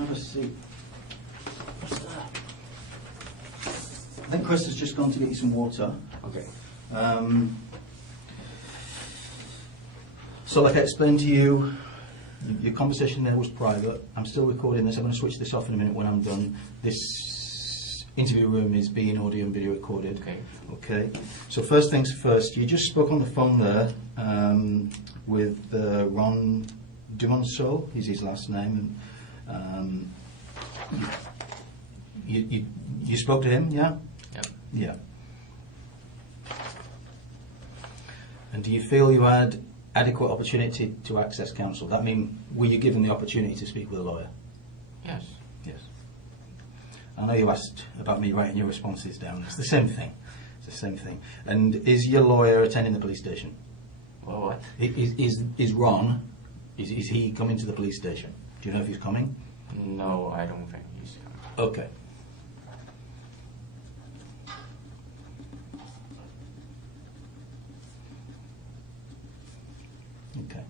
have a seat. What's that? I think Chris has just gone to get you some water. Okay. So like I explained to you, your conversation there was private. I'm still recording this. I'm going to switch this off in a minute when I'm done. This interview room is being audio and video recorded. Okay. Okay. So first things first, you just spoke on the phone there with Ron Dumonceau, is his last name. And, you spoke to him, yeah? Yep. Yeah. And do you feel you had adequate opportunity to access counsel? That mean, were you given the opportunity to speak with a lawyer? Yes. Yes. I know you asked about me writing your responses down. It's the same thing. It's the same thing. And is your lawyer attending the police station? Well, what? Is Ron, is he coming to the police station? Do you know if he's coming? No, I don't think he's coming. Okay. Okay.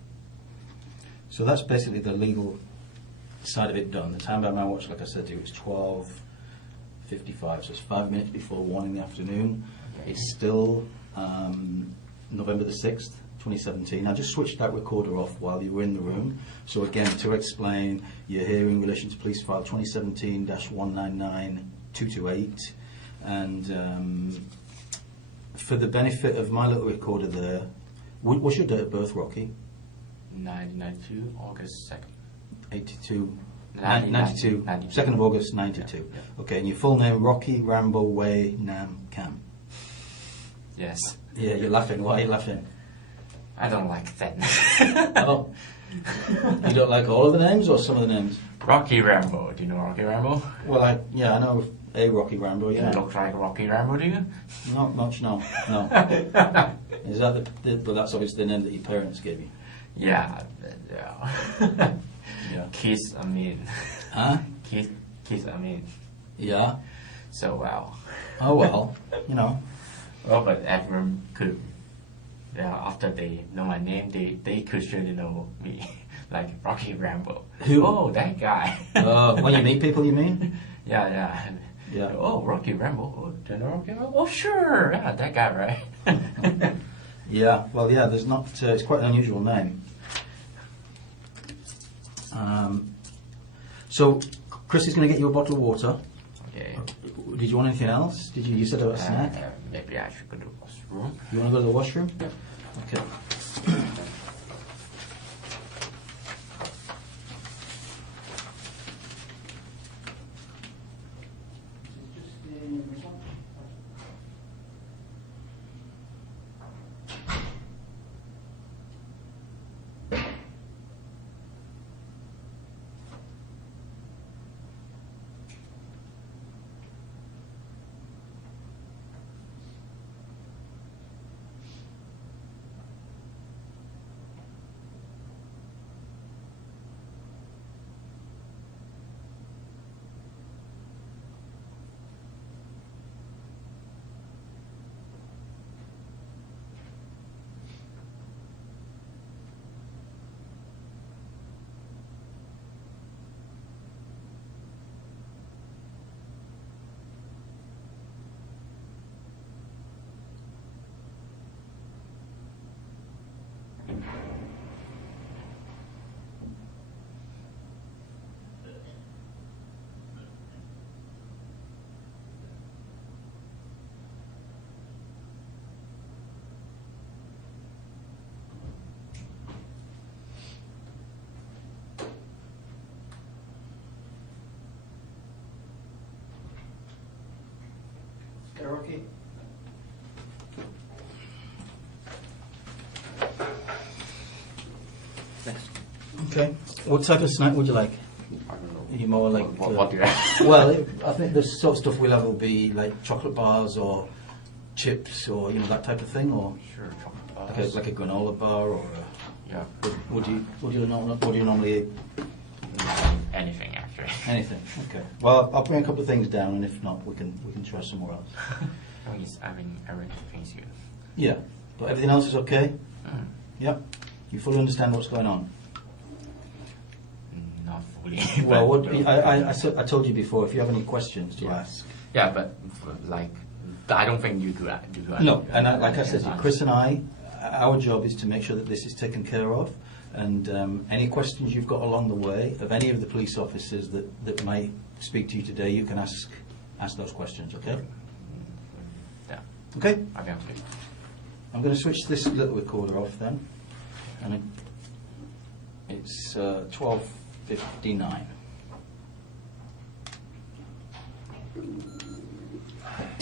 So that's basically the legal side of it done. The time by my watch, like I said to you, it's 12:55, so it's 5 minutes before 1 in the afternoon. Okay. It's still November the 6th, 2017. I just switched that recorder off while you were in the room. So again, to explain, you're here in relation to police file 2017-199228, and for the benefit of my little recorder there, what's your date of birth, Rocky? 1992, August 2nd. 82. 92. 2nd of August 92. Yeah, yeah. Okay, and your full name, Rocky Rambo Wei Nam Kam. Yes. Yeah, you're laughing. Why are you laughing? I don't like that. Oh. You don't like all of the names or some of the names? Rocky Rambo. Do you know Rocky Rambo? Well, I know a Rocky Rambo, yeah. You look like Rocky Rambo, do you? Not much, no. No. Is that well, that's obviously the name that your parents gave you. Yeah. Yeah. Kiss, I mean. Huh? Kiss, I mean. Yeah. So, well. Oh, well, you know. Well, but everyone could, after they know my name, they could surely know me, like Rocky Rambo. Who? Oh, that guy. When you meet people, you mean? Yeah. Yeah. Oh, Rocky Rambo. Oh, do you know Rocky Rambo? Oh, sure. Yeah, that guy, right? Yeah. Well, yeah. There's not. It's quite an unusual name. So, Chris is going to get you a bottle of water. Okay. Did you want anything else? You said about a snack? Maybe I should go to the washroom. You want to go to the washroom? Yeah. Okay. Okay, Rocky. Okay. What type of snack would you like? I don't know. Are you more like... What do you have? Well, I think the sort of stuff we'll have will be like chocolate bars or chips or, that type of thing, or Sure, chocolate bars. like a granola bar, or Yeah. what do you normally eat? Anything, actually. Anything. Okay. Well, I'll bring a couple of things down, and if not, we can try somewhere else. Everything's good. Yeah. But everything else is okay? Mm. Yep. You fully understand what's going on? Not hopefully. Well, But, what, you know, I told you before, if you have any questions to ask. Yeah, but like, I don't think you could. No, and like I said, Chris and I, our job is to make sure that this is taken care of. And any questions you've got along the way of any of the police officers that might speak to you today, you can ask those questions. Okay. Yeah. Okay. Okay. I'm going to switch this little recorder off then, and it's 12:59.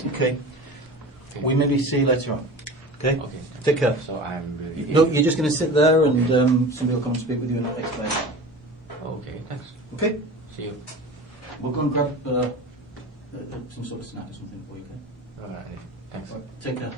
Okay. We maybe see you later on. Okay. Okay. Take care. So I'm really. No, you're just going to sit there, and somebody will come and speak with you and explain. Okay. Thanks. Okay. See you. We'll go and grab some sort of snack or something for you. Okay. All right. Thanks. Right. Take care.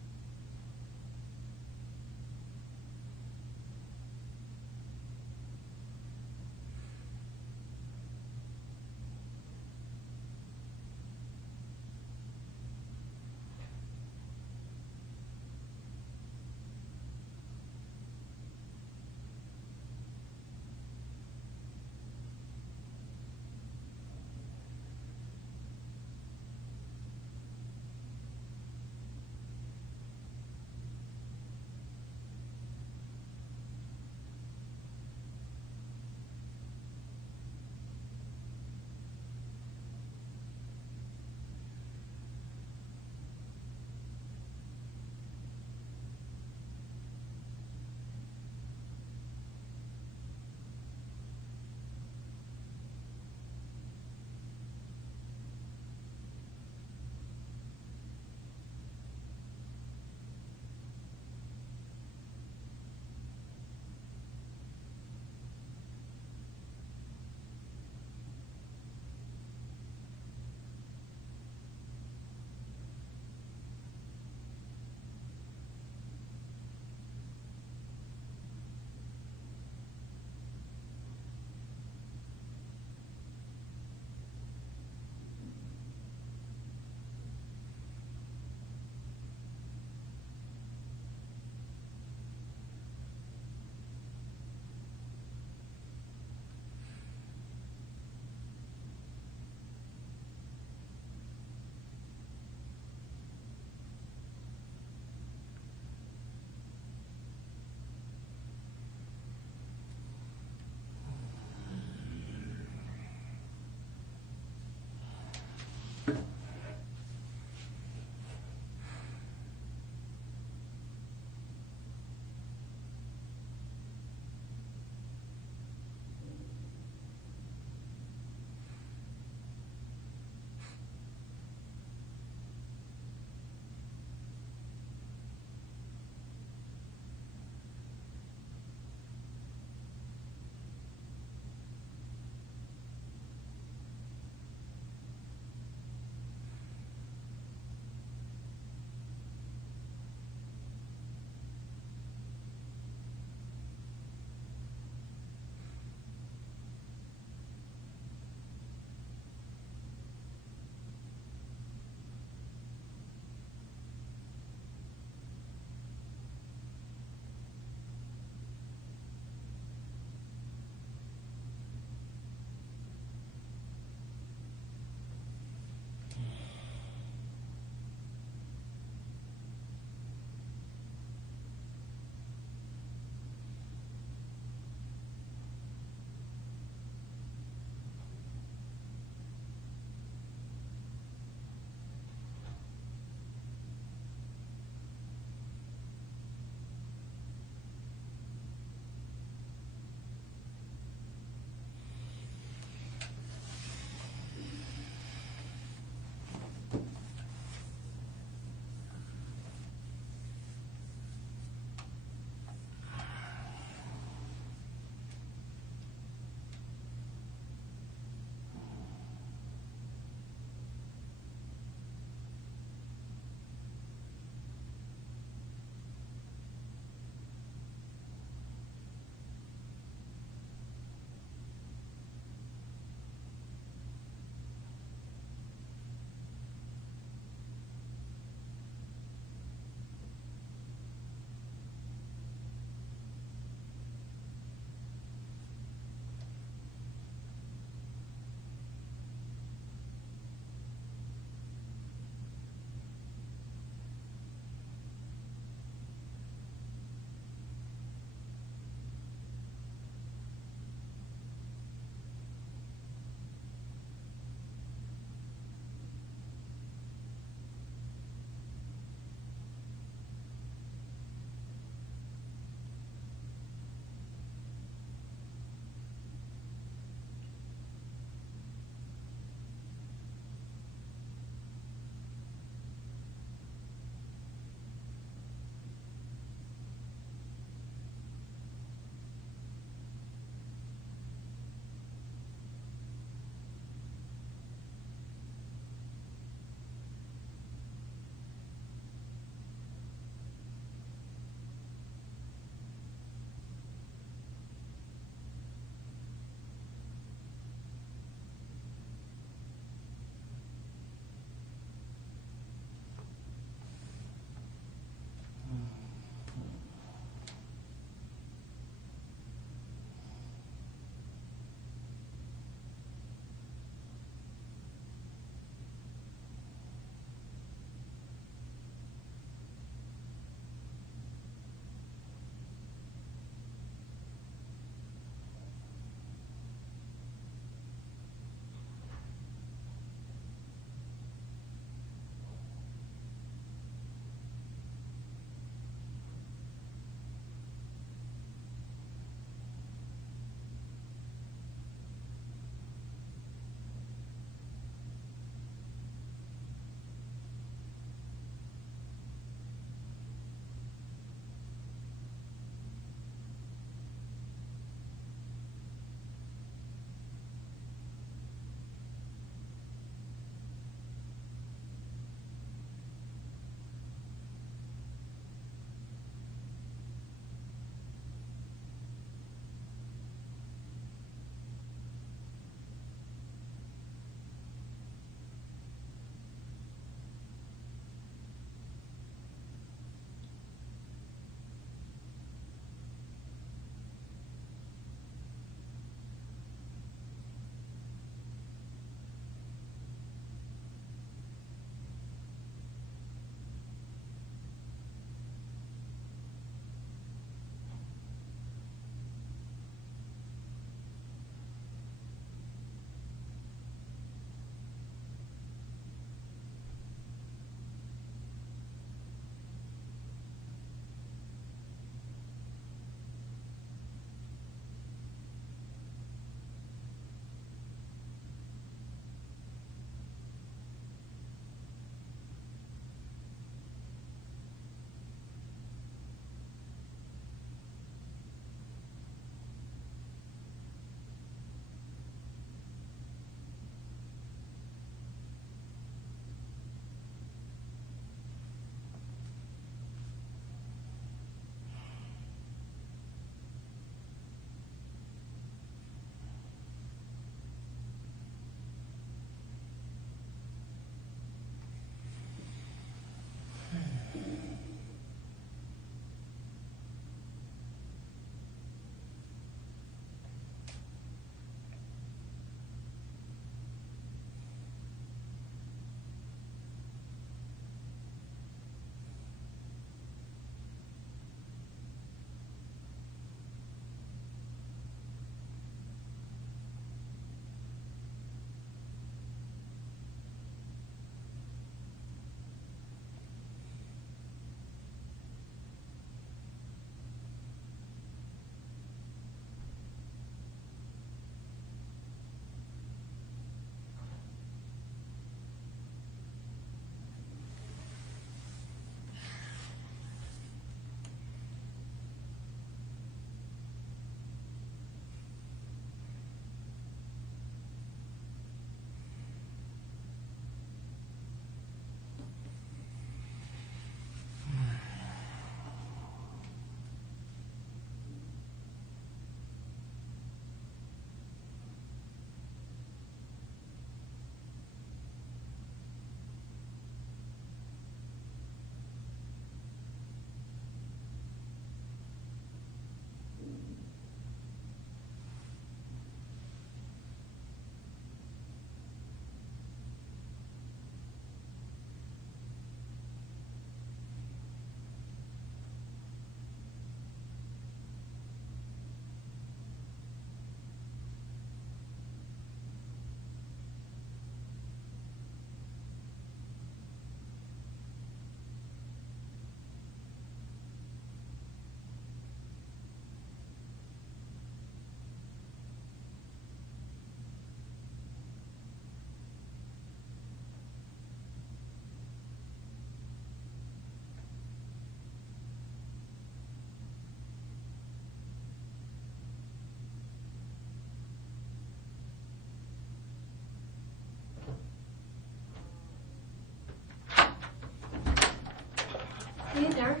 Hey there.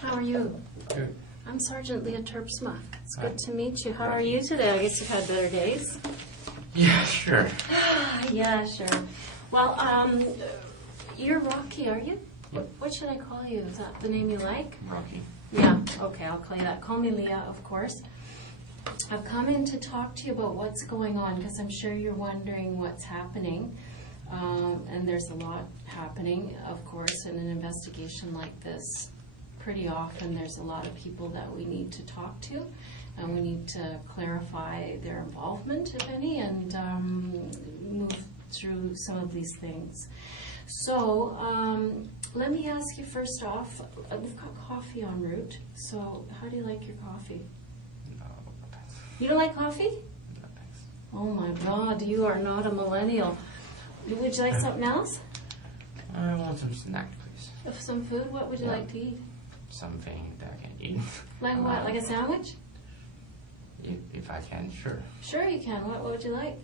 How are you? Good. I'm Sergeant Leah Terpsma. It's good to meet you. How are you today? I guess you've had better days. Yeah, sure. Yeah, sure. Well, you're Rocky, are you? What should I call you? Is that the name you like? Rocky. Yeah, okay, I'll call you that. Call me Leah, of course. I've come in to talk to you about what's going on because I'm sure you're wondering what's happening. And there's a lot happening, of course, in an investigation like this. Pretty often there's a lot of people that we need to talk to, and we need to clarify their involvement, if any, and move through some of these things. So let me ask you first off, we've got coffee en route, so how do you like your coffee? No, thanks. You don't like coffee? No, thanks. Oh my God, you are not a millennial. Would you like something else? I want some snack, please. Some food? What would you like to eat? Something that I can eat. Like what? Like a sandwich? If I can, sure. Sure you can. What would you like?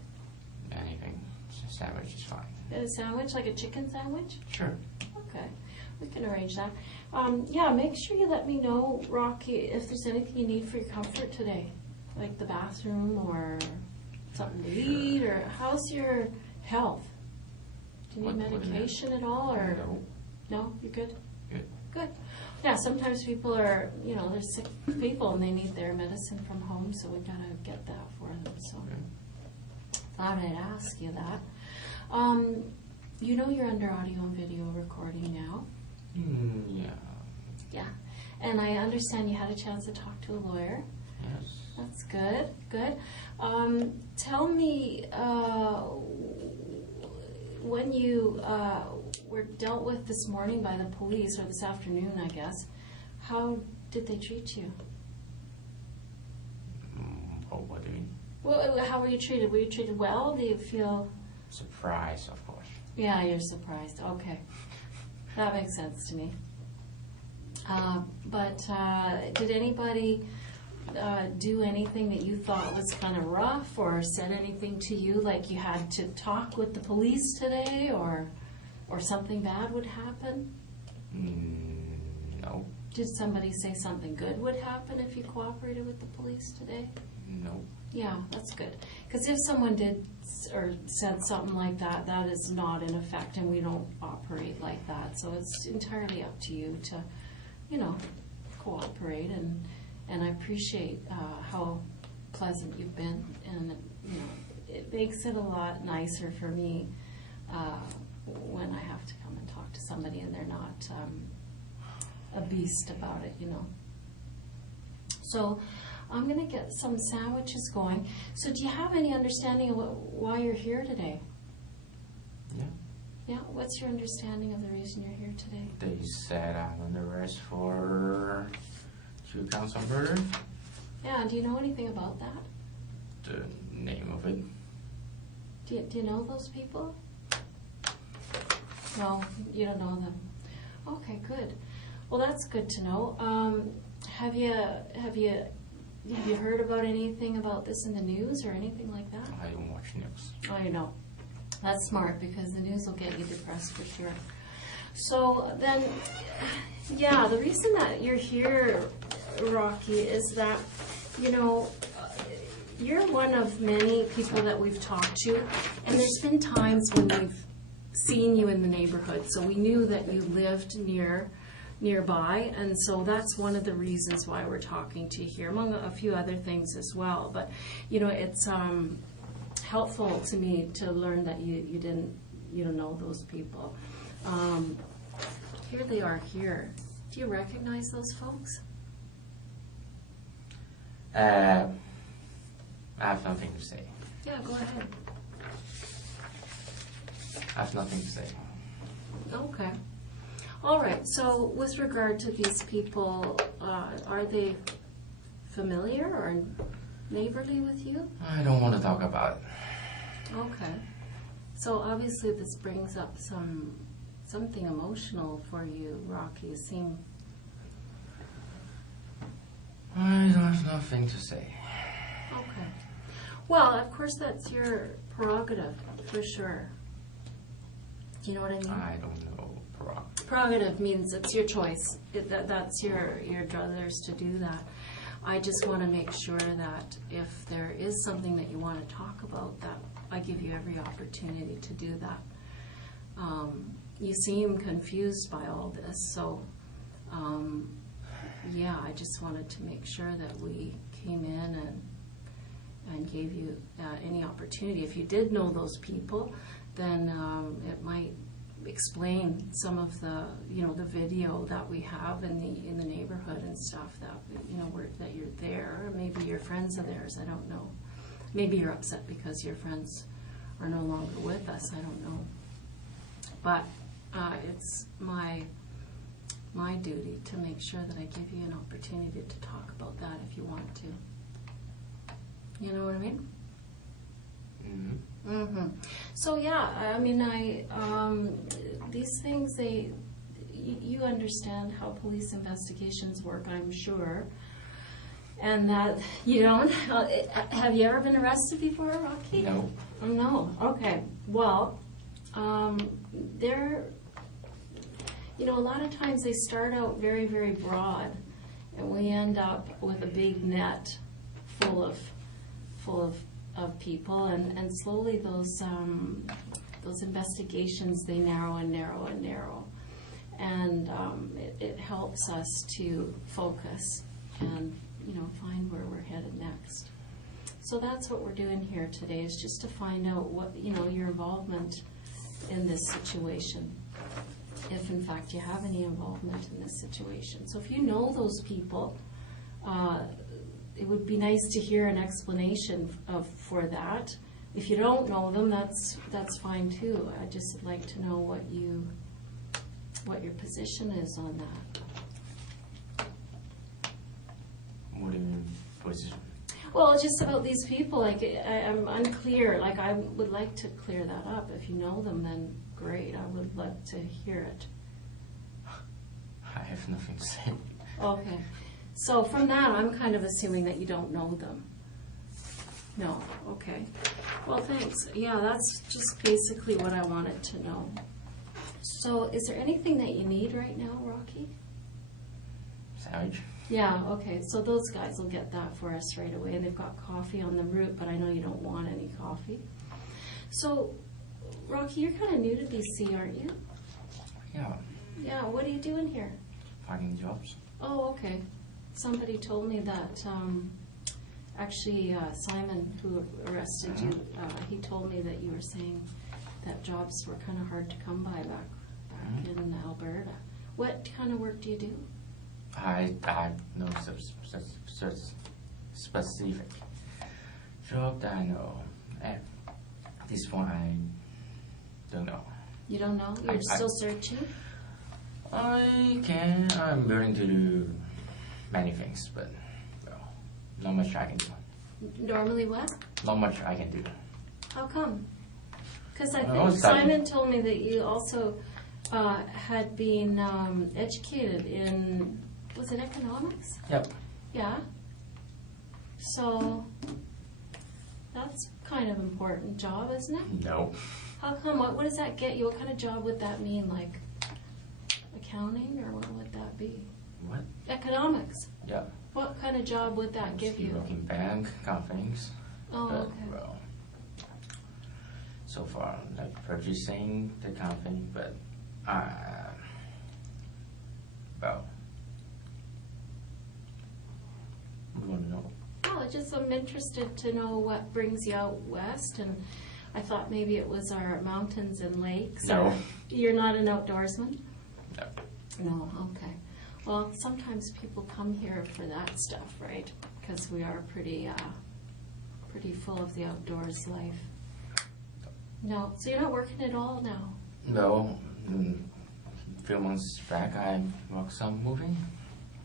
Anything. Sandwich is fine. A sandwich? Like a chicken sandwich? Sure. Okay. We can arrange that. Yeah, make sure you let me know, Rocky, if there's anything you need for your comfort today. Like the bathroom or something to eat, or how's your health? Do you need medication at all, or? No. No? You're good? Good. Good. Yeah, sometimes people are, they're sick people and they need their medicine from home, so we've got to get that for them. So thought I'd ask you that. You know you're under audio and video recording now? Yeah. Yeah. And I understand you had a chance to talk to a lawyer. Yes. That's good. Good. Tell me, when you were dealt with this morning by the police, or this afternoon, I guess, how did they treat you? What do you mean? Well, how were you treated? Were you treated well? Do you feel... Surprise, of course. Yeah, you're surprised. Okay. That makes sense to me. But did anybody do anything that you thought was kind of rough, or said anything to you like you had to talk with the police today, or something bad would happen? No. Did somebody say something good would happen if you cooperated with the police today? No. Yeah, that's good. Because if someone did or said something like that, that is not in effect, and we don't operate like that. So it's entirely up to you to, cooperate. And I appreciate how pleasant you've been, and it makes it a lot nicer for me when I have to come and talk to somebody and they're not a beast about it, So I'm going to get some sandwiches going. So do you have any understanding of why you're here today? Yeah. Yeah? What's your understanding of the reason you're here today? They said I'm under arrest for 2 counts of murder. Yeah, do you know anything about that? The name of it. Do you know those people? No, you don't know them. Okay, good. Well, that's good to know. Have you heard about anything about this in the news or anything like that? I don't watch news. Oh, you know. That's smart, because the news will get you depressed for sure. So then, yeah, the reason that you're here, Rocky, is that, you're one of many people that we've talked to, and there's been times when we've seen you in the neighborhood, so we knew that you lived nearby, and so that's one of the reasons why we're talking to you here, among a few other things as well. But it's helpful to me to learn that you don't know those people. Here they are here. Do you recognize those folks? I have nothing to say. Yeah, go ahead. I have nothing to say. Okay. All right. So with regard to these people, are they familiar or neighborly with you? I don't want to talk about it. Okay. So obviously this brings up something emotional for you, Rocky. You seem... I don't have nothing to say. Okay. Well, of course that's your prerogative, for sure. Do you know what I mean? I don't know Prerogative means it's your choice. That's your druthers to do that. I just want to make sure that if there is something that you want to talk about, that I give you every opportunity to do that. You seem confused by all this, so yeah, I just wanted to make sure that we came in and gave you any opportunity. If you did know those people, then it might explain some of the the video that we have in the neighborhood and stuff that that you're there. Or maybe you're friends of theirs. I don't know. Maybe you're upset because your friends are no longer with us. I don't know. But it's my duty to make sure that I give you an opportunity to talk about that if you want to. You know what I mean? Mm-hmm. Mm-hmm. So yeah, I mean, these things, you understand how police investigations work, I'm sure, and that you don't. Have you ever been arrested before, Rocky? No. No. Okay. Well, a lot of times they start out very, very broad, and we end up with a big net full of people, and slowly those investigations, they narrow and narrow and narrow, and it helps us to focus and find where we're headed next. So that's what we're doing here today, is just to find out what your involvement in this situation, if in fact you have any involvement in this situation. So if you know those people, it would be nice to hear an explanation for that. If you don't know them, that's fine too. I'd just like to know what your position is on that. What do you mean, position? Well, just about these people, like I'm unclear. Like I would like to clear that up. If you know them, then great. I would like to hear it. I have nothing to say. Okay. So from that, I'm kind of assuming that you don't know them. No. Okay. Well, thanks. Yeah, that's just basically what I wanted to know. So is there anything that you need right now, Rocky? Savage? Yeah, okay. So those guys will get that for us right away. And they've got coffee on the route, but I know you don't want any coffee. So, Rocky, you're kind of new to BC, aren't you? Yeah. Yeah, what are you doing here? Finding jobs. Oh, okay. Somebody told me that, actually, Simon, who arrested you, he told me that you were saying that jobs were kind of hard to come by back in Alberta. What kind of work do you do? I know such specific job that I know. At this point, I don't know. You don't know? You're still searching? I'm willing to do many things, but well, not much I can do. Normally what? Not much I can do. How come? Because I Well, think Simon told me that you also had been educated in, was it economics? Yep. Yeah. So that's kind of important job, isn't it? No. How come? What does that get you? What kind of job would that mean? Like accounting, or what would that be? What? Economics. Yeah. What kind of job would that give you? Working bank, kind of things. Oh, But, okay. well, so far, like purchasing, that kind of thing, but well, we want to know. Oh, I'm interested to know what brings you out west, and I thought maybe it was our mountains and lakes. No. Or you're not an outdoorsman? No. No, okay. Well, sometimes people come here for that stuff, right? Because we are pretty full of the outdoors life. No, so you're not working at all now? No. A few months back, I worked some moving.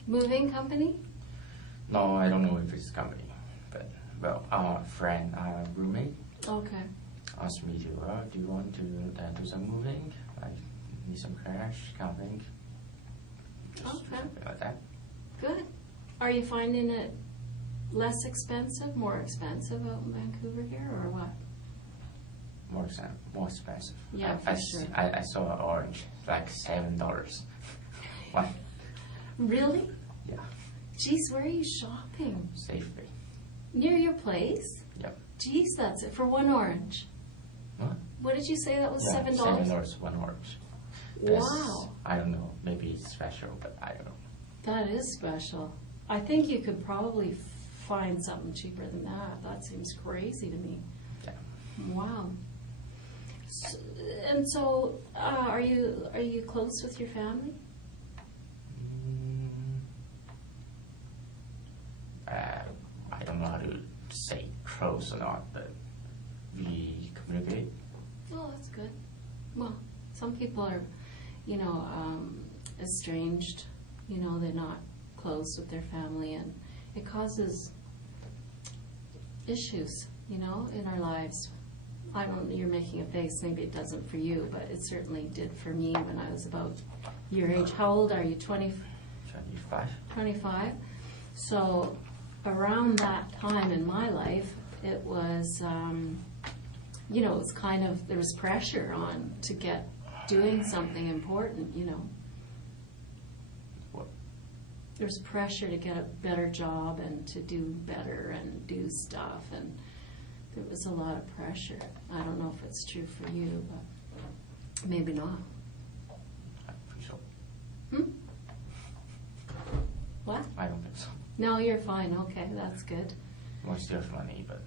Moving company? No, I don't know if it's a company, but well, a friend, a roommate, Okay. asked me to, do you want to do some moving? Like, need some cash, kind of thing. Just Okay. something like that. Good. Are you finding it less expensive, more expensive out in Vancouver here, or what? more expensive. Yeah, for sure. I saw an orange, like $7. What? Really? Yeah, Geez, where are you shopping? Safeway. Near your place? Yep. Geez, that's it for one orange. What? What did you say that was? Yeah, $7? $7, one orange. That's- Wow. I don't know. Maybe it's special, but I don't know. That is special. I think you could probably find something cheaper than that. That seems crazy to me. Yeah. Wow. And so, are you close with your family? I don't know how to say close or not, but we communicate. Oh, that's good. Well, some people are, estranged. They're not close with their family, and it causes issues, in our lives. You're making a face, maybe it doesn't for you, but it certainly did for me when I was about your age. How old are you, 25. 25? So around that time in my life, it was, it was kind of, there was pressure on to get doing something important, What? There's pressure to get a better job and to do better and do stuff, and there was a lot of pressure. I don't know if it's true for you, but maybe not. I think so. Hmm? What? I don't think so. No, you're fine. Okay, that's good. I still have money, but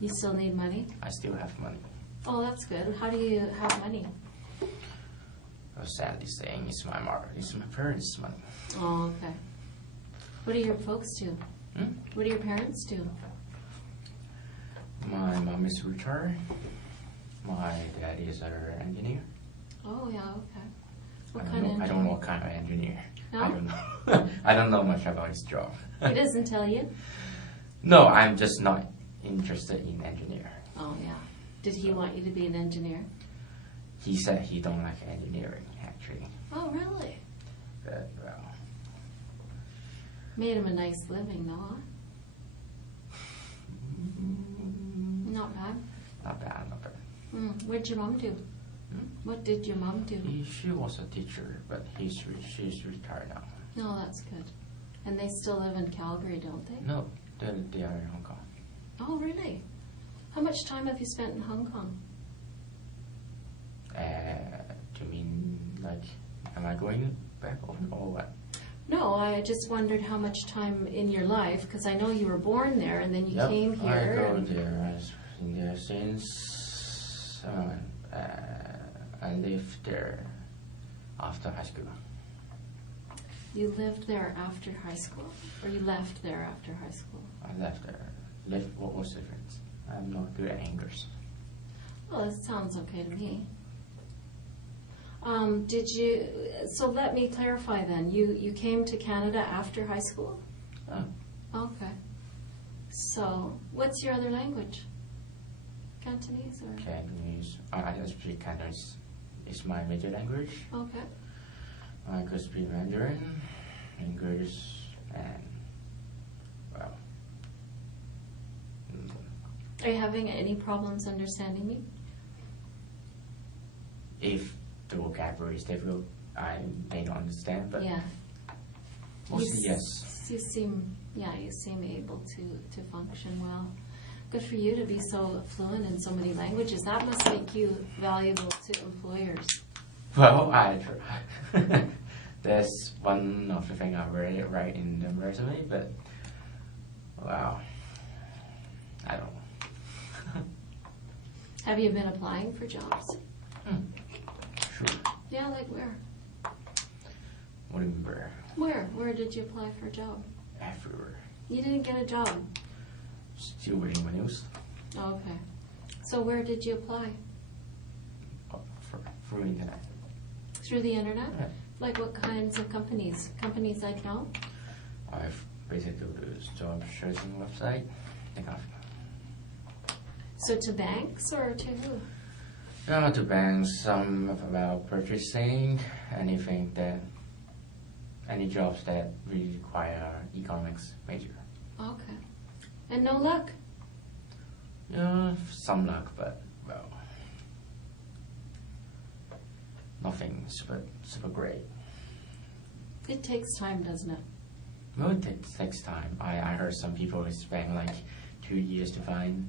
You still need money? I still have money. Oh, that's good. How do you have money? I was sadly saying it's my parents' money. Oh, okay. What do your folks do? Hmm? What do your parents do? My mom is retired. My dad is an engineer. Oh, yeah, okay. What I kind of don't know. I don't know what kind of engineer. No? I don't know. I don't know much about his job. He doesn't tell you? No, I'm just not interested in engineering. Oh, yeah. Did he want you to be an engineer? He said he don't like engineering, actually. Oh, really? But, well, Made him a nice living, though, huh? Not bad. not bad, not bad. What'd your mom do? What did your mom do? She was a teacher, but she's retired now. No, that's good. And they still live in Calgary, don't they? No, they are in Hong Kong. Oh, really? How much time have you spent in Hong Kong? Do you mean, like, am I going back or what? No, I just wondered how much time in your life, because I know you were born there and then you came here. I go and- there. I've been there since I lived there after high school. You lived there after high school? Or you left there after high school? I left there. What was the difference? I'm not good at English. Well, that sounds okay to me. So let me clarify then. You came to Canada after high school? Oh, Okay. So, what's your other language? Cantonese or? Cantonese. I don't speak Cantonese. It's my major language. Okay. I could speak Mandarin, English, and, well, Are you having any problems understanding me? if the vocabulary is difficult, I may not understand, but Yeah. mostly yes. You seem able to function well. Good for you to be so fluent in so many languages. That must make you valuable to employers. Well, I try. That's one of the things I write in the resume, but, wow, I don't know. Have you been applying for jobs? Sure. Yeah, like where? What do you mean where? Where? Where did you apply for a job? Everywhere. You didn't get a job. Still waiting my news. Okay. So where did you apply? Through internet. Through the internet? Yeah. Like what kinds of companies? Companies I know? I've basically go to the job searching website. So to banks or to who? To banks, some about purchasing, any jobs that really require economics major. Okay. And no luck? Yeah, some luck, but, well, nothing super great. It takes time, doesn't it? Well, it takes time. I heard some people spend like 2 years to find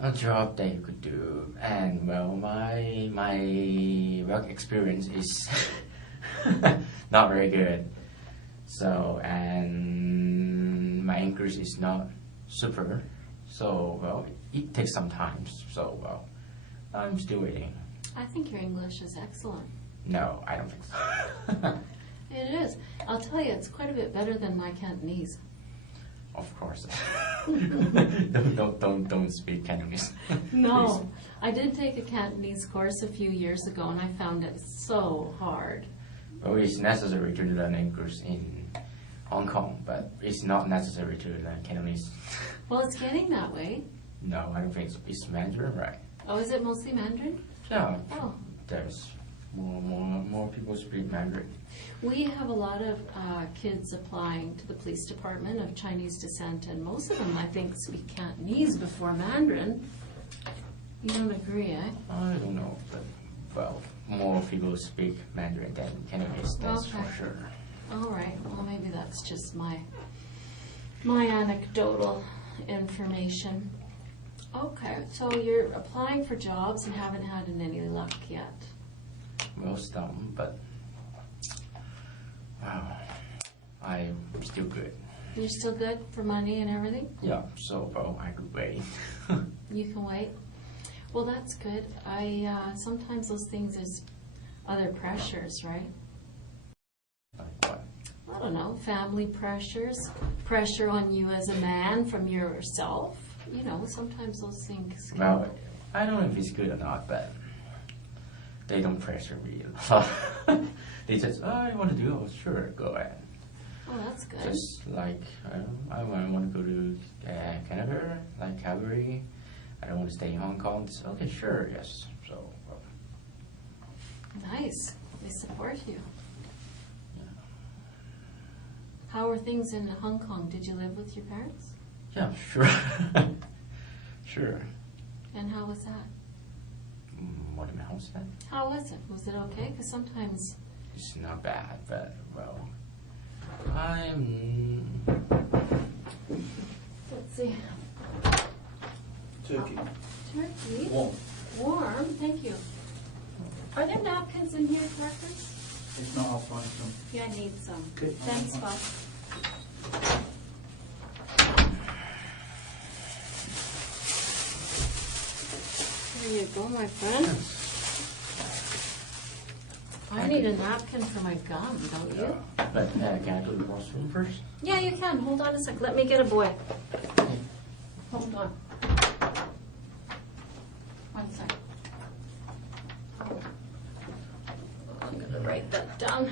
a job that you could do, and well, my work experience is not very good. So, and my English is not super. So, well, it takes some time. So, well, I'm still waiting. I think your English is excellent. No, I don't think so. It is. I'll tell you, it's quite a bit better than my Cantonese. Of course. don't speak Cantonese. No, Please. I did take a Cantonese course a few years ago, and I found it so hard. Well, it's necessary to learn English in Hong Kong, but it's not necessary to learn Cantonese. Well, it's getting that way. No, I don't think so. It's Mandarin, right? Oh, is it mostly Mandarin? Yeah. Oh. There's more people speak Mandarin. We have a lot of kids applying to the police department of Chinese descent, and most of them, I think, speak Cantonese before Mandarin. You don't agree, eh? I don't know, but, well, more people speak Mandarin than Cantonese, that's Okay. for sure. All right. Well, maybe that's just my anecdotal information. Okay, so you're applying for jobs and haven't had any luck yet. Well, some, but wow, I'm still good. You're still good for money and everything? Yeah, so well, I could wait. You can wait? Well, that's good. Sometimes those things is other pressures, right? Like what? I don't know, family pressures, pressure on you as a man from yourself. You know, sometimes those things can... Well, I don't know if it's good or not, but they don't pressure me. They just, oh, I want to do it. Oh, sure, go ahead. Oh, that's good. Just like, I want to go to Canada, like Calgary. I don't want to stay in Hong Kong. It's, okay, sure, yes. So, Nice. They support you. yeah. How are things in Hong Kong? Did you live with your parents? Yeah, sure. Sure. And how was that? What am I house then? How was it? Was it okay? Because sometimes... It's not bad, but, well, I'm... Let's see. Turkey. Turkey? Warm. Warm, thank you. Are there napkins in here, Parkers? If not, I'll find some. Yeah, I need some. Okay. Thanks, Bob. There you go, my friend. I need a napkin for my gum, don't you? But can I go to the washroom first? Yeah, you can. Hold on a sec. Let me get a boy. Hold on. One sec. I'm going to write that down.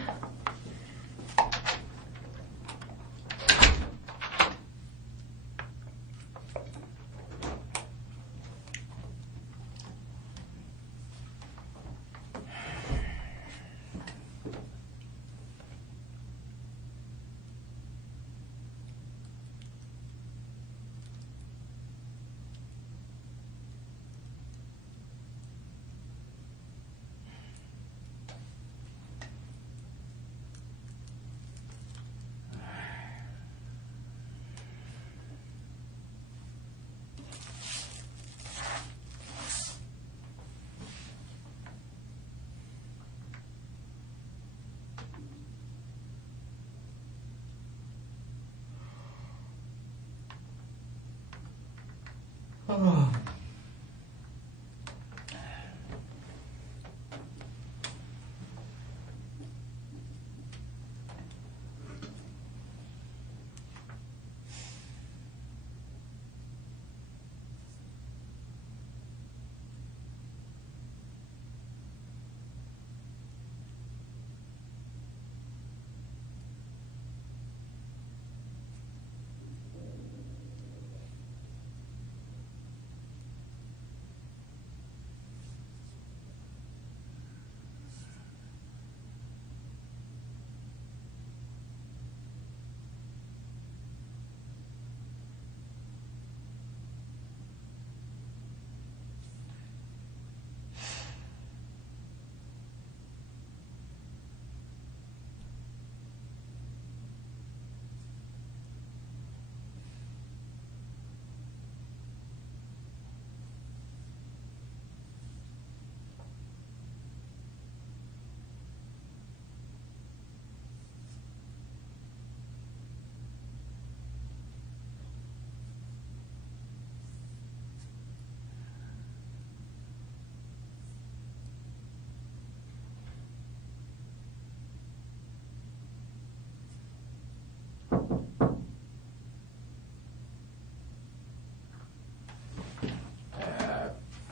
Oh.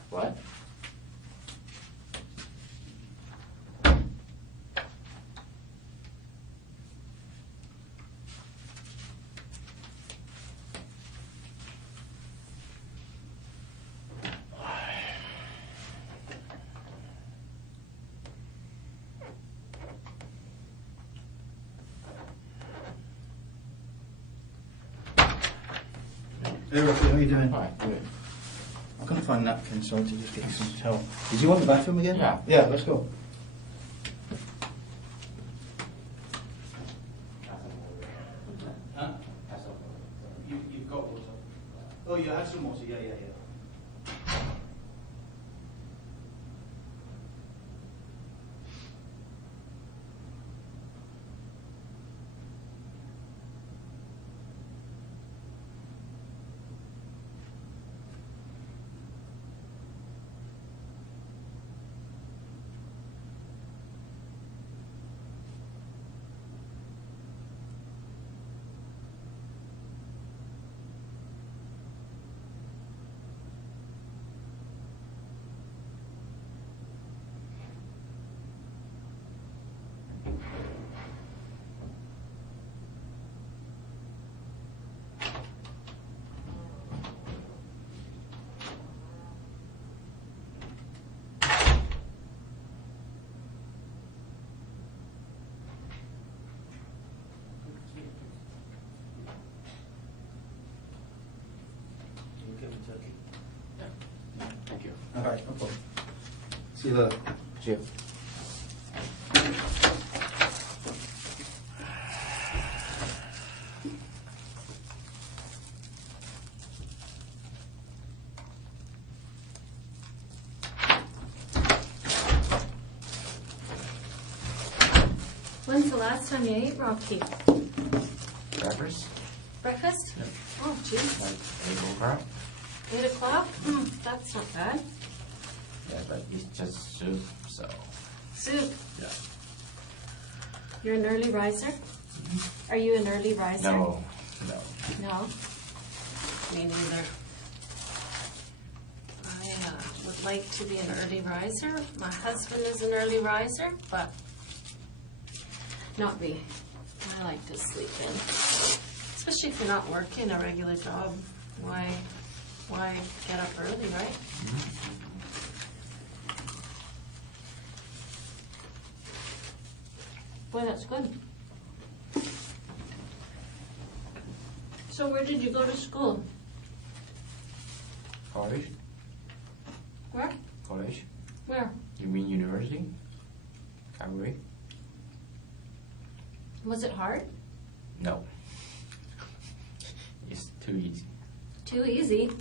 What? Hey, Rocky, how are you doing? Alright, good. I'm going to find napkins so I to just get you some towel. Did you want the bathroom again? Yeah. Yeah, let's go. Huh? You've got water. Oh, you had some water, yeah. Turkey. Thank you. All right, no problem. See you later. See you. When's the last time you ate, Rocky? Breakfast? Breakfast? Yeah. Oh, geez. Like 8 o'clock? 8 o'clock? That's not bad. Yeah, but it's just soup, so. Soup. Yeah. You're an early riser? Are you an early riser? No. No? Me neither. I would like to be an early riser. My husband is an early riser, but not me. I like to sleep in. Especially if you're not working a regular job. Why get up early, right? Boy, that's good. So where did you go to school? College? Where? College? Where? You mean university? Calgary? Was it hard? No. It's too easy. Too easy?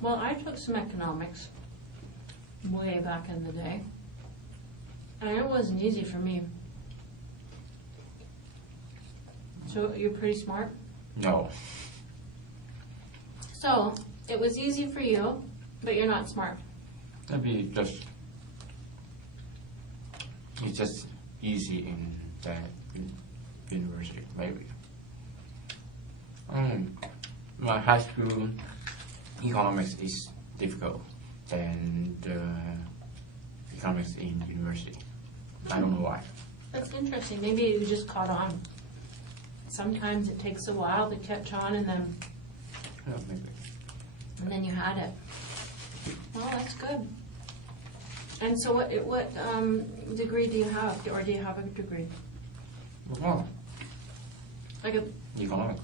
Well, I took some economics way back in the day. And it wasn't easy for me. So you're pretty smart? No. So, it was easy for you, but you're not smart. Maybe just, it's just easy in that university, maybe. My high school economics is difficult than the economics in university. I don't know why. That's interesting. Maybe you just caught on. Sometimes it takes a while to catch on, and Yeah, maybe. then you had it. Well, that's good. And so what degree do you have, or do you have a degree? Well, Like a economics.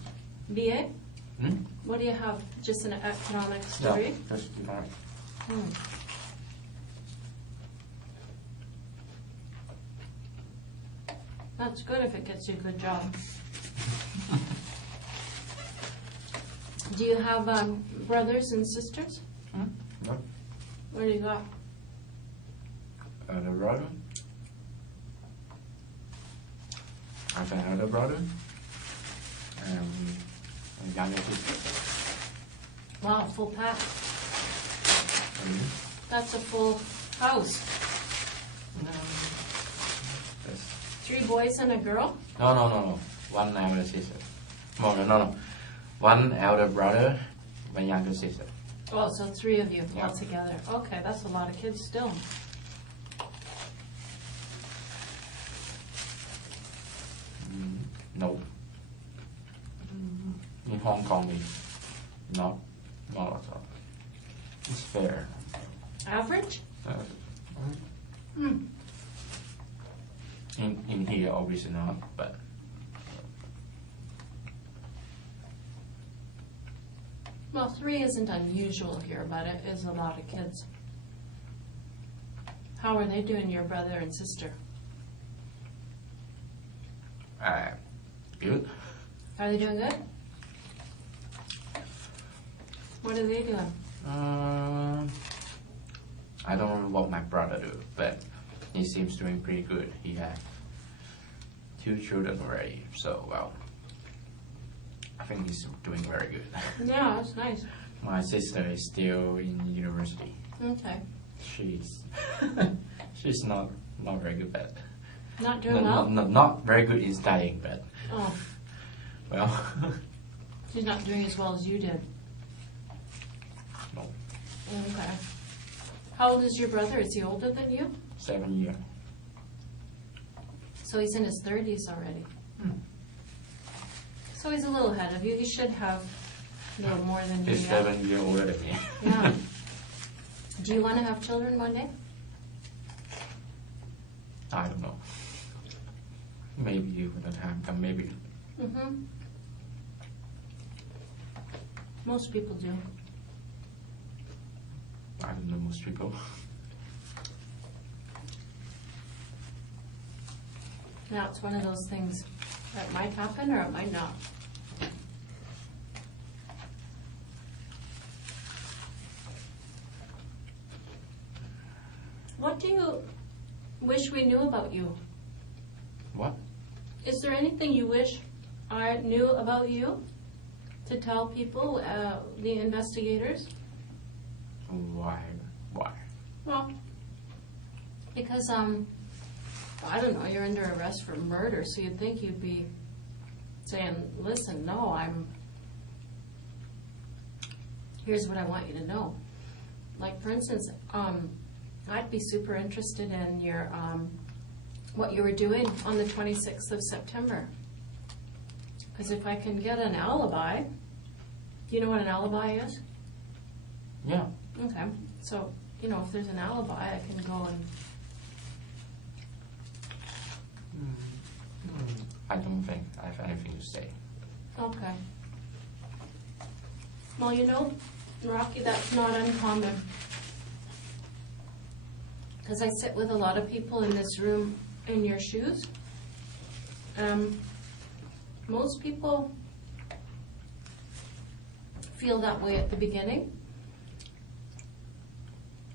BA? Hmm? What do you have? Just an economics Yeah, degree? just economics. Hmm. That's good if it gets you a good job. Do you have brothers and sisters? No. What do you got? The brother. I have another brother. And younger sister. Wow, full pack. And That's a full house. yes. 3 boys and a girl? No. One elder sister. No. One elder brother, one younger sister. Oh, so 3 of you Yeah. all together. Okay, that's a lot of kids still. No. In Hong Kong, not at all. It's fair. Average? In here, obviously not, but Well, 3 isn't unusual here, but it is a lot of kids. How are they doing, your brother and sister? good. Are they doing good? What are they doing? I don't know what my brother do, but he seems doing pretty good. He has 2 children already, so well, I think he's doing very good. Yeah, that's nice. My sister is still in university. Okay. She's not very good, but Not doing well? not very good in studying, but Oh, well, she's not doing as well as you did. no, Okay. How old is your brother? Is he older than you? 7 years. So he's in his 30s already. So he's a little ahead of you. He should have a little more than you. He's yeah. 7 years older than me. Yeah. Do you want to have children one day? I don't know. Maybe when the time comes, maybe. Mm-hmm. Most people do. I don't know most people. Now, it's one of those things that might happen or it might not. What do you wish we knew about you? What? Is there anything you wish I knew about you to tell people, the investigators? Why? Well, because, I don't know, you're under arrest for murder, so you'd think you'd be saying, listen, no, here's what I want you to know. Like, for instance, I'd be super interested in your, what you were doing on the 26th of September. Because if I can get an alibi, do you know what an alibi is? Yeah. Okay, so, if there's an alibi, I can go and, I don't think I have anything to say. okay. Well, Rocky, that's not uncommon. Because I sit with a lot of people in this room in your shoes. Most people feel that way at the beginning.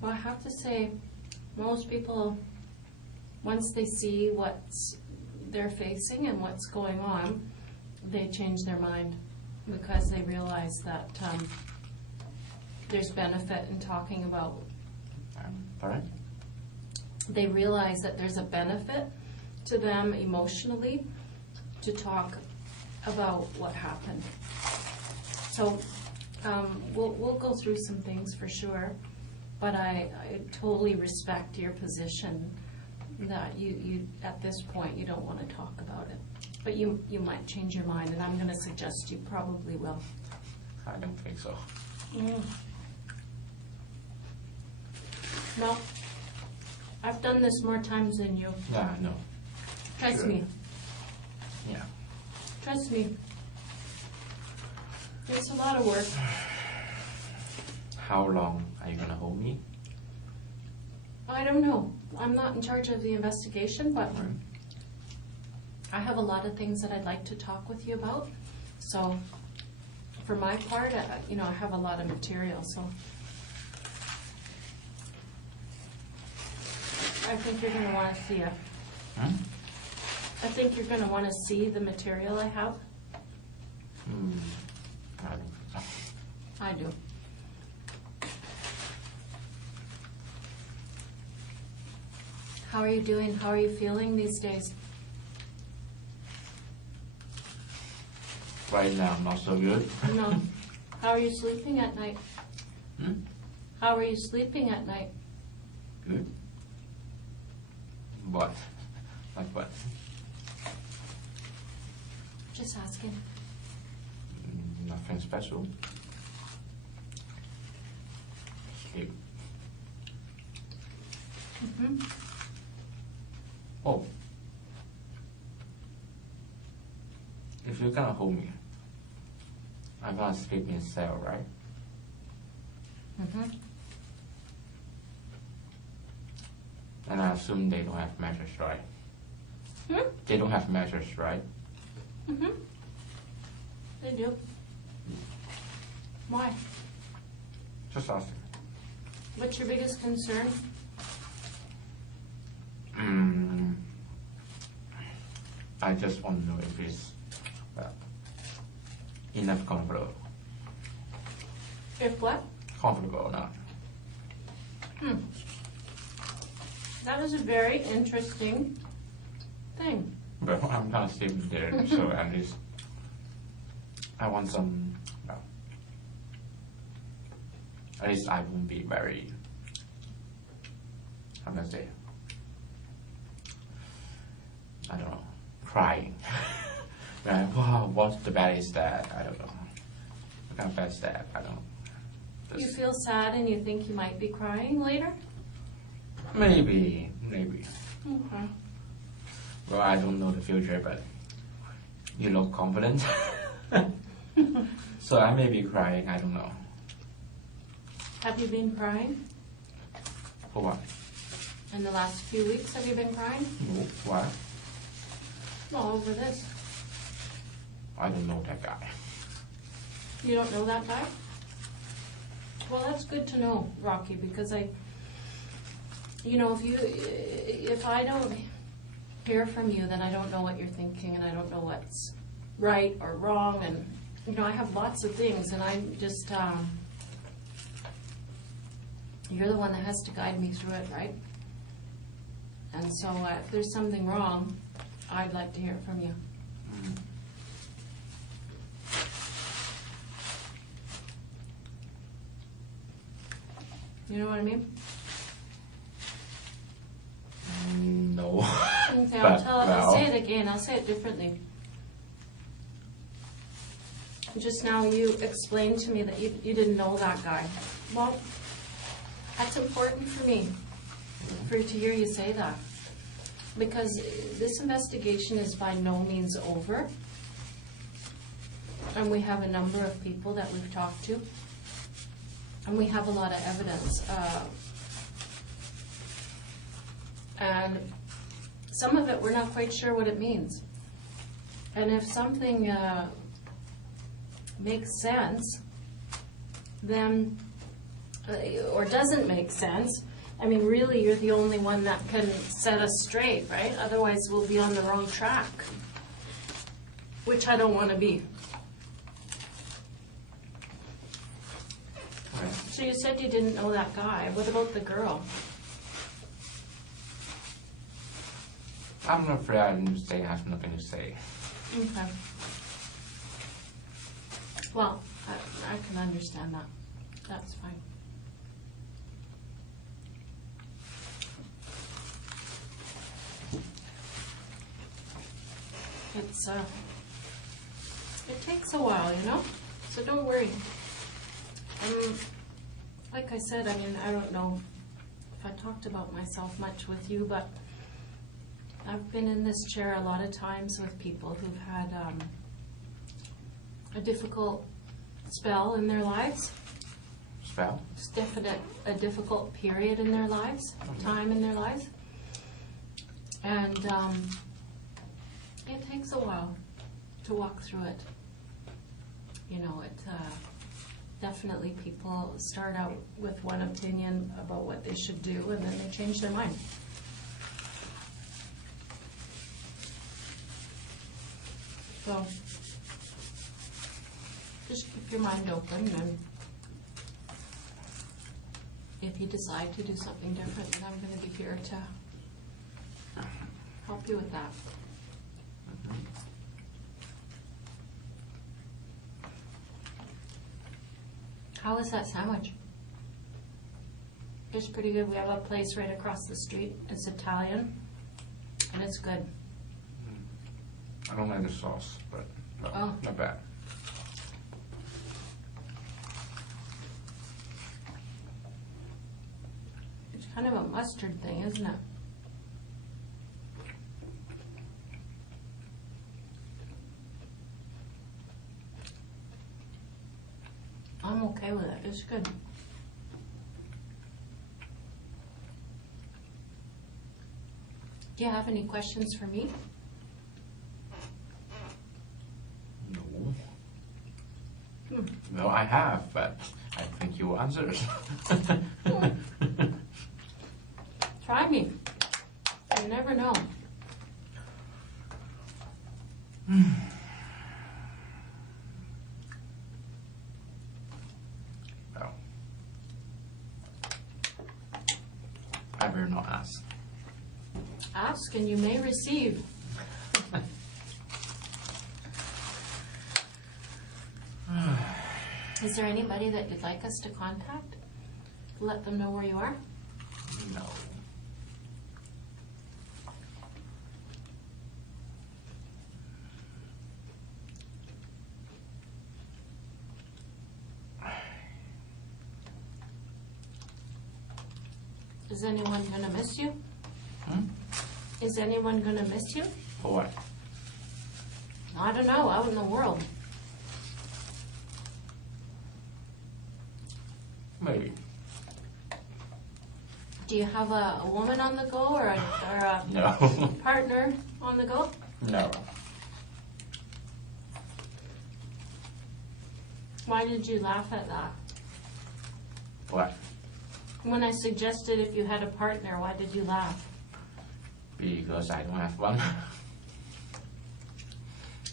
Well, I have to say, most people, once they see what they're facing and what's going on, they change their mind because they realize that there's benefit in talking about. Pardon? They realize that there's a benefit to them emotionally to talk about what happened. So we'll go through some things for sure, but I totally respect your position that you at this point you don't want to talk about it. But you might change your mind, and I'm going to suggest you probably will. I don't think so. Well, I've done this more times than you. Yeah, I know. Trust Sure. me. Yeah. Trust me. It's a lot of work. How long are you gonna hold me? I don't know. I'm not in charge of the investigation, but I have a lot of things that I'd like to talk with you about. So, for my part, I have a lot of material. So, I think you're going to want to see it. I think you're going to want to see the material I have. I don't think so. I do. How are you doing? How are you feeling these days? Right now, not so good. No. How are you sleeping at night? Hmm? How are you sleeping at night? Good. What? Like what? Just asking. Nothing special. Sleep. Mm-hmm. Oh. If you're gonna hold me, I'm gonna sleep in cell, right? Mm-hmm. And I assume they don't have mattress, right? Hmm? They don't have mattress, right? Mm-hmm. They do. Why? Just asking. What's your biggest concern? I just want to know if it's enough comfortable. If what? Comfortable or not. That is a very interesting thing. But I'm not sleeping there, so at least I want some. At least I won't be very. How can I say? I don't know. Crying. Like, wow, what the bad is that? I don't know. What kind of bad is that? I don't know. You Just feel sad and you think you might be crying later? maybe. Okay. Well, I don't know the future, but you look confident. So I may be crying, I don't know. Have you been crying? For what? In the last few weeks, have you been crying? No, why? Well, over this. I don't know that guy. You don't know that guy? Well, that's good to know, Rocky, because if I don't hear from you, then I don't know what you're thinking, and I don't know what's right or wrong, and, I have lots of things, and I'm just, you're the one that has to guide me through it, right? And so if there's something wrong, I'd like to hear it from you. You know what I mean? No. Okay, But, I'll say it again. I'll say it differently. Just now you explained to me that you didn't know that guy. Well, that's important for me, to hear you say that. Because this investigation is by no means over. And we have a number of people that we've talked to. And we have a lot of evidence. And some of it, we're not quite sure what it means. And if something makes sense, then, or doesn't make sense, I mean, really, you're the only one that can set us straight, right? Otherwise, we'll be on the wrong track, which I don't want to be. Right. So you said you didn't know that guy. What about the girl? I'm afraid I didn't say I have nothing to say. Okay. Well, I can understand that. That's fine. It takes a while, so don't worry. Like I said, I mean, I don't know if I talked about myself much with you, but I've been in this chair a lot of times with people who've had a difficult spell in their lives. Spell? It's a difficult period in their lives, time in their lives. And it takes a while to walk through it. Definitely people start out with one opinion about what they should do, and then they change their mind. So just keep your mind open, and if you decide to do something different, then I'm going to be here to help you with that. How is that sandwich? It's pretty good. We have a place right across the street. It's Italian, and it's good. I don't like the sauce, but Oh. not bad. It's kind of a mustard thing, isn't it? I'm okay with it. It's good. Do you have any questions for me? No. Hmm. Well, I have, but I think you will answer it. Try me. You never know. Well, I better not ask. Ask and you may receive. Is there anybody that you'd like us to contact? Let them know where you are? No. Is anyone gonna miss you? Hmm? Is anyone gonna miss you? For what? I don't know, out in the world. Maybe. Do you have a woman on the go or a No. partner on the go? No. Why did you laugh at that? What? When I suggested if you had a partner, why did you laugh? Because I don't have one.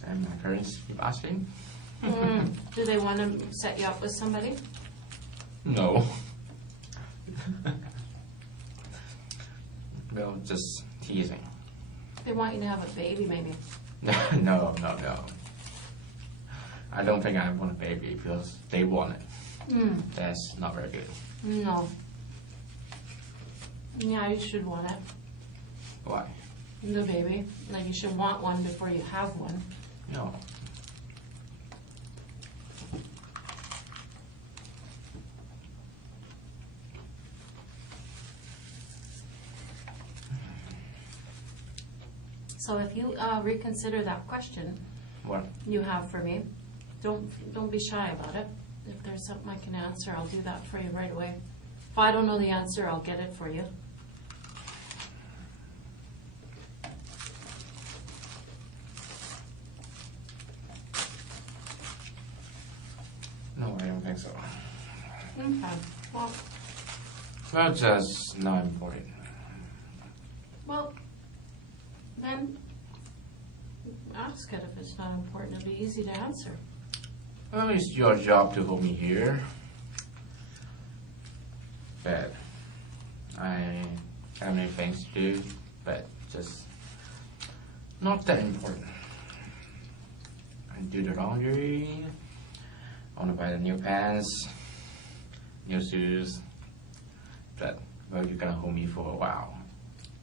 And my parents keep asking. Do they want to set you up with somebody? No. Well, just teasing. They want you to have a baby, maybe. No. I don't think I want a baby because they want it. That's not very good. No. Yeah, you should want it. Why? The baby. Like you should want one before you have one. No. So if you reconsider that question What? you have for me, don't be shy about it. If there's something I can answer, I'll do that for you right away. If I don't know the answer, I'll get it for you. No, I don't think so. Okay. Well, just not important. Well, then ask it if it's not important. It'll be easy to answer. Well, it's your job to hold me here. But I have many things to do, but just not that important. I do the laundry. I want to buy the new pants, new shoes. But, well, you're gonna hold me for a while.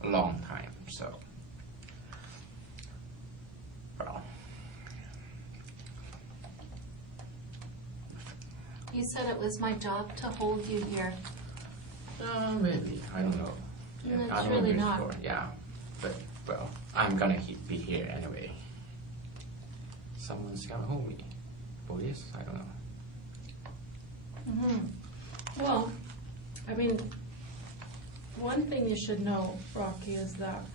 A long time, so. Well. You said it was my job to hold you here. Maybe. I don't know. No, it's I don't know really if not. for- Yeah. But, well, I'm gonna be here anyway. Someone's gonna hold me. Police? I don't know. Well, I mean, one thing you should know, Rocky, is that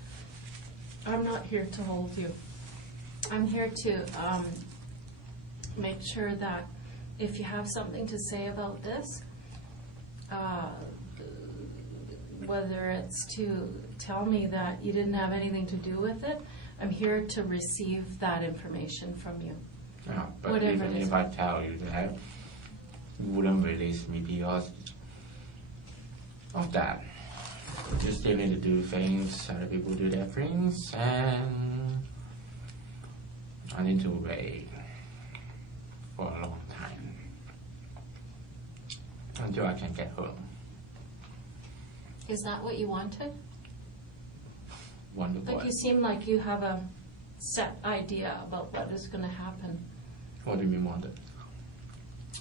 I'm not here to hold you. I'm here to make sure that if you have something to say about this, whether it's to tell me that you didn't have anything to do with it, I'm here to receive that information from you. Yeah, but Whatever even it is. if I tell you that, you wouldn't release me because of that. You still need to do things, other people do their things, and I need to wait for a long time. until I can get home. Is that what you wanted? Wonderful. Like you seem like you have a set idea about what is going to happen. What do you mean wanted?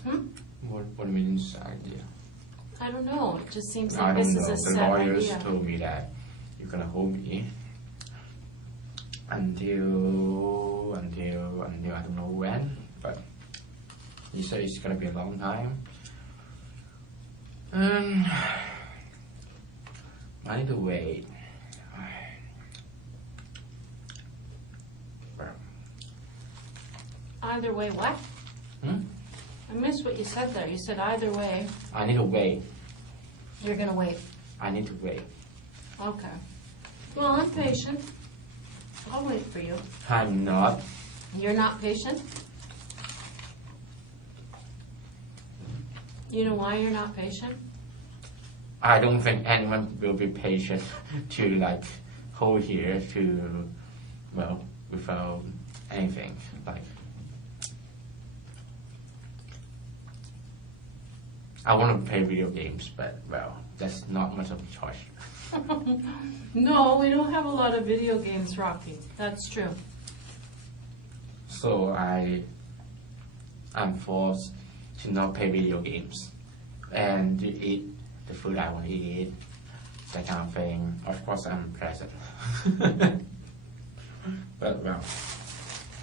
What do you mean idea? I don't know. It just seems I like don't this know. is a The set lawyers idea. told me that you're gonna hold me until I don't know when, but you said it's gonna be a long time. I need to wait. Either way, what? I missed what you said there. You said either way, I need to wait. you're going to wait. I need to wait. Okay. Well, I'm patient. I'll wait for you. I'm not. You're not patient? You know why you're not patient? I don't think anyone will be patient to like hold here to, well, without anything. Like, I want to play video games, but well, that's not much of a choice. No, we don't have a lot of video games, Rocky. That's true. So I'm forced to not play video games and to eat the food I want to eat, that kind of thing. Of course, I'm present. But well,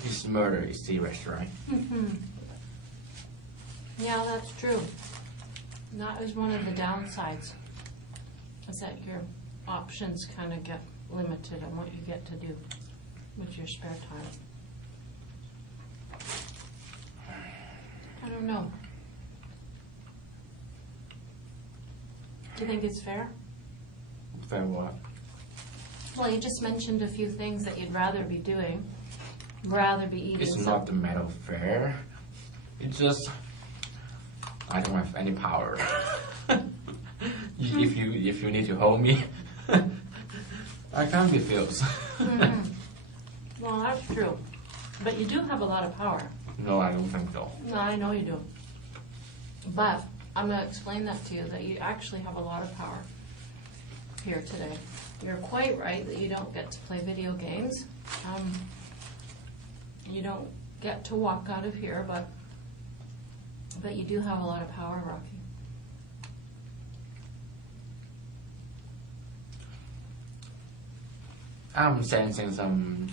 this murder is serious, right? Yeah, that's true. That is one of the downsides, is that your options kind of get limited on what you get to do with your spare time. I don't know. Do you think it's fair? Fair what? Well, you just mentioned a few things that you'd rather be doing, rather be eating. It's not the matter of fair. It's just I don't have any power. If you need to hold me, I can't refuse. Well, that's true. But you do have a lot of power. No, I don't think so. No, I know you do. But I'm going to explain that to you, that you actually have a lot of power here today. You're quite right that you don't get to play video games. You don't get to walk out of here, but you do have a lot of power, Rocky. I'm sensing some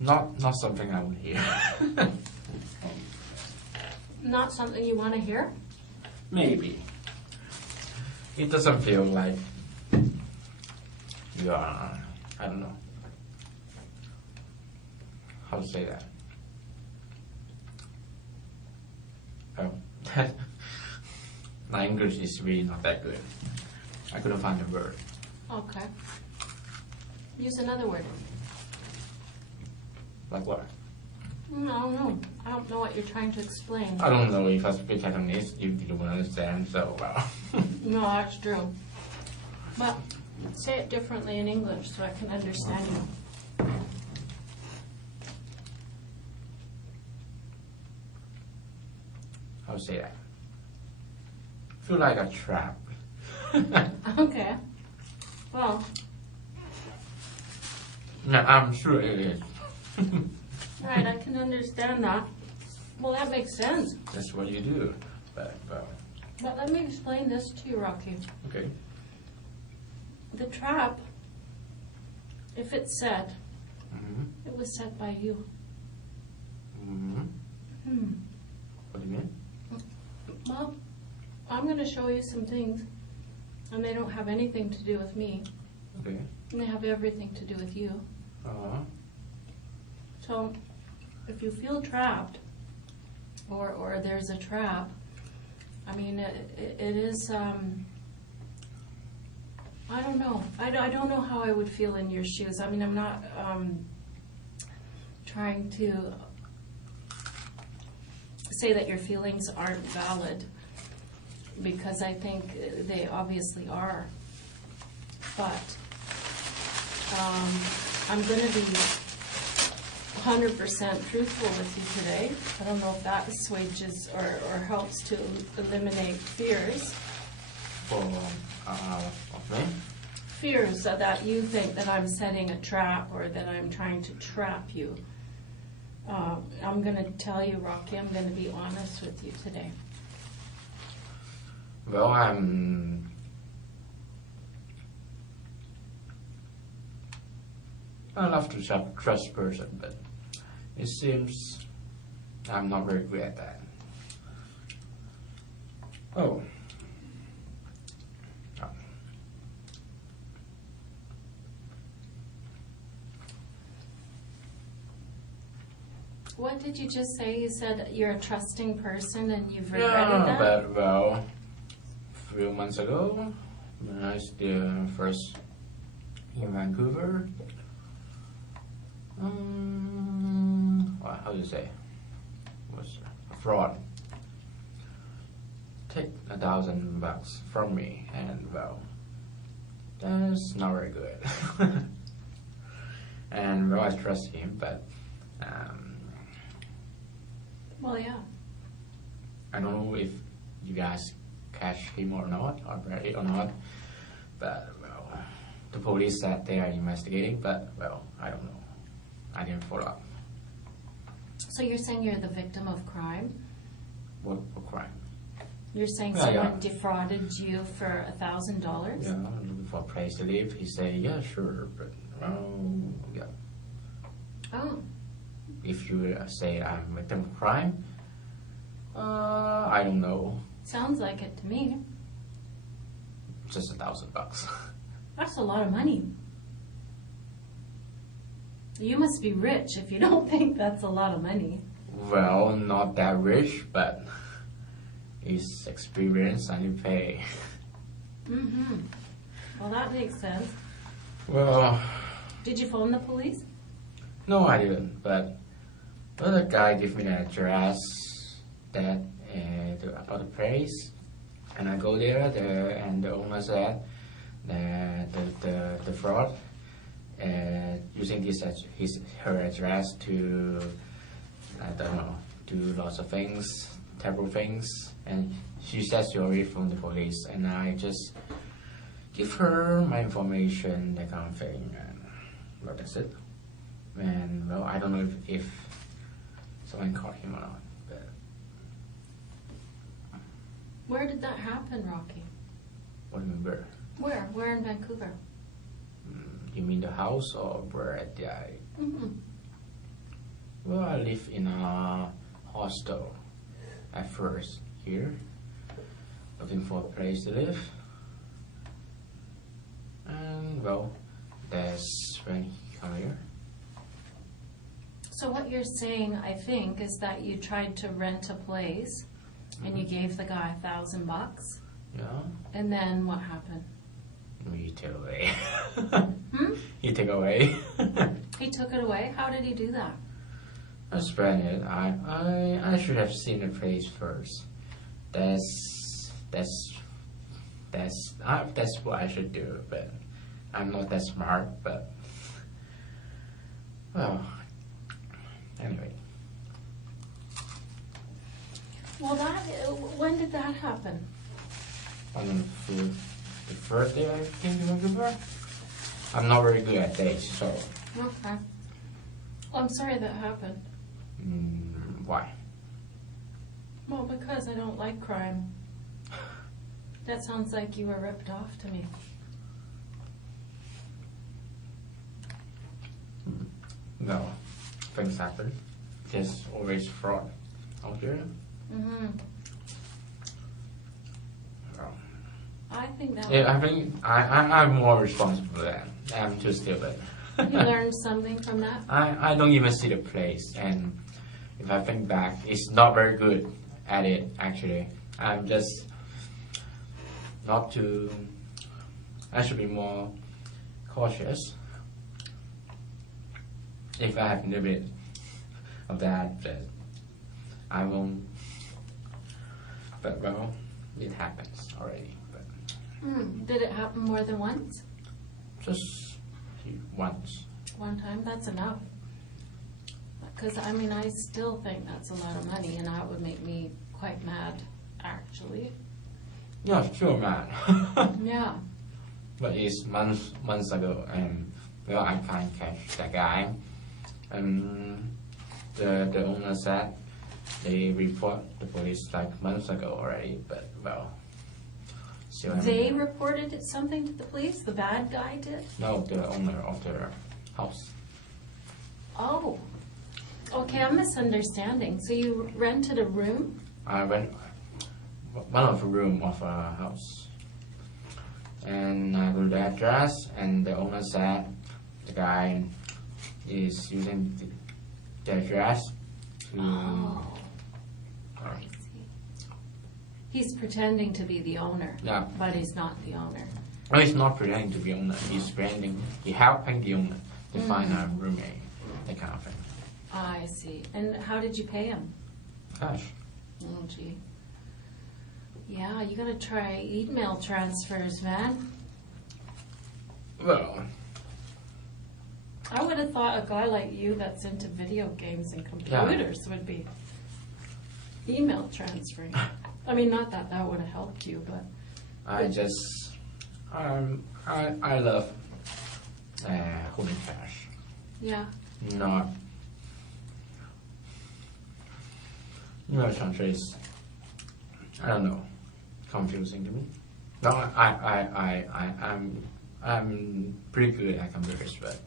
not something I would hear. Not something you want to hear? Maybe. It doesn't feel like you are, I don't know how to say that. Oh, my English is really not that good. I couldn't find a word. Okay. Use another word. Like what? I don't know. I don't know what you're trying to explain. I don't know if I speak Cantonese, you don't understand, so well. No, that's true. But say it differently in English so I can understand you. How to say that? Feel like a trap. Okay. Well, No, I'm sure it is. right, I can understand that. Well, that makes sense. That's what you do. But well, But let me explain this to you, Rocky. okay. The trap, if it's set, Mm-hmm. it was set by you. Mm-hmm. What do you mean? Well, I'm going to show you some things, and they don't have anything to do with me, Okay. and they have everything to do with you. Uh-huh. So, if you feel trapped, or there's a trap, I mean, it is, I don't know. I don't know how I would feel in your shoes. I mean, I'm not trying to say that your feelings aren't valid, because I think they obviously are. But I'm going to be 100% truthful with you today. I don't know if that assuages or helps to eliminate fears. For of me? Fears so that you think that I'm setting a trap or that I'm trying to trap you. I'm going to tell you, Rocky, I'm going to be honest with you today. Well, I love to trust person, but it seems I'm not very good at that. Oh. What did you just say? You said you're a trusting person and you've regretted that? But well, a few months ago, when I was first in Vancouver, how do you say? Was a fraud. Take $1,000 from me, and well, that's not very good. And well, I trust him, but well, yeah. I don't know if you guys catch him or not, or ready or not, but well, the police said they are investigating, but well, I don't know. I didn't follow up. So you're saying you're the victim of crime? What crime? You're saying Yeah, someone yeah. defrauded you for $1,000? Yeah, looking for a place to live. He said, yeah, sure, but well, yeah. Oh. If you say I'm a victim of crime, I don't know. Sounds like it to me. Just $1,000. That's a lot of money. You must be rich if you don't think that's a lot of money. Well, not that rich, but it's experience I need to pay. Mm-hmm. Well, that makes sense. Well, Did you phone the police? no, I didn't, but the guy gave me the address that about the place, and I go there, and the owner said that the fraud using her address to, I don't know, do lots of things, terrible things, and she says she already phoned the police, and I just give her my information, that kind of thing, and well, that's it. And well, I don't know if someone caught him or not, but Where did that happen, Rocky? what do you mean where? Where? Where in Vancouver? You mean the house or where at the? Mm-hmm. Well, I live in a hostel at first here, looking for a place to live, and well, that's when he come here. So what you're saying, I think, is that you tried to rent a place and you gave the guy $1,000, Yeah, and then what happened? he took away. Hmm? He took away. He took it away? How did he do that? I spent it. I should have seen the place first. That's what I should do. But I'm not that smart. But well, anyway. Well, when did that happen? On the first day I came to Vancouver, I'm not very good at dates, so. Okay. Well, I'm sorry that happened. Why? Well, because I don't like crime. That sounds like you were ripped off to me. No, things happen. There's always fraud out there. Mm-hmm. Well, I think that yeah, I think I'm more responsible than I'm too stupid. you learned something from that. I don't even see the place, and if I think back, it's not very good at it actually. I'm just not too. I should be more cautious. If I have a little bit of that, but I won't. But well, it happens already. But Did it happen more than once? just once. One time? That's enough. Because, I mean, I still think that's a lot of money, and that would make me quite mad, actually. Yeah, sure, man. Yeah. But it's months ago, and well, I can't catch that guy. And the owner said they report the police like months ago already, but well, still haven't- They reported something to the police? The bad guy did? No, the owner of the house. Oh. Okay, I'm misunderstanding. So you rented a room? I went one of the room of a house, and I go to the address, and the owner said the guy is using the address to. Oh. I see. He's pretending to be the owner. Yeah. But he's not the owner. No, he's not pretending to be owner. He's pretending. He helping the owner to find a roommate, that kind of thing. I see. And how did you pay him? Gosh. Oh, gee. Yeah, you gotta try email transfers, man. Well, I would have thought a guy like you that's into video games and computers would be email transferring. I mean, not that that would have helped you, but I just I love holding cash, yeah. not email transfers. I don't know, confusing to me. No, I'm pretty good at computers, but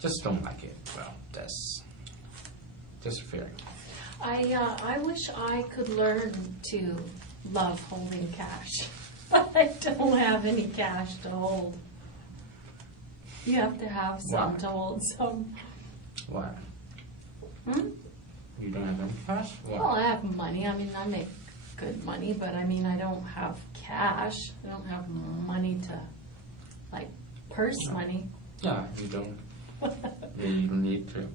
just don't like it. Well, that's just a feeling. I wish I could learn to love holding cash, but I don't have any cash to hold. You have to have some Why? to hold some. Why? Hmm? You don't have any cash? Why? Well, I have money. I mean, I make good money, but I mean, I don't have cash. I don't have money to, like, purse money. Yeah, you don't. Yeah, you don't need to.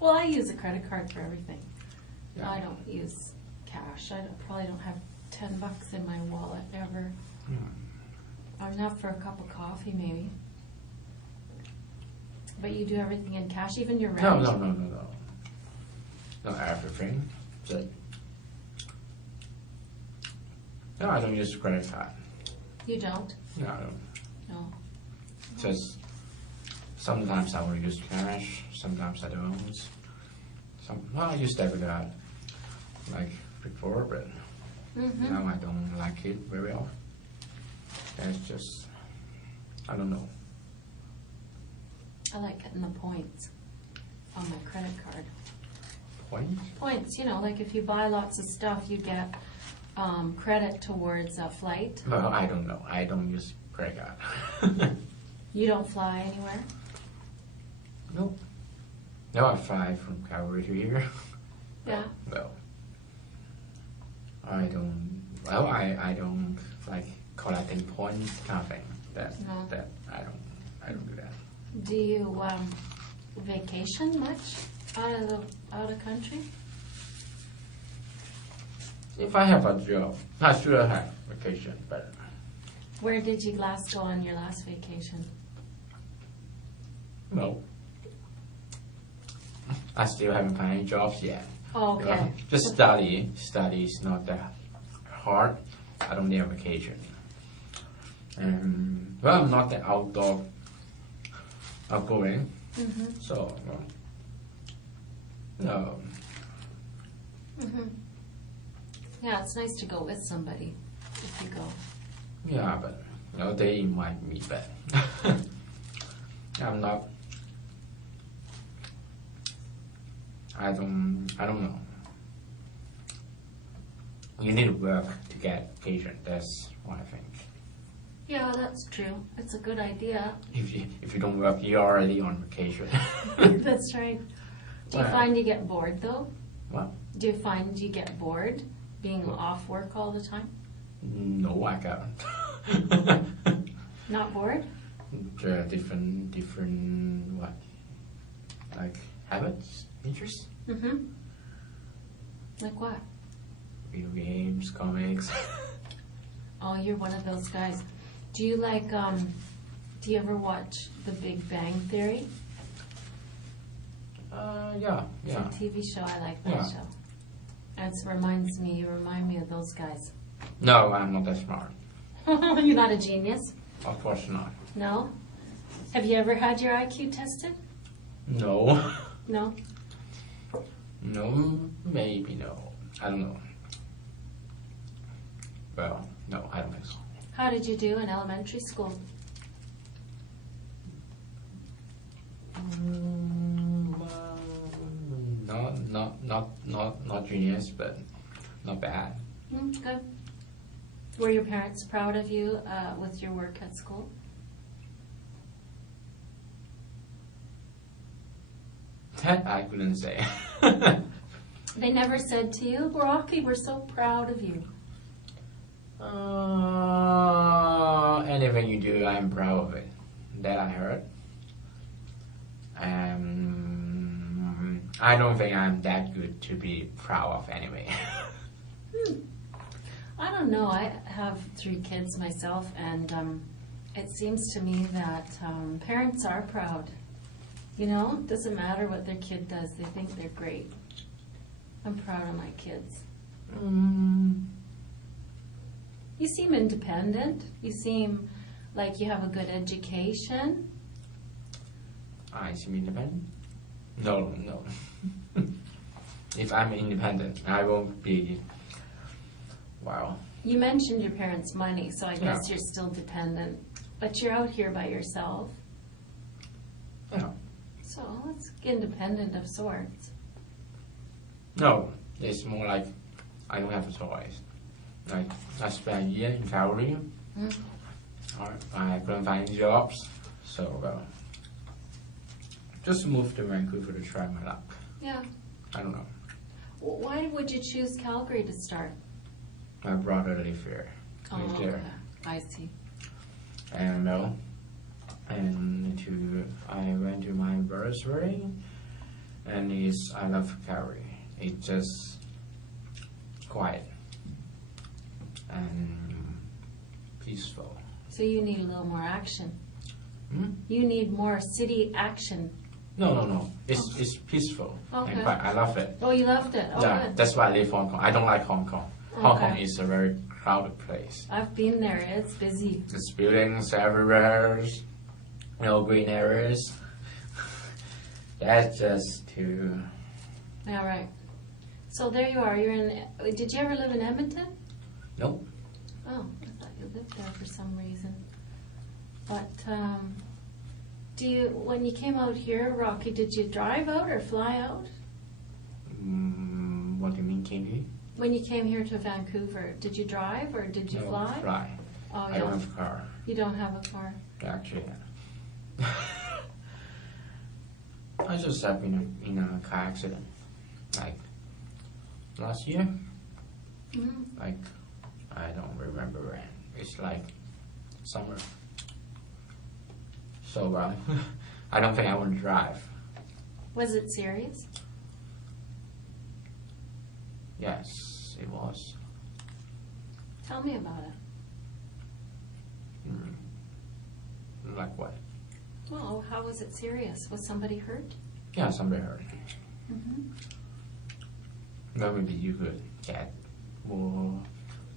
Well, I use a credit card for everything. Yeah. I don't use cash. Probably don't have $10 in my wallet ever. Enough for a cup of coffee, maybe. But you do everything in cash, even your rent? No. Not everything. Just, no, I don't use credit card. You don't? No, I don't. No. Just sometimes I will use cash, sometimes I don't. I use debit card like before, but Mm-hmm. now I don't like it very often. It's just, I don't know. I like getting the points on my credit card. Point? Points, like if you buy lots of stuff, you get credit towards a flight. Well, I don't know. I don't use credit card. You don't fly anywhere? Nope. No, I fly from Calgary to here. Yeah. Well, I don't like collecting points kind of thing. No. That I don't do that. Do you vacation much out of country? If I have a job, I should have vacation, but Where did you last go on your last vacation? no. I still haven't found any jobs yet. Oh, okay. Just study. Study is not that hard. I don't need a vacation. Well, I'm not that outgoing. Mm-hmm. So, no. Mm-hmm. Yeah, it's nice to go with somebody if you go. Yeah, but they invite me, but I'm not. I don't know. You need to work to get vacation. That's what I think. Yeah, that's true. It's a good idea. If you don't work, you're already on vacation. That's right. Do you Well. find you get bored though? What? Do you find you get bored being off work all the time? No, I can't. Not bored? Different what? Like habits, interests, Mm-hmm. Like what? video games, comics. Oh, you're one of those guys. Do you like, do you ever watch The Big Bang Theory? Yeah. It's a TV show. I like that show. It you remind me of those guys. No, I'm not that smart. You're not a genius? Of course not. No? Have you ever had your IQ tested? No. No? No, maybe no. I don't know. Well, no, I don't think so. How did you do in elementary school? Not genius, but not bad. Good. Were your parents proud of you with your work at school? That I couldn't say. They never said to you, Rocky, we're so proud of you. Anything you do, I'm proud of it. That I heard. I don't think I'm that good to be proud of anyway. I don't know. I have 3 kids myself, and it seems to me that parents are proud. You know, it doesn't matter what their kid does. They think they're great. I'm proud of my kids. You seem independent. You seem like you have a good education. I seem independent? No. If I'm independent, I won't be. Wow. You mentioned your parents' money, so I guess you're still dependent. But you're out here by yourself. Yeah. So it's independent of sorts. No, it's more like I don't have a choice. Like I spent a year in Calgary. I couldn't find any jobs, so just moved to Vancouver to try my luck. Yeah. I don't know. Why would you choose Calgary to start? My brother lives here. Lives there. I see. And I went to my brother's wedding, and I love Calgary. It's just quiet and peaceful. So you need a little more action. Hmm? You need more city action. No. It's peaceful and quiet. I love it. Oh, you loved it? Oh, Yeah, good. that's why I live Hong Kong. I don't like Hong Kong. Hong Kong is a very crowded place. I've been there. It's busy. There's buildings everywhere. Green areas. That's just too. Yeah, right. So there you are. You're in. Did you ever live in Edmonton? Nope. Oh, I thought you lived there for some reason. But when you came out here, Rocky, did you drive out or fly out? What do you mean, came here? When you came here to Vancouver, did you drive or did you fly? Fly. Oh, I don't have a car. You don't have a car? Actually, I just have been in a car accident, like last year. Like I don't remember when. It's like summer. So I don't think I want to drive. Was it serious? Yes, it was. Tell me about it. Like what? Well, how was it serious? Was somebody hurt? Yeah, somebody hurt. Well, maybe you could get more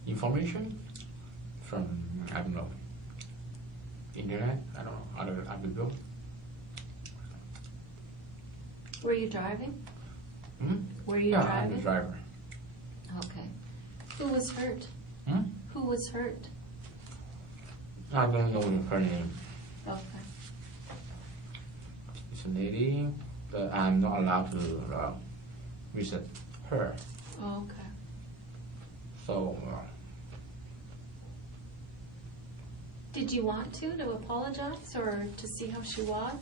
information from, I don't know, internet, I don't know, other people. Were you driving? Were you yeah, driving? I'm the driver. Okay. Who was hurt? Who was hurt? I don't know her name. Okay. It's a lady, but I'm not allowed to visit her. Oh, okay. So, did you want to apologize or to see how she was?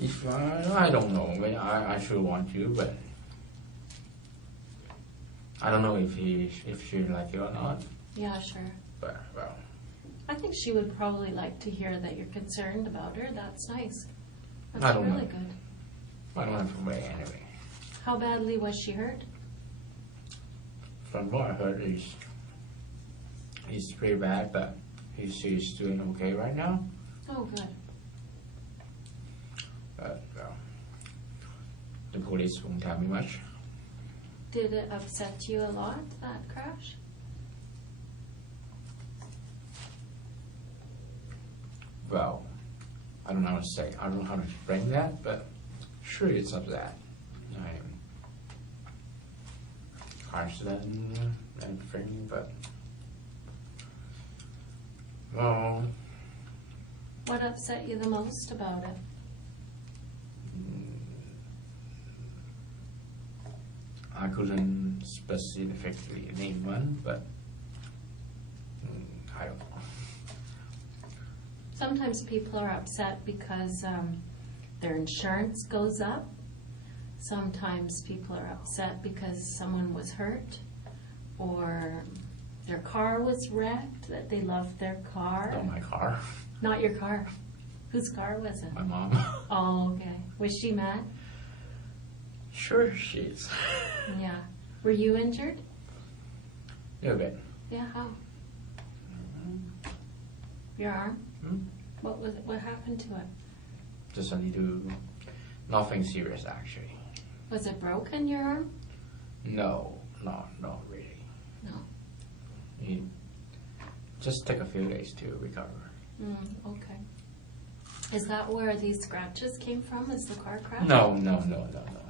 if I don't know, maybe I should want to, but I don't know if she like it or not. Yeah, sure. But well, I think she would probably like to hear that you're concerned about her. That's nice. That's I don't really know. good. I don't have to wait anyway. How badly was she hurt? From what I heard, it's pretty bad, but she's doing okay right now. Oh, good. But well, the police won't tell me much. Did it upset you a lot, that crash? Well, I don't know how to say. I don't know how to explain that, but sure it's upset. Accident and everything, but well. What upset you the most about it? I couldn't specifically name one, but I don't know. Sometimes people are upset because their insurance goes up. Sometimes people are upset because someone was hurt or their car was wrecked, that they loved their car. Not my car. Not your car. Whose car was it? My mom. Oh, okay. Was she mad? Sure she is. Yeah. Were you injured? A little bit. Yeah, how? Your arm? What was it? What happened to it? Just only do nothing serious actually. Was it broken, your arm? No, not really. No. It just take a few days to recover. Okay. Is that where these scratches came from? Is the car crash? No.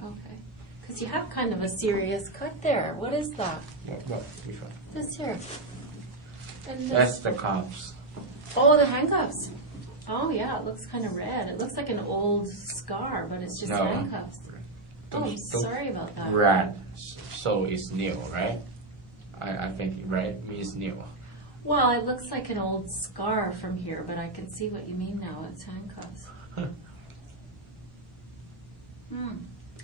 Okay. Because you have kind of a serious cut there. What is that? What? Which one? This here. And this. That's the cuffs. Oh, the handcuffs. Oh, yeah, it looks kind of red. It looks like an old scar, but it's just No. handcuffs. Oh, I'm sorry about that. Red, so it's new, right? I think red means new. Well, it looks like an old scar from here, but I can see what you mean now. It's handcuffs.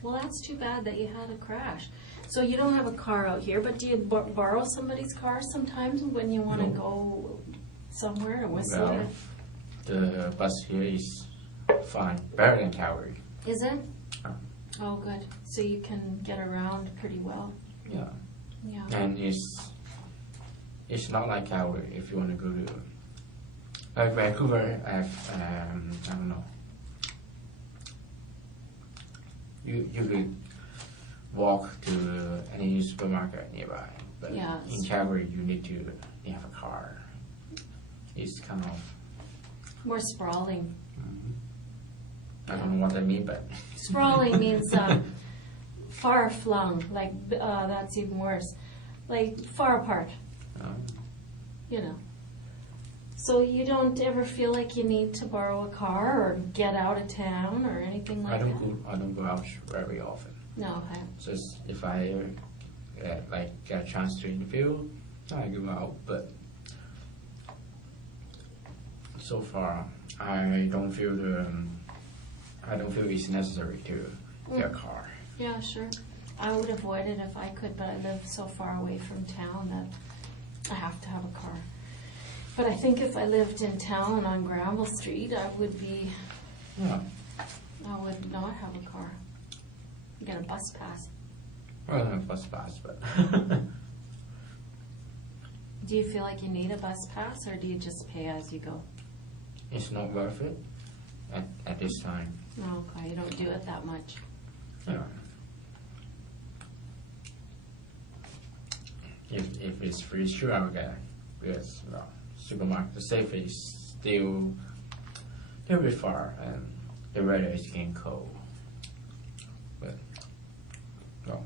Well, that's too bad that you had a crash. So you don't have a car out here, but do you borrow somebody's car sometimes when you want to go somewhere or whistle Well, it? the bus here is fine, better than Calgary. Is it? Oh, good. So you can get around pretty well. Yeah. Yeah. And it's not like Calgary if you want to go to Vancouver. I don't know. You could walk to any supermarket nearby, but Yeah, in Calgary you have a car. It's kind of More sprawling. I don't know what that means, but Sprawling means far flung, like that's even worse. Like far apart, you know. So you don't ever feel like you need to borrow a car or get out of town or anything like that? I don't go out very often. No, okay. Just if I get a chance to interview, I go out. But so far, I don't feel it's necessary to get a car. Yeah, sure. I would avoid it if I could, but I live so far away from town that I have to have a car. But I think if I lived in town on Granville Street, I would not have a car. Get a bus pass. Well, not a bus pass, but Do you feel like you need a bus pass, or do you just pay as you go? it's not worth it at this time. No, okay, you don't do it that much. Yeah. If it's free, sure I will get it. Because supermarket, the safe is still a bit far, and the weather is getting cold. But well.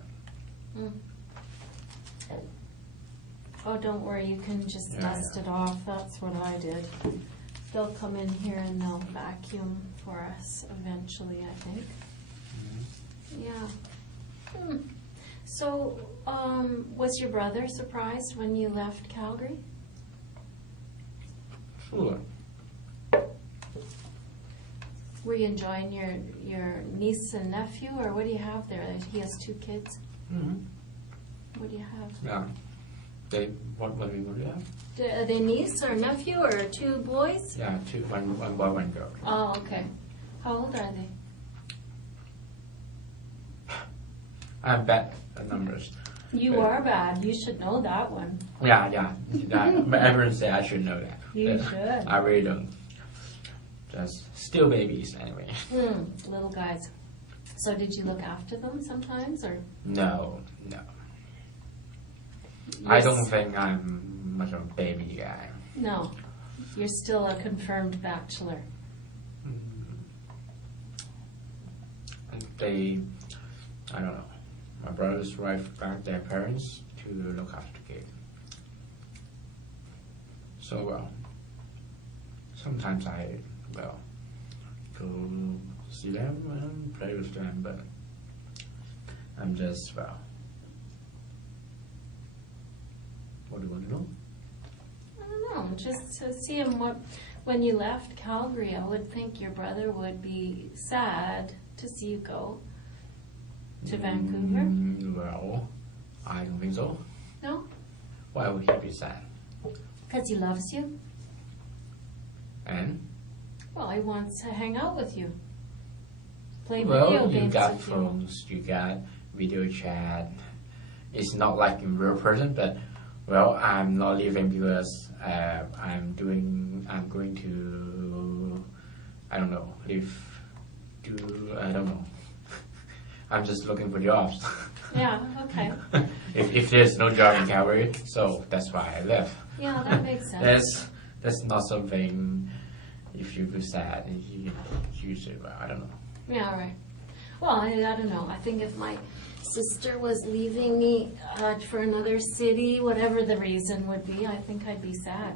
Oh, don't worry, you can just Yeah, dust it off. That's what I did. They'll come in here and they'll vacuum for us eventually, I think. Yeah. So, was your brother surprised when you left Calgary? Sure. Were you enjoying your niece and nephew, or what do you have there? He has 2 kids. What do you have? Yeah. What do you have? Are they niece or nephew or 2 boys? Yeah, 2, one boy, one girl. Oh, okay. How old are they? I'm bad at numbers. You are bad. You should know that one. Yeah. But everyone say I should know that. You But should. I really don't. Just still babies anyway. Little guys. So did you look after them sometimes, or? No. I don't think I'm much of a baby guy. No, you're still a confirmed bachelor. I don't know. My brother's wife got their parents to look after the kid. So, sometimes I, go see them and play with them, but I'm just, what do you want to know? I don't know, just to see him. When you left Calgary, I would think your brother would be sad to see you go to Vancouver. Well, I don't think so. No? Why would he be sad? Because he loves you. And? Well, he wants to hang out with you. Play video games you got with phones, you got video chat. It's not like in real person, but I'm not leaving because I'm going to, I don't know, I don't know. I'm just looking for jobs. Yeah, okay. if there's no job in Calgary, so that's why I left. Yeah, that makes sense. That's not something, if you feel sad, you say, I don't know. Yeah, right. Well, I don't know. I think if my sister was leaving me for another city, whatever the reason would be, I think I'd be sad.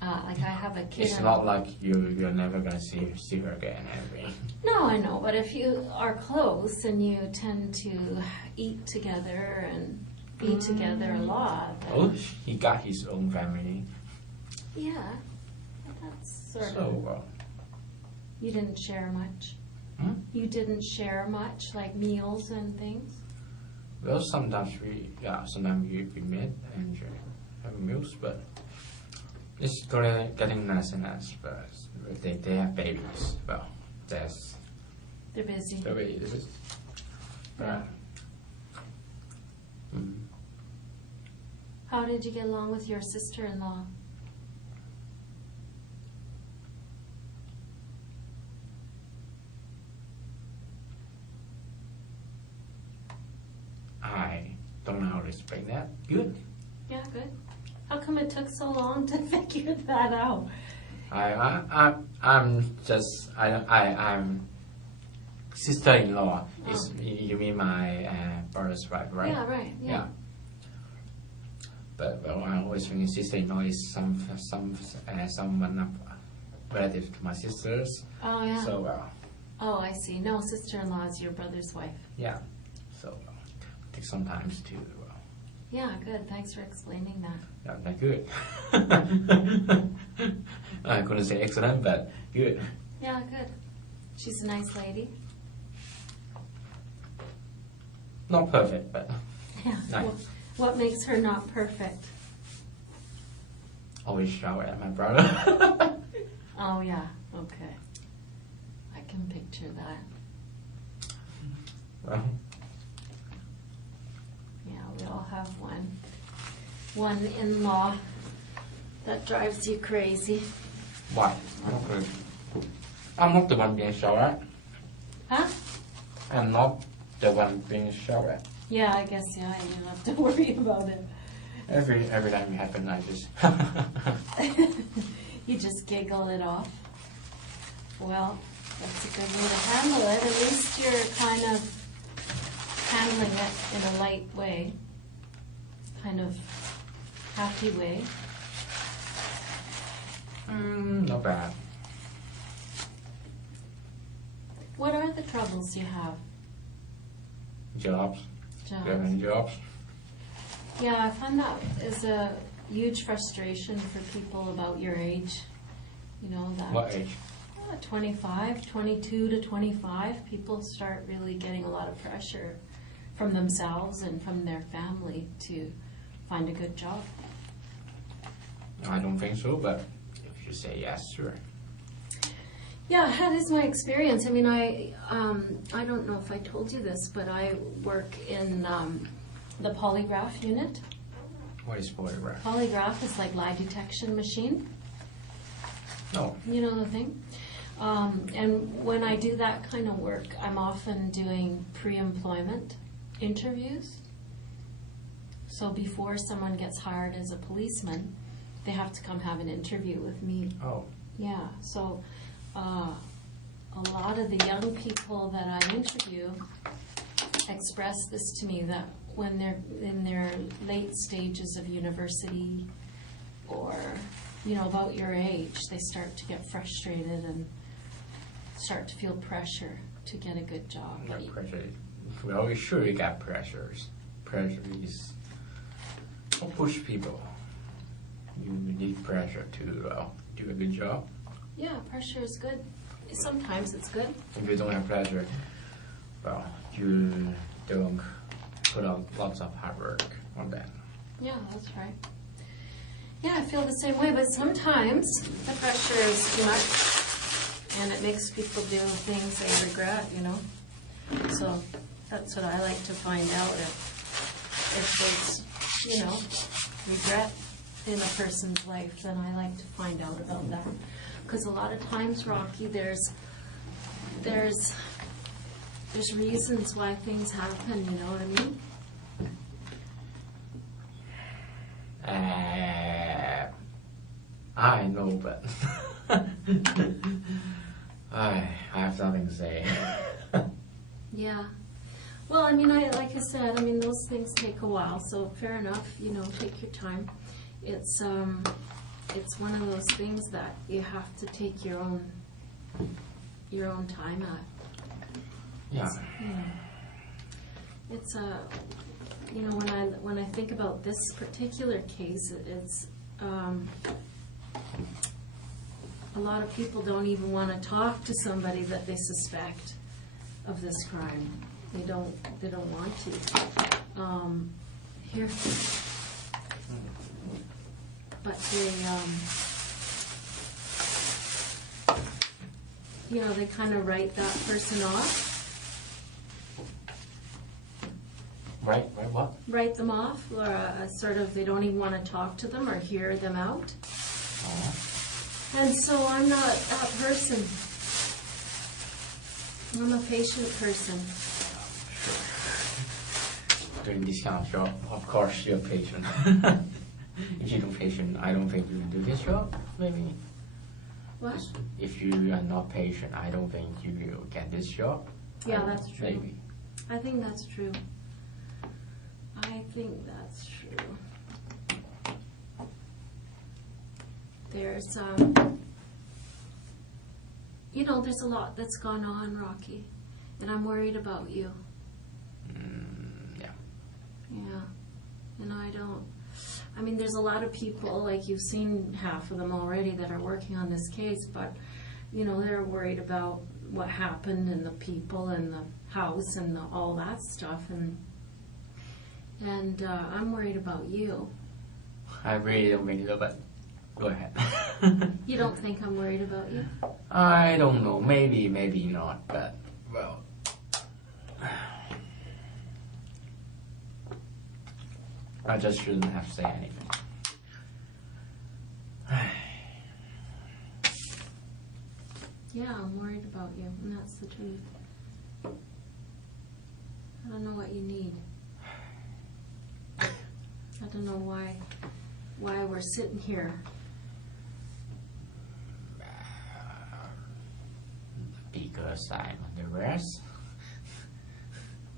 Like I have a kid. It's not like you're never gonna see her again, Henry. No, I know, but if you are close and you tend to eat together and be together a lot. Oh, he got his own family. Yeah, that's sort of. So, You didn't share much. You didn't share much, like meals and things. well, sometimes we meet and have meals, but it's getting nice and nice. But they have babies. Well, They're busy. the way it is. Yeah. How did you get along with your sister-in-law? I don't know how to explain that. Good. Yeah, good. How come it took so long to figure that out? I'm sister-in-law. You mean my brother's wife, right? Yeah, right. Yeah. But I always think sister-in-law is someone relative to my sisters. Oh, yeah. So Oh, I see. No, sister-in-law is your brother's wife. yeah. So it takes some time to. Yeah, good. Thanks for explaining that. Yeah, not good. I couldn't say excellent, but good. Yeah, good. She's a nice lady. Not perfect, but Yeah. nice. What makes her not perfect? Always shower at my brother. Oh, yeah. Okay. I can picture that. Well, Yeah, we all have one in-law that drives you crazy. why? I'm not the one being showered at. Huh? I'm not the one being showered at. Yeah, I guess, yeah, you don't have to worry about it. Every time it happens, I just. You just giggle it off. Well, that's a good way to handle it. At least you're kind of handling it in a light way, kind of happy way. Not bad. What are the troubles you have? Jobs. Jobs. Do you have any jobs? Yeah, I find that is a huge frustration for people about your age. You know, that What age? 25, 22 to 25, people start really getting a lot of pressure from themselves and from their family to find a good job. I don't think so, but if you say yes, sure. Yeah, that is my experience. I mean, I don't know if I told you this, but I work in the polygraph unit. What is polygraph? Polygraph is like lie detection machine. No. You know the thing? And when I do that kind of work, I'm often doing pre-employment interviews. So before someone gets hired as a policeman, they have to come have an interview with me. Oh. Yeah, so a lot of the young people that I interview express this to me, that when they're in their late stages of university or, you know, about your age, they start to get frustrated and start to feel pressure to get a good job. Not pressure. Well, we sure you got pressures. Pressure is don't push people. You need pressure to do a good job. Yeah, pressure is good. Sometimes it's good. If you don't have pressure, well, you don't put out lots of hard work on that. Yeah, that's right. Yeah, I feel the same way, but sometimes the pressure is too much and it makes people do things they regret, you know. So that's what I like to find out, if there's, you know, regret in a person's life, then I like to find out about that. Because a lot of times, Rocky, there's reasons why things happen, you know what I mean? I know, but I have nothing to say. Yeah. Well, I mean, like I said, I mean, those things take a while, so fair enough, you know, take your time. It's one of those things that you have to take your own time at. Yeah. It's you know, when I think about this particular case, it's a lot of people don't even want to talk to somebody that they suspect of this crime. They don't want to. Here. But they, you know, they kind of write that person off. Right, what? Write them off, or a sort of, they don't even want to talk to them or hear them out. And so I'm not that person. I'm a patient person. Doing this kind of job, of course you're patient. If you're not patient, I don't think you can do this job, maybe. What? If you are not patient, I don't think you will get this job. Yeah, that's true. Maybe. I think that's true. I think that's true. There's, you know, there's a lot that's gone on, Rocky, and I'm worried about you. Yeah. Yeah. And I mean, there's a lot of people, like you've seen half of them already, that are working on this case, but, you know, they're worried about what happened and the people and the house and all that stuff, and I'm worried about you. I really don't think so, but go ahead. You don't think I'm worried about you? I don't know. Maybe, maybe not, but, well. I just shouldn't have to say anything. Yeah, I'm worried about you, and that's the truth. I don't know what you need. I don't know why we're sitting here. Because I'm under arrest.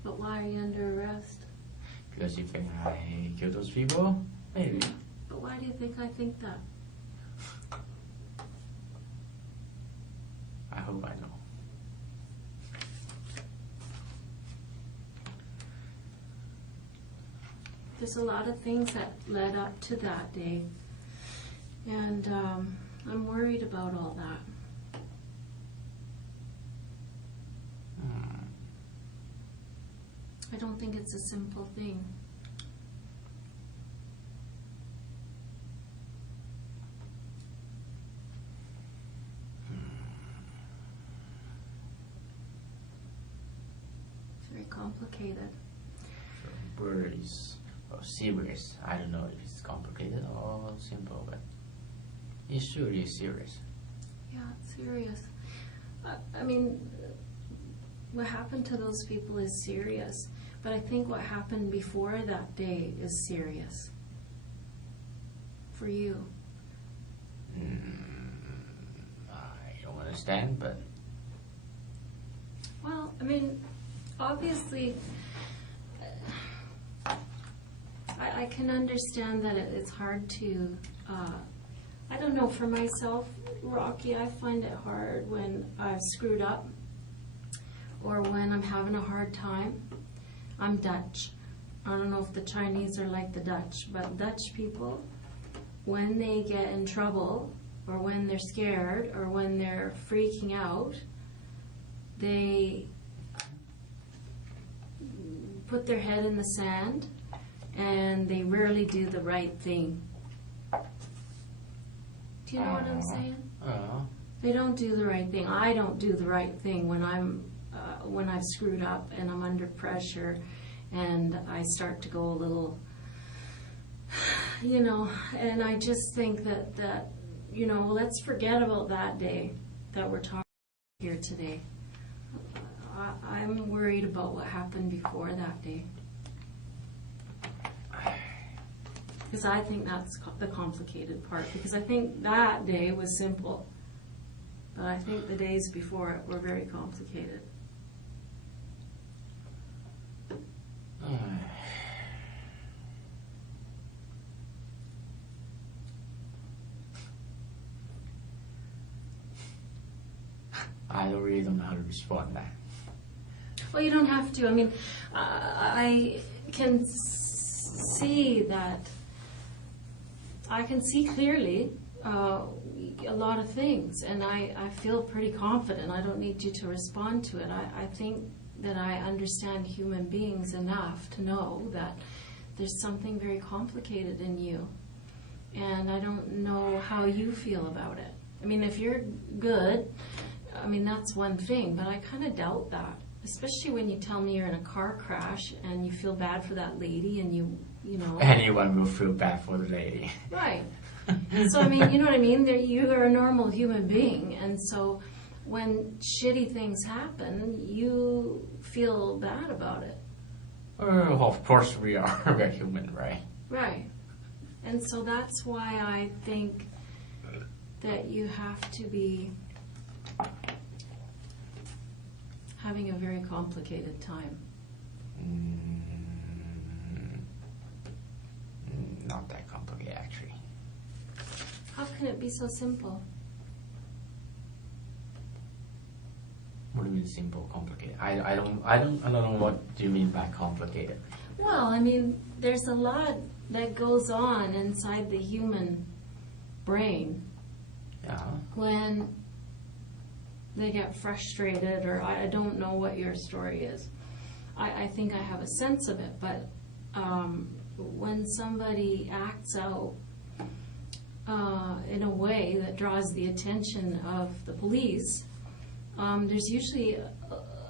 But why are you under arrest? Because you think I killed those people? Maybe. But why do you think I think that? I hope I know. There's a lot of things that led up to that day. And I'm worried about all that. I don't think it's a simple thing. It's very complicated. So, word is serious. I don't know if it's complicated or simple, but it's surely serious. Yeah, it's serious. I mean, what happened to those people is serious. But I think what happened before that day is serious. For you. I don't understand, but... Well, I mean, obviously, I can understand that it's hard to, I don't know, for myself, Rocky, I find it hard when I've screwed up or when I'm having a hard time. I'm Dutch. I don't know if the Chinese are like the Dutch, but Dutch people, when they get in trouble or when they're scared or when they're freaking out, they put their head in the sand and they rarely do the right thing. Do you know what I'm saying? They don't do the right thing. I don't do the right thing when I've screwed up and I'm under pressure and I start to go a little, and I just think that let's forget about that day that we're talking here today. I'm worried about what happened before that day. Because I think that's the complicated part. Because I think that day was simple. But I think the days before it were very complicated. I really don't know how to respond to that. Well, you don't have to. I mean, I can see that. I can see clearly a lot of things, and I feel pretty confident. I don't need you to respond to it. I think that I understand human beings enough to know that there's something very complicated in you, and I don't know how you feel about it. I mean, if you're good, I mean, that's one thing, but I kind of doubt that. Especially when you tell me you're in a car crash and you feel bad for that lady and you know. Anyone will feel bad for the lady. Right. So, I mean, you know what I mean? You are a normal human being. And so when shitty things happen, you feel bad about it. Of course we are. We're human, right? Right. And so that's why I think that you have to be having a very complicated time. Not that complicated, actually. How can it be so simple? What do you mean simple, complicated? I don't know what do you mean by complicated. Well, I mean, there's a lot that goes on inside the human brain. Yeah. When they get frustrated, or I don't know what your story is. I think I have a sense of it, but when somebody acts out in a way that draws the attention of the police, there's usually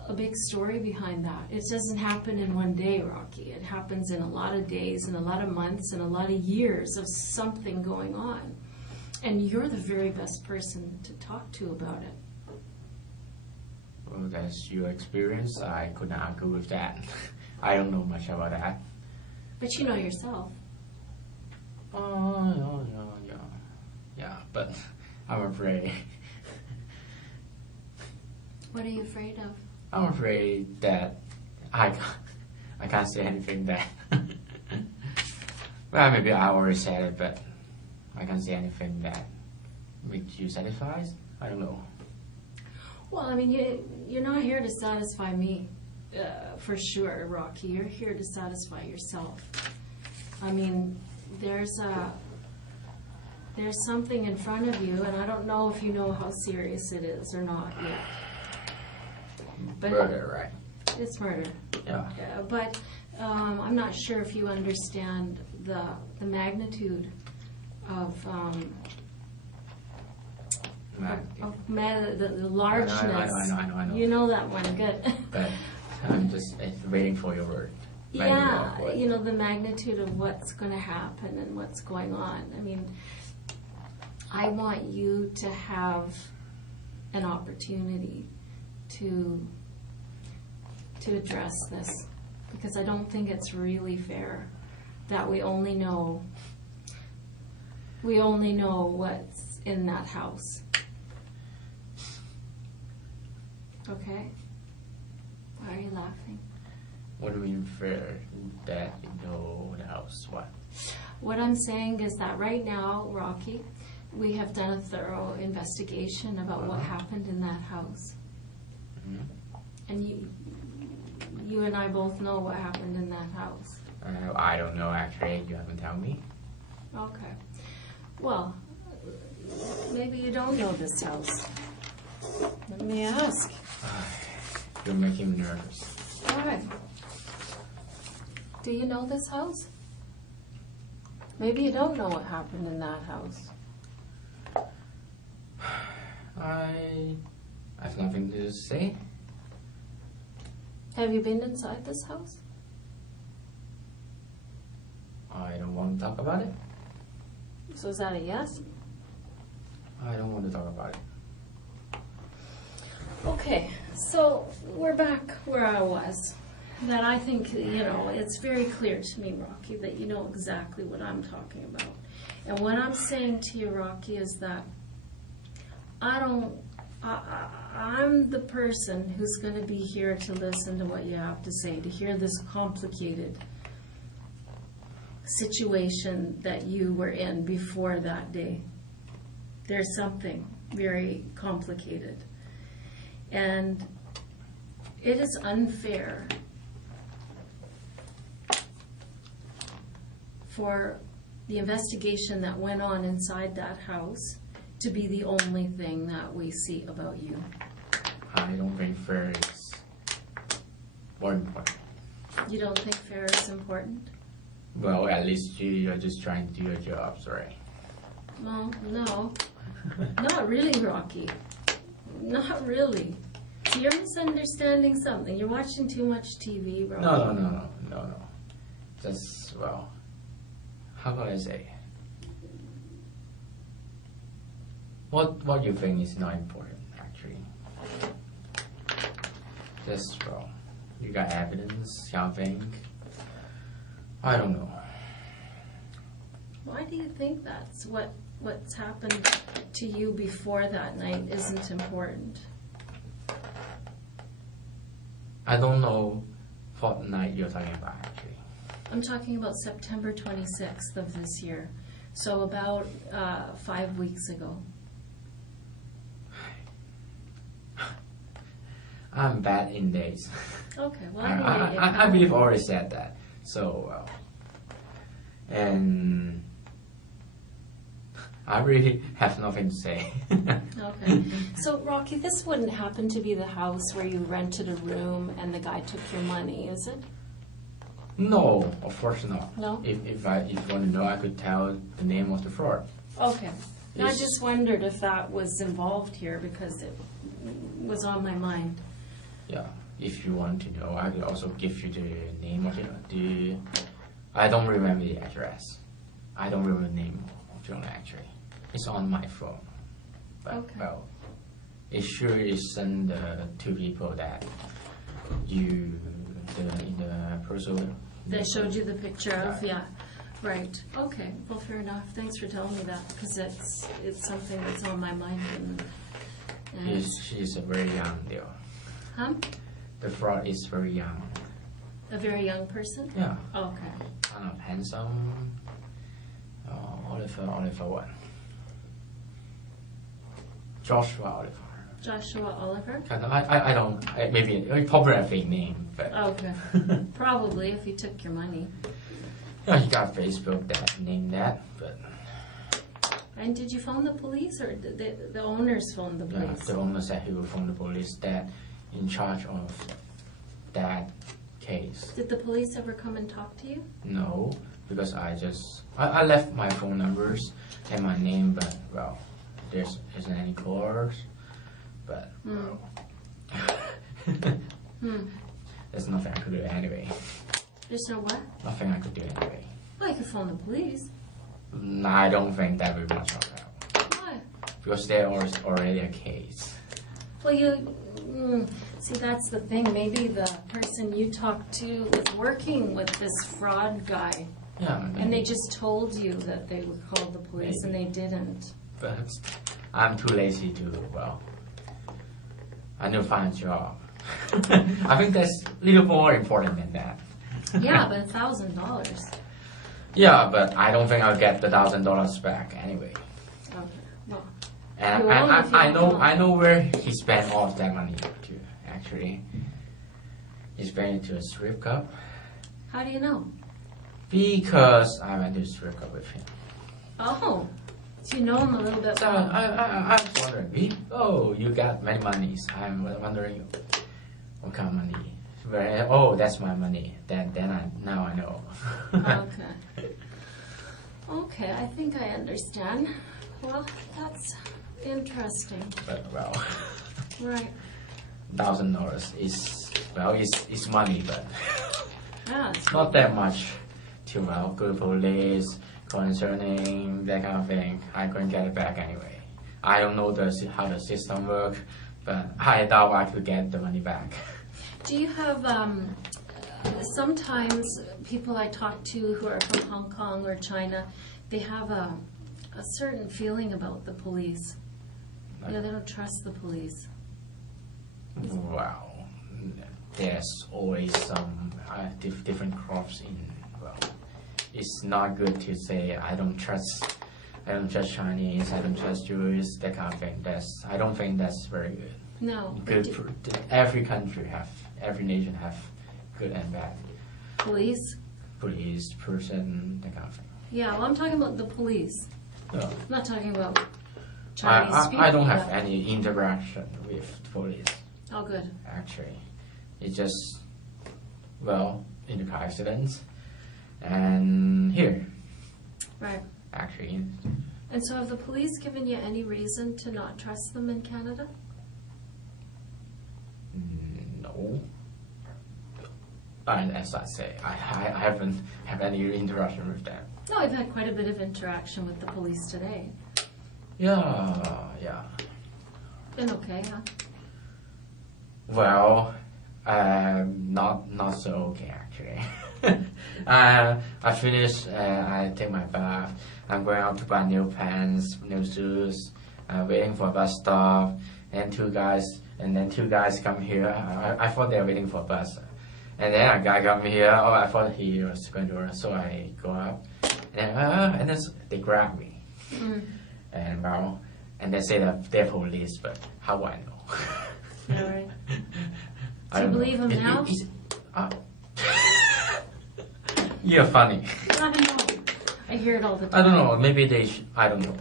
a big story behind that. It doesn't happen in one day, Rocky. It happens in a lot of days and a lot of months and a lot of years of something going on. And you're the very best person to talk to about it. Well, that's your experience. I couldn't argue with that. I don't know much about that. But you know yourself. Yeah, but I'm afraid. What are you afraid of? I'm afraid that I can't say anything that... Well, maybe I already said it, but I can't say anything that makes you satisfied. I don't know. Well, I mean, you're not here to satisfy me, for sure, Rocky. You're here to satisfy yourself. I mean, there's something in front of you, and I don't know if you know how serious it is or not yet. But Murder, right? It's murder. Yeah. But I'm not sure if you understand the magnitude of the largeness. I know. You know that one, good. But I'm just waiting for your word. Yeah, you know, the magnitude of what's going to happen and what's going on. I mean, I want you to have an opportunity to address this, because I don't think it's really fair that we only know what's in that house. Okay? Why are you laughing? What do you mean fair that you know the house? What? What I'm saying is that right now, Rocky, we have done a thorough investigation about what happened in that house. Mm-hmm. And you and I both know what happened in that house. I don't know actually. You haven't told me. Okay. Well, maybe you don't know this house. Let me ask. You're making me nervous. Why? Do you know this house? Maybe you don't know what happened in that house. I have nothing to say. Have you been inside this house? I don't want to talk about it. So is that a yes? I don't want to talk about it. Okay, so we're back where I was. That I think, it's very clear to me, Rocky, that you know exactly what I'm talking about. And what I'm saying to you, Rocky, is that I'm the person who's going to be here to listen to what you have to say, to hear this complicated situation that you were in before that day. There's something very complicated. And it is unfair for the investigation that went on inside that house to be the only thing that we see about you. I don't think fair is more important. You don't think fair is important? Well, at least you're just trying to do your job, right? Well, no. Not really, Rocky. Not really. So you're misunderstanding something. You're watching too much TV, Rocky. No. Just, well, how can I say? What you think is not important, actually. Just, well, you got evidence, something. I don't know. Why do you think that's what's happened to you before that night isn't important? I don't know what night you're talking about, actually. I'm talking about September 26th of this year. So about 5 weeks ago. I'm bad in days. Okay, well, I believe I already said that. So, well, and I really have nothing to say. Okay. So, Rocky, this wouldn't happen to be the house where you rented a room and the guy took your money, is it? No, of course not. No? If you want to know, I could tell the name of the fraud. Okay. I Yes. just wondered if that was involved here because it was on my mind. Yeah, if you want to know, I could also give you the name of the. I don't remember the address. I don't remember the name of the owner, actually. It's on my phone. But, Okay. well, it sure isn't the two people that you in the person. They showed you the picture of, yeah. Right. Okay. Well, fair enough. Thanks for telling me that because it's something that's on my mind. And She's a very young girl. huh? The fraud is very young. A very young person? Yeah. Okay. Kind of handsome. Oliver what? Joshua Oliver. Joshua Oliver? I don't. Maybe probably a fake name, but Okay. Probably if he took your money. yeah, he got Facebook that named that, but And did you phone the police or did the owners phone the yeah, police? the owner said he will phone the police that in charge of that case. Did the police ever come and talk to you? No, because I left my phone numbers and my name, but well, there isn't any calls. But well, there's nothing I could do anyway. There's no what? Nothing I could do anyway. Well, you could phone the police. I don't think that will be much of help Why? because there is already a case. Well, see, that's the thing. Maybe the person you talked to was working with this fraud guy. Yeah. Maybe. And they just told you that they would call the police, and they didn't. But I'm too lazy to, I need to find a job. I think that's a little more important than that. Yeah, but $1,000. Yeah, but I don't think I'll get the $1,000 back anyway. Okay. Well, And you won't if you don't. I know where he spent all of that money to, actually. He spent it to a strip club. How do you know? Because I went to a strip club with him. Oh, so you know him a little bit So more. I was wondering, you got many monies. I'm wondering what kind of money. That's my money. Now I know. Okay. Okay, I think I understand. Well, that's interesting. But Right. $1,000 is money, but Yeah, it's not that much to go to police concerning that kind of thing. I couldn't get it back anyway. I don't know how the system works, but I doubt I could get the money back. Do you have, sometimes people I talk to who are from Hong Kong or China, they have a certain feeling about the police. Yeah, they don't trust the police. Wow, there's always some different crops in. It's not good to say I don't trust Chinese, I don't trust Jews, that kind of thing. I don't think that's very good. No. Every nation have good and bad. Police? Police, person, that kind of thing. Yeah, well, I'm talking about the police. No. I'm not talking about Chinese people. I don't have any interaction with police. Oh, good. Actually, it's just in the car accidents and here. Right. Actually. And so have the police given you any reason to not trust them in Canada? No. And as I say, I haven't had any interaction with them. No, I've had quite a bit of interaction with the police today. Yeah. Been okay, huh? Well, not so okay actually. I finished. I take my bath. I'm going out to buy new pants, new shoes. Waiting for a bus stop, and two guys come here. I thought they were waiting for a bus, and then a guy come here. Oh, I thought he was going to, so I go up, and then they grab me, and they say that they're police, but how do I know? All right. Do you believe him now? You're funny. I know. I hear it all the time. I don't know. Maybe I don't know.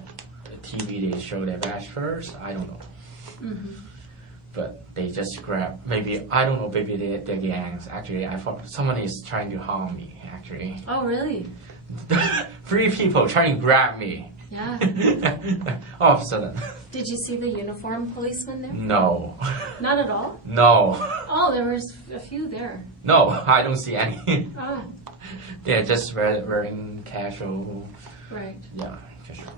TV they show their badge first. I don't know. Mm-hmm. But they just grab. Maybe I don't know. Maybe they're gangs. Actually, I thought someone is trying to harm me. Actually. Oh, really? 3 people trying to grab me. Yeah. All of a sudden. Did you see the uniformed policeman there? No. Not at all? No. Oh, there was a few there. No, I don't see any. Ah, They're just wearing casual. right. Yeah, casual.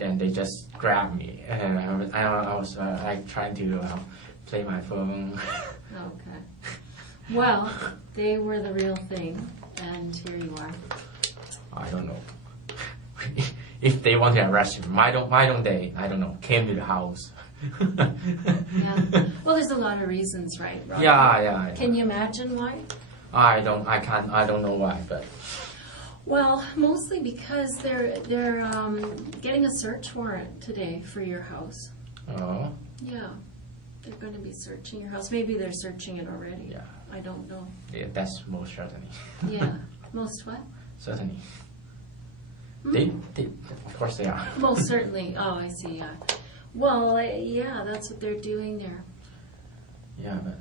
And they just grabbed me, and I was like trying to play my phone. Okay. Well, they were the real thing, and here you are. I don't know. If they want to arrest you, why don't they? I don't know. Came to the house. Yeah. Well, there's a lot of reasons, right, Rob? Yeah. Can you imagine why? I don't know why, but. Well, mostly because they're getting a search warrant today for your house. Oh. Yeah. They're going to be searching your house. Maybe they're searching it already. Yeah. I don't know. Yeah, that's most certainly. Yeah. Most what? Certainly. Hmm? They, of course they are. Most certainly. Oh, I see. Yeah. Well, yeah, that's what they're doing there. Yeah, but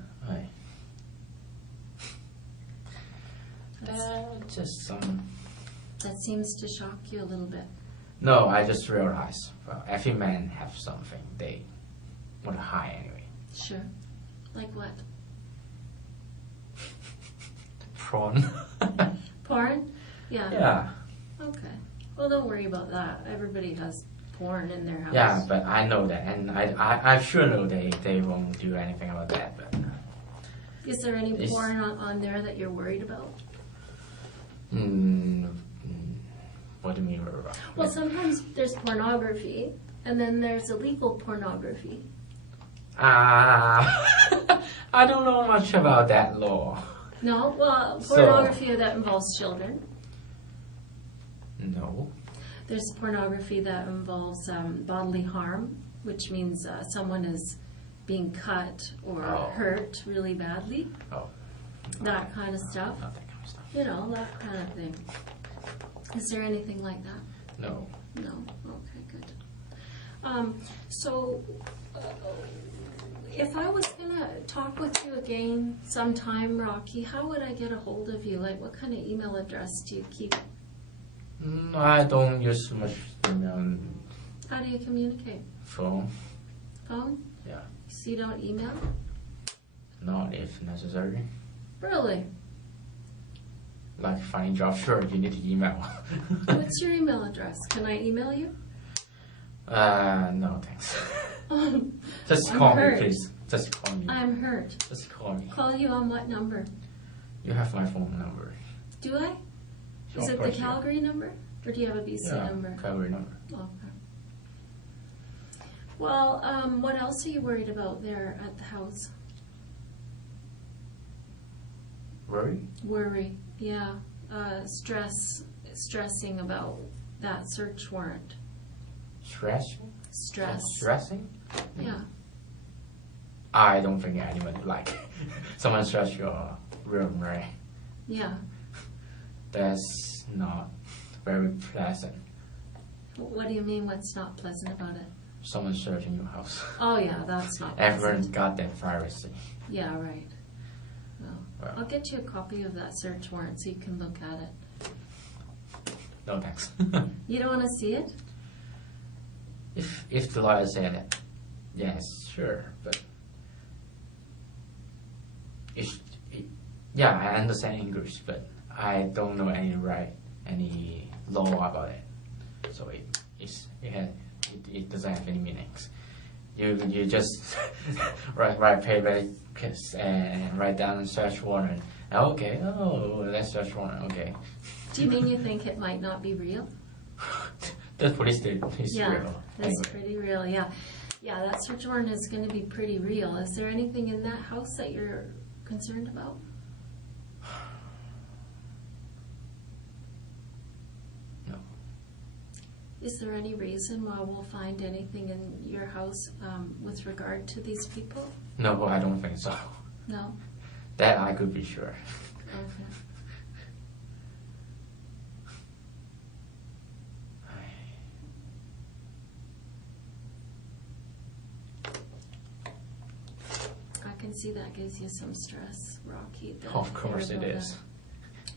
just some. That seems to shock you a little bit. No, I just realized. Well, every man have something they want to hide anyway. Sure. Like what? Prawn. Porn? Yeah. Yeah. Okay. Well, don't worry about that. Everybody has porn in their house. Yeah, but I know that, and I sure know they won't do anything about that. But Is there any porn on there that you're worried about? What do you mean worried about? Well, sometimes there's pornography, and then there's illegal pornography. I don't know much about that law. No? Well, pornography that involves children. No. There's pornography that involves bodily harm, which means someone is being cut or hurt really badly. Oh. That kind of stuff. Not that kind of stuff. You know, that kind of thing. Is there anything like that? No. No? Okay, good. So, if I was going to talk with you again sometime, Rocky, how would I get a hold of you? Like, what kind of email address do you keep? I don't use too much email. How do you communicate? Phone. Phone? Yeah. So you don't email? Not if necessary. Really? Like finding job, sure, you need to email. What's your email address? Can I email you? No thanks. Just I'm call hurt. me, please. Just call me. I'm hurt. Just call me. Call you on what number? You have my phone number. Do I? Is Of it the course, yeah. Calgary number? Or do you have a BC number? Calgary number. Okay. Well, what else are you worried about there at the house? Worry? Worry, yeah. Stressing about that search warrant. Stressing? Stressing? Yeah. I don't think anyone would like someone stress your room, right? Yeah. That's not very pleasant. What do you mean what's not pleasant about it? Someone searching your house. Oh yeah, that's not Everyone's pleasant. got their privacy. Yeah, right. No. Well. I'll get you a copy of that search warrant so you can look at it. No thanks. You don't want to see it? If the lawyer said it, yes, sure, but yeah, I understand English, but I don't know any law about it, so it doesn't have any meanings. You just write paper and write down a search warrant. Okay, that's search warrant. Okay. Do you mean you think it might not be real? The police is Yeah, real. that's Anyway. pretty real, yeah. Yeah, that search warrant is going to be pretty real. Is there anything in that house that you're concerned about? No. Is there any reason why we'll find anything in your house with regard to these people? No, I don't think so. No? That I could be sure. Okay. I can see that gives you some stress, Rocky. Of course it is.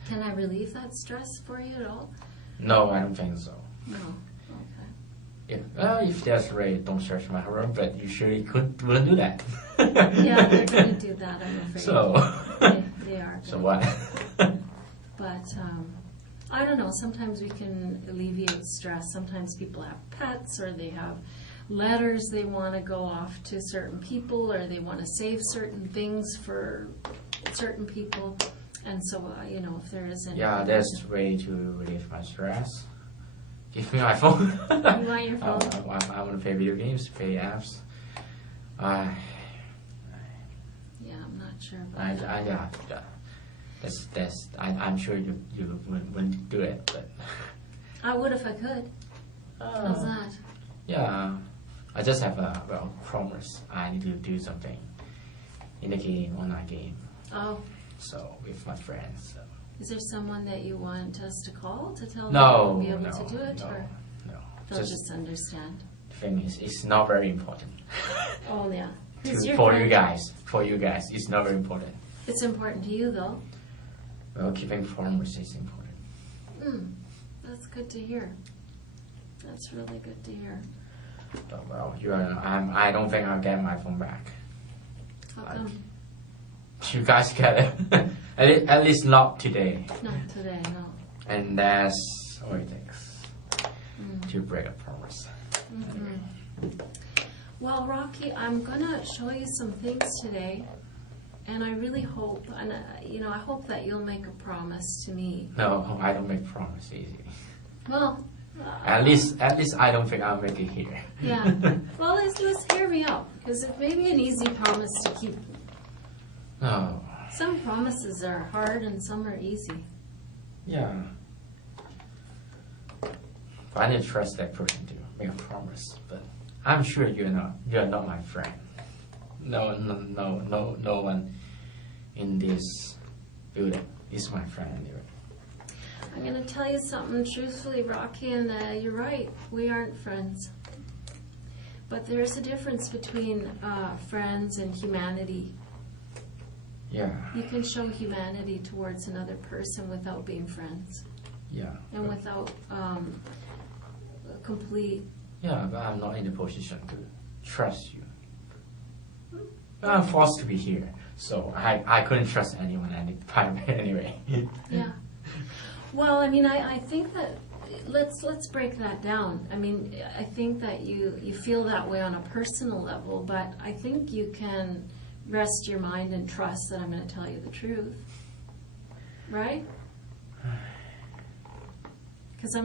Can I relieve that stress for you at all? No, I don't think so. No. Okay. If there's raid, don't search my room, but you surely wouldn't do that. Yeah, they're going to do that, I'm afraid. So, they are. so what? But I don't know, sometimes we can alleviate stress. Sometimes people have pets, or they have letters they want to go off to certain people, or they want to save certain things for certain people. And so, if there isn't... Yeah, that's a way to relieve my stress. Give me my phone. You want your phone? I want to play video games, play apps. Yeah, I'm not sure about that. Yeah. I'm sure you wouldn't do it, but... I would if I could. How's that? Yeah, I just have a promise. I need to do something in the game, online game. Oh, So with my friends. So. is there someone that you want us to call to tell them No, to be able to do it? Or no. they'll just understand? The thing is, it's not very important. Oh, yeah. For you guys, it's not very important. It's important to you, though. Well, keeping promises is important. That's good to hear. That's really good to hear. But, well, I don't think I'll get my phone back. How come? You guys get it. At least not today. Not today, no. And that's all it takes to break a promise. Well, Rocky, I'm gonna show you some things today, and I really hope, and I hope that you'll make a promise to me. No, I don't make promises easy. Well, At least I don't think I'll make it here. yeah. Well, let's hear me out, because it may be an easy promise to keep. No. Some promises are hard and some are easy. Yeah. But I need to trust that person to make a promise. But I'm sure you're not my friend. No one in this building is my friend anyway. I'm going to tell you something truthfully, Rocky, and you're right. We aren't friends. But there's a difference between friends and humanity. Yeah. You can show humanity towards another person without being friends. Yeah. And without a complete... Yeah, but I'm not in the position to trust you. I'm forced to be here, so I couldn't trust anyone anyway. Yeah. Well, I mean, I think that let's break that down. I mean, I think that you feel that way on a personal level, but I think you can rest your mind and trust that I'm going to tell you the truth. Right? Because I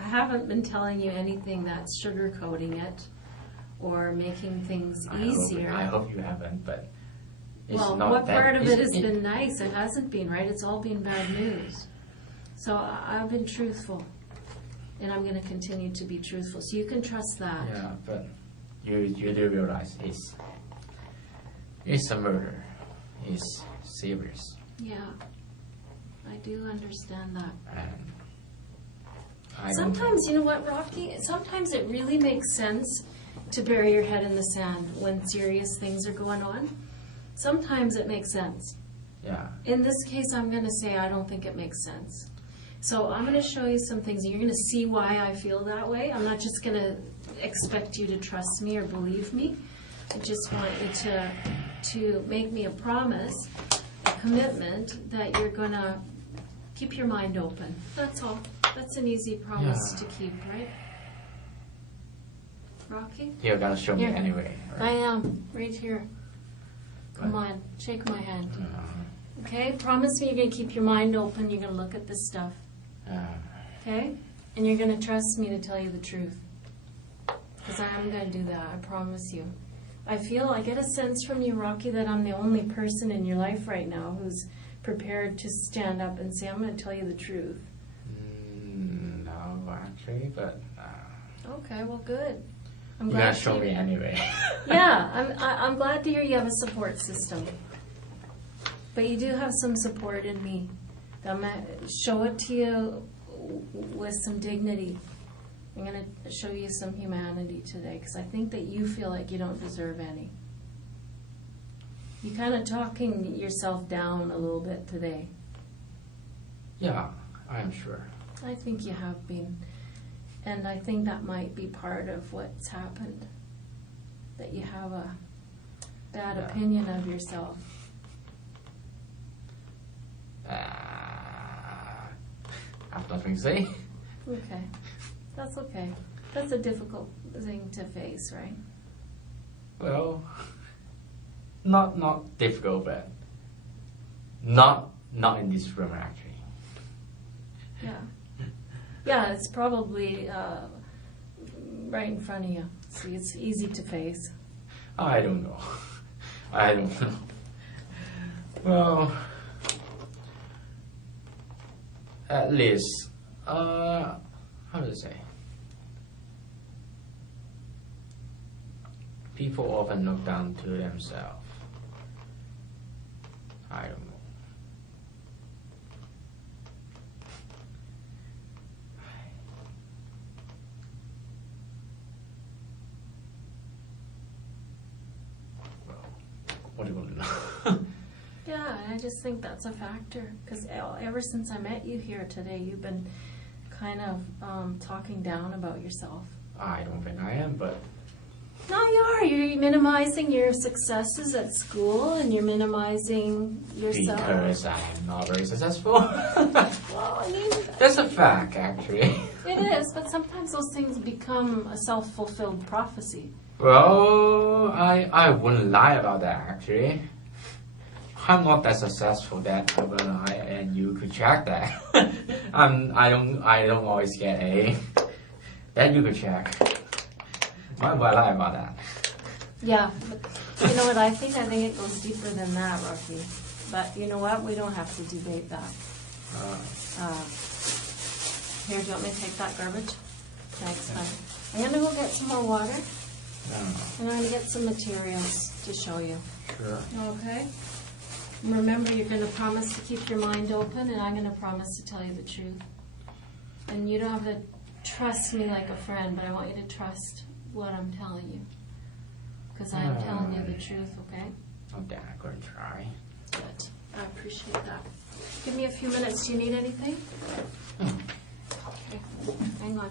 haven't been telling you anything that's sugarcoating it or making things easier. I hope you haven't, but it's well, not what that, part of it has been nice? It hasn't been, right? It's all been bad news. So I've been truthful, and I'm going to continue to be truthful. So you can trust that. Yeah, but you do realize it's a murder. It's serious. Yeah, I do understand that. And sometimes, you know what, Rocky? Sometimes it really makes sense to bury your head in the sand when serious things are going on. Sometimes it makes sense. Yeah. In this case, I'm going to say I don't think it makes sense. So I'm going to show you some things. You're going to see why I feel that way. I'm not just going to expect you to trust me or believe me. I just want you to make me a promise, a commitment that you're going to keep your mind open. That's all. That's an easy promise to keep, right? Rocky? You're going to show me anyway. Right? I am. Right here. Come on. Shake my hand. Okay? Promise me you're going to keep your mind open. You're going to look at this stuff. Okay? And you're going to trust me to tell you the truth. Because I am going to do that. I promise you. I get a sense from you, Rocky, that I'm the only person in your life right now who's prepared to stand up and say, I'm going to tell you the truth. No, actually, but... Okay, well, good. I'm you're going to show me anyway. Yeah, I'm glad to hear you have a support system. But you do have some support in me. I'm going to show it to you with some dignity. I'm going to show you some humanity today because I think that you feel like you don't deserve any. You're kind of talking yourself down a little bit today. Yeah, I'm sure. I think you have been. And I think that might be part of what's happened. That you have a bad opinion of yourself. I have nothing to say. Okay. That's okay. That's a difficult thing to face, right? Well, not difficult, but not in this room actually. Yeah. Yeah, it's probably right in front of you. See, it's easy to face. I don't know. I don't know. Well, at least, how to say? People often look down to themselves. I don't know. Well, what do you want to know? Yeah, I just think that's a factor. Because ever since I met you here today, you've been kind of talking down about yourself. I don't think I am, but... No, you are. You're minimizing your successes at school, and you're minimizing yourself. Because I am not very successful. Well, I mean, That's a fact, actually. It is, but sometimes those things become a self-fulfilled prophecy. Well, I wouldn't lie about that, actually. I'm not that successful that and you could check that. I don't always get A. That you could check. Why would I lie about that? Yeah, but you know what I think? I think it goes deeper than that, Rocky. But you know what? We don't have to debate that. Here, do you want me to take that garbage? Thanks, hon. I'm going to go get some more water. And I'm going to get some materials to show you. Sure. Okay? And remember, you're going to promise to keep your mind open, and I'm going to promise to tell you the truth. And you don't have to trust me like a friend, but I want you to trust what I'm telling you. Because I am telling you the truth, okay? Okay, I'm going to try. Good. I appreciate that. Give me a few minutes. Do you need anything? Okay. Hang on.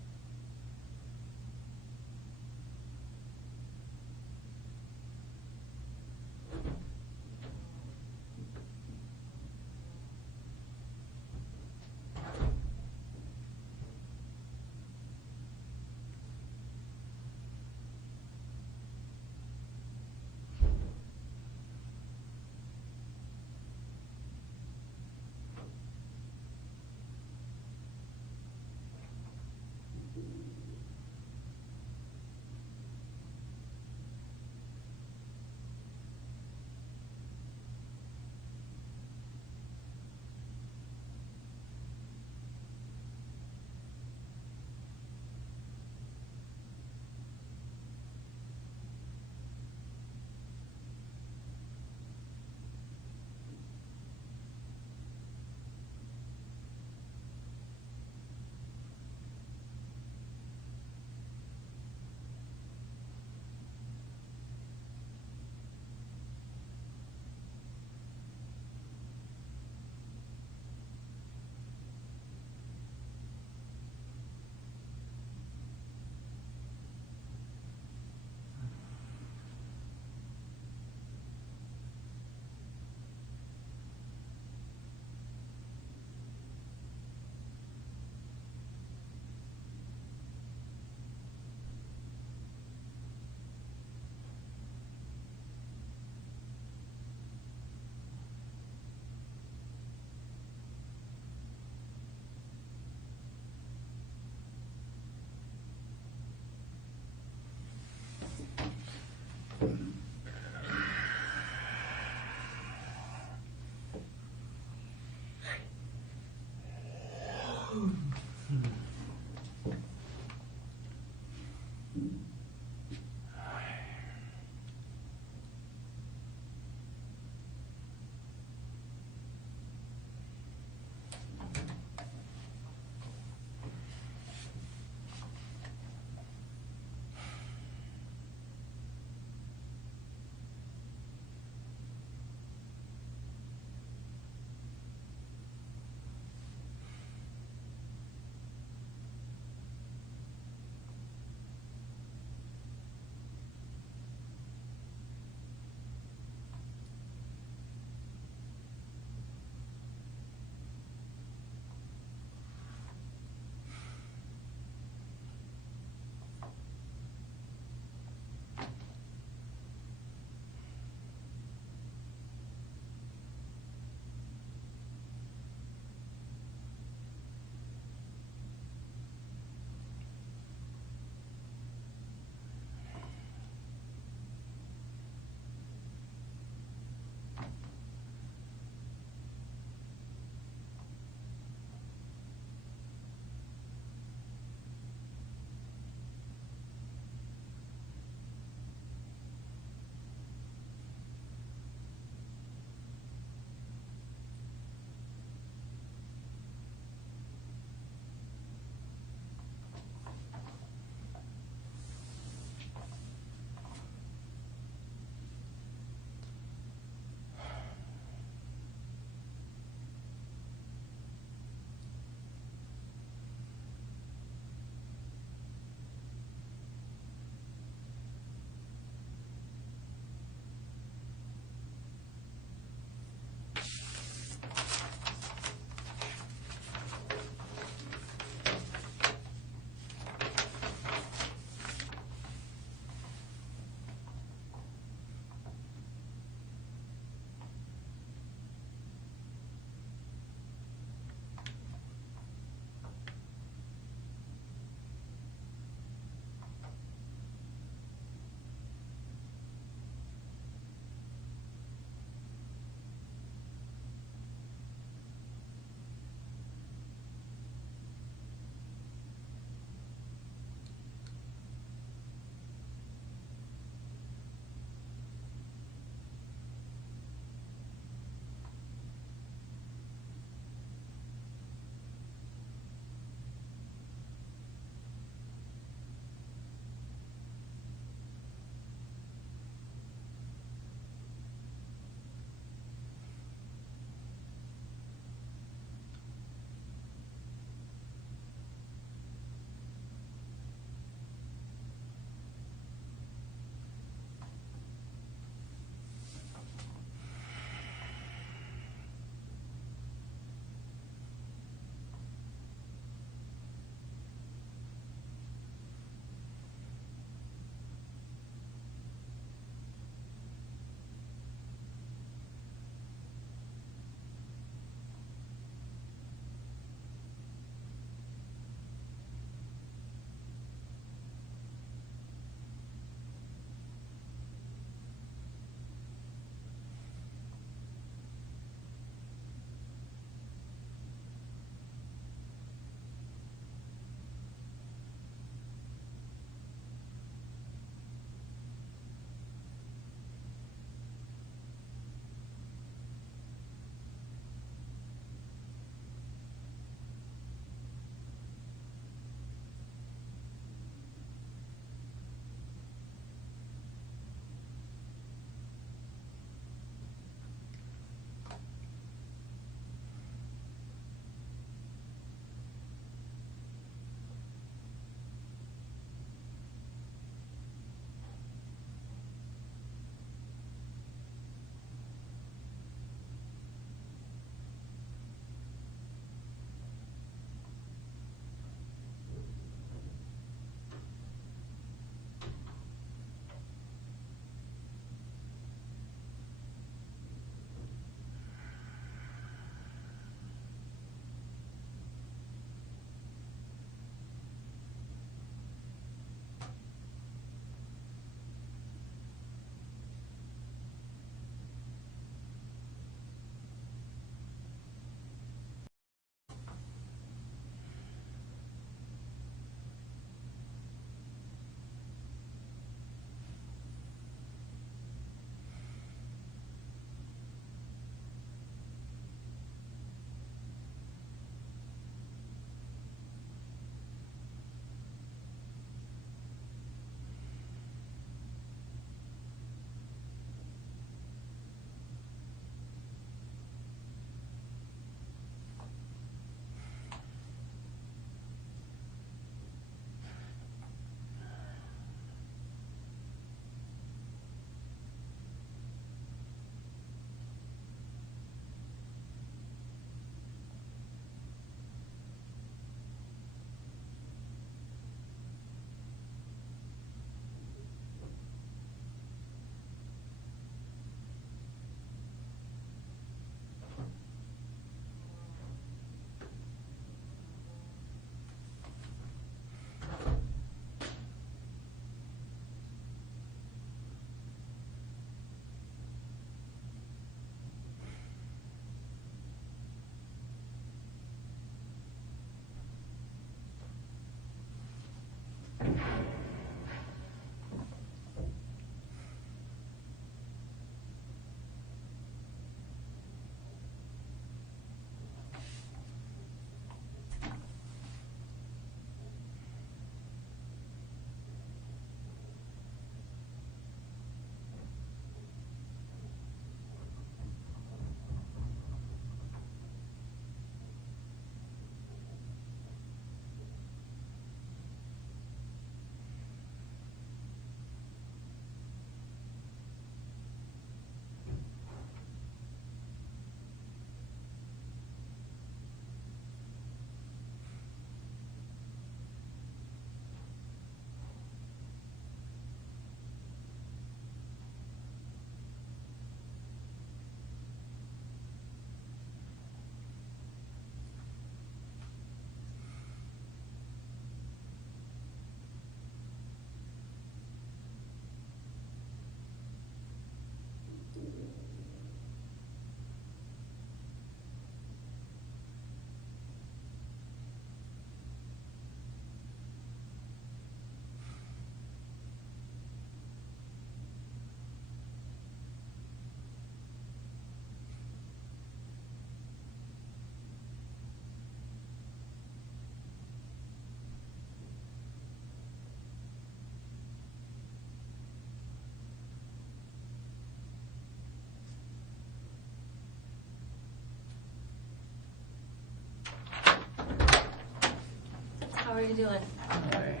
are you doing? Okay.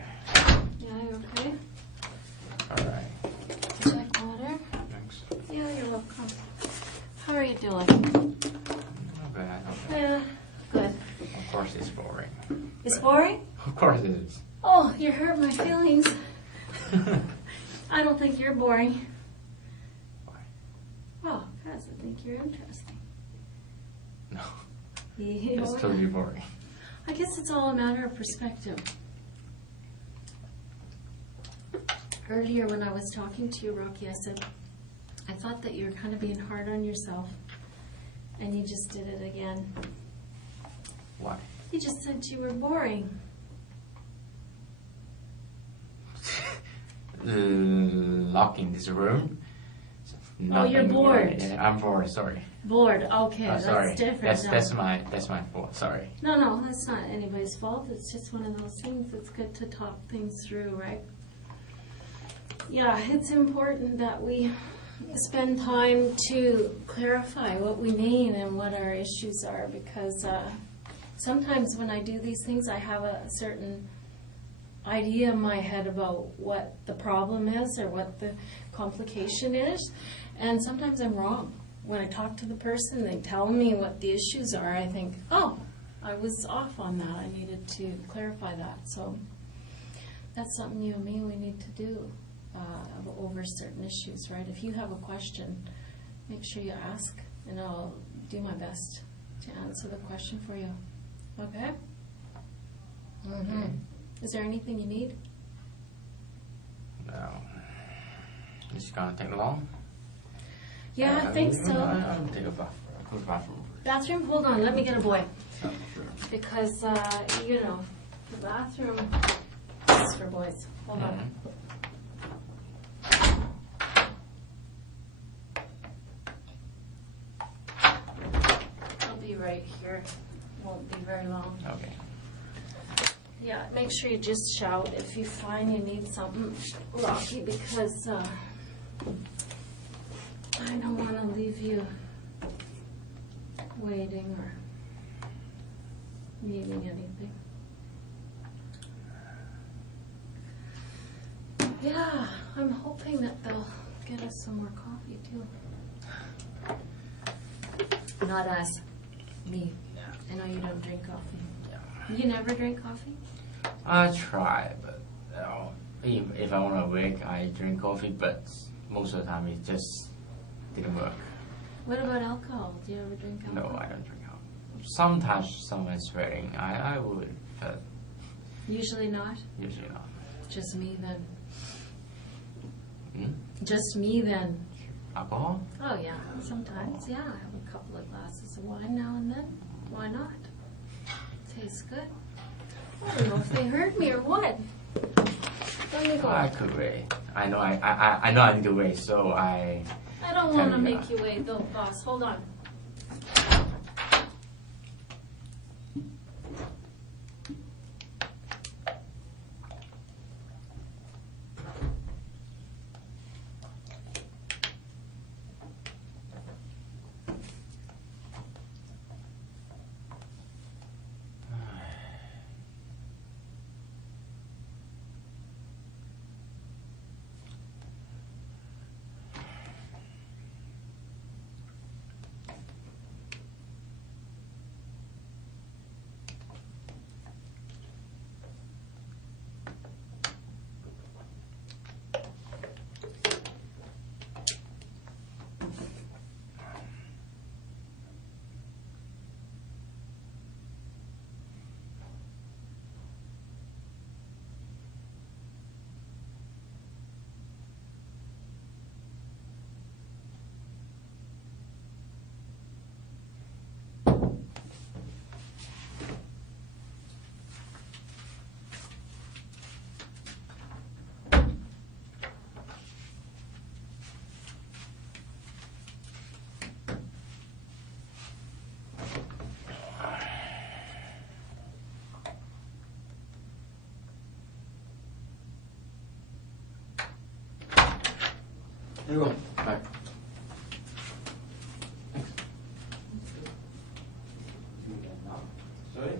Yeah, you okay? Alright. Check water? Thanks. Yeah, you're welcome. How are you doing? Not bad, not bad. Yeah, good. Of course it's boring. It's But- boring? Of course it is. Oh, you hurt my feelings. I don't think you're boring. Why? Oh, because I think you're interesting. No. Yeah. It's totally boring. I guess it's all a matter of perspective. Earlier when I was talking to you, Rocky, I said, I thought that you were kind of being hard on yourself. And you just did it again. Why? You just said you were boring. Locking this room. Oh, you're bored. Yeah, I'm bored. Sorry. Bored. Okay, Oh, sorry. that's different. That's now. my fault. Sorry. No, that's not anybody's fault. It's just one of those things. It's good to talk things through, right? Yeah, it's important that we spend time to clarify what we mean and what our issues are, because sometimes when I do these things, I have a certain idea in my head about what the problem is or what the complication is, and sometimes I'm wrong. When I talk to the person, they tell me what the issues are, I think, oh, I was off on that. I needed to clarify that. So that's something you and me, we need to do over certain issues, right? If you have a question, make sure you ask, and I'll do my best to answer the question for you. Okay? Mm-hmm. Is there anything you need? No. It's gonna take long. Yeah, I think so. I'll take a bath. I'll go to the bathroom. Bathroom? Hold on, let me get a boy. Oh, sure. Because, you know, the bathroom is for boys. Hold on. I'll be right here. Won't be very long. Okay. Yeah, make sure you just shout if you find you need something, Rocky, because I don't want to leave you waiting or needing anything. Yeah, I'm hoping that they'll get us some more coffee too. Not us, me. I know you don't drink coffee. You never drink coffee? I try, but if I want to work, I drink coffee, but most of the time it just didn't work. What about alcohol? Do you ever drink alcohol? No, I don't drink alcohol. Sometimes someone's swearing, I would, but Usually not? usually not. Just me then. Hmm? Just me then. Alcohol? Oh yeah, sometimes, yeah. I have a couple of glasses of wine now and then. Why not? Tastes good. I don't know if they heard me or what. Let me go. I could wait. I know I need to wait, so I don't want to Tell me make you wait though, boss. Hold on. There you go. Bye. Sorry?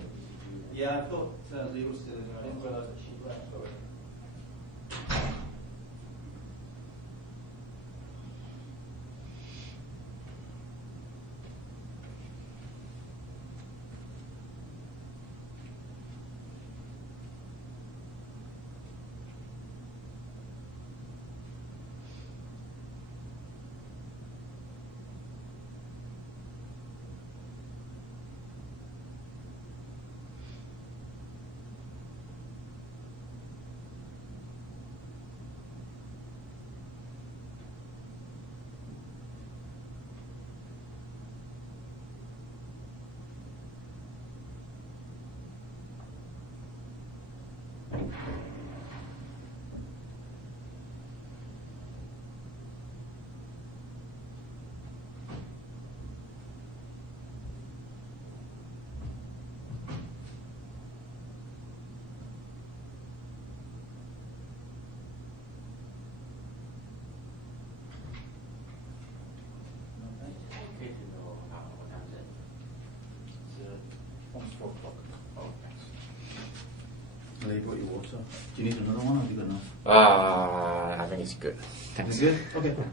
Yeah, I thought Lee was still in there. I didn't realise that she left. Sorry. Lee, brought your water. Do you need another one or have you got enough? I think it's good. Thanks. Is it good? Okay.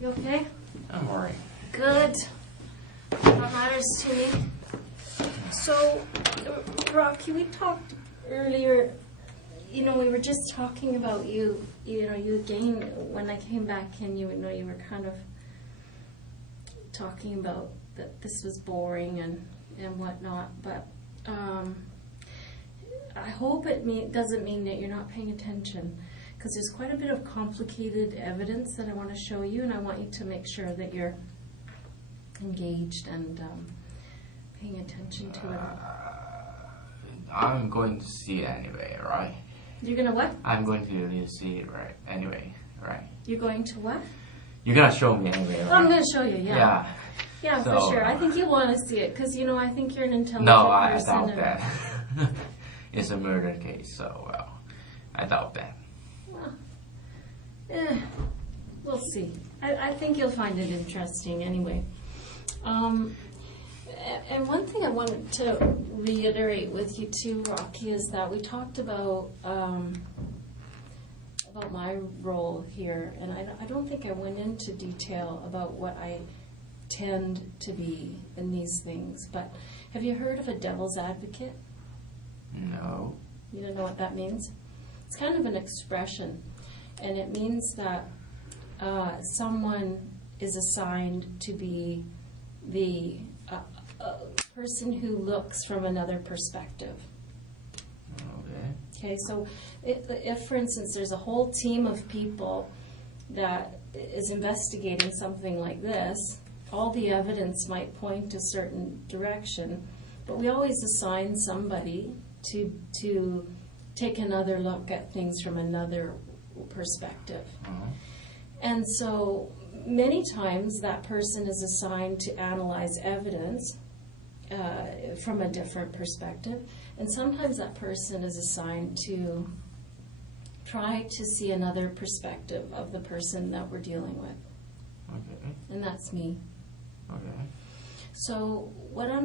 You okay? I'm alright. Good. That matters to me. So, Rocky, we talked earlier, you know, we were just talking about you again, when I came back and you were kind of talking about that this was boring and whatnot, but I hope it doesn't mean that you're not paying attention, because there's quite a bit of complicated evidence that I want to show you, and I want you to make sure that you're engaged and paying attention to it. I'm going to see it anyway, right? You're going to what? I'm going to see it right anyway, right? You're going to what? You're going to show me anyway, right? I'm going to show you, yeah. Yeah. Yeah, So, for sure. I think you want to see it, because, I think you're an intelligent No, I person. doubt and- that. It's a murder case, so, well, I doubt that. Well, we'll see. I think you'll find it interesting anyway. And one thing I wanted to reiterate with you too, Rocky, is that we talked about my role here, and I don't think I went into detail about what I tend to be in these things. But have you heard of a devil's advocate? No. You don't know what that means? It's kind of an expression, and it means that someone is assigned to be the person who looks from another perspective. Okay. Okay, so if, for instance, there's a whole team of people that is investigating something like this, all the evidence might point a certain direction, but we always assign somebody to take another look at things from another perspective. Uh-huh. And so many times that person is assigned to analyze evidence from a different perspective, and sometimes that person is assigned to try to see another perspective of the person that we're dealing with. Okay. And that's me. Okay. So what I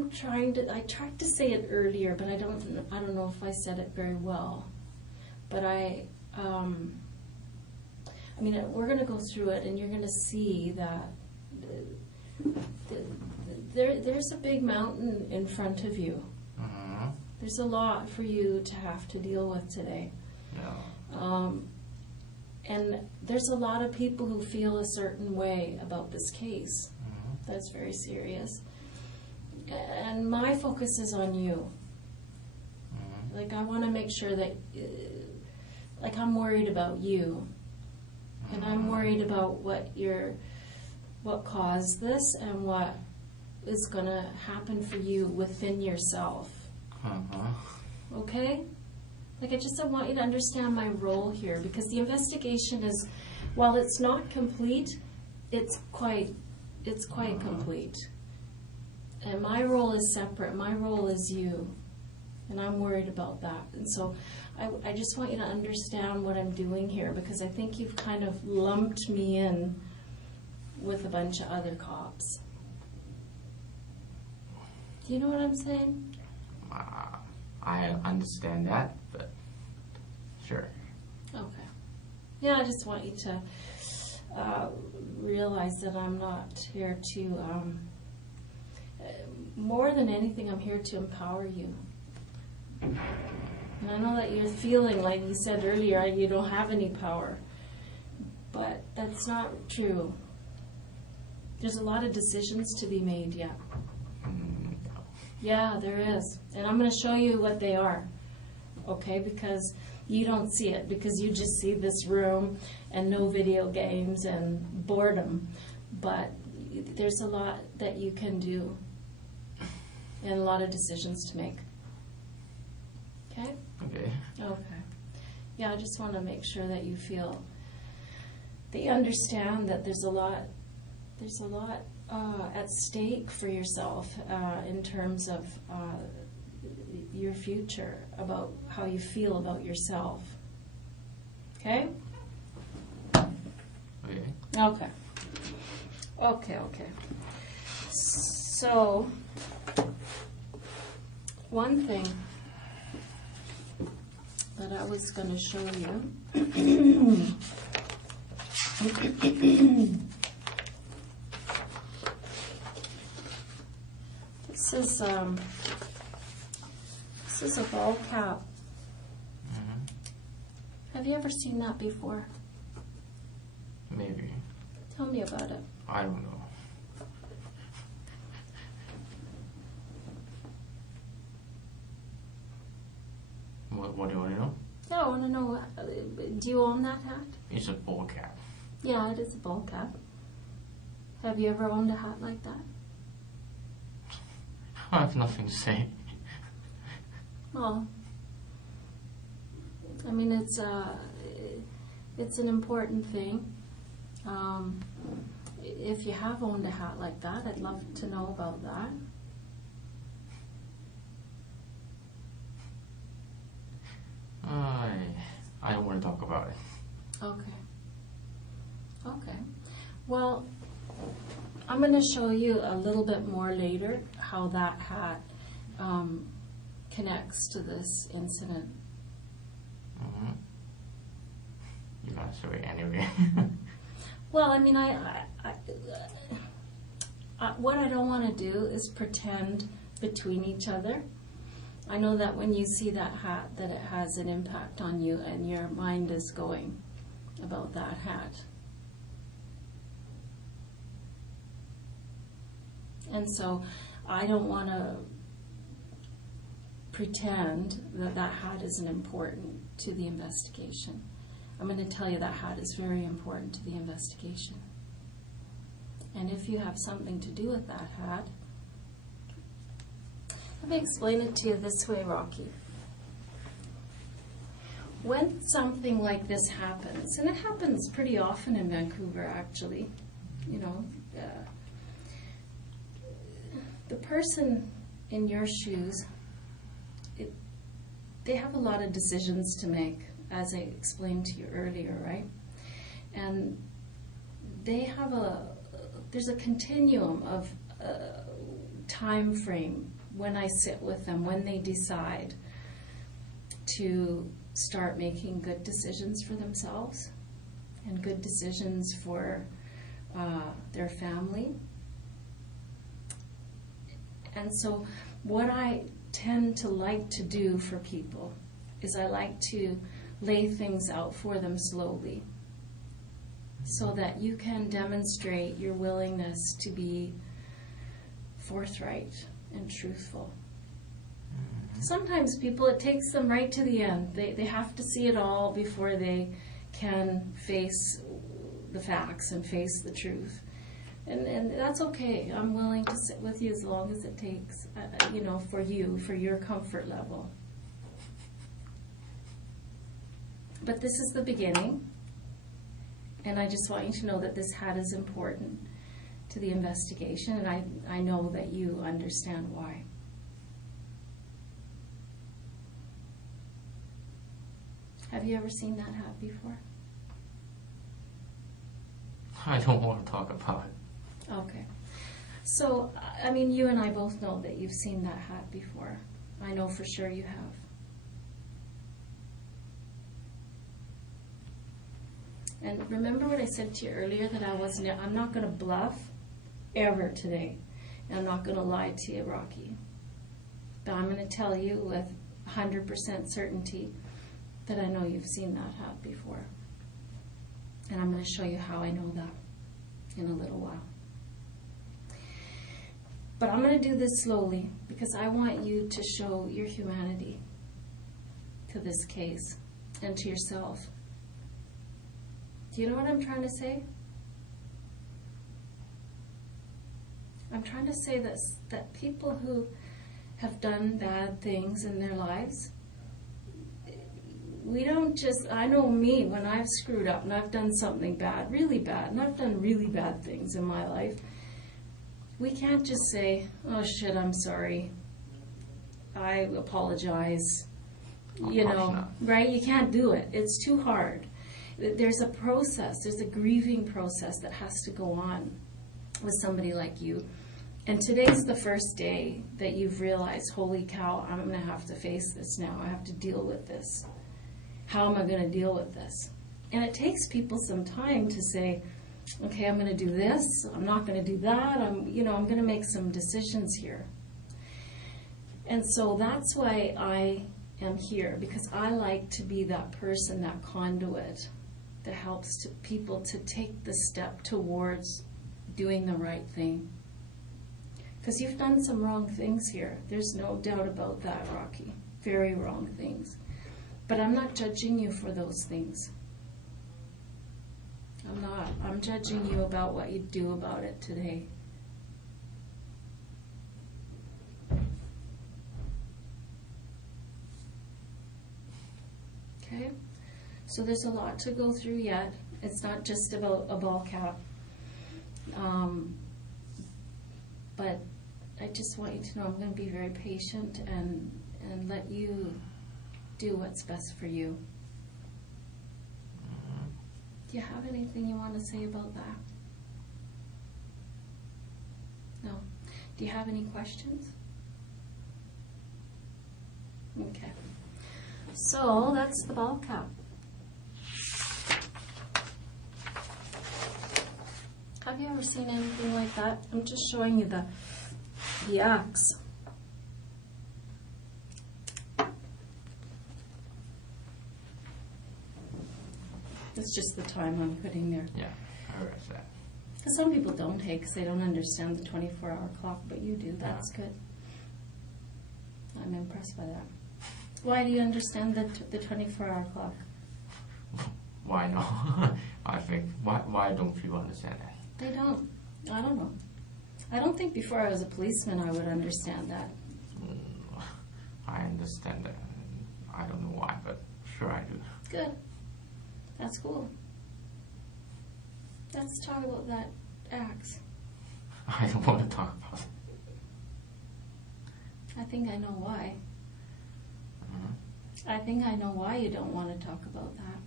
tried to say it earlier, but I don't know if I said it very well. But we're going to go through it, and you're going to see that there's a big mountain in front of you. Uh-huh. There's a lot for you to have to deal with today. Yeah. And there's a lot of people who feel a certain way about this case. That's very serious. And my focus is on you. Like, I want to make sure that, like, I'm worried about you. And I'm worried about what caused this and what is going to happen for you within yourself. Okay? Like, I want you to understand my role here, because the investigation is, while it's not complete, it's quite complete. And my role is separate. My role is you. And I'm worried about that. And so I just want you to understand what I'm doing here, because I think you've kind of lumped me in with a bunch of other cops. Do you know what I'm saying? I understand that, but sure. Okay. Yeah, I just want you to realize that I'm not here to, more than anything, I'm here to empower you. And I know that you're feeling, like you said earlier, you don't have any power. But that's not true. There's a lot of decisions to be made yet. Yeah, there is. And I'm going to show you what they are. Okay? Because you don't see it. Because you just see this room and no video games and boredom. But there's a lot that you can do. And a lot of decisions to make. Okay? Okay. Okay. Yeah, I just want to make sure that you feel, that you understand that there's a lot at stake for yourself in terms of your future, about how you feel about yourself. Okay? Okay. Okay. Okay. So, one thing that I was going to show you. This is a ball cap. Have you ever seen that before? Maybe. Tell me about it. I don't know. What do you want to know? Yeah, I want to know, do you own that hat? It's a ball cap. Yeah, it is a ball cap. Have you ever owned a hat like that? I have nothing to say. Well, I mean, it's an important thing. If you have owned a hat like that, I'd love to know about that. I don't want to talk about it. Okay. Well, I'm going to show you a little bit more later how that hat connects to this incident. You're gonna show it anyway. Well, I mean, what I don't want to do is pretend between each other. I know that when you see that hat, that it has an impact on you, and your mind is going about that hat. And so I don't want to pretend that that hat isn't important to the investigation. I'm going to tell you that hat is very important to the investigation. And if you have something to do with that hat, let me explain it to you this way, Rocky. When something like this happens, and it happens pretty often in Vancouver, actually, you know, the person in your shoes, they have a lot of decisions to make, as I explained to you earlier, right? And they have there's a continuum of time frame when I sit with them, when they decide to start making good decisions for themselves and good decisions for their family. And so what I tend to like to do for people is I like to lay things out for them slowly so that you can demonstrate your willingness to be forthright and truthful. Sometimes people, it takes them right to the end. They have to see it all before they can face the facts and face the truth. And that's okay. I'm willing to sit with you as long as it takes, for you, for your comfort level. But this is the beginning, and I just want you to know that this hat is important to the investigation, and I know that you understand why. Have you ever seen that hat before? I don't want to talk about it. Okay. So, I mean, you and I both know that you've seen that hat before. I know for sure you have. And remember what I said to you earlier, that I'm not going to bluff ever today. And I'm not going to lie to you, Rocky. But I'm going to tell you with 100% certainty that I know you've seen that hat before. And I'm going to show you how I know that in a little while. But I'm going to do this slowly because I want you to show your humanity to this case and to yourself. Do you know what I'm trying to say? I'm trying to say this, that people who have done bad things in their lives, we don't just, I know me, when I've screwed up and I've done something bad, really bad, and I've done really bad things in my life, we can't just say, oh shit, I'm sorry, I apologize, right? You can't do it. It's too hard. There's a process, there's a grieving process that has to go on with somebody like you. And today's the first day that you've realized, holy cow, I'm going to have to face this now. I have to deal with this. How am I going to deal with this? And it takes people some time to say, okay, I'm going to do this. I'm not going to do that. I'm going to make some decisions here. And so that's why I am here, because I like to be that person, that conduit that helps people to take the step towards doing the right thing. Because you've done some wrong things here. There's no doubt about that, Rocky. Very wrong things. But I'm not judging you for those things. I'm not. I'm judging you about what you do about it today. Okay? So there's a lot to go through yet. It's not just about a ball cap. But I just want you to know I'm going to be very patient and let you do what's best for you. Do you have anything you want to say about that? No. Do you have any questions? Okay. So that's the ball cap. Have you ever seen anything like that? I'm just showing you the axe. It's just the time I'm putting there. Yeah, I read that. Because some people don't take, because they don't understand the 24-hour clock, but you do. That's good. I'm impressed by that. Why do you understand the 24-hour clock? Why not? I think, why don't people understand that? They don't. I don't know. I don't think before I was a policeman I would understand that. I understand that. I don't know why, but sure I do. Good. That's cool. Let's talk about that axe. I don't want to talk about it. I think I know why. Mm-hmm. I think I know why you don't want to talk about that.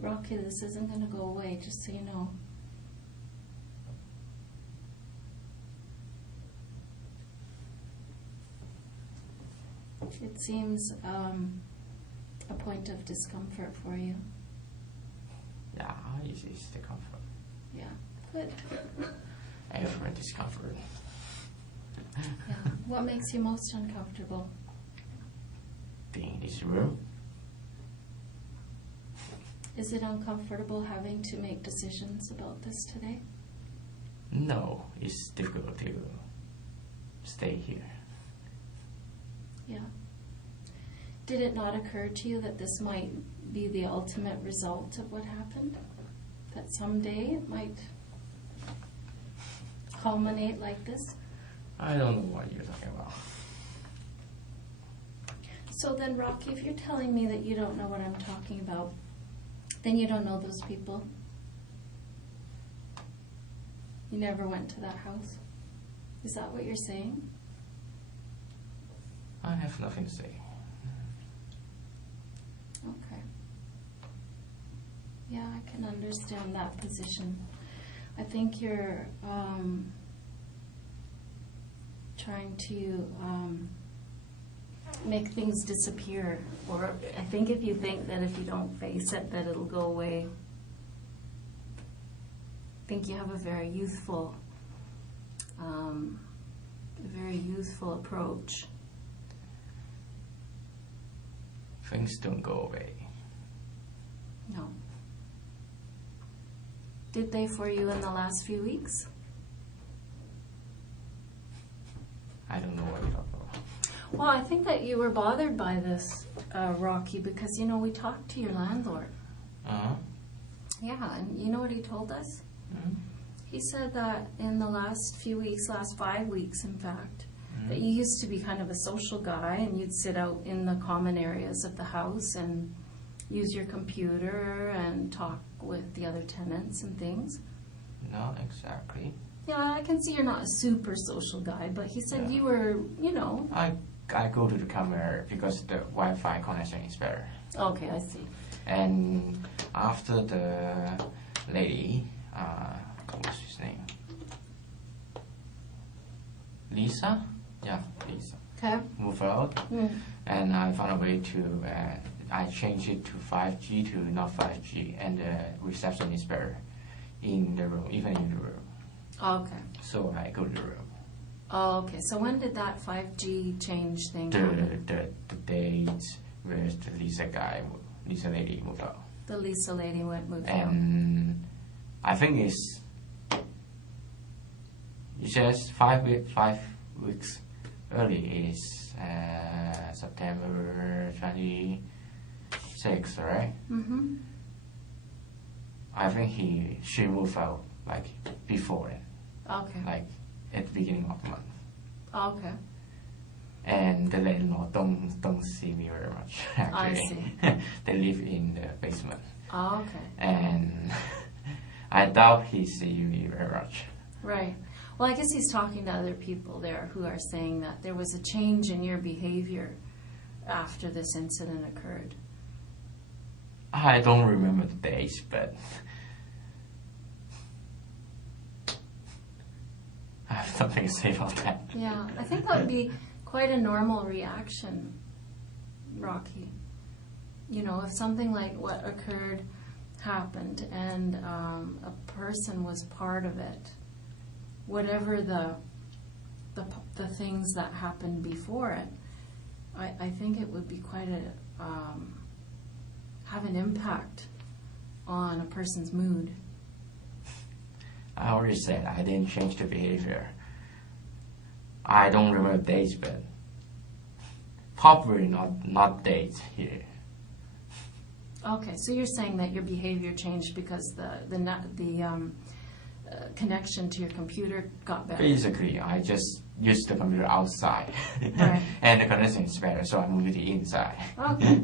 Rocky, this isn't going to go away, just so you know. It seems a point of discomfort for you. Yeah, it's the comfort. Yeah, good. Every discomfort. Yeah. What makes you most uncomfortable? his room. Is it uncomfortable having to make decisions about this today? No, it's difficult to stay here. Yeah. Did it not occur to you that this might be the ultimate result of what happened? That someday it might culminate like this? I don't know what you're talking about. So then, Rocky, if you're telling me that you don't know what I'm talking about, then you don't know those people. You never went to that house. Is that what you're saying? I have nothing to say. Okay. Yeah, I can understand that position. I think you're trying to make things disappear. Or I think if you think that if you don't face it, that it'll go away. I think you have a very youthful approach. Things don't go away. No. Did they for you in the last few weeks? I don't know what you're talking about. Well, I think that you were bothered by this, Rocky, because, you know, we talked to your landlord. Uh-huh. Yeah, and you know what he told us? Mm-hmm. He said that in the last few weeks, last 5 weeks, in fact, that you used to be kind of a social guy and you'd sit out in the common areas of the house and use your computer and talk with the other tenants and things. Not exactly. Yeah, I can see you're not a super social guy, but he said Yeah. you were, you know. I go to the camera because the Wi-Fi connection is better. Okay, I see. And after the lady, what's his name? Lisa? Yeah, Lisa. Okay. Move out. And I found a way to, I changed it to 5G to not 5G, and the reception is better in the room, even in the room. Okay. So I go to the room. Oh, okay. So when did that 5G change thing happen? The date where the Lisa lady moved out. The Lisa lady moved out. And I think it says 5 weeks early is September 26th, right? Mm-hmm. I think she moved out like before it, Okay. like at the beginning of the month. Okay. And the landlord don't see me very much. Actually, I see. They live in the basement. Okay. And I doubt he see me very much. Right. Well, I guess he's talking to other people there who are saying that there was a change in your behavior after this incident occurred. I don't remember the dates, but I have something to say about that. Yeah, I think that would be quite a normal reaction, Rocky. You know, if something like what occurred happened and a person was part of it, whatever the things that happened before it, I think it would be quite a have an impact on a person's mood. I already said I didn't change the behavior. I don't remember dates, but probably not dates here. Okay, so you're saying that your behavior changed because the connection to your computer got better. Basically, I just used the computer outside, Right. and the connection is better, so I moved it inside. Okay.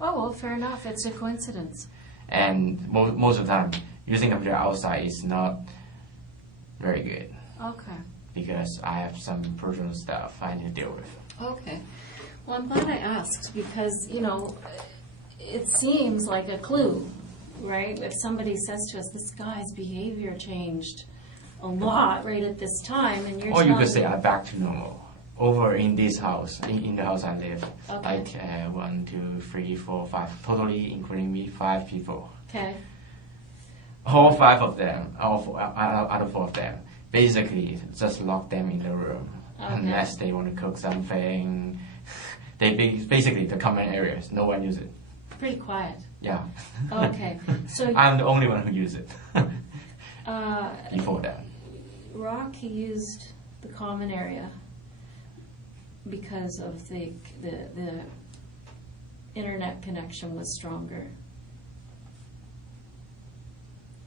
Oh, well, fair enough. It's a coincidence. And most of the time, using computer outside is not very good Okay. because I have some personal stuff I need to deal with. Okay. Well, I'm glad I asked because, you know, it seems like a clue, right? If somebody says to us, this guy's behavior changed a lot right at this time, and you're Or you telling could say me- I'm back to normal. Over in this house, in the house I live, Okay. like 1, 2, 3, 4, 5, totally including me, 5 people. Okay. All 5 of them, out of 4 of them, basically just lock them in the room Okay. unless they want to cook something, basically the common areas. No one uses it. Pretty quiet. Yeah. Okay. So I'm the only one who uses it. Before that. Rocky used the common area because of the internet connection was stronger.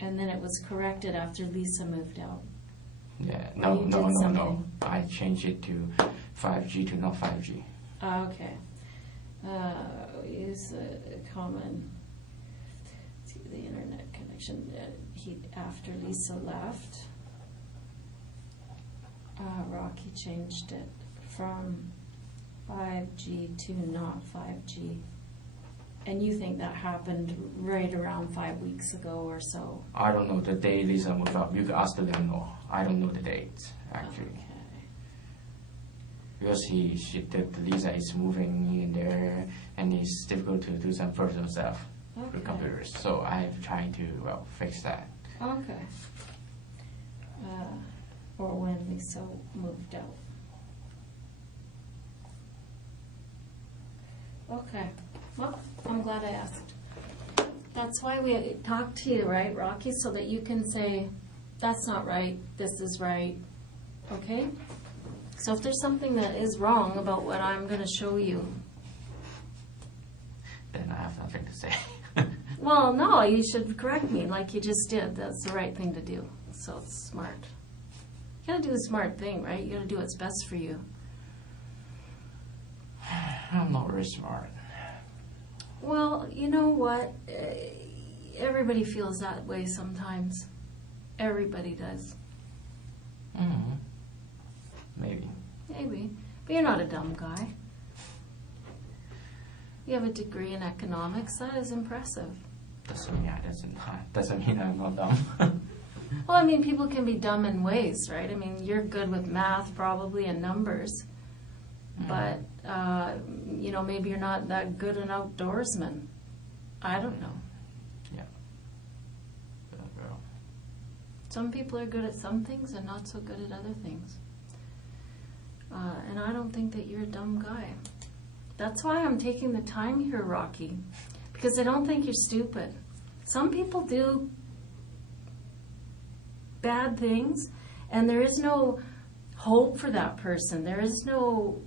And then it was corrected after Lisa moved out. Yeah, Or you did no. something. I changed it to 5G to not 5G. Okay. Use the common, the internet connection. After Lisa left, Rocky changed it from 5G to not 5G. And you think that happened right around 5 weeks ago or so? I don't know the day Lisa moved out. You could ask the landlord. I don't know the date, actually. Okay. Because Lisa is moving in there, and it's difficult to do some personal stuff with Okay. computers. So I'm trying to fix that. Okay. Or when Lisa moved out. Okay. Well, I'm glad I asked. That's why we talked to you, right, Rocky? So that you can say, that's not right, this is right. Okay? So if there's something that is wrong about what I'm going to show you, Then I have nothing to say. well, no, you should correct me like you just did. That's the right thing to do. So it's smart. You gotta do the smart thing, right? You gotta do what's best for you. I'm not very smart. Well, you know what? Everybody feels that way sometimes. Everybody does. Mm-hmm. Maybe. Maybe. But you're not a dumb guy. You have a degree in economics. That is impressive. Doesn't mean I'm not dumb. Well, I mean, people can be dumb in ways, right? I mean, you're good with math probably and numbers. But, maybe you're not that good an outdoorsman. I don't know. Yeah. Well, Some people are good at some things and not so good at other things. And I don't think that you're a dumb guy. That's why I'm taking the time here, Rocky, because I don't think you're stupid. Some people do bad things, and there is no hope for that person. There is no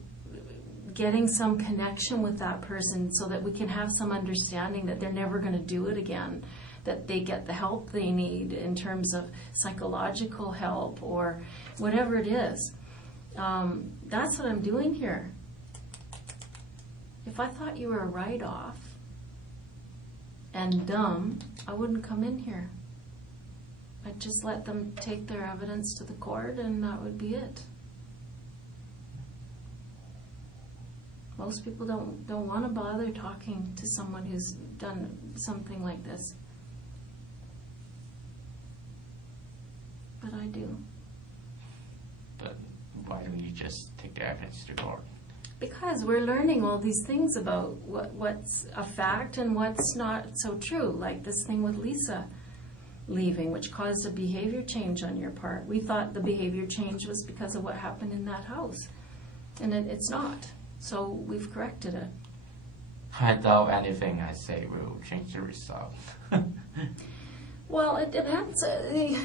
getting some connection with that person so that we can have some understanding that they're never going to do it again, that they get the help they need in terms of psychological help or whatever it is. That's what I'm doing here. If I thought you were a write-off and dumb, I wouldn't come in here. I'd just let them take their evidence to the court and that would be it. Most people don't want to bother talking to someone who's done something like this. But I do. but why don't you just take the evidence to court? Because we're learning all these things about what's a fact and what's not so true, like this thing with Lisa leaving, which caused a behavior change on your part. We thought the behavior change was because of what happened in that house, and it's not. So we've corrected it. I doubt anything I say will change the result. Well, it depends.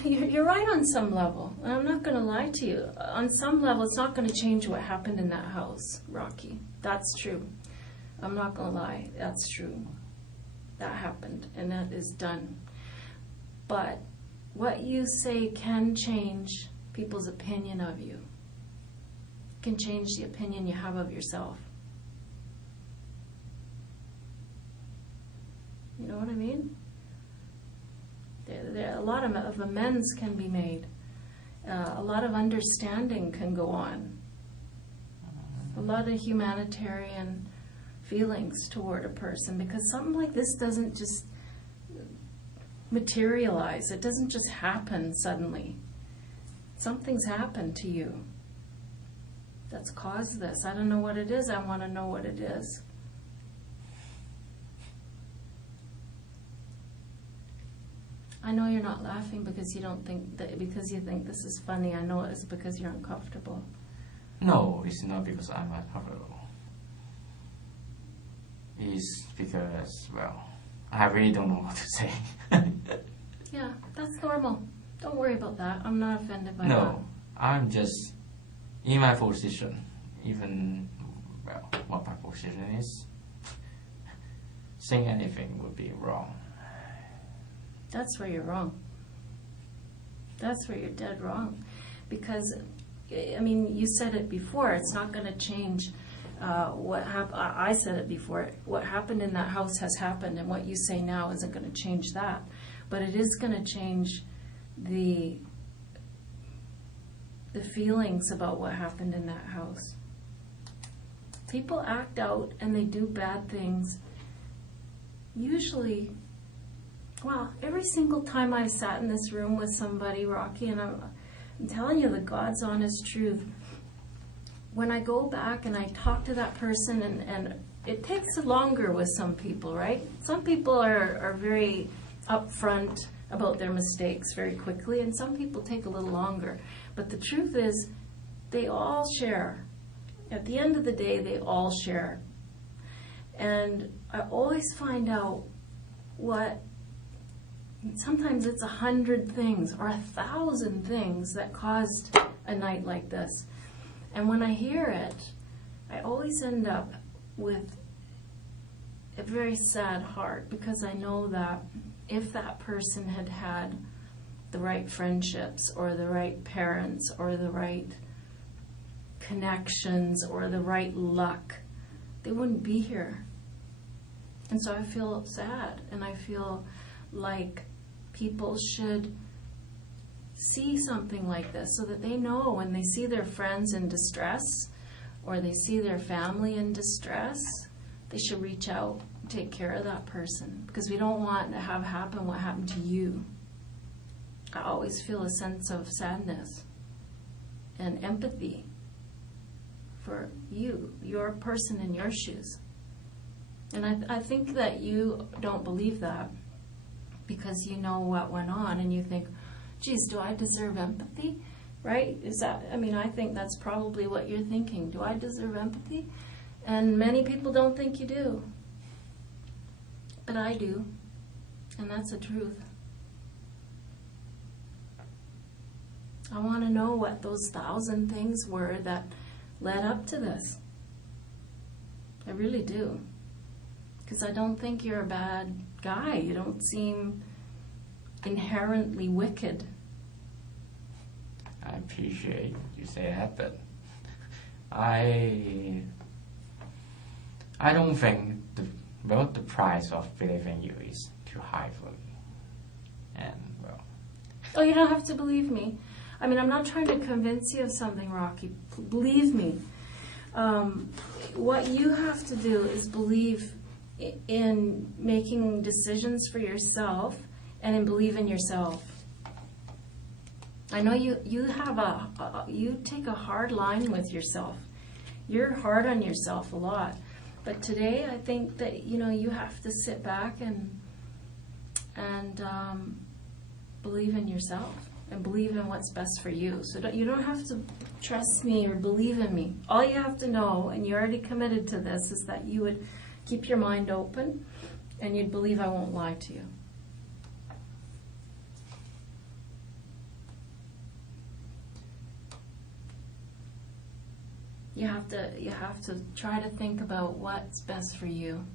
You're right on some level. I'm not going to lie to you. On some level, it's not going to change what happened in that house, Rocky. That's true. I'm not going to lie. That's true. That happened, and that is done. But what you say can change people's opinion of you. It can change the opinion you have of yourself. You know what I mean? A lot of amends can be made. A lot of understanding can go on. A lot of humanitarian feelings toward a person, because something like this doesn't just materialize. It doesn't just happen suddenly. Something's happened to you that's caused this. I don't know what it is. I want to know what it is. I know you're not laughing because you don't think that, because you think this is funny. I know it's because you're uncomfortable. No, it's not because I'm uncomfortable. is because, well, I really don't know what to say. Yeah, that's normal. Don't worry about that. I'm not offended by that. No, I'm just in my position, even, well, what my position is, saying anything would be wrong. That's where you're wrong. That's where you're dead wrong. Because, I mean, you said it before, it's not going to change what happened. I said it before, what happened in that house has happened, and what you say now isn't going to change that. But it is going to change the feelings about what happened in that house. People act out and they do bad things. Usually, well, every single time I've sat in this room with somebody, Rocky, and I'm telling you the God's honest truth, when I go back and I talk to that person, and it takes longer with some people, right? Some people are very upfront about their mistakes very quickly, and some people take a little longer. But the truth is, they all share. At the end of the day, they all share. And I always find out what, sometimes it's 100 things or 1,000 things that caused a night like this. And when I hear it, I always end up with a very sad heart, because I know that if that person had had the right friendships or the right parents or the right connections or the right luck, they wouldn't be here. And so I feel sad, and I feel like people should see something like this so that they know when they see their friends in distress or they see their family in distress, they should reach out and take care of that person, because we don't want to have happen what happened to you. I always feel a sense of sadness and empathy for you, your person in your shoes. And I think that you don't believe that because you know what went on, and you think, geez, do I deserve empathy? Right? Is that, I mean, I think that's probably what you're thinking. Do I deserve empathy? And many people don't think you do. But I do. And that's the truth. I want to know what those 1,000 things were that led up to this. I really do. Because I don't think you're a bad guy. You don't seem inherently wicked. I appreciate you say that, but I don't think the price of believing you is too high for me. And, well... Oh, you don't have to believe me. I mean, I'm not trying to convince you of something, Rocky. Believe me. What you have to do is believe in making decisions for yourself and in believing yourself. I know you take a hard line with yourself. You're hard on yourself a lot. But today I think that, you have to sit back and believe in yourself and believe in what's best for you. So you don't have to trust me or believe in me. All you have to know, and you're already committed to this, is that you would keep your mind open and you'd believe I won't lie to you. You have to try to think about what's best for you.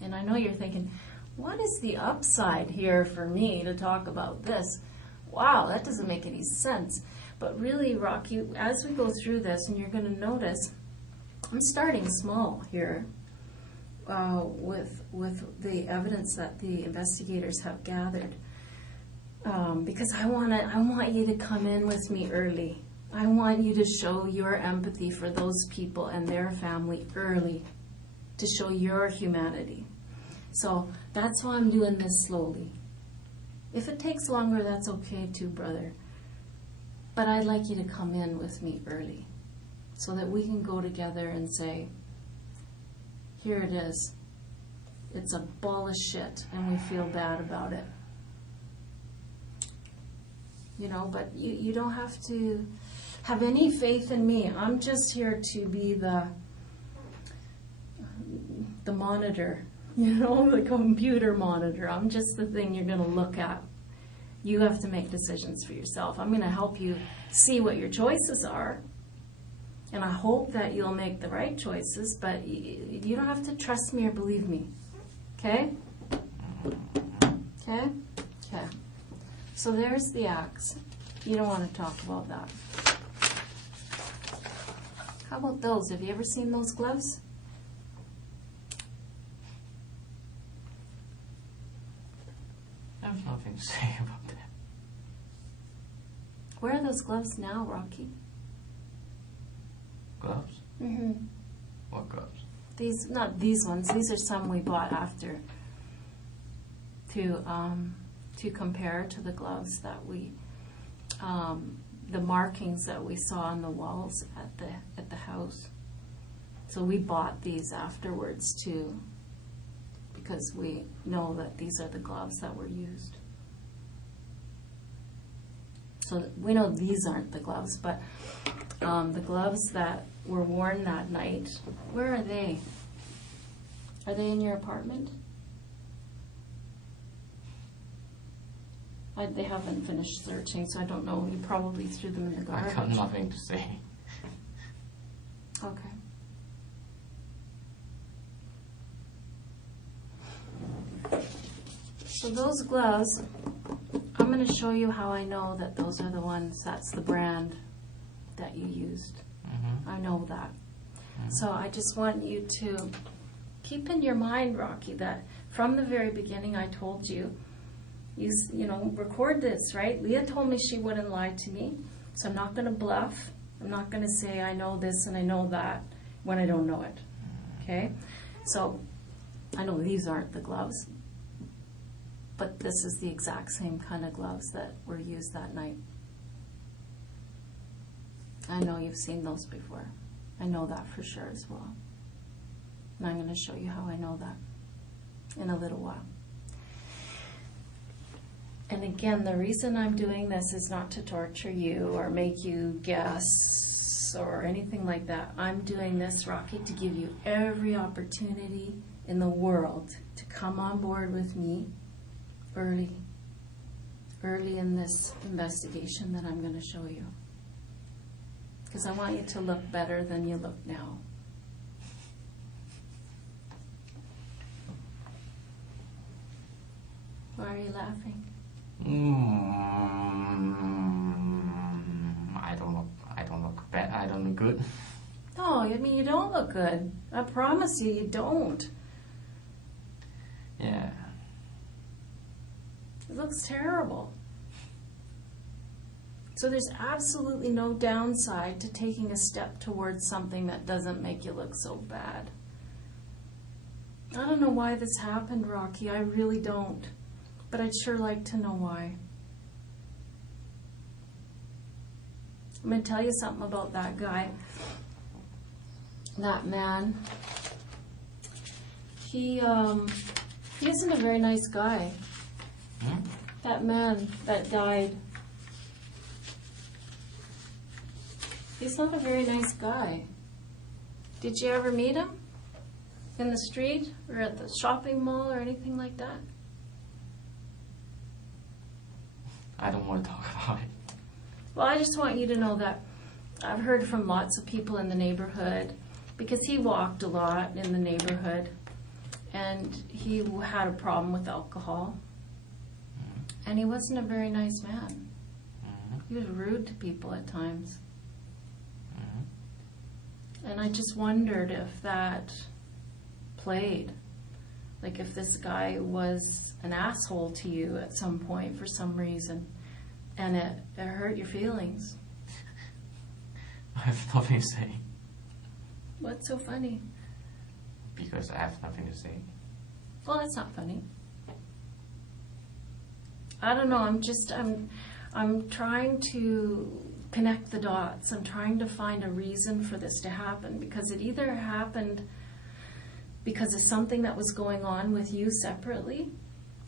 And I know you're thinking, what is the upside here for me to talk about this? Wow, that doesn't make any sense. But really, Rocky, as we go through this, and you're going to notice, I'm starting small here with the evidence that the investigators have gathered, because I want you to come in with me early. I want you to show your empathy for those people and their family early, to show your humanity. So that's why I'm doing this slowly. If it takes longer, that's okay too, brother. But I'd like you to come in with me early so that we can go together and say, here it is. It's a ball of shit and we feel bad about it. But you don't have to have any faith in me. I'm just here to be the the monitor, the computer monitor. I'm just the thing you're going to look at. You have to make decisions for yourself. I'm going to help you see what your choices are. And I hope that you'll make the right choices, but you don't have to trust me or believe me. Okay? Okay? Okay. So there's the axe. You don't want to talk about that. How about those? Have you ever seen those gloves? I have nothing to say about that. Where are those gloves now, Rocky? Gloves? Mm-hmm. What gloves? These, not these ones. These are some we bought after to compare to the gloves that we, the markings that we saw on the walls at the house. So we bought these afterwards too, because we know that these are the gloves that were used. So we know these aren't the gloves, but the gloves that were worn that night, where are they? Are they in your apartment? They haven't finished searching, so I don't know. You probably threw them in the garbage. I got nothing to say. Okay. So those gloves, I'm going to show you how I know that those are the ones, that's the brand that you used. Mm-hmm. I know that. Mm-hmm. So I just want you to keep in your mind, Rocky, that from the very beginning I told you, record this, right? Leah told me she wouldn't lie to me, so I'm not going to bluff. I'm not going to say I know this and I know that when I don't know it. Okay? So I know these aren't the gloves, but this is the exact same kind of gloves that were used that night. I know you've seen those before. I know that for sure as well. And I'm going to show you how I know that in a little while. And again, the reason I'm doing this is not to torture you or make you guess or anything like that. I'm doing this, Rocky, to give you every opportunity in the world to come on board with me early in this investigation that I'm going to show you. Because I want you to look better than you look now. Why are you laughing? I don't look bad. I don't look good. No, I mean, you don't look good. I promise you, you don't. Yeah. It looks terrible. So there's absolutely no downside to taking a step towards something that doesn't make you look so bad. I don't know why this happened, Rocky. I really don't. But I'd sure like to know why. I'm going to tell you something about that guy. That man. He isn't a very nice guy. Hmm? That man that died. He's not a very nice guy. Did you ever meet him? In the street or at the shopping mall or anything like that? I don't want to talk about it. Well, I just want you to know that I've heard from lots of people in the neighborhood, because he walked a lot in the neighborhood, and he had a problem with alcohol, and he wasn't a very nice man. Mm-hmm. He was rude to people at times. Mm-hmm. And I just wondered if that played. Like if this guy was an asshole to you at some point for some reason, and it hurt your feelings. I have nothing to say. What's so funny? Because I have nothing to say. Well, that's not funny. I don't know, I'm trying to connect the dots. I'm trying to find a reason for this to happen, because it either happened because of something that was going on with you separately,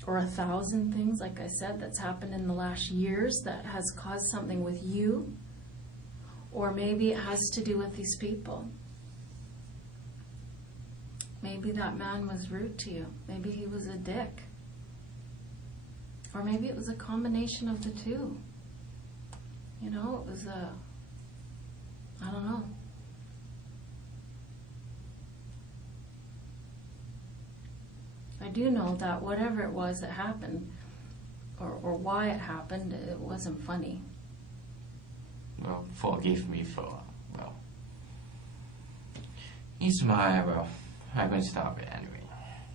or 1,000 things, like I said, that's happened in the last years that has caused something with you, or maybe it has to do with these people. Maybe that man was rude to you. Maybe he was a dick. Or maybe it was a combination of the two. You know, it was I don't know. I do know that whatever it was that happened, or why it happened, it wasn't funny. Well, forgive me for, it's my, I won't stop it anyway.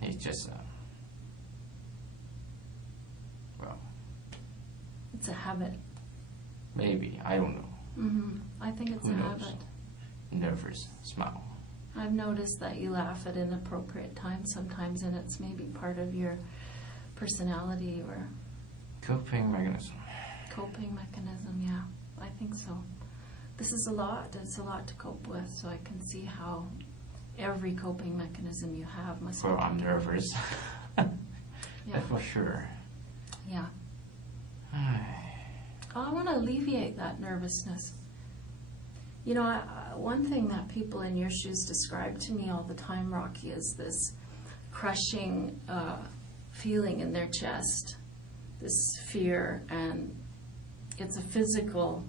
It's just, It's a habit. maybe, I don't know. I think it's Who a knows? habit. Nervous smile. I've noticed that you laugh at inappropriate times sometimes, and it's maybe part of your personality or Coping mechanism. coping mechanism. Yeah, I think so. This is a lot. It's a lot to cope with, so I can see how every coping mechanism you have must Well, I'm nervous. Yeah. That's for sure. Yeah. I want to alleviate that nervousness. You know, one thing that people in your shoes describe to me all the time, Rocky, is this crushing feeling in their chest, this fear, and it's a physical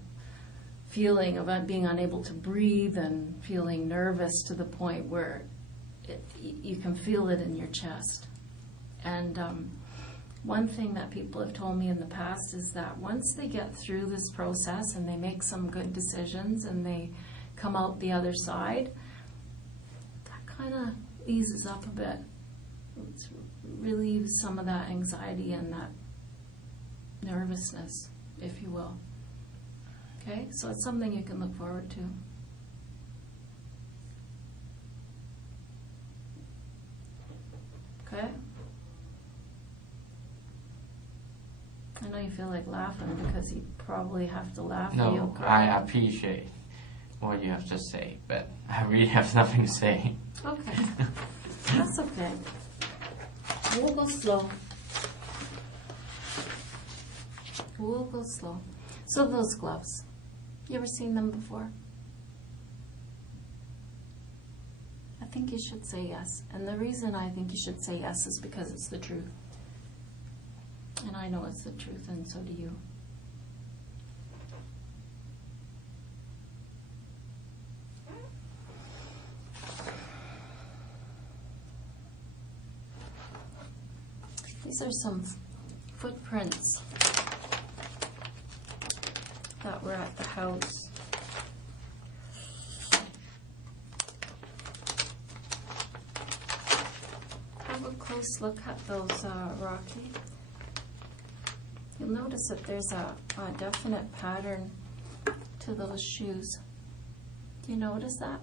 feeling of being unable to breathe and feeling nervous to the point where you can feel it in your chest. And one thing that people have told me in the past is that once they get through this process and they make some good decisions and they come out the other side, that kind of eases up a bit. It relieves some of that anxiety and that nervousness, if you will. Okay, so it's something you can look forward to. Okay? I know you feel like laughing because you probably have to laugh. or you'll No, cry. I appreciate what you have to say, but I really have nothing to say. Okay, that's okay. We'll go slow. We'll go slow. So those gloves, you ever seen them before? I think you should say yes. And the reason I think you should say yes is because it's the truth. And I know it's the truth, and so do you. These are some footprints that were at the house. Have a close look at those, Rocky. You'll notice that there's a definite pattern to those shoes. Do you notice that?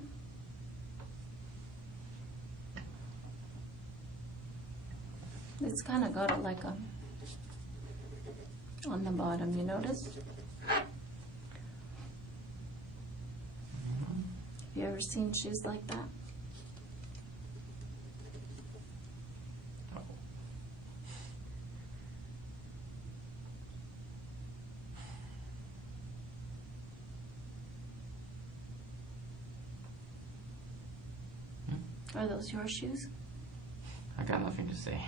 It's kind of got it like a on the bottom, you notice? Have you ever seen shoes like that? Are those your shoes? I got nothing to say.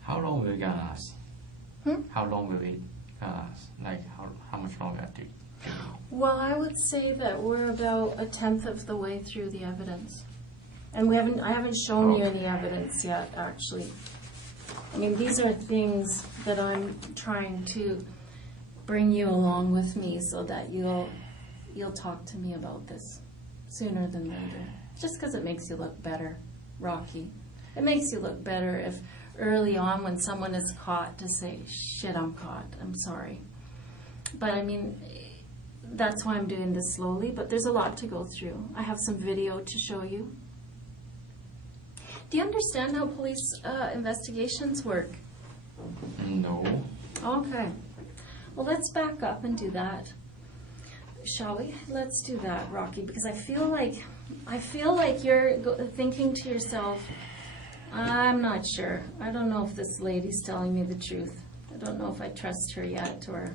How long will it gonna last? How long will it gonna last? Like how much longer do you know? Well, I would say that we're about 1/10 of the way through the evidence. And I haven't shown you any evidence yet, actually. I mean, these are things that I'm trying to bring you along with me so that you'll talk to me about this sooner than later. Just because it makes you look better, Rocky. It makes you look better if early on when someone is caught to say, shit, I'm caught, I'm sorry. But I mean, that's why I'm doing this slowly, but there's a lot to go through. I have some video to show you. Do you understand how police investigations work? No. Okay. Well, let's back up and do that. Shall we? Let's do that, Rocky, because I feel like you're thinking to yourself, I'm not sure. I don't know if this lady's telling me the truth. I don't know if I trust her yet, or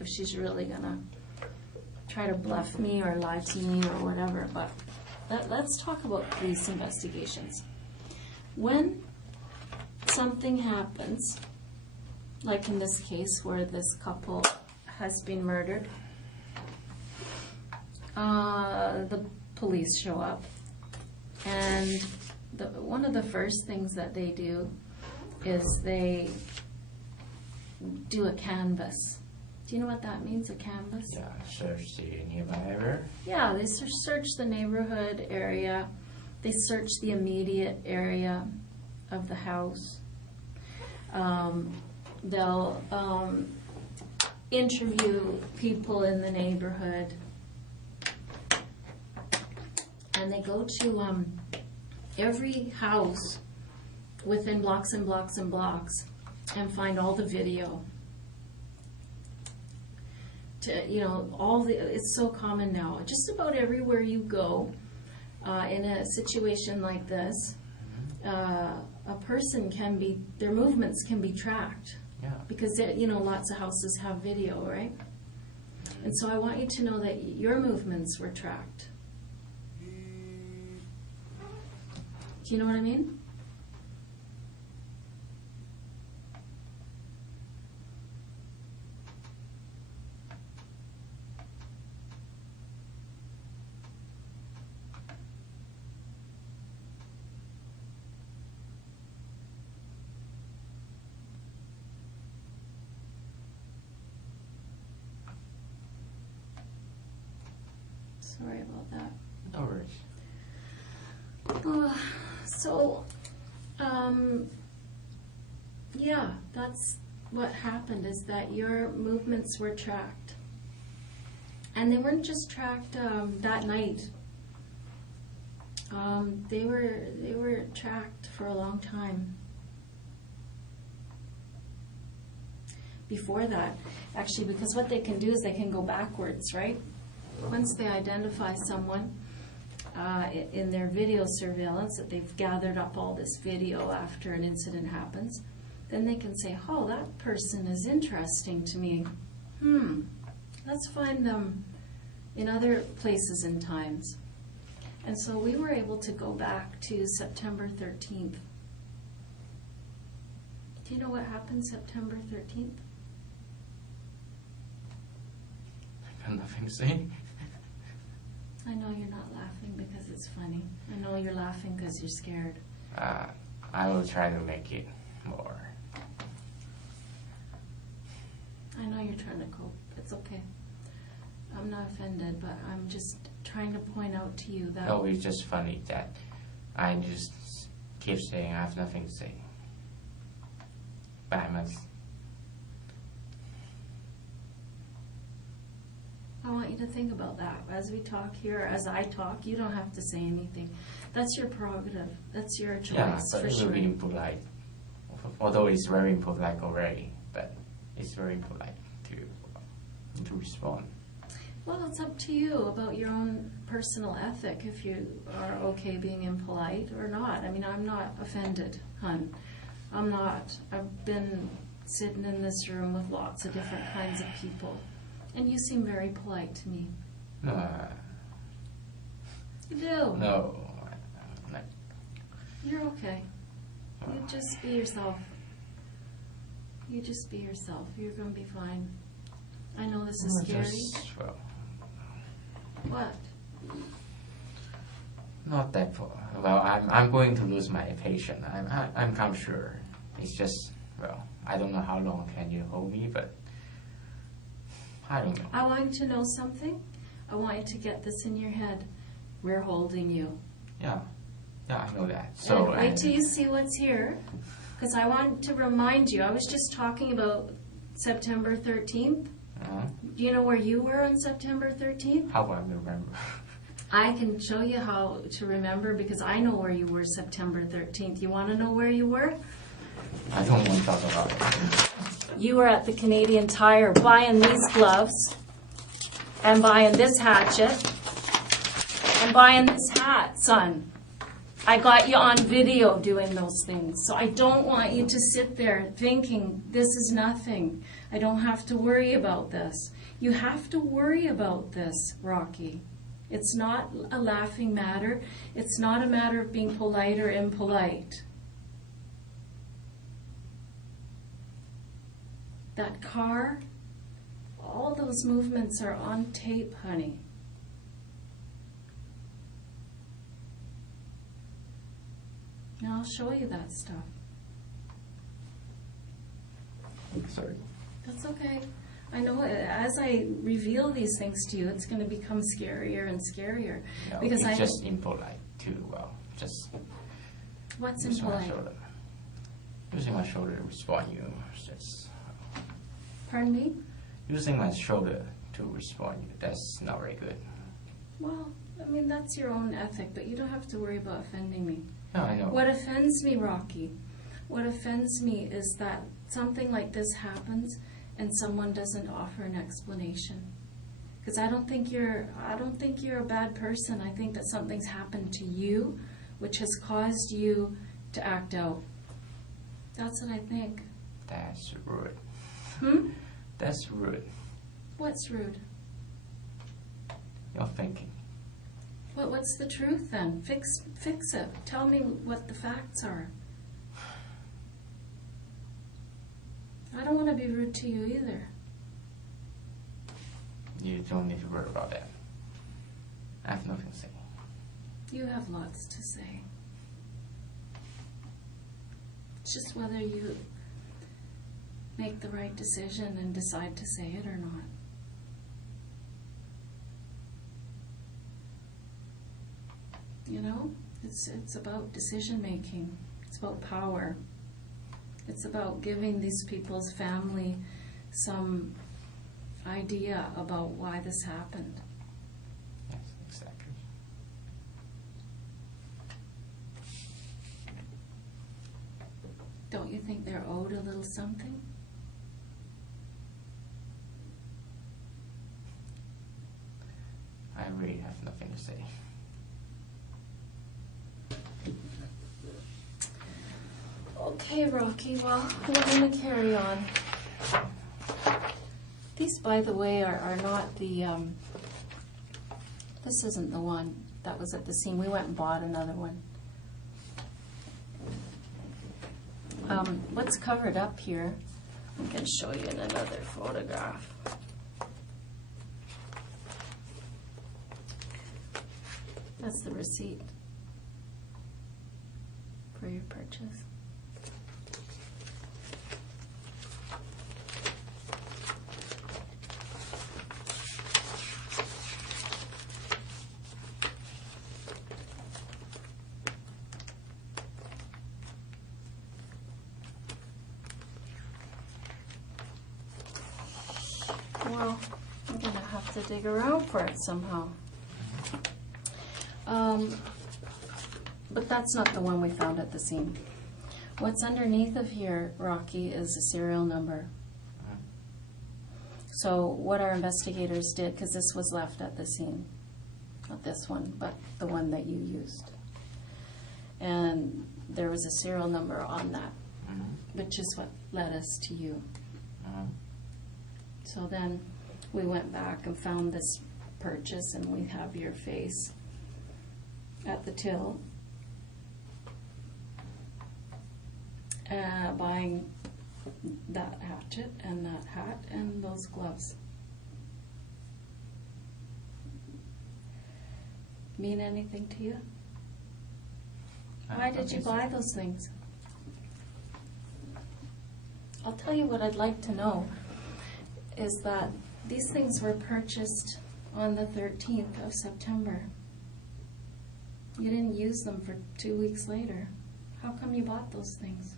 if she's really gonna try to bluff me or lie to me or whatever, but let's talk about police investigations. When something happens, like in this case where this couple has been murdered, the police show up, and one of the first things that they do is they do a canvass. Do you know what that means, a canvass? Yeah, search the nearby area. Yeah, they search the neighborhood area. They search the immediate area of the house. They'll interview people in the neighborhood. And they go to every house within blocks and blocks and blocks and find all the video. It's so common now. Just about everywhere you go, in a situation like this, a person their movements can be tracked. Yeah. Because, lots of houses have video, right? And so I want you to know that your movements were tracked. Do you know what I mean? Sorry about that. No worries. Yeah, that's what happened, is that your movements were tracked. And they weren't just tracked that night. They were tracked for a long time. Before that, actually, because what they can do is they can go backwards, right? Once they identify someone in their video surveillance, that they've gathered up all this video after an incident happens, then they can say, oh, that person is interesting to me. Let's find them in other places and times. And so we were able to go back to September 13th. Do you know what happened September 13th? I got nothing to say. I know you're not laughing because it's funny. I know you're laughing because you're scared. I will try to make it more. I know you're trying to cope. It's okay. I'm not offended, but I'm just trying to point out to you that... No, it's just funny that I just keep saying I have nothing to say. But I must. I want you to think about that. As we talk here, as I talk, you don't have to say anything. That's your prerogative. That's your choice, Yeah, but for it sure. will be impolite. Although it's very impolite already, but it's very impolite to respond. Well, it's up to you about your own personal ethic, if you are okay being impolite or not. I mean, I'm not offended, hun. I'm not. I've been sitting in this room with lots of different kinds of people, and you seem very polite to me. No. You do. No. You're okay. You just be yourself. You just be yourself. You're going to be fine. I know this is scary. What? Not that far. Well, I'm going to lose my patient. I'm kind of sure. It's just, well, I don't know how long can you hold me, but I don't know. I want you to know something. I want you to get this in your head. We're holding you. Yeah, I know that. So and wait till you see what's here, because I want to remind you. I was just talking about September 13th. Do you know where you were on September 13th? How do I remember? I can show you how to remember, because I know where you were September 13th. You want to know where you were? I don't want to talk about it. You were at the Canadian Tire buying these gloves, and buying this hatchet, and buying this hat, son. I got you on video doing those things. So I don't want you to sit there thinking this is nothing. I don't have to worry about this. You have to worry about this, Rocky. It's not a laughing matter. It's not a matter of being polite or impolite. That car, all those movements are on tape, honey. Now I'll show you that stuff. Sorry. That's okay. I know as I reveal these things to you, it's going to become scarier and scarier. No, Because it's just impolite too. Well, just What's using my impolite? shoulder. Using my shoulder to respond you. Just Pardon me? using my shoulder to respond you. That's not very good. Well, I mean, that's your own ethic, but you don't have to worry about offending me. No, I know. What offends me, Rocky, what offends me is that something like this happens and someone doesn't offer an explanation. Because I don't think you're a bad person. I think that something's happened to you which has caused you to act out. That's what I think. That's rude. Hmm? That's rude. What's rude? You're thinking. What's the truth then? Fix it. Tell me what the facts are. I don't want to be rude to you either. You don't need to worry about that. I have nothing to say. You have lots to say. It's just whether you make the right decision and decide to say it or not. You know, it's about decision making. It's about power. It's about giving these people's family some idea about why this happened. Yes, exactly. Don't you think they're owed a little something? I really have nothing to say. Okay, Rocky, well, we're going to carry on. These, by the way, are not the, this isn't the one that was at the scene. We went and bought another one. What's covered up here, I can show you in another photograph. That's the receipt for your purchase. Well, I'm going to have to dig around for it somehow. But that's not the one we found at the scene. What's underneath of here, Rocky, is a serial number. So what our investigators did, because this was left at the scene, not this one, but the one that you used. And there was a serial number on that, which is what led us to you. So then we went back and found this purchase, and we have your face at the till buying that hatchet and that hat and those gloves. Mean anything to you? Why did you buy those things? I'll tell you what I'd like to know is that these things were purchased on the 13th of September. You didn't use them for 2 weeks later. How come you bought those things?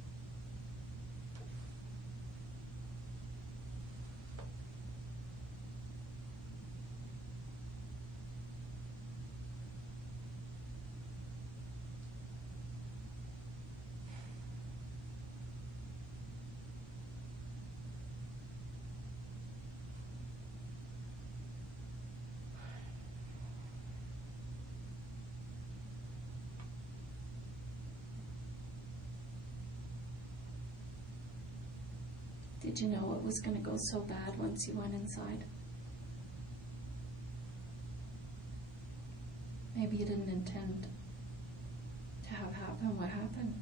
Did you know it was going to go so bad once you went inside? Maybe you didn't intend to have happen what happened.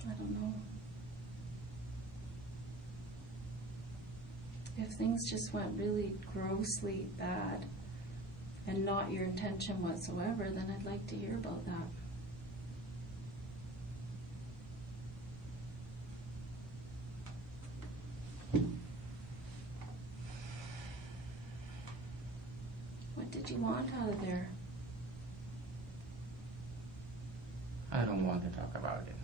I don't know. If things just went really grossly bad and not your intention whatsoever, then I'd like to hear about that. What did you want out of there? I don't want to talk about it.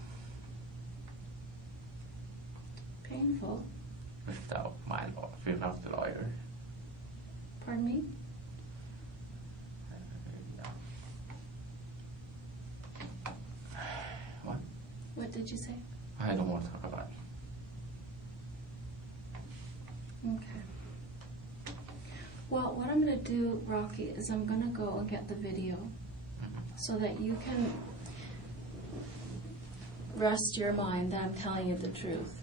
Painful. Without the lawyer. Pardon me? What? What did you say? I don't want to talk about it. Okay. Well, what I'm going to do, Rocky, is I'm going to go and get the video so that you can rest your mind that I'm telling you the truth.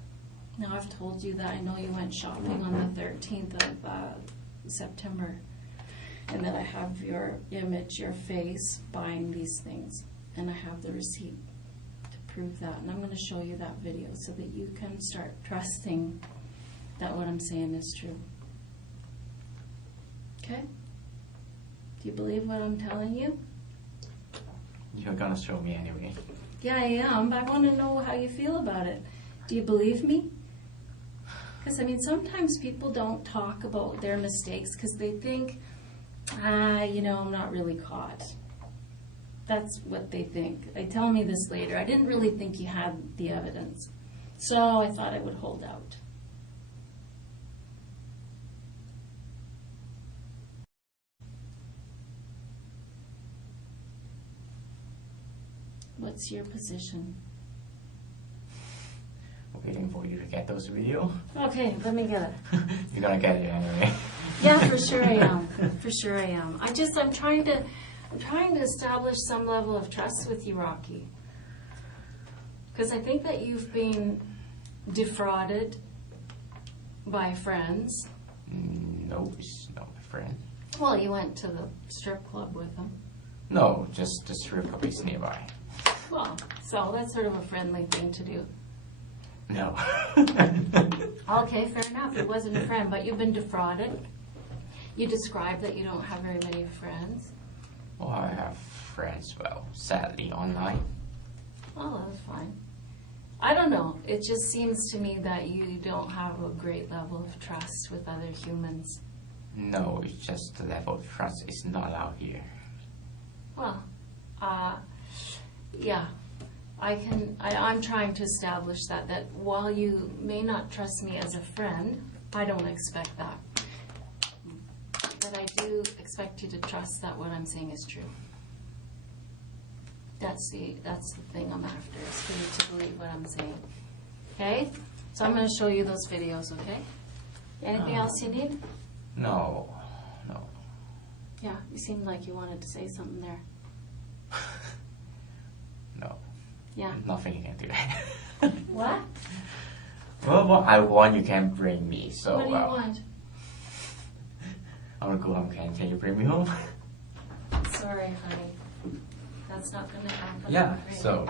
Now, I've told you that I know you went shopping on the 13th of September, and that I have your image, your face, buying these things, and I have the receipt to prove that. And I'm going to show you that video so that you can start trusting that what I'm saying is true. Okay? Do you believe what I'm telling you? You're gonna show me anyway. Yeah, I am, but I want to know how you feel about it. Do you believe me? Because, I mean, sometimes people don't talk about their mistakes because they think, I'm not really caught. That's what they think. They tell me this later. I didn't really think you had the evidence, so I thought I would hold out. What's your position? Waiting for you to get those video. Okay, let me get it. You're gonna get it anyway. Yeah, for sure I am. For sure I am. I'm trying to establish some level of trust with you, Rocky. Because I think that you've been defrauded by friends. No, he's not my friend. Well, you went to the strip club with them. No, just the strip club is nearby. Well, so that's sort of a friendly thing to do. No. Okay, fair enough. It wasn't a friend, but you've been defrauded. You described that you don't have very many friends. Well, I have friends, sadly, online. Oh, that's fine. I don't know. It just seems to me that you don't have a great level of trust with other humans. No, it's just the level of trust is not allowed here. Well, yeah. I'm trying to establish that while you may not trust me as a friend, I don't expect that. But I do expect you to trust that what I'm saying is true. That's the thing I'm after, is for you to believe what I'm saying. Okay? So I'm going to show you those videos, okay? Anything else you need? No. Yeah, you seemed like you wanted to say something there. No. Yeah. Nothing you can do. What? Well, what I want you can bring me, so What do you want? I want to go home, can you bring me home? Sorry, honey. That's not going to happen. Yeah, Right? so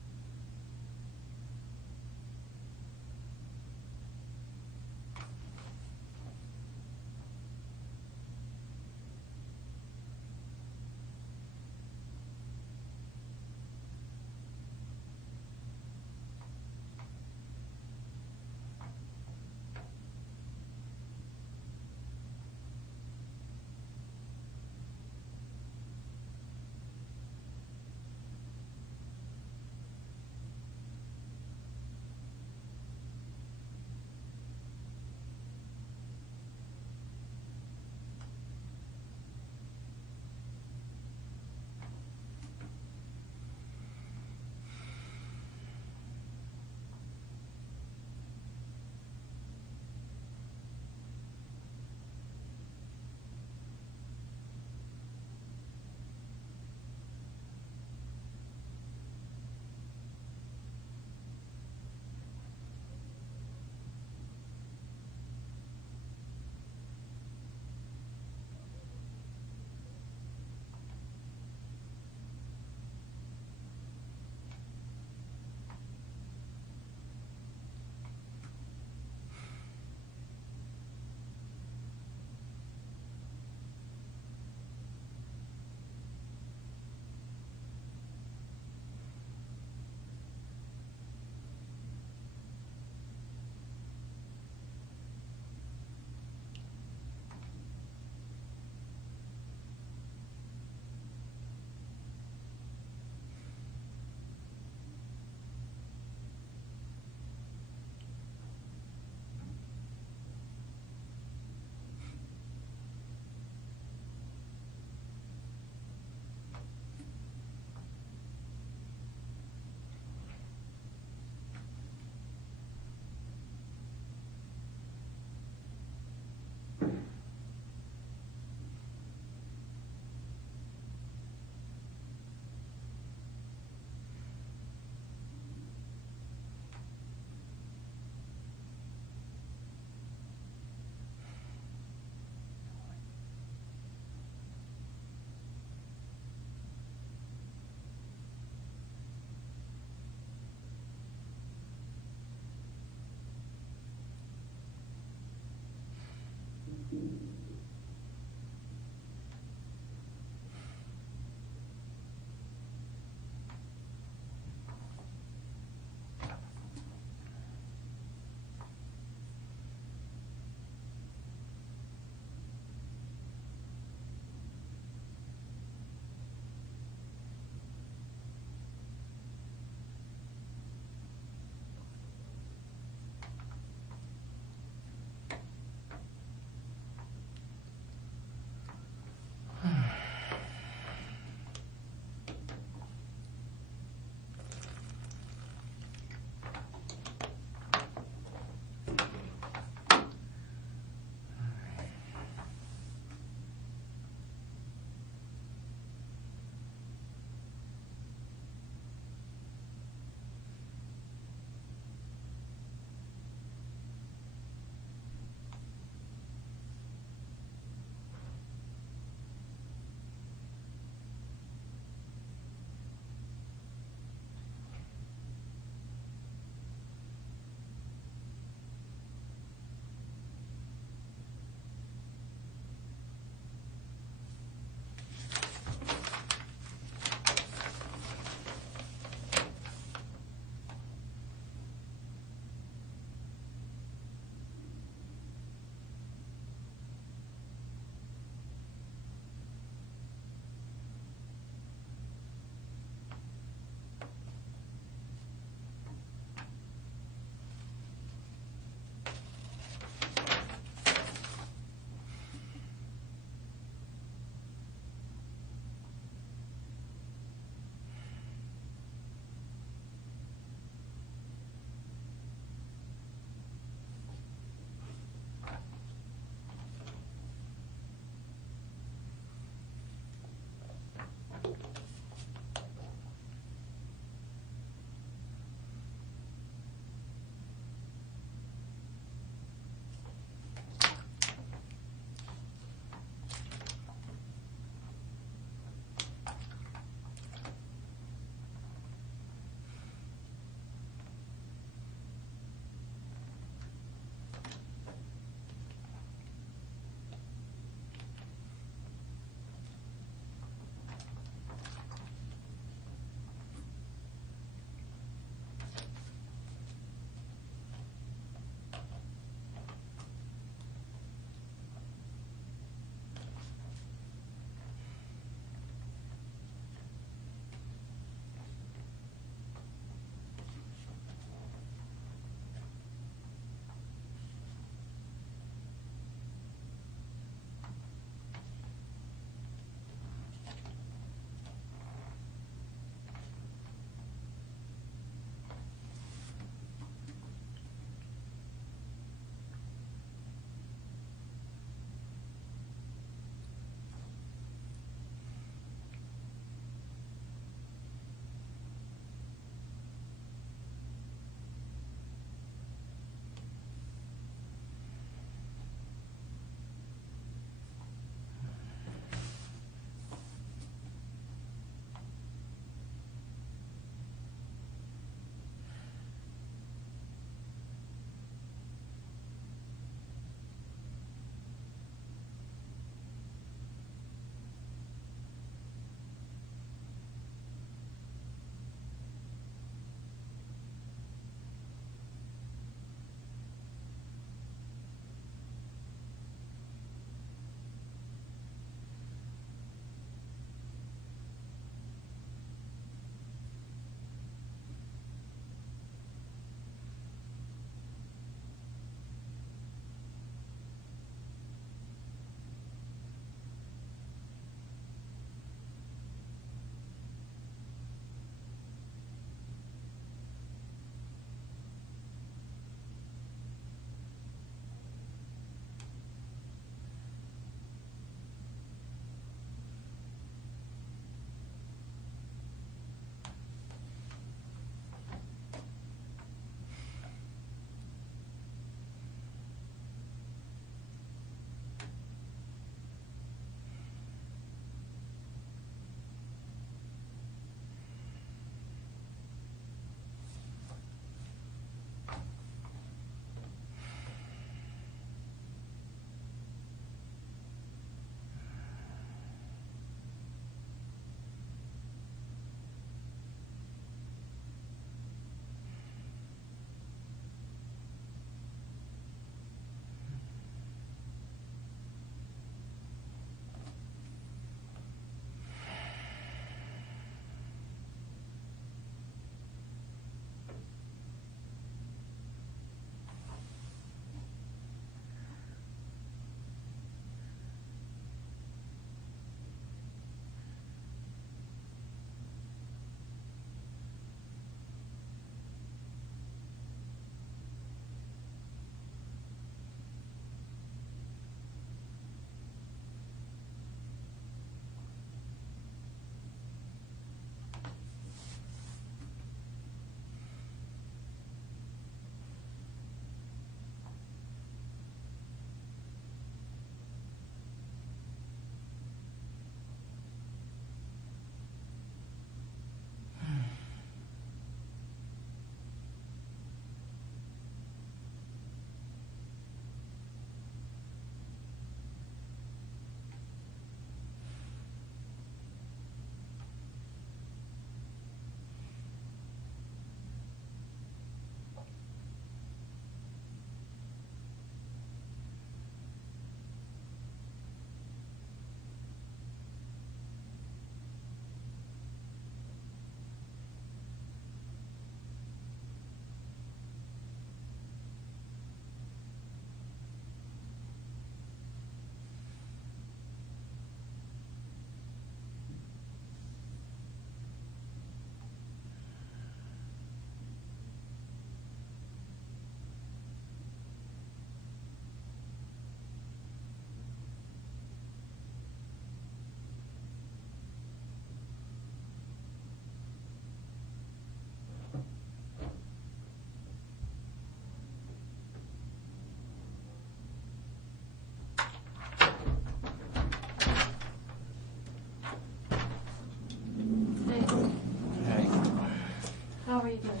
you doing?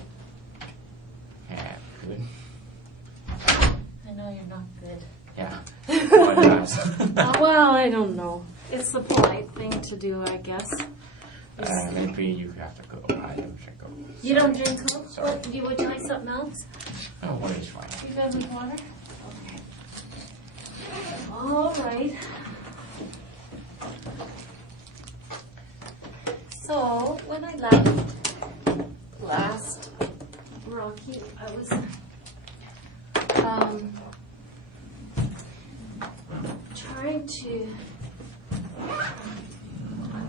Yeah, good. I know you're not good. Yeah. What else? Well, I don't know. It's the polite thing to do, I guess. Maybe you have to go. I don't drink Coke. You don't drink Coke? Sorry. What, would you like something else? Oh, water is fine. You good with water? Okay. All right. So, when I last, Rocky, I was I'm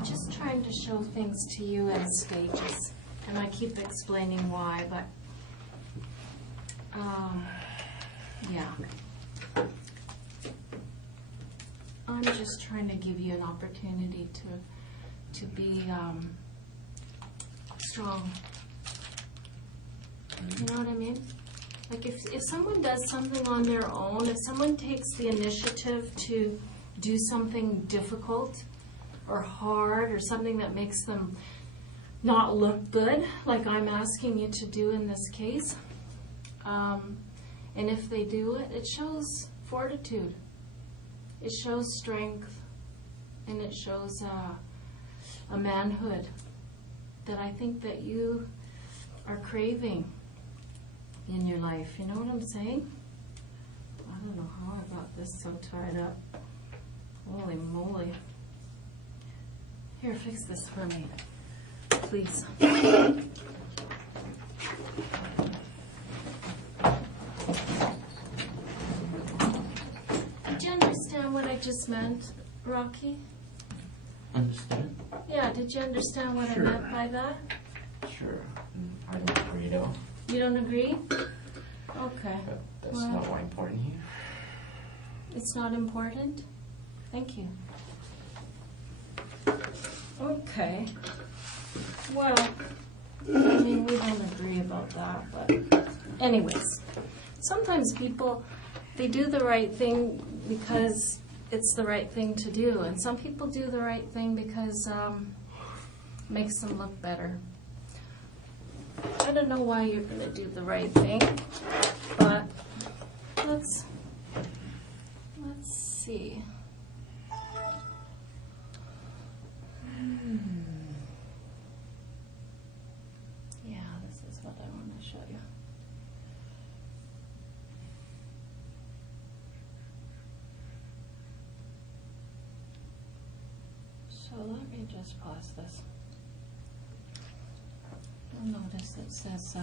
just trying to show things to you in stages, and I keep explaining why, but yeah. I'm just trying to give you an opportunity to be strong. You know what I mean? Like if someone does something on their own, if someone takes the initiative to do something difficult or hard or something that makes them not look good, like I'm asking you to do in this case, and if they do it, it shows fortitude. It shows strength, and it shows a manhood that I think that you are craving in your life. You know what I'm saying? I don't know how I got this so tied up. Holy moly. Here, fix this for me, please. Did you understand what I just meant, Rocky? Understand? Yeah, did you understand what Sure. I meant by that? Sure. I don't agree though. You don't agree? Okay. But that's Well, not what's important here. it's not important? Thank you. Okay. Well, I mean, we don't agree about that, but anyways, sometimes people, they do the right thing because it's the right thing to do, and some people do the right thing because it makes them look better. I don't know why you're going to do the right thing, but let's see. Yeah, this is what I want to show you. So let me just pause this. You'll notice it says,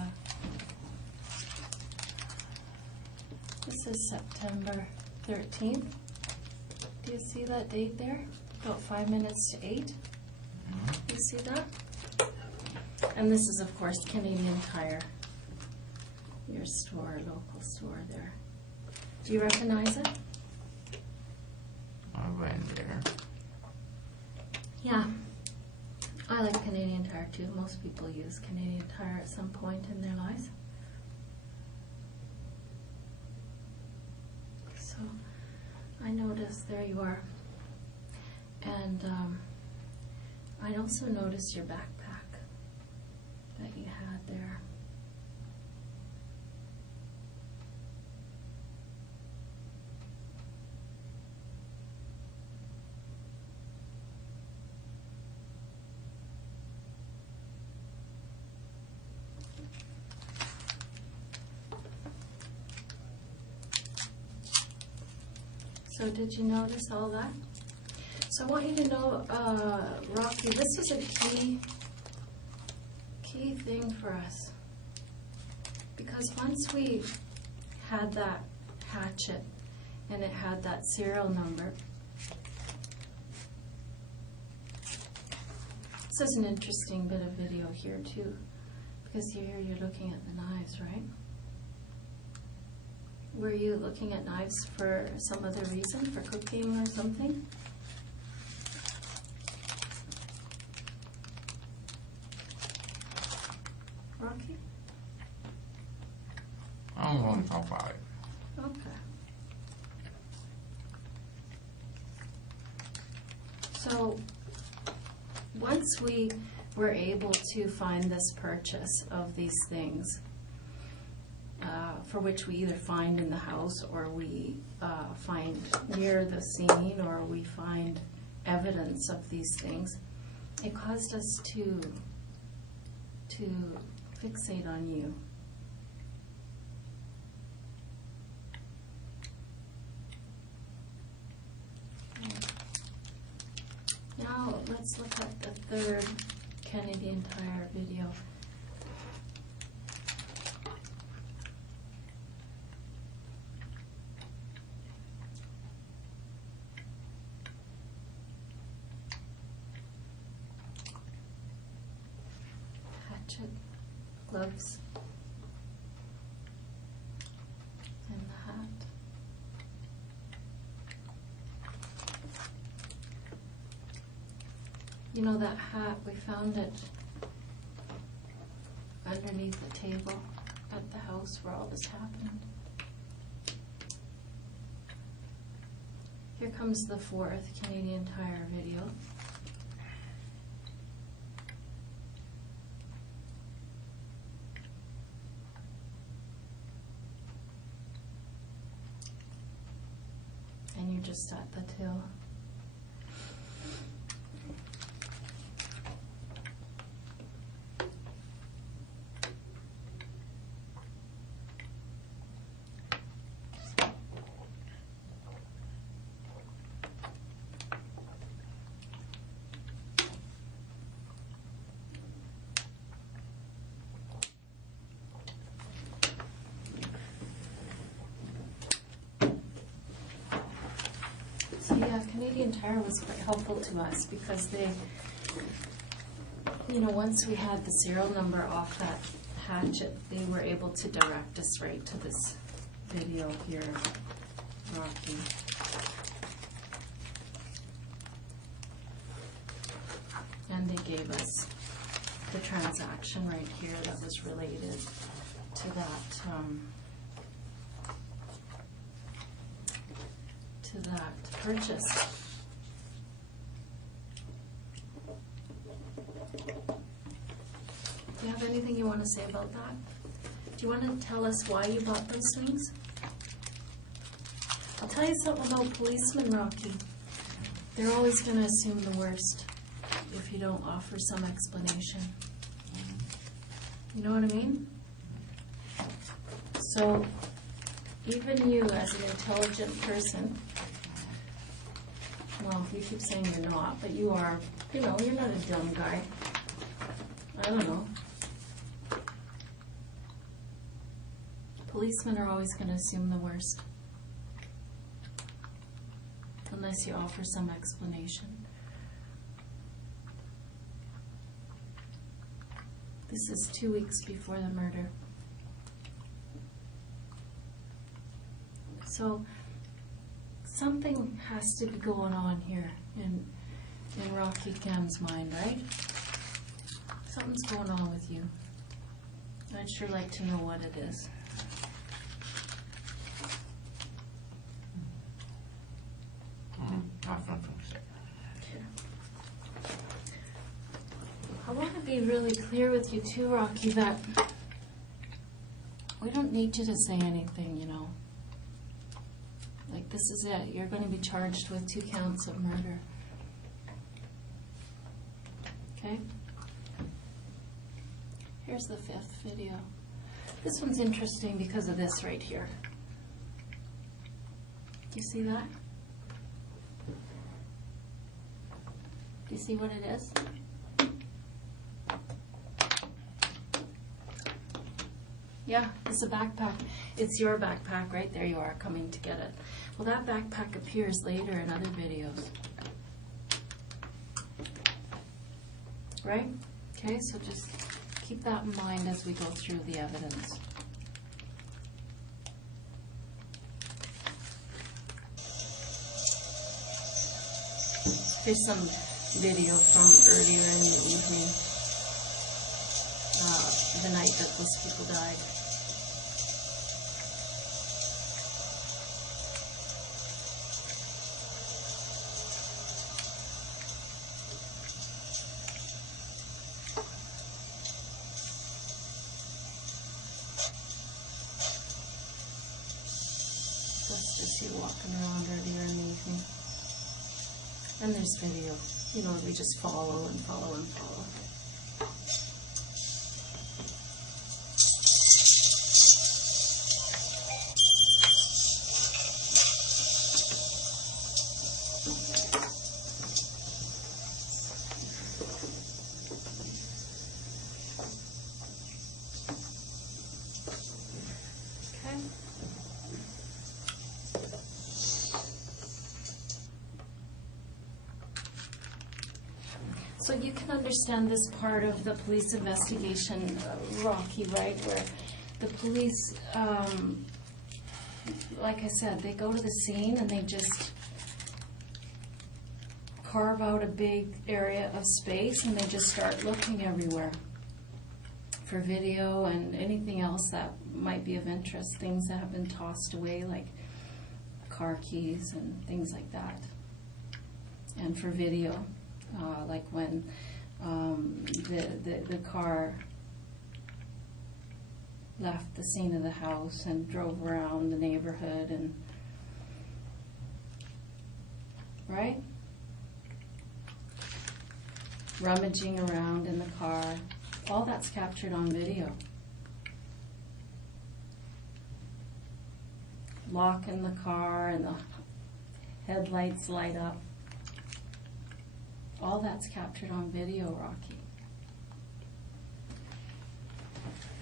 this is September 13th. Do you see that date there? About 5 minutes to 8. You see that? And this is, of course, Canadian Tire. Your store, local store there. Do you recognize it? I went there. Yeah. I like Canadian Tire too. Most people use Canadian Tire at some point in their lives. So I noticed there you are. And I also noticed your backpack that you had there. So did you notice all that? So I want you to know, Rocky, this is a key thing for us. Because once we had that hatchet and it had that serial number, this is an interesting bit of video here too, because here you're looking at the knives, right? Were you looking at knives for some other reason, for cooking or something? Rocky? I don't want to talk about it. Okay. So, once we we're able to find this purchase of these things, for which we either find in the house or we find near the scene or we find evidence of these things. It caused us to fixate on you. Now let's look at the third Canadian Tire video. Hatchet, gloves, and the hat. You know that hat, we found it underneath the table at the house where all this happened. Here comes the fourth Canadian Tire video. And you're just at the till. Canadian Tire was quite helpful to us because they, once we had the serial number off that hatchet, they were able to direct us right to this video here, Rocky. And they gave us the transaction right here that was related to that purchase. Do you have anything you want to say about that? Do you want to tell us why you bought those things? I'll tell you something about policemen, Rocky. They're always going to assume the worst if you don't offer some explanation. You know what I mean? So, even you as an intelligent person, well, you keep saying you're not, but you are, you're not a dumb guy. I don't know. Policemen are always going to assume the worst, unless you offer some explanation. This is 2 weeks before the murder. So, something has to be going on here in Rocky Cam's mind, right? Something's going on with you. I'd sure like to know what it is. I want to be really clear with you too, Rocky, that we don't need you to say anything, Like, this is it. You're going to be charged with 2 counts of murder. Okay? Here's the 5th video. This one's interesting because of this right here. Do you see that? Do you see what it is? Yeah, it's a backpack. It's your backpack, right? There you are, coming to get it. Well, that backpack appears later in other videos. Right? Okay, so just keep that in mind as we go through the evidence. Here's some video from earlier in the evening, the night that those people died. to see you walking around earlier in the evening. And there's video. You know, we just follow and follow and follow. So you can understand this part of the police investigation, Rocky, right, where the police, like I said, they go to the scene and they just carve out a big area of space and they just start looking everywhere for video and anything else that might be of interest, things that have been tossed away, like car keys and things like that, and for video. Like when the car left the scene of the house and drove around the neighborhood, and right? Rummaging around in the car. All that's captured on video. Lock in the car and the headlights light up. All that's captured on video, Rocky.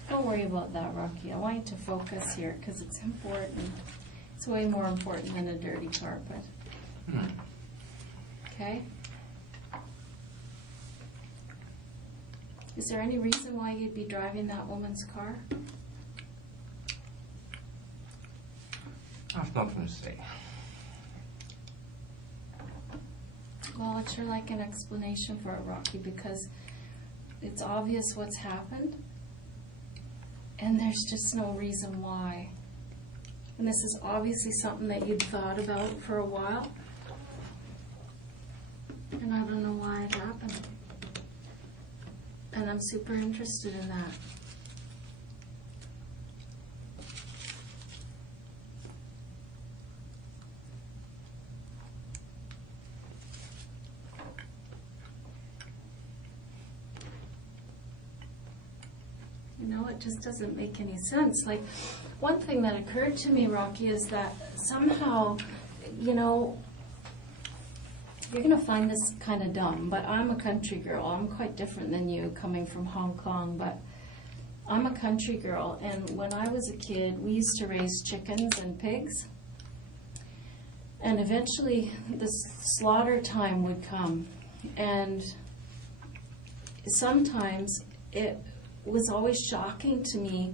Don't worry about that, Rocky. I want you to focus here because it's important. It's way more important than a dirty carpet. Okay? Is there any reason why you'd be driving that woman's car? I have nothing to say. Well, I'd sure like an explanation for it, Rocky, because it's obvious what's happened, and there's just no reason why. And this is obviously something that you'd thought about for a while, and I don't know why it happened. And I'm super interested in that. You know, it just doesn't make any sense. Like, one thing that occurred to me, Rocky, is that somehow, you know, you're going to find this kind of dumb, but I'm a country girl. I'm quite different than you, coming from Hong Kong, but I'm a country girl, and when I was a kid, we used to raise chickens and pigs, and eventually the slaughter time would come, and sometimes it was always shocking to me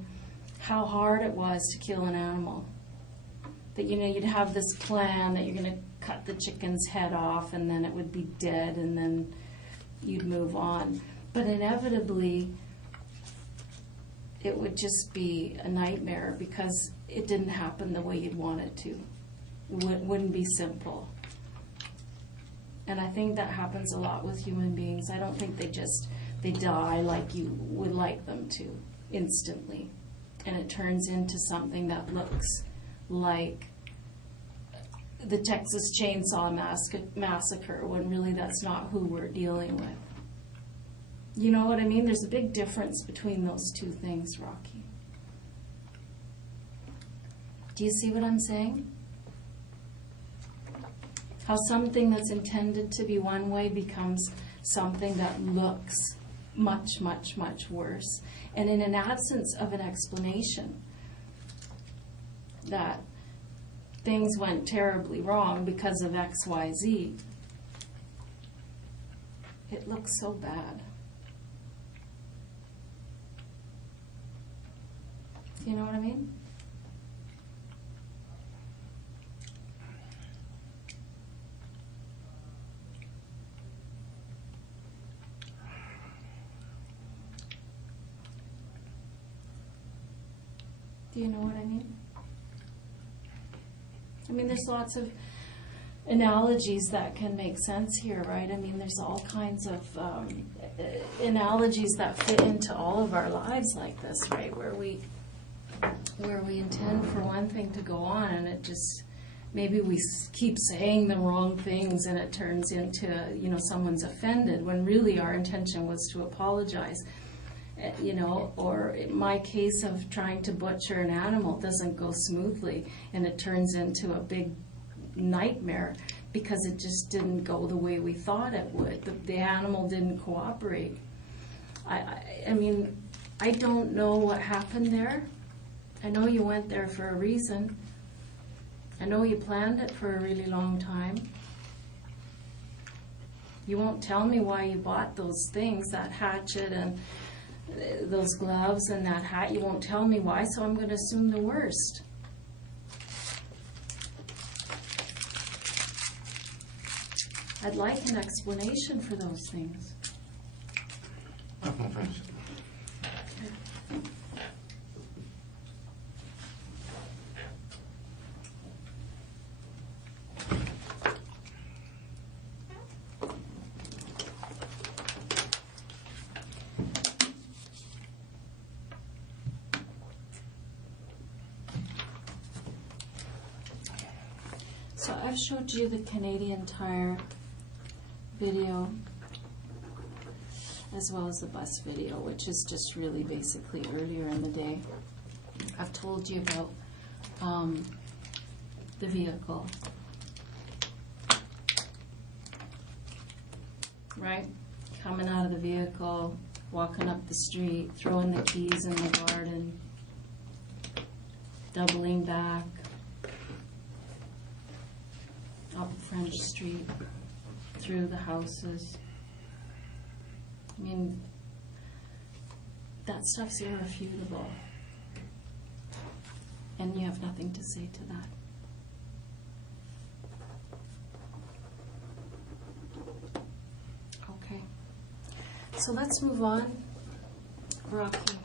how hard it was to kill an animal. That, you know, you'd have this plan that you're going to cut the chicken's head off and then it would be dead and then you'd move on. But inevitably, it would just be a nightmare because it didn't happen the way you'd want it to. It wouldn't be simple. And I think that happens a lot with human beings. I don't think they die like you would like them to, instantly. And it turns into something that looks like the Texas Chainsaw Massacre, when really that's not who we're dealing with. You know what I mean? There's a big difference between those two things, Rocky. Do you see what I'm saying? How something that's intended to be one way becomes something that looks much, much, much worse. And in an absence of an explanation that things went terribly wrong because of X, Y, Z, it looks so bad. Do you know what I mean? Do you know what I mean? I mean, there's lots of analogies that can make sense here, right? I mean, there's all kinds of analogies that fit into all of our lives like this, right? Where we intend for one thing to go on and it just maybe we keep saying the wrong things and it turns into, someone's offended when really our intention was to apologize. Or in my case of trying to butcher an animal doesn't go smoothly and it turns into a big nightmare because it just didn't go the way we thought it would. The animal didn't cooperate. I mean, I don't know what happened there. I know you went there for a reason. I know you planned it for a really long time. You won't tell me why you bought those things, that hatchet and those gloves and that hat. You won't tell me why, so I'm going to assume the worst. I'd like an explanation for those things. So I've showed you the Canadian Tire video as well as the bus video, which is just really basically earlier in the day. I've told you about the vehicle, right? Coming out of the vehicle, walking up the street, throwing the keys in the garden, doubling back, up French Street, through the houses. I mean, that stuff's irrefutable. And you have nothing to say to that. Okay. So let's move on. Rocky,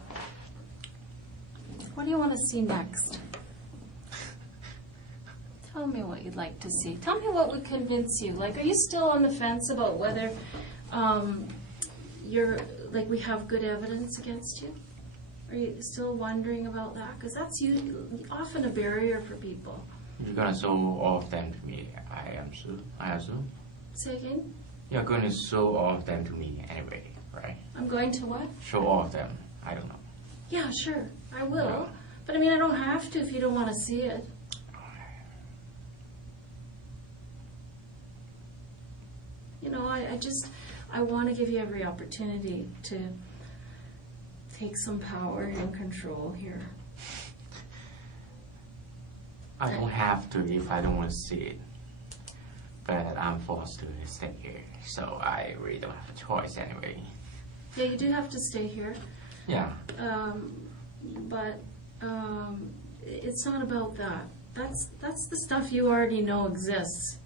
what do you want to see next? Tell me what you'd like to see. Tell me what would convince you. Like, are you still on the fence about whether we have good evidence against you? Are you still wondering about that? Because that's often a barrier for people. You're gonna show all of them to me, I assume? Say again? You're going to show all of them to me anyway, right? I'm going to what? Show all of them. I don't know. Yeah, sure. I will. Yeah. But I mean, I don't have to if you don't want to see it. I want to give you every opportunity to take some power and control here. I don't have to if I don't want to see it. But I'm forced to stay here, so I really don't have a choice anyway. Yeah, you do have to stay here. Yeah. But it's not about that. That's the stuff you already know exists.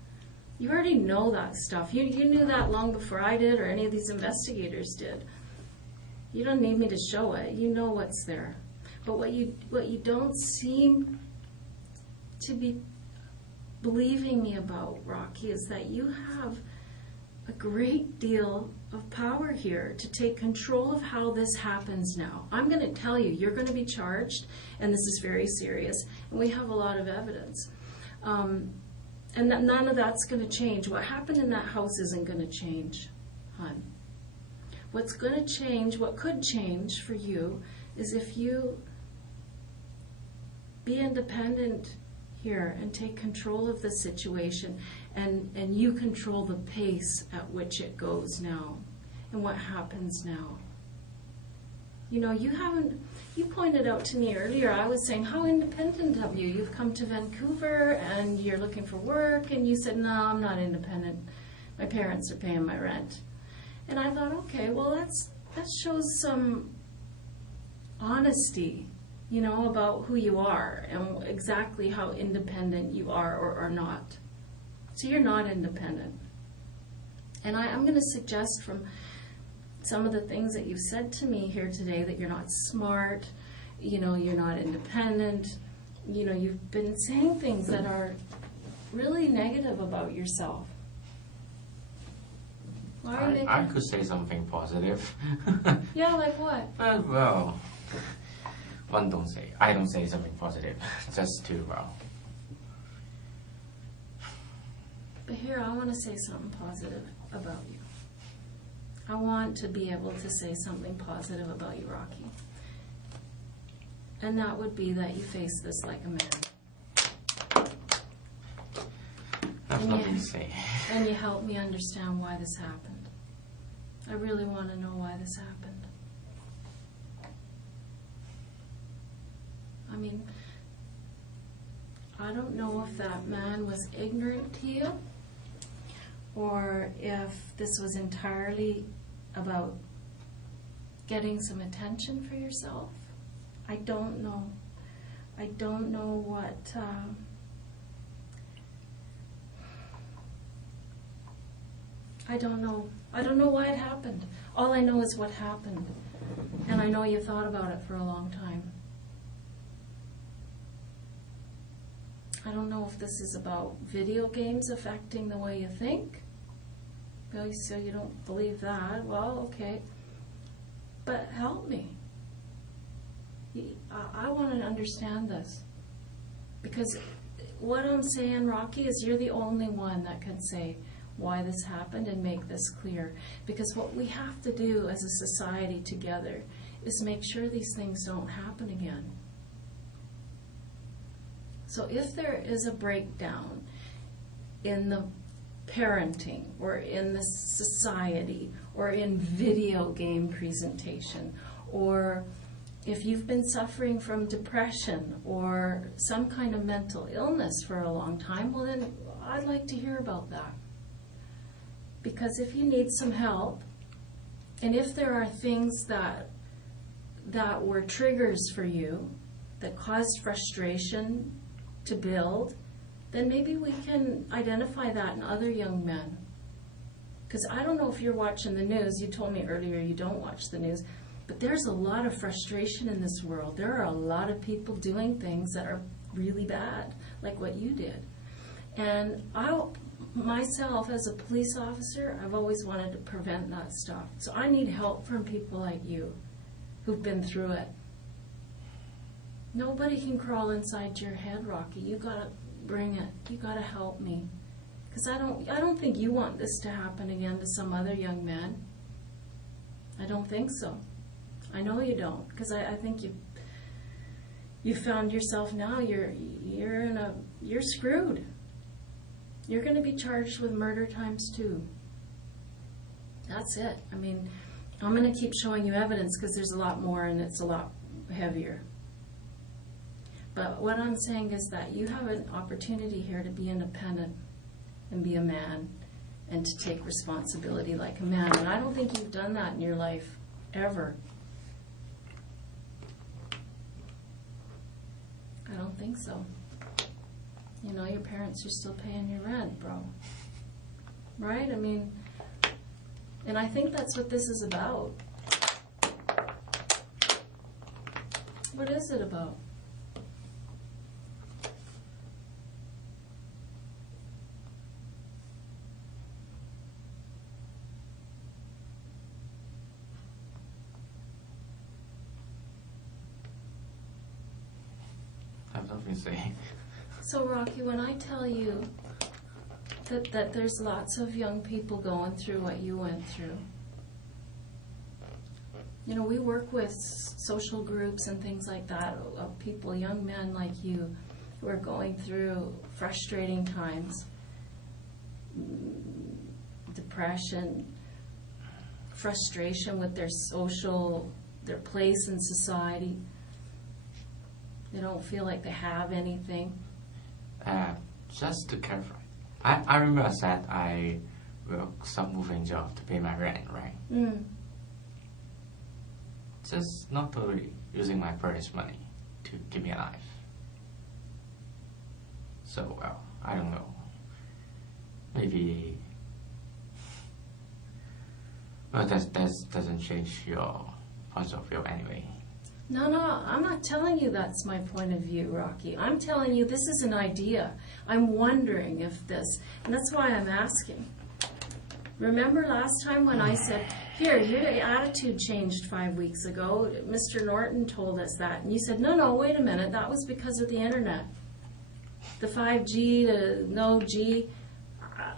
You already know that stuff. You knew that long before I did or any of these investigators did. You don't need me to show it. You know what's there. But what you don't seem to be believing me about, Rocky, is that you have a great deal of power here to take control of how this happens now. I'm going to tell you, you're going to be charged, and this is very serious, and we have a lot of evidence. And none of that's going to change. What happened in that house isn't going to change, hon. What's going to change, what could change for you, is if you be independent here and take control of the situation, and you control the pace at which it goes now and what happens now. You pointed out to me earlier, I was saying, how independent of you? You've come to Vancouver and you're looking for work, and you said, no, I'm not independent. My parents are paying my rent. And I thought, okay, well, that shows some honesty, about who you are and exactly how independent you are or are not. So you're not independent. And I'm going to suggest from some of the things that you've said to me here today that you're not smart, you're not independent, you've been saying things that are really negative about yourself. Why are you I could say something positive. Yeah, like what? Well, I don't say something positive, just to, But here, I want to say something positive about you. I want to be able to say something positive about you, Rocky. And that would be that you face this like a man. That's nothing to say. And you help me understand why this happened. I really want to know why this happened. I mean, I don't know if that man was ignorant to you, or if this was entirely about getting some attention for yourself. I don't know. I don't know what... I don't know. I don't know why it happened. All I know is what happened. And I know you thought about it for a long time. I don't know if this is about video games affecting the way you think. Well, so you don't believe that. Well, okay. But help me. I want to understand this. Because what I'm saying, Rocky, is you're the only one that can say why this happened and make this clear. Because what we have to do as a society together is make sure these things don't happen again. So if there is a breakdown in the parenting or in the society or in video game presentation, or if you've been suffering from depression or some kind of mental illness for a long time, well then I'd like to hear about that. Because if you need some help, and if there are things that were triggers for you that caused frustration to build, then maybe we can identify that in other young men. Because I don't know if you're watching the news. You told me earlier you don't watch the news. But there's a lot of frustration in this world. There are a lot of people doing things that are really bad, like what you did. And myself, as a police officer, I've always wanted to prevent that stuff. So I need help from people like you who've been through it. Nobody can crawl inside your head, Rocky. You gotta bring it. You gotta help me. Because I don't think you want this to happen again to some other young man. I don't think so. I know you don't. Because I think you found yourself now. You're screwed. You're going to be charged with murder ×2. That's it. I mean, I'm going to keep showing you evidence because there's a lot more and it's a lot heavier. But what I'm saying is that you have an opportunity here to be independent and be a man and to take responsibility like a man. And I don't think you've done that in your life, ever. I don't think so. You know, your parents are still paying your rent, bro. Right? I mean, and I think that's what this is about. What is it about? I have nothing to say. So, Rocky, when I tell you that there's lots of young people going through what you went through, you know, we work with social groups and things like that of people, young men like you, who are going through frustrating times, depression, frustration with their place in society. They don't feel like they have anything. Just to clarify, I remember I said I work some moving job to pay my rent, right? Mm. Just not totally using my parents' money to keep me alive. So, well, I don't know. Maybe... Well, that doesn't change your point of view anyway. No, I'm not telling you that's my point of view, Rocky. I'm telling you this is an idea. I'm wondering if this, and that's why I'm asking. Remember last time when I said, here, your attitude changed 5 weeks ago. Mr. Norton told us that. And you said, no, wait a minute. That was because of the internet. The 5G, the no G.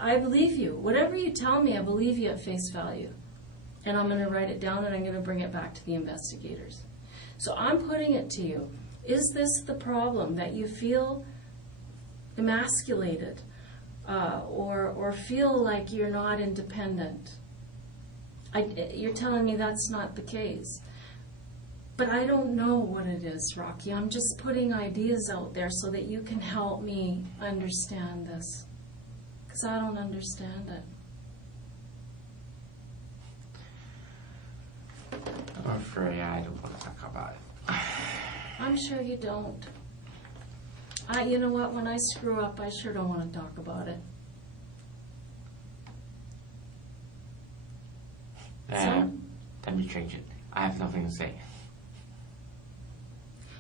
I believe you. Whatever you tell me, I believe you at face value. And I'm going to write it down and I'm going to bring it back to the investigators. So I'm putting it to you. Is this the problem, that you feel emasculated or feel like you're not independent? You're telling me that's not the case. But I don't know what it is, Rocky. I'm just putting ideas out there so that you can help me understand this. Because I don't understand it. I'm afraid I don't want to talk about it. I'm sure you don't. You know what? When I screw up, I sure don't want to talk about it. Let me change it. I have nothing to say.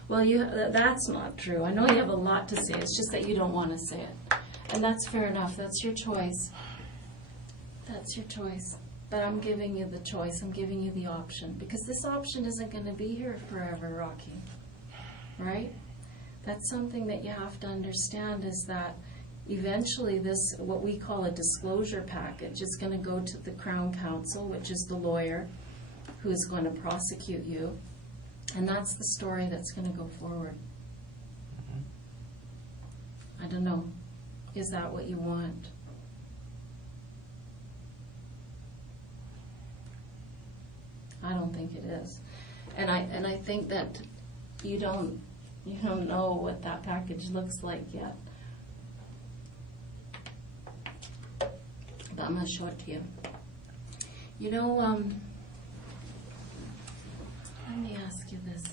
Well, that's not true. I know you have a lot to say. It's just that you don't want to say it. And that's fair enough. That's your choice. That's your choice. But I'm giving you the choice. I'm giving you the option. Because this option isn't going to be here forever, Rocky. Right? That's something that you have to understand, is that eventually this, what we call a disclosure package, is going to go to the Crown Counsel, which is the lawyer who is going to prosecute you. And that's the story that's going to go forward. I don't know. Is that what you want? I don't think it is. And I think that you don't know what that package looks like yet. But I'm going to show it to you. You know, let me ask you this.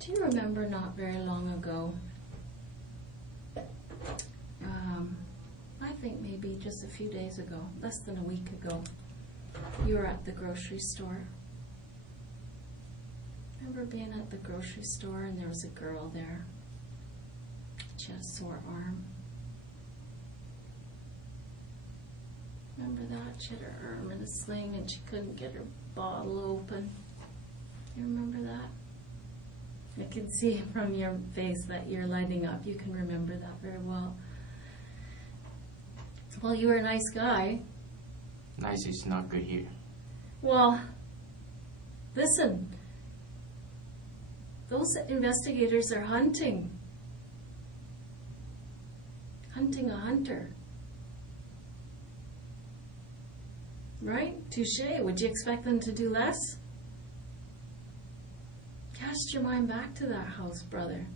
Do you remember not very long ago, I think maybe just a few days ago, less than a week ago, you were at the grocery store? Remember being at the grocery store and there was a girl there? She had a sore arm. Remember that? She had her arm in a sling and she couldn't get her bottle open. You remember that? I can see from your face that you're lighting up. You can remember that very well. Well, you were a nice guy. Nice is not good here. Well, listen. Those investigators are hunting. Hunting a hunter. Right? Touché. Would you expect them to do less? Cast your mind back to that house, brother.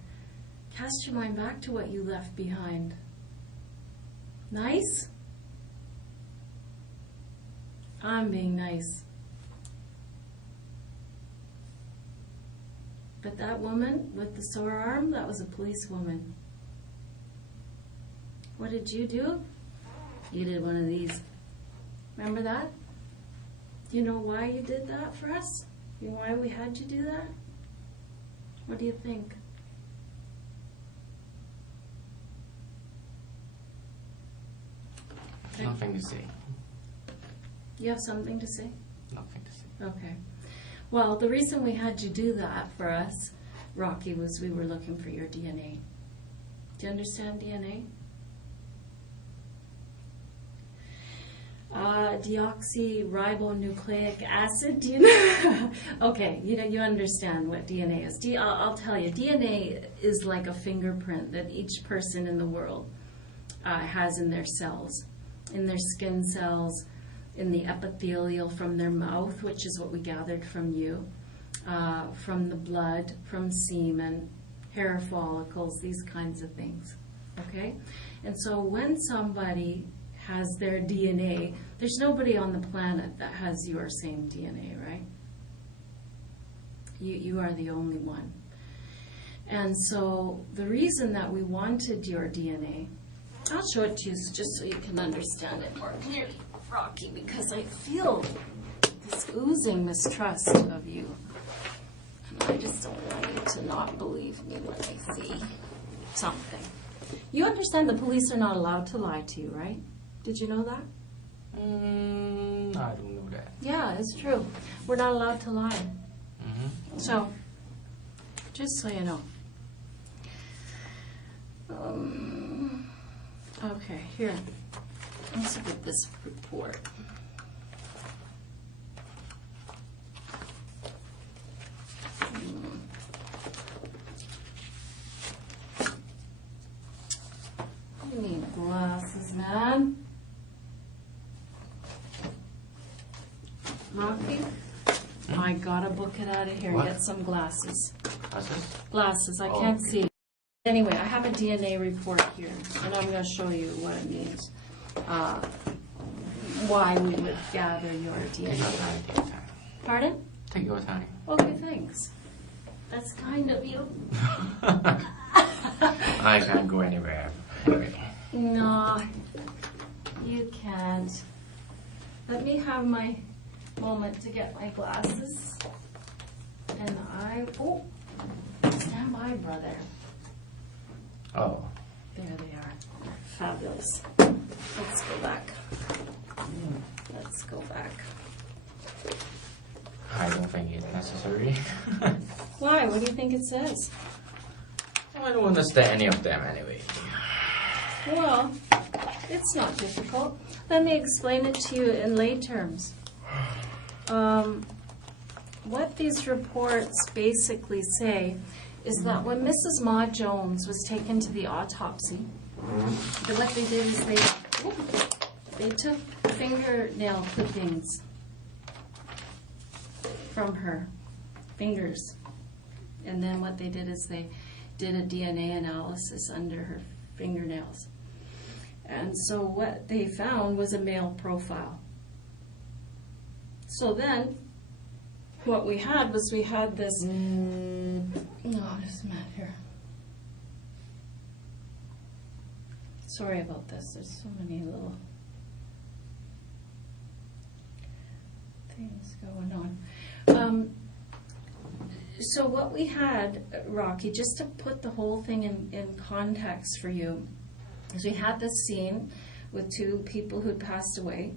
Cast your mind back to what you left behind. Nice? I'm being nice. But that woman with the sore arm, that was a policewoman. What did you do? You did one of these. Remember that? Do you know why you did that for us? You know why we had you do that? What do you think? Nothing to say. You have something to say? Nothing to say. Okay. Well, the reason we had you do that for us, Rocky, was we were looking for your DNA. Do you understand DNA? Deoxyribonucleic acid. Do you know? Okay, you understand what DNA is. I'll tell you, DNA is like a fingerprint that each person in the world has in their cells, in their skin cells, in the epithelial from their mouth, which is what we gathered from you, from the blood, from semen, hair follicles, these kinds of things. Okay? And so when somebody has their DNA, there's nobody on the planet that has your same DNA, right? You are the only one. And so the reason that we wanted your DNA, I'll show it to you just so you can understand it more clearly, Rocky, because I feel this oozing mistrust of you. And I just don't want you to not believe me when I see something. You understand the police are not allowed to lie to you, right? Did you know that? I don't know that. Yeah, it's true. We're not allowed to lie. Mm-hmm. So, just so you know. Okay, here. Let's look at this report. You need glasses, man. Rocky, I gotta book it out of here What? and get some glasses. Glasses? Glasses, I Oh, can't okay. see. Anyway, I have a DNA report here, and I'm gonna show you what it means. Why we would gather your Take your DNA. time, take your time. Pardon? Take your time. Okay, thanks. That's kind of you. I can't go anywhere. Anyway. No, you can't. Let me have my moment to get my glasses. And oh, stand by, brother. Oh. There they are. Fabulous. Let's go back. Let's go back. I don't think it's necessary. Why? What do you think it says? I don't understand any of them anyway. Well, it's not difficult. Let me explain it to you in lay terms. What these reports basically say is that when Mrs. Mah-Jones was taken to the autopsy, what they did is they took fingernail clippings from her fingers. And then what they did is they did a DNA analysis under her fingernails. And so what they found was a male profile. So then, what we had was we had this, just Matt here. Sorry about this, there's so many little things going on. So what we had, Rocky, just to put the whole thing in context for you, is we had this scene with two people who'd passed away.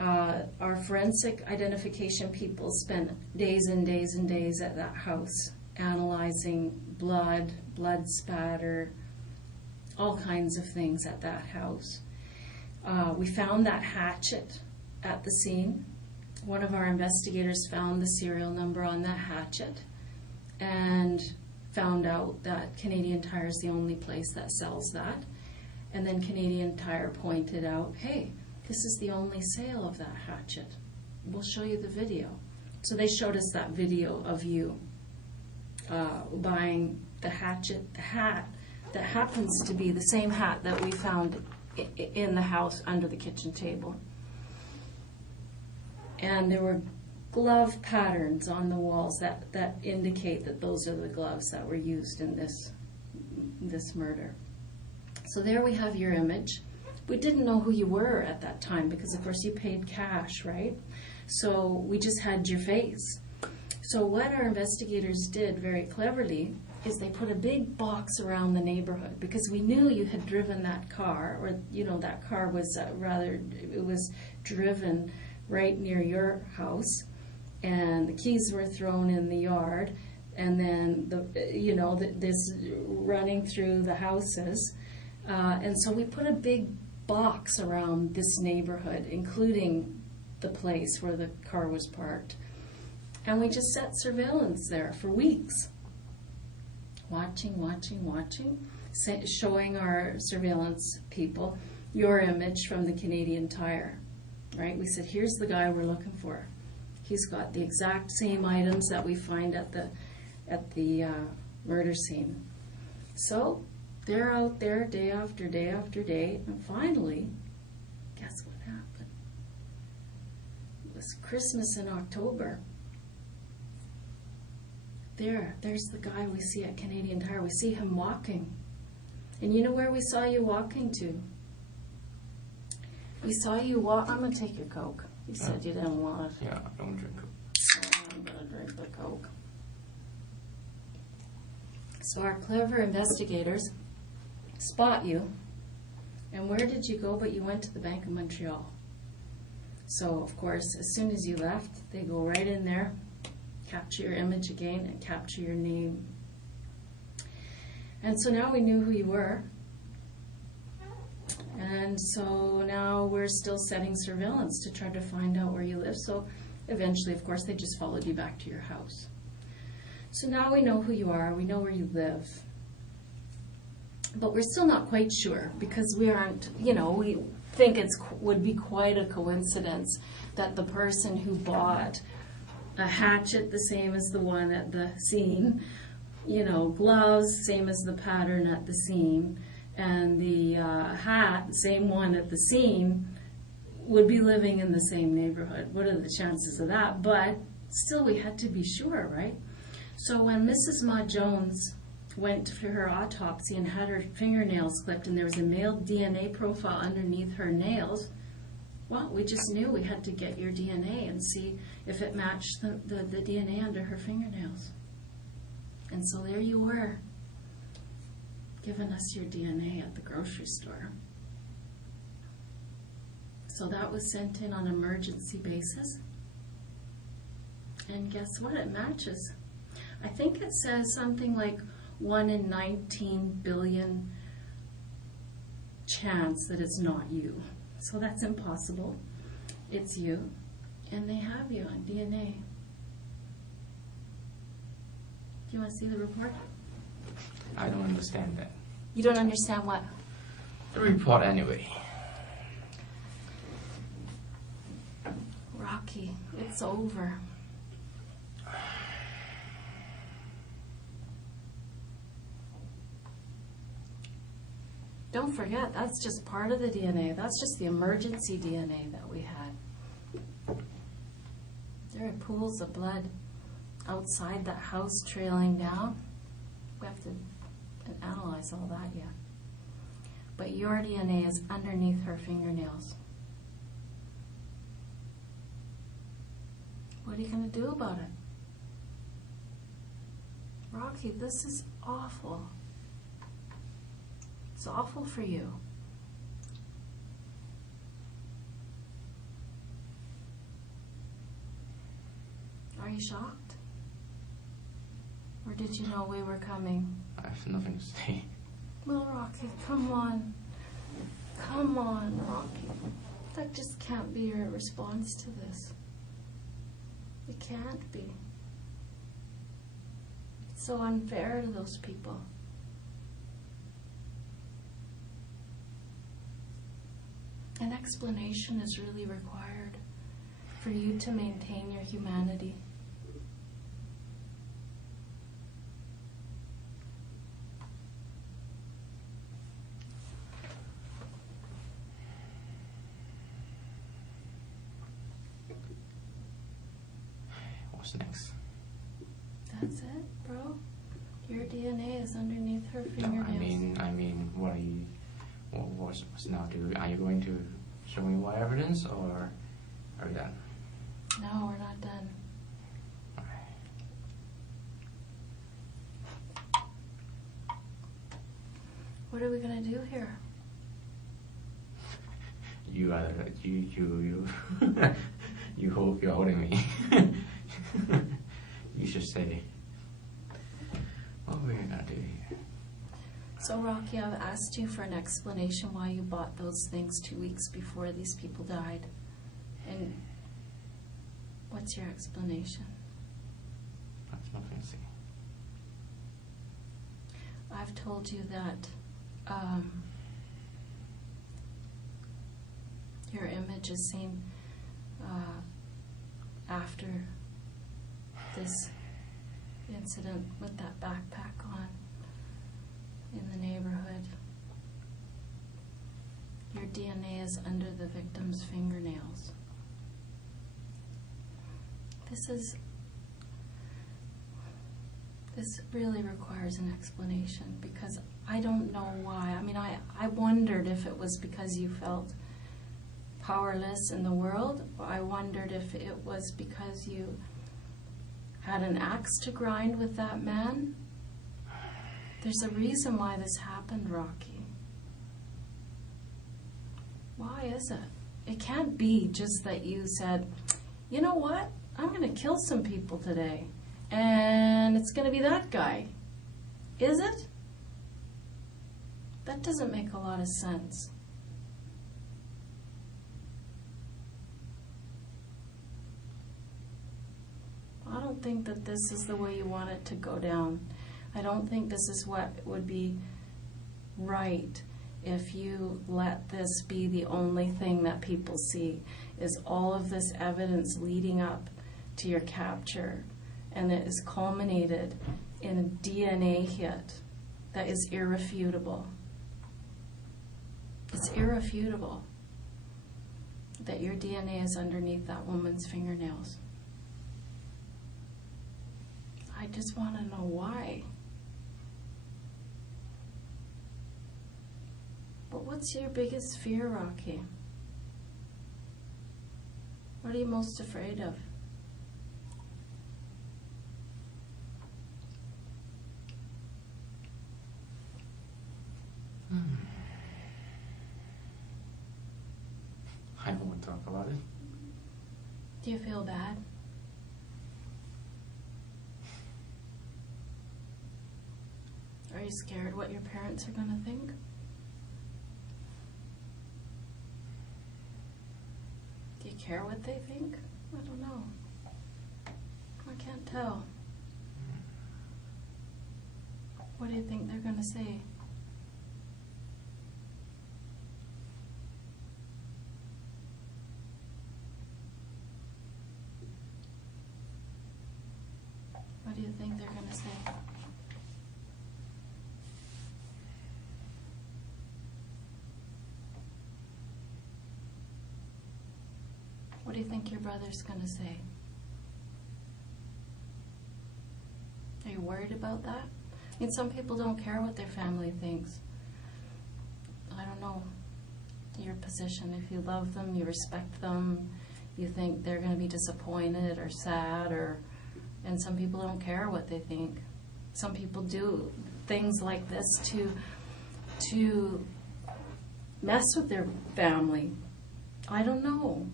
Our forensic identification people spent days and days and days at that house analyzing blood spatter, all kinds of things at that house. We found that hatchet at the scene. One of our investigators found the serial number on that hatchet and found out that Canadian Tire is the only place that sells that. And then Canadian Tire pointed out, hey, this is the only sale of that hatchet. We'll show you the video. So they showed us that video of you buying the hatchet, the hat that happens to be the same hat that we found in the house under the kitchen table. And there were glove patterns on the walls that indicate that those are the gloves that were used in this murder. So there we have your image. We didn't know who you were at that time because, of course, you paid cash, right? So we just had your face. So what our investigators did very cleverly is they put a big box around the neighborhood because we knew you had driven that car, or, that car was it was driven right near your house, and the keys were thrown in the yard, and then this running through the houses, and so we put a big box around this neighborhood, including the place where the car was parked, and we just set surveillance there for weeks, watching, showing our surveillance people your image from the Canadian Tire. Right? We said, here's the guy we're looking for. He's got the exact same items that we find at the murder scene. So they're out there day after day after day, and finally, guess what happened? It was Christmas in October. There's the guy we see at Canadian Tire. We see him walking. And you know where we saw you walking to? We saw you walk. I'm going to take your Coke. You said you didn't want it. Yeah, I don't drink Coke. So I'm going to drink the Coke. So our clever investigators spot you. And where did you go? But you went to the Bank of Montreal. So, of course, as soon as you left, they go right in there, capture your image again, and capture your name. And so now we knew who you were. And so now we're still setting surveillance to try to find out where you live. So eventually, of course, they just followed you back to your house. So now we know who you are, we know where you live. But we're still not quite sure because we aren't, we think would be quite a coincidence that the person who bought a hatchet the same as the one at the scene, gloves, same as the pattern at the scene, and the hat, the same one at the scene, would be living in the same neighborhood. What are the chances of that? But still, we had to be sure, right? So when Mrs. Mah-Jones went for her autopsy and had her fingernails clipped and there was a male DNA profile underneath her nails, well, we just knew we had to get your DNA and see if it matched the DNA under her fingernails. And so there you were, giving us your DNA at the grocery store. So that was sent in on an emergency basis. And guess what? It matches. I think it says something like 1 in 19 billion chance that it's not you. So that's impossible. It's you. And they have you on DNA. Do you want to see the report? I don't understand that. You don't understand what? The report anyway. Rocky, it's over. Don't forget, that's just part of the DNA. That's just the emergency DNA that we had. There are pools of blood outside that house trailing down. We have to analyze all that yet. But your DNA is underneath her fingernails. What are you going to do about it? Rocky, this is awful. It's awful for you. Are you shocked? Or did you know we were coming? I have nothing to say. Well, Rocky, come on. Come on, Rocky. That just can't be your response to this. It can't be. It's so unfair to those people. An explanation is really required for you to maintain your humanity. What's next? That's it, bro. Your DNA is underneath her No, fingernails. I mean, what are you? What's now? Are you going to show me more evidence, or are we done? No, we're not done. What are we gonna do here? You hope you're holding me. You should say, what are we gonna do here? So, Rocky, I've asked you for an explanation why you bought those things 2 weeks before these people died. And what's your explanation? That's nothing to say. I've told you that your image is seen after this incident with that backpack on in the neighborhood. Your DNA is under the victim's fingernails. This really requires an explanation because I don't know why. I mean, I wondered if it was because you felt powerless in the world. I wondered if it was because you had an axe to grind with that man. There's a reason why this happened, Rocky. Why is it? It can't be just that you said, you know what? I'm going to kill some people today. And it's going to be that guy. Is it? That doesn't make a lot of sense. don't think that this is the way you want it to go down. I don't think this is what would be right if you let this be the only thing that people see, is all of this evidence leading up to your capture, and it is culminated in a DNA hit that is irrefutable. It's irrefutable that your DNA is underneath that woman's fingernails. I just want to know why. But what's your biggest fear, Rocky? What are you most afraid of? I don't want to talk about it. Do you feel bad? Are you scared what your parents are going to think? Do you care what they think? I don't know. I can't tell. What do you think they're going to say? What do you think they're going to say? What do you think your brother's going to say? Are you worried about that? I mean, some people don't care what their family thinks. I don't know your position. If you love them, you respect them, you think they're going to be disappointed or sad, and some people don't care what they think. Some people do things like this to mess with their family. I don't know.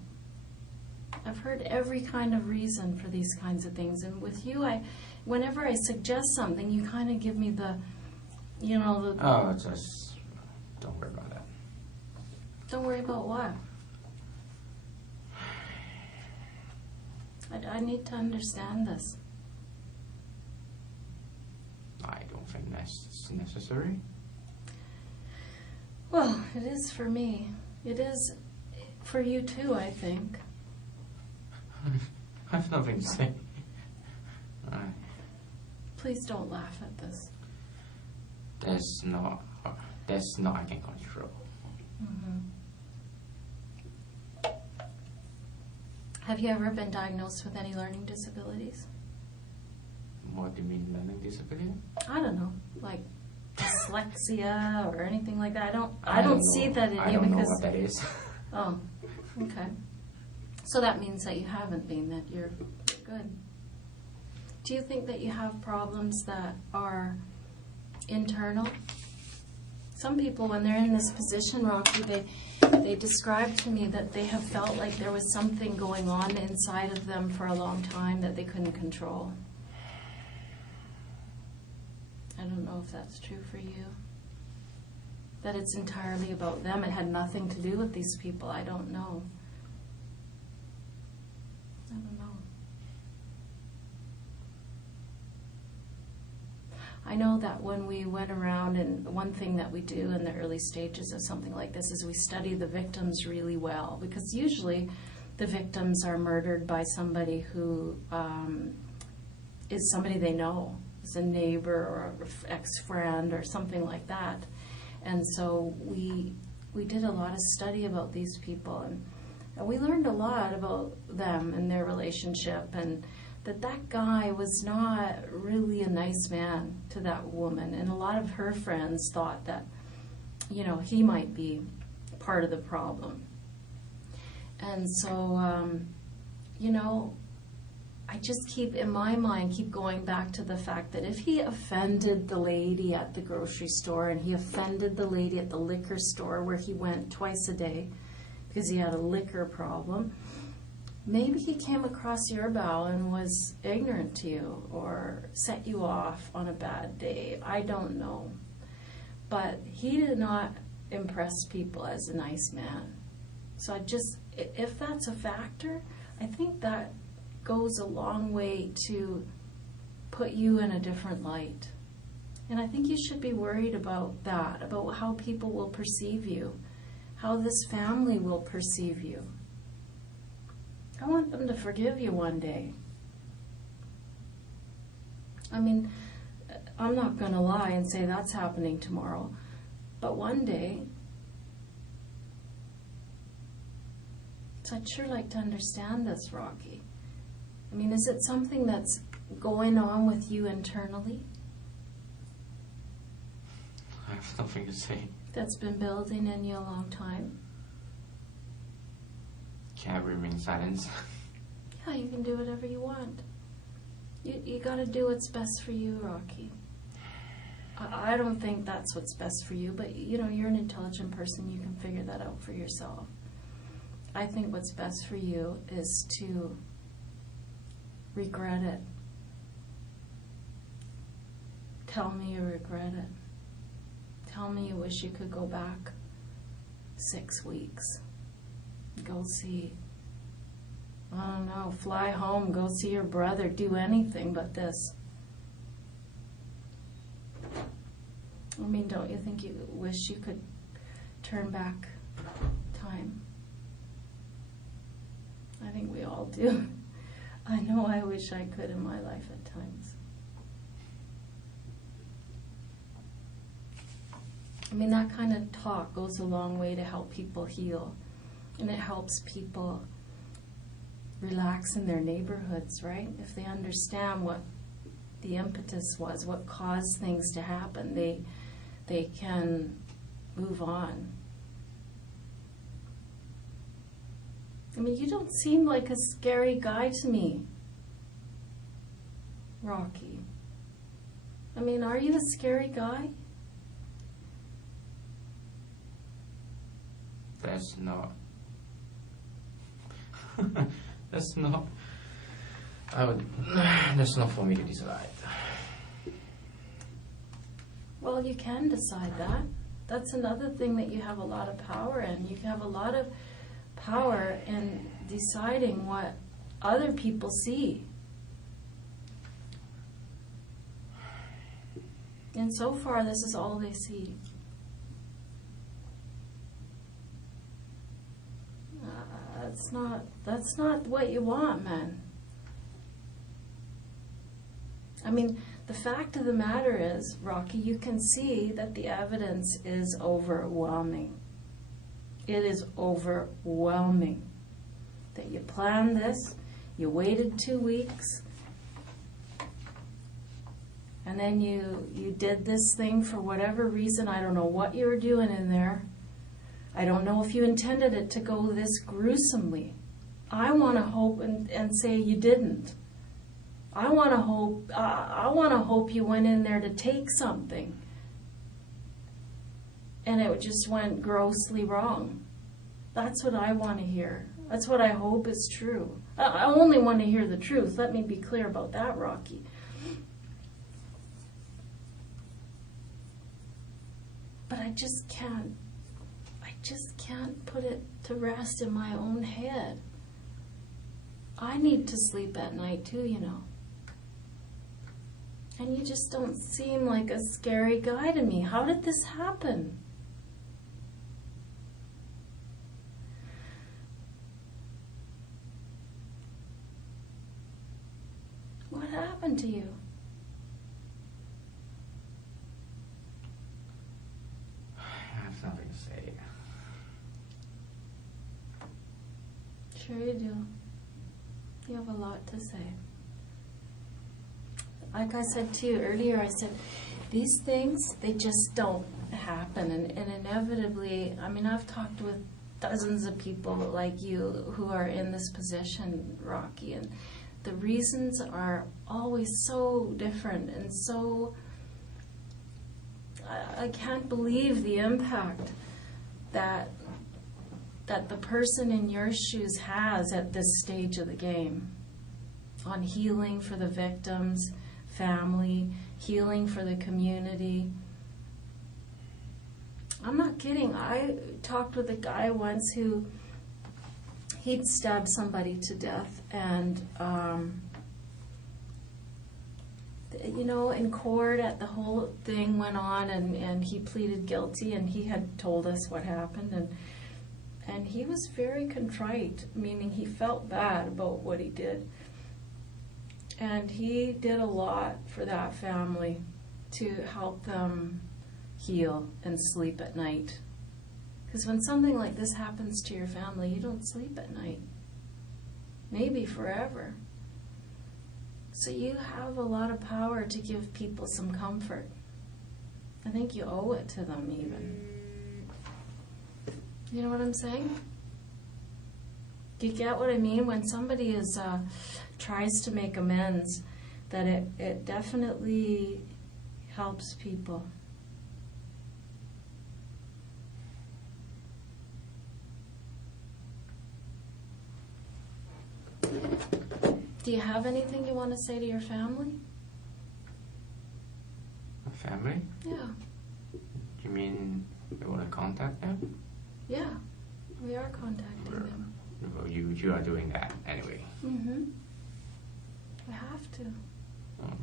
I've heard every kind of reason for these kinds of things, and with you, whenever I suggest something, you kind of give me the. Oh, just don't worry about that. Don't worry about what? I need to understand this. I don't think that's necessary. Well, it is for me. It is for you too, I think. I have nothing to say. Please don't laugh at this. That's not I can control. Mm-hmm. Have you ever been diagnosed with any learning disabilities? What do you mean learning disability? I don't know, like dyslexia or anything like that. I don't see that in you I don't know because. what that is. Oh, okay. So that means that you haven't been, that you're good. Do you think that you have problems that are internal? Some people, when they're in this position, Rocky, they describe to me that they have felt like there was something going on inside of them for a long time that they couldn't control. I don't know if that's true for you. That it's entirely about them. It had nothing to do with these people. I don't know. I don't know. I know that when we went around, and one thing that we do in the early stages of something like this is we study the victims really well, because usually the victims are murdered by somebody who is somebody they know, is a neighbor or an ex-friend or something like that. And so we did a lot of study about these people, and we learned a lot about them and their relationship, and that guy was not really a nice man to that woman. And a lot of her friends thought that, he might be part of the problem. And so, I just keep, in my mind, keep going back to the fact that if he offended the lady at the grocery store, and he offended the lady at the liquor store where he went twice a day because he had a liquor problem, maybe he came across your bow and was ignorant to you or set you off on a bad day. I don't know. But he did not impress people as a nice man. So if that's a factor, I think that goes a long way to put you in a different light. And I think you should be worried about that, about how people will perceive you, how this family will perceive you. I want them to forgive you one day. I mean, I'm not going to lie and say that's happening tomorrow, but one day, so I'd sure like to understand this, Rocky. I mean, is it something that's going on with you internally? I have nothing to say. That's been building in you a long time? Can I remain silent? Yeah, you can do whatever you want. You got to do what's best for you, Rocky. I don't think that's what's best for you, but you know, you're an intelligent person. You can figure that out for yourself. I think what's best for you is to regret it. Tell me you regret it. Tell me you wish you could go back 6 weeks. Go see, I don't know, fly home, go see your brother, do anything but this. I mean, don't you think you wish you could turn back time? I think we all do. I know I wish I could in my life at times. I mean, that kind of talk goes a long way to help people heal. And it helps people relax in their neighborhoods, right? If they understand what the impetus was, what caused things to happen, they can move on. I mean, you don't seem like a scary guy to me, Rocky. I mean, are you a scary guy? That's not. That's not. That's not for me to decide. Well, you can decide that. That's another thing that you have a lot of power in. You have a lot of power in deciding what other people see. And so far, this is all they see. That's not what you want, man. I mean, the fact of the matter is, Rocky, you can see that the evidence is overwhelming. It is overwhelming. That you planned this, you waited 2 weeks, and then you did this thing for whatever reason. I don't know what you were doing in there. I don't know if you intended it to go this gruesomely. I want to hope and say you didn't. I want to hope you went in there to take something, and it just went grossly wrong. That's what I want to hear. That's what I hope is true. I only want to hear the truth. Let me be clear about that, Rocky. But I just can't put it to rest in my own head. I need to sleep at night too, you know. And you just don't seem like a scary guy to me. How did this happen? What happened to you? I have nothing to say. Sure you do. You have a lot to say. Like I said to you earlier, I said, these things, they just don't happen. And inevitably, I mean, I've talked with dozens of people like you who are in this position, Rocky, and the reasons are always so different and so... I can't believe the impact that the person in your shoes has at this stage of the game on healing for the victims, family, healing for the community. I'm not kidding. I talked with a guy once who he'd stabbed somebody to death, and you know, in court, the whole thing went on, and he pleaded guilty, and he had told us what happened, and he was very contrite, meaning he felt bad about what he did. And he did a lot for that family to help them heal and sleep at night. Because when something like this happens to your family, you don't sleep at night. Maybe forever. So you have a lot of power to give people some comfort. I think you owe it to them even. You know what I'm saying? Do you get what I mean? When somebody tries to make amends, that it definitely helps people. Do you have anything you want to say to your family? Family? Yeah. You mean you want to contact them? Yeah, we are contacting them. Well, you are doing that anyway. Mm-hmm. We have to. Oh.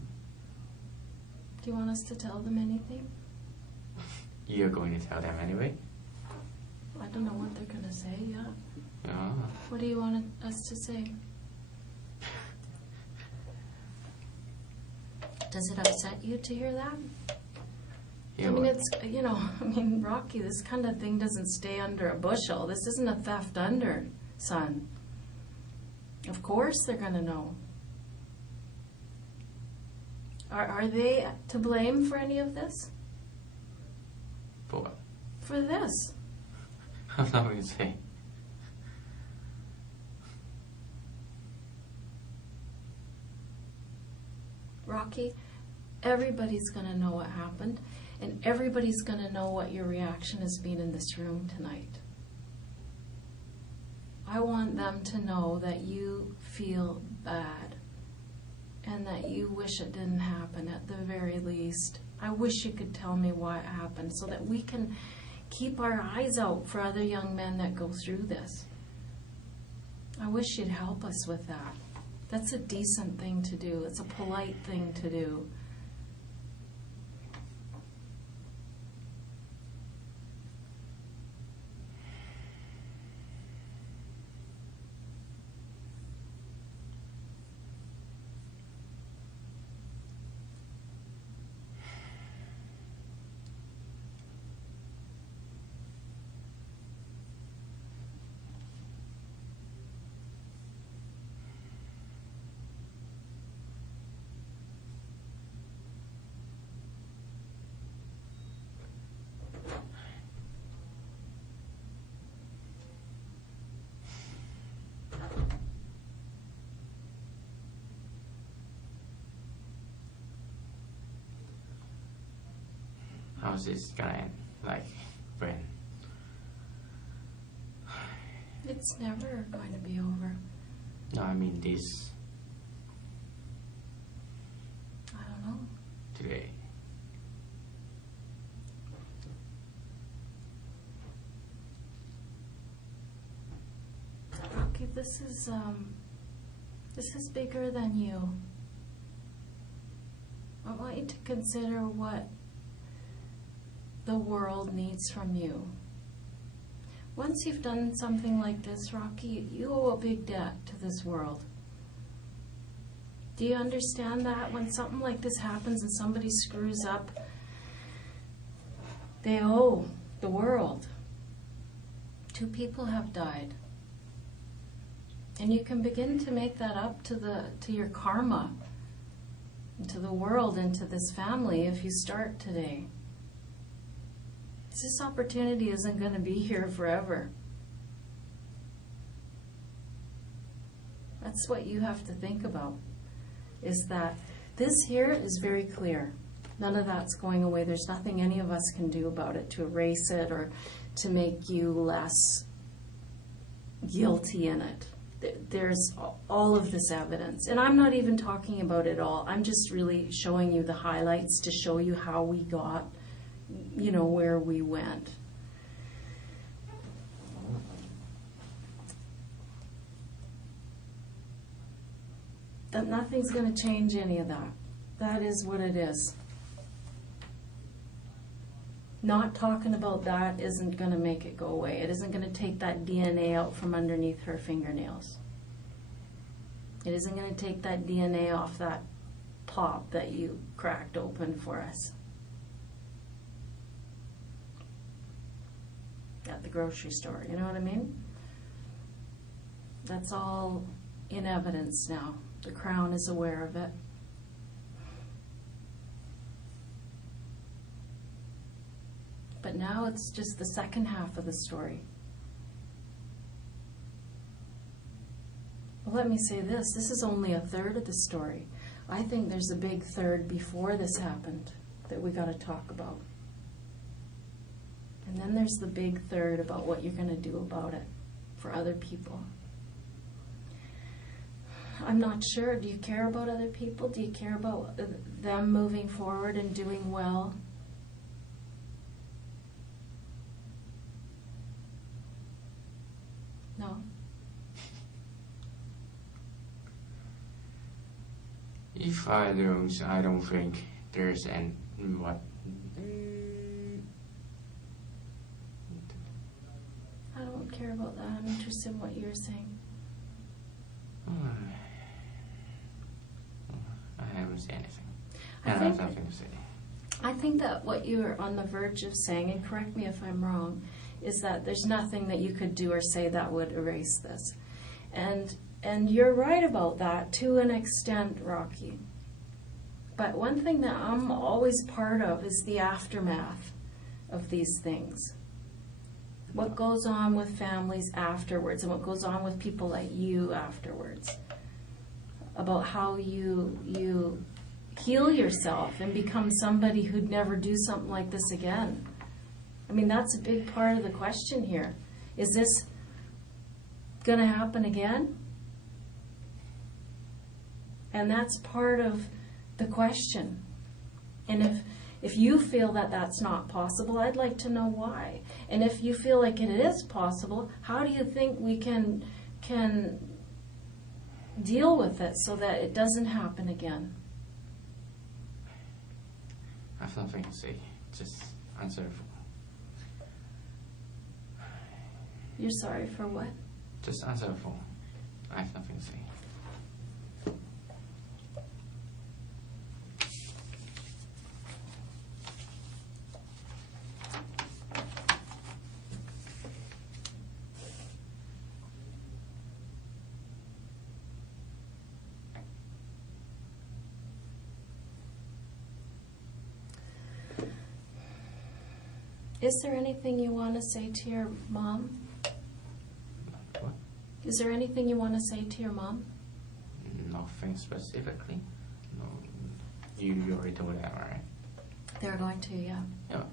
Do you want us to tell them anything? You're going to tell them anyway? I don't know what they're going to say, yeah. Yeah. What do you want us to say? Does it upset you to hear that? Yeah, I mean, what? it's, you know, Rocky, this kind of thing doesn't stay under a bushel. This isn't a theft under, son. Of course they're going to know. Are they to blame for any of this? For what? For this. I'm not going to say. Rocky, everybody's going to know what happened, and everybody's going to know what your reaction has been in this room tonight. I want them to know that you feel bad and that you wish it didn't happen at the very least. I wish you could tell me why it happened so that we can keep our eyes out for other young men that go through this. I wish you'd help us with that. That's a decent thing to do. It's a polite thing to do. How's this gonna end? Like, when? It's never going to be over. No, I mean this I don't know. today. Rocky, this is bigger than you. I want you to consider what the world needs from you. Once you've done something like this, Rocky, you owe a big debt to this world. Do you understand that? When something like this happens and somebody screws up, they owe the world. 2 people have died. And you can begin to make that up to your karma, and to the world, and to this family if you start today. This opportunity isn't going to be here forever. That's what you have to think about, is that this here is very clear. None of that's going away. There's nothing any of us can do about it to erase it or to make you less guilty in it. There's all of this evidence. And I'm not even talking about it all. I'm just really showing you the highlights to show you how we got, you know, where we went. that nothing's going to change any of that. That is what it is. Not talking about that isn't going to make it go away. It isn't going to take that DNA out from underneath her fingernails. It isn't going to take that DNA off that pop that you cracked open for us at the grocery store. You know what I mean? That's all in evidence now. The Crown is aware of it. But now it's just the second half of the story. Well, let me say this. This is only a third of the story. I think there's a big third before this happened that we got to talk about. And then there's the big third about what you're going to do about it for other people. I'm not sure. Do you care about other people? Do you care about them moving forward and doing well? No? If I don't think there's any what. I don't care about that. I'm interested in what you're saying. I haven't said anything. I I think- have nothing to say. I think that what you're on the verge of saying, and correct me if I'm wrong, is that there's nothing that you could do or say that would erase this. And you're right about that to an extent, Rocky. But one thing that I'm always part of is the aftermath of these things. What goes on with families afterwards and what goes on with people like you afterwards. About how you heal yourself and become somebody who'd never do something like this again. I mean, that's a big part of the question here. Is this going to happen again? And that's part of the question. And if you feel that that's not possible, I'd like to know why. And if you feel like it is possible, how do you think we can deal with it so that it doesn't happen again? I have nothing to say. Just answer the phone. You're sorry for what? Just answer the phone. I have nothing to say. Is there anything you want to say to your mom? What? Is there anything you want to say to your mom? Nothing specifically. No, you already told that, right? They're going to, yeah. Yeah.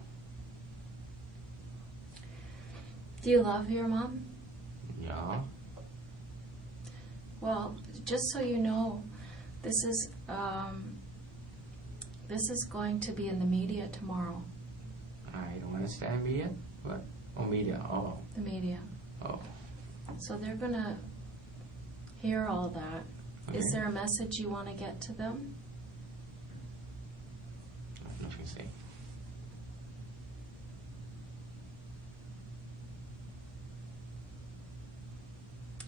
Do you love your mom? Yeah. Well, just so you know, this is going to be in the media tomorrow. I don't understand media. What? Oh, media. Oh. The media. Oh. So they're going to hear all that. Okay. Is there a message you want to get to them? I have nothing to say.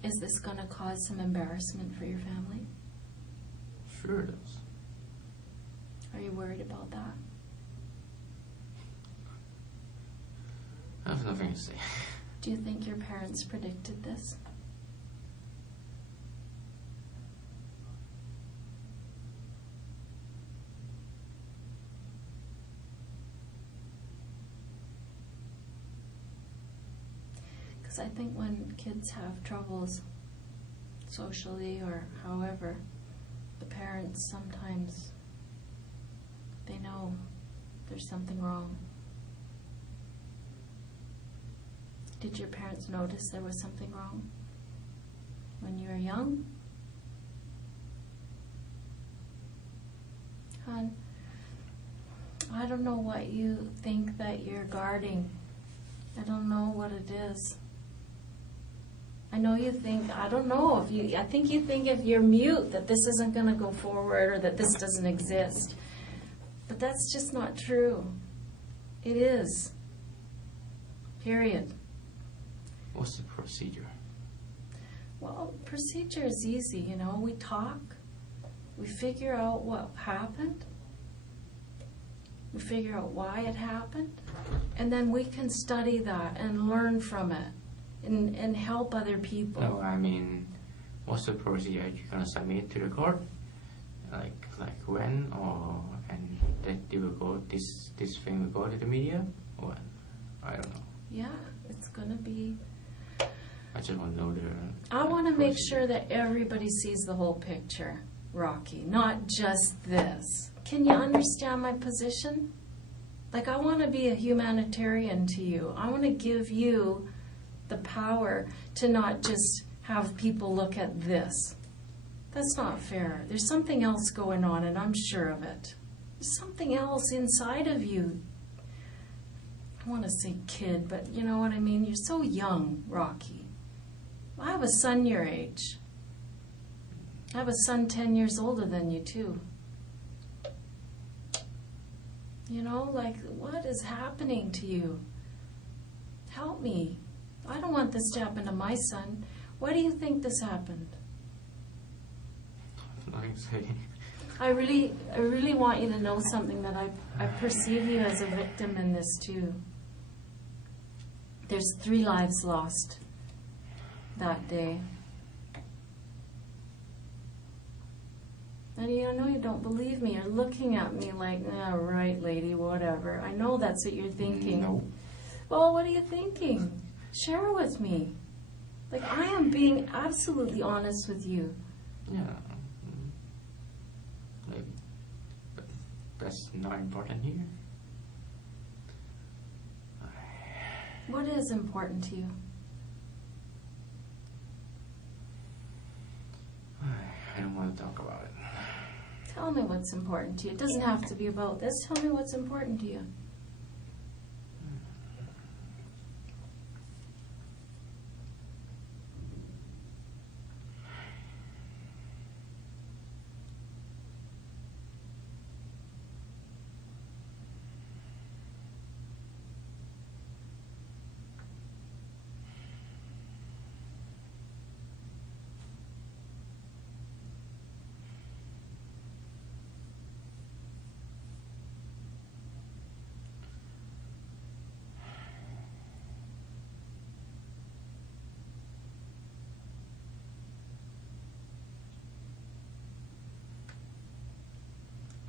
Is this going to cause some embarrassment for your family? Sure it is. Are you worried about that? I have nothing to say. Do you think your parents predicted this? Because I think when kids have troubles socially or however, the parents sometimes, they know there's something wrong. Did your parents notice there was something wrong when you were young? Hon, I don't know what you think that you're guarding. I don't know what it is. I know you think, I don't know, I think you think if you're mute that this isn't going to go forward or that this doesn't exist. But that's just not true. It is. Period. What's the procedure? Well, procedure is easy, you know. We talk. We figure out what happened. We figure out why it happened. And then we can study that and learn from it and help other people. No, I mean, what's the procedure you're gonna submit to the court? Like when, or and that they will go, this thing will go to the media, or I don't know. Yeah, it's gonna be. I just want to know the. I want to make sure that everybody sees the whole picture, Rocky, not just this. Can you understand my position? Like, I want to be a humanitarian to you. I want to give you the power to not just have people look at this. That's not fair. There's something else going on, and I'm sure of it. There's something else inside of you. I want to say kid, but you know what I mean? You're so young, Rocky. I have a son your age. I have a son 10 years older than you, too. You know, like, what is happening to you? Help me. I don't want this to happen to my son. Why do you think this happened? I really want you to know something, that I perceive you as a victim in this, too. There's 3 lives lost that day. And I know you don't believe me. You're looking at me like, "Ah, right, lady, whatever." I know that's what you're thinking. No. Well, what are you thinking? Share with me. Like, I am being absolutely honest with you. Yeah. Like, but that's not important here. What is important to you? I don't want to talk about it. Tell me what's important to you. It doesn't have to be about this. Tell me what's important to you.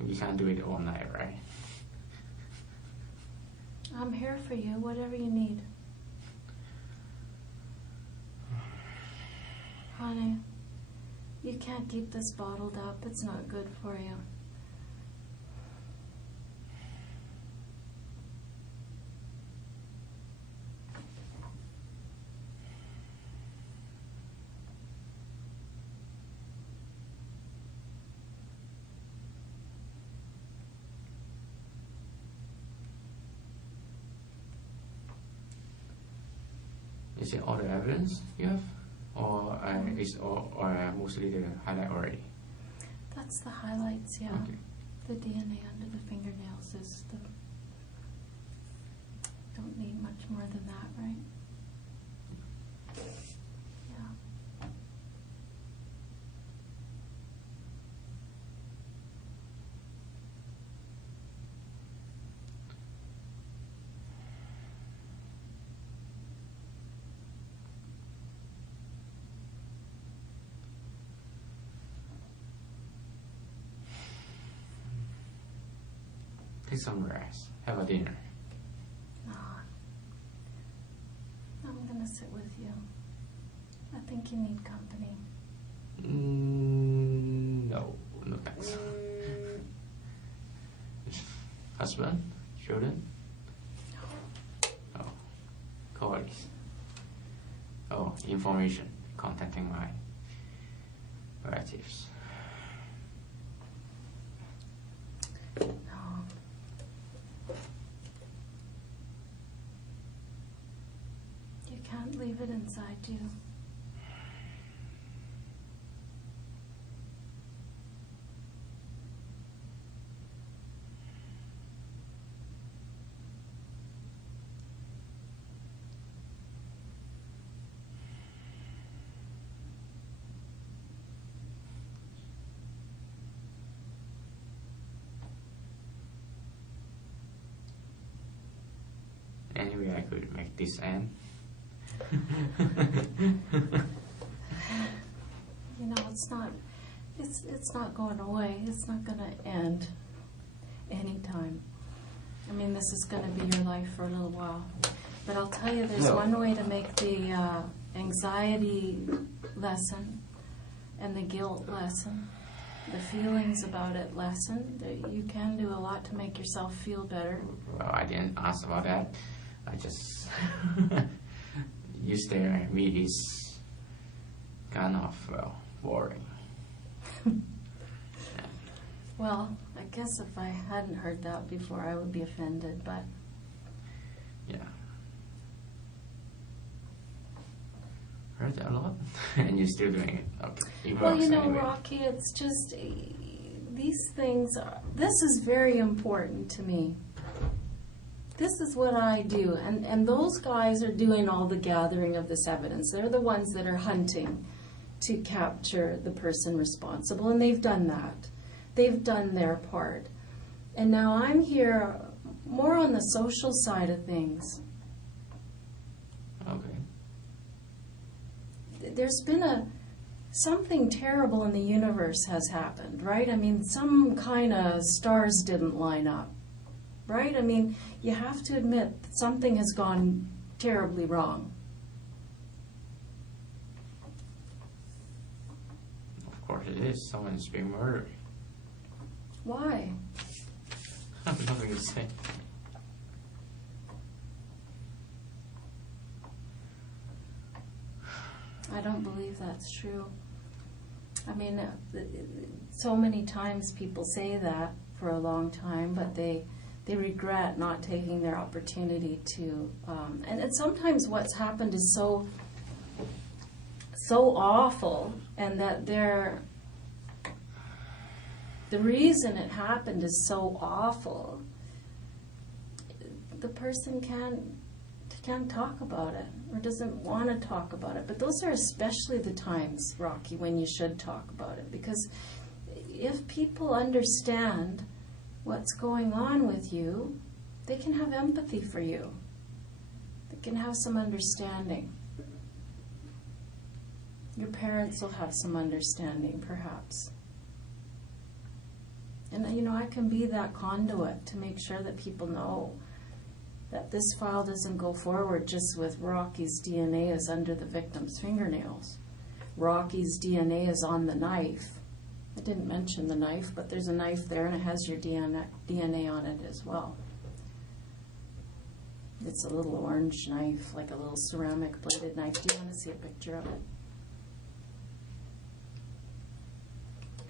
You can't do it all night, right? I'm here for you, whatever you need. Honey, you can't keep this bottled up. It's not good for you. Is it all the evidence you have? Or is or mostly the highlight already? That's the highlights, yeah. Okay. The DNA under the fingernails is the... Don't need much more than that, right? Yeah. Take some rest. Have a dinner. No. I'm gonna sit with you. I think you need company. No thanks. Husband? Children? Oh, colleagues. Oh, information. Contacting my relatives. No. You can't leave it inside you. Anyway, I could make this end. You know, it's not going away. It's not going to end anytime. I mean, this is going to be your life for a little while. But I'll tell you, there's one way to make the anxiety lessen and the guilt lessen, the feelings about it lessen. That you can do a lot to make yourself feel better. Well, I didn't ask about that. I just you stare at me is kind of boring. Well, I guess if I hadn't heard that before, I would be offended, but Yeah. Heard that a lot, and you're still doing it. Okay. It well, works you know, anyway. Rocky, it's just these things. This is very important to me. This is what I do, and those guys are doing all the gathering of this evidence. They're the ones that are hunting to capture the person responsible, and they've done that. They've done their part. And now I'm here more on the social side of things. Okay. There's been something terrible in the universe has happened, right? I mean, some kind of stars didn't line up, right? I mean, you have to admit that something has gone terribly wrong. Of course it is. Someone is being murdered. Why? I have nothing to say. I don't believe that's true. I mean, so many times people say that for a long time, but they regret not taking their opportunity to. And sometimes what's happened is so awful, and that the reason it happened is so awful. The person can't talk about it or doesn't want to talk about it. But those are especially the times, Rocky, when you should talk about it. Because if people understand what's going on with you, they can have empathy for you. They can have some understanding. Your parents will have some understanding, perhaps. And, you know, I can be that conduit to make sure that people know that this file doesn't go forward just with Rocky's DNA is under the victim's fingernails. Rocky's DNA is on the knife. I didn't mention the knife, but there's a knife there and it has your DNA on it as well. It's a little orange knife, like a little ceramic bladed knife. Do you want to see a picture of it?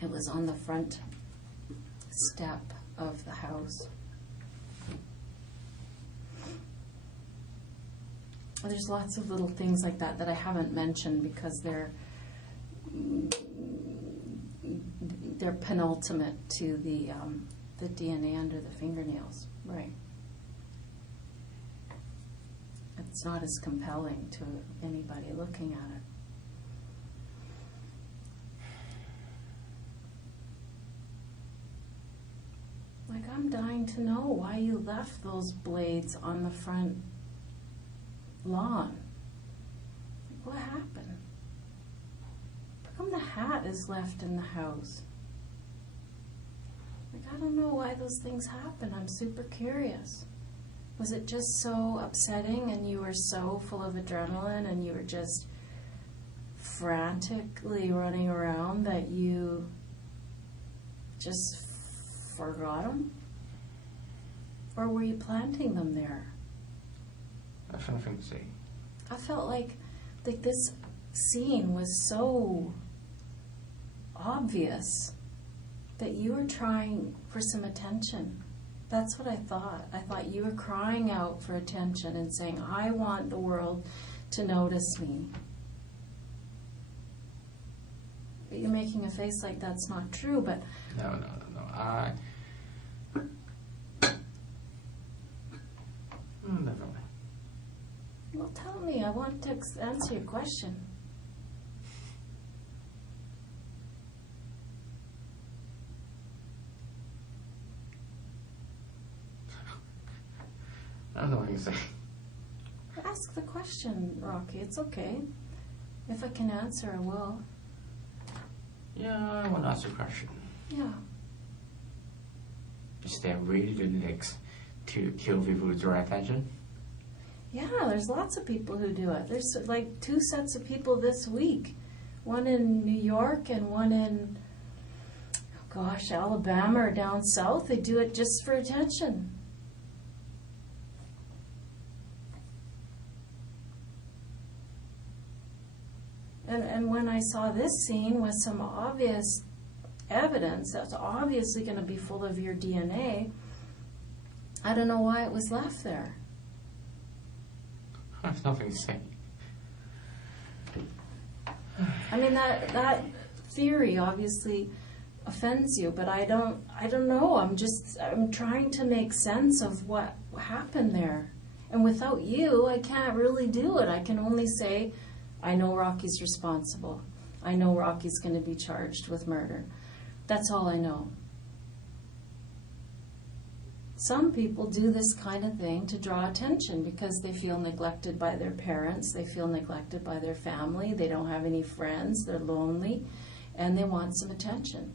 It was on the front step of the house. There's lots of little things like that that I haven't mentioned because they're penultimate to the DNA under the fingernails, right? It's not as compelling to anybody looking at it. Like, I'm dying to know why you left those blades on the front lawn. What happened? How come the hat is left in the house? Like, I don't know why those things happen. I'm super curious. Was it just so upsetting and you were so full of adrenaline and you were just frantically running around that you just forgot them? Or were you planting them there? I have nothing to say. I felt like this scene was so obvious that you were trying for some attention. That's what I thought. I thought you were crying out for attention and saying, I want the world to notice me. But you're making a face like that's not true, but... No. Never mind. Well, tell me. I want to answer your question. I don't know what you say. ask the question, Rocky. It's okay. If I can answer, I will. Yeah, I want to ask a question. Yeah. Is there really good licks to kill people with draw attention? Yeah, there's lots of people who do it. There's like 2 sets of people this week. One in New York and one in, gosh, Alabama or down south. They do it just for attention. And when I saw this scene with some obvious evidence that's obviously going to be full of your DNA, I don't know why it was left there. I have nothing to say. I mean, that theory obviously offends you, but I don't know. I'm trying to make sense of what happened there. And without you, I can't really do it. I can only say, I know Rocky's responsible. I know Rocky's going to be charged with murder. That's all I know. Some people do this kind of thing to draw attention because they feel neglected by their parents, they feel neglected by their family, they don't have any friends, they're lonely, and they want some attention.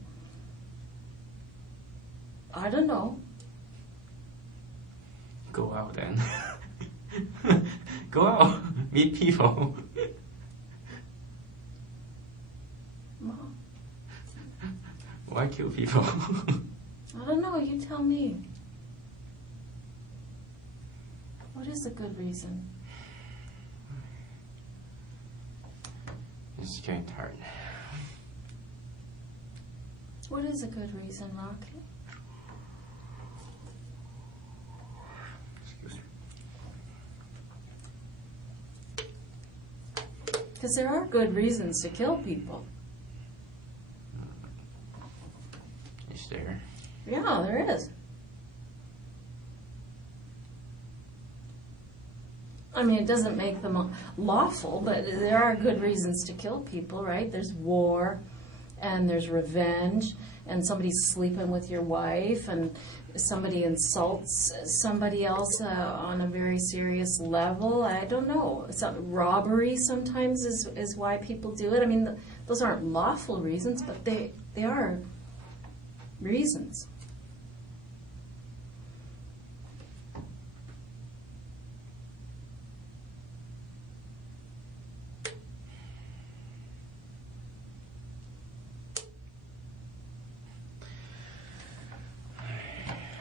I don't know. Go out then. Go out. Meet people. Mom, Why kill people? I don't know, you tell me. What is a good reason? It's getting tired. What is a good reason, Rocky? Excuse me. Because there are good reasons to kill people. Is there? Yeah, there is. I mean, it doesn't make them lawful, but there are good reasons to kill people, right? There's war, and there's revenge, and somebody's sleeping with your wife, and somebody insults somebody else on a very serious level. I don't know. Robbery sometimes is why people do it. I mean, those aren't lawful reasons, but they are reasons.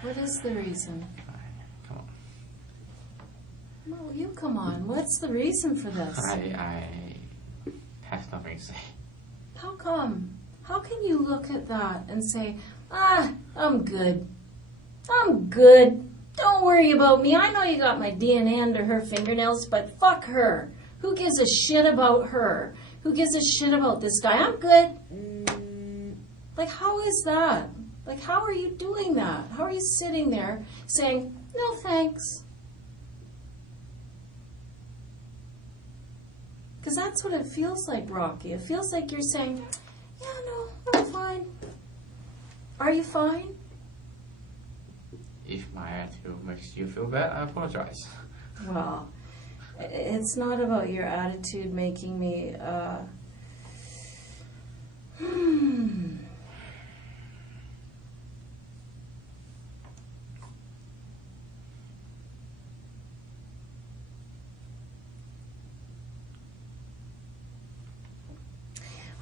What is the reason? Come on. Well, you come on. What's the reason for this? I have nothing to say. How come? How can you look at that and say, I'm good. I'm good. Don't worry about me. I know you got my DNA under her fingernails, but fuck her. Who gives a shit about her? Who gives a shit about this guy? I'm good. Like, how is that? Like, how are you doing that? How are you sitting there saying, no thanks? Because that's what it feels like, Rocky. It feels like you're saying, yeah, no, I'm fine. Are you fine? If my attitude makes you feel bad, I apologize. Well, it's not about your attitude making me,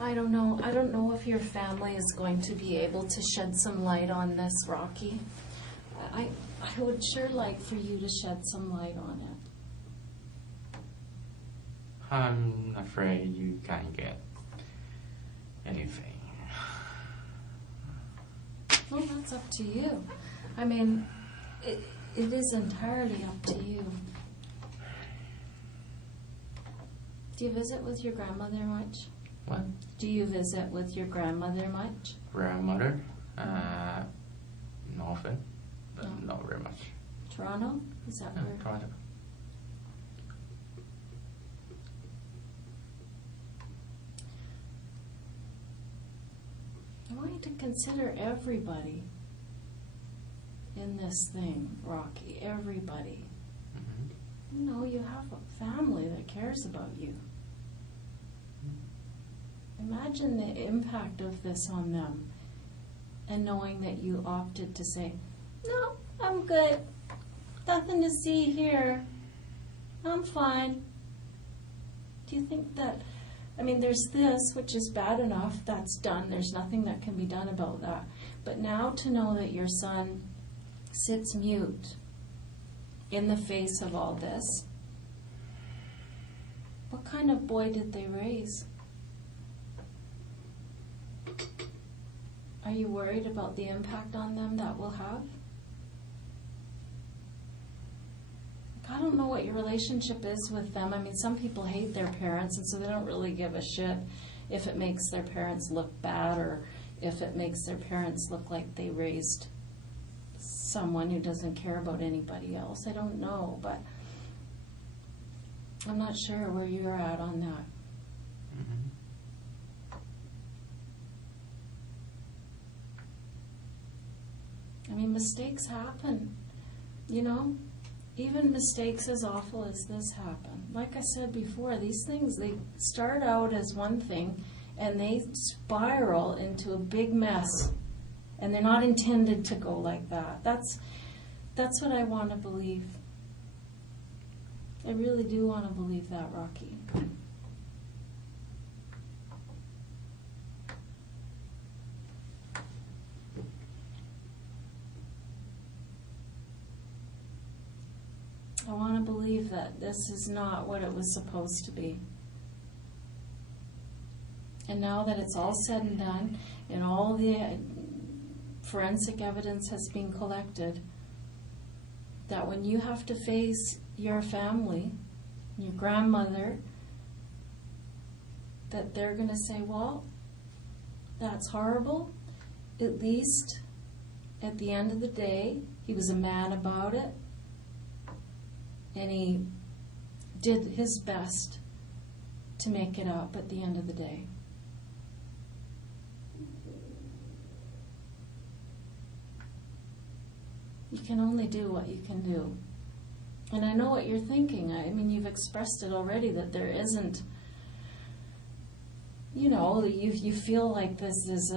I don't know. I don't know if your family is going to be able to shed some light on this, Rocky. I would sure like for you to shed some light on it. I'm afraid you can't get anything. Well, that's up to you. I mean, it is entirely up to you. Do you visit with your grandmother much? What? Do you visit with your grandmother much? Grandmother? Not often, but No. not very much. Toronto? Is that where? Toronto. I want you to consider everybody in this thing, Rocky. Everybody. Mm-hmm. You know, you have a family that cares about you. Imagine the impact of this on them, and knowing that you opted to say, no, I'm good. Nothing to see here. I'm fine. Do you think that, I mean, there's this, which is bad enough, that's done. There's nothing that can be done about that. But now to know that your son sits mute in the face of all this, what kind of boy did they raise? Are you worried about the impact on them that will have? I don't know what your relationship is with them. I mean, some people hate their parents, and so they don't really give a shit if it makes their parents look bad or if it makes their parents look like they raised someone who doesn't care about anybody else. I don't know, but I'm not sure where you're at on that. I mean, mistakes happen, you know? Even mistakes as awful as this happen. Like I said before, these things, they start out as one thing and they spiral into a big mess. And they're not intended to go like that. That's what I want to believe. I really do want to believe that, Rocky. I want to believe that this is not what it was supposed to be. And now that it's all said and done, and all the forensic evidence has been collected, that when you have to face your family, your grandmother, that they're going to say, well, that's horrible. At least at the end of the day, he was a man about it. And he did his best to make it up at the end of the day. You can only do what you can do. And I know what you're thinking. I mean, you've expressed it already, that there isn't, you know, you feel like this is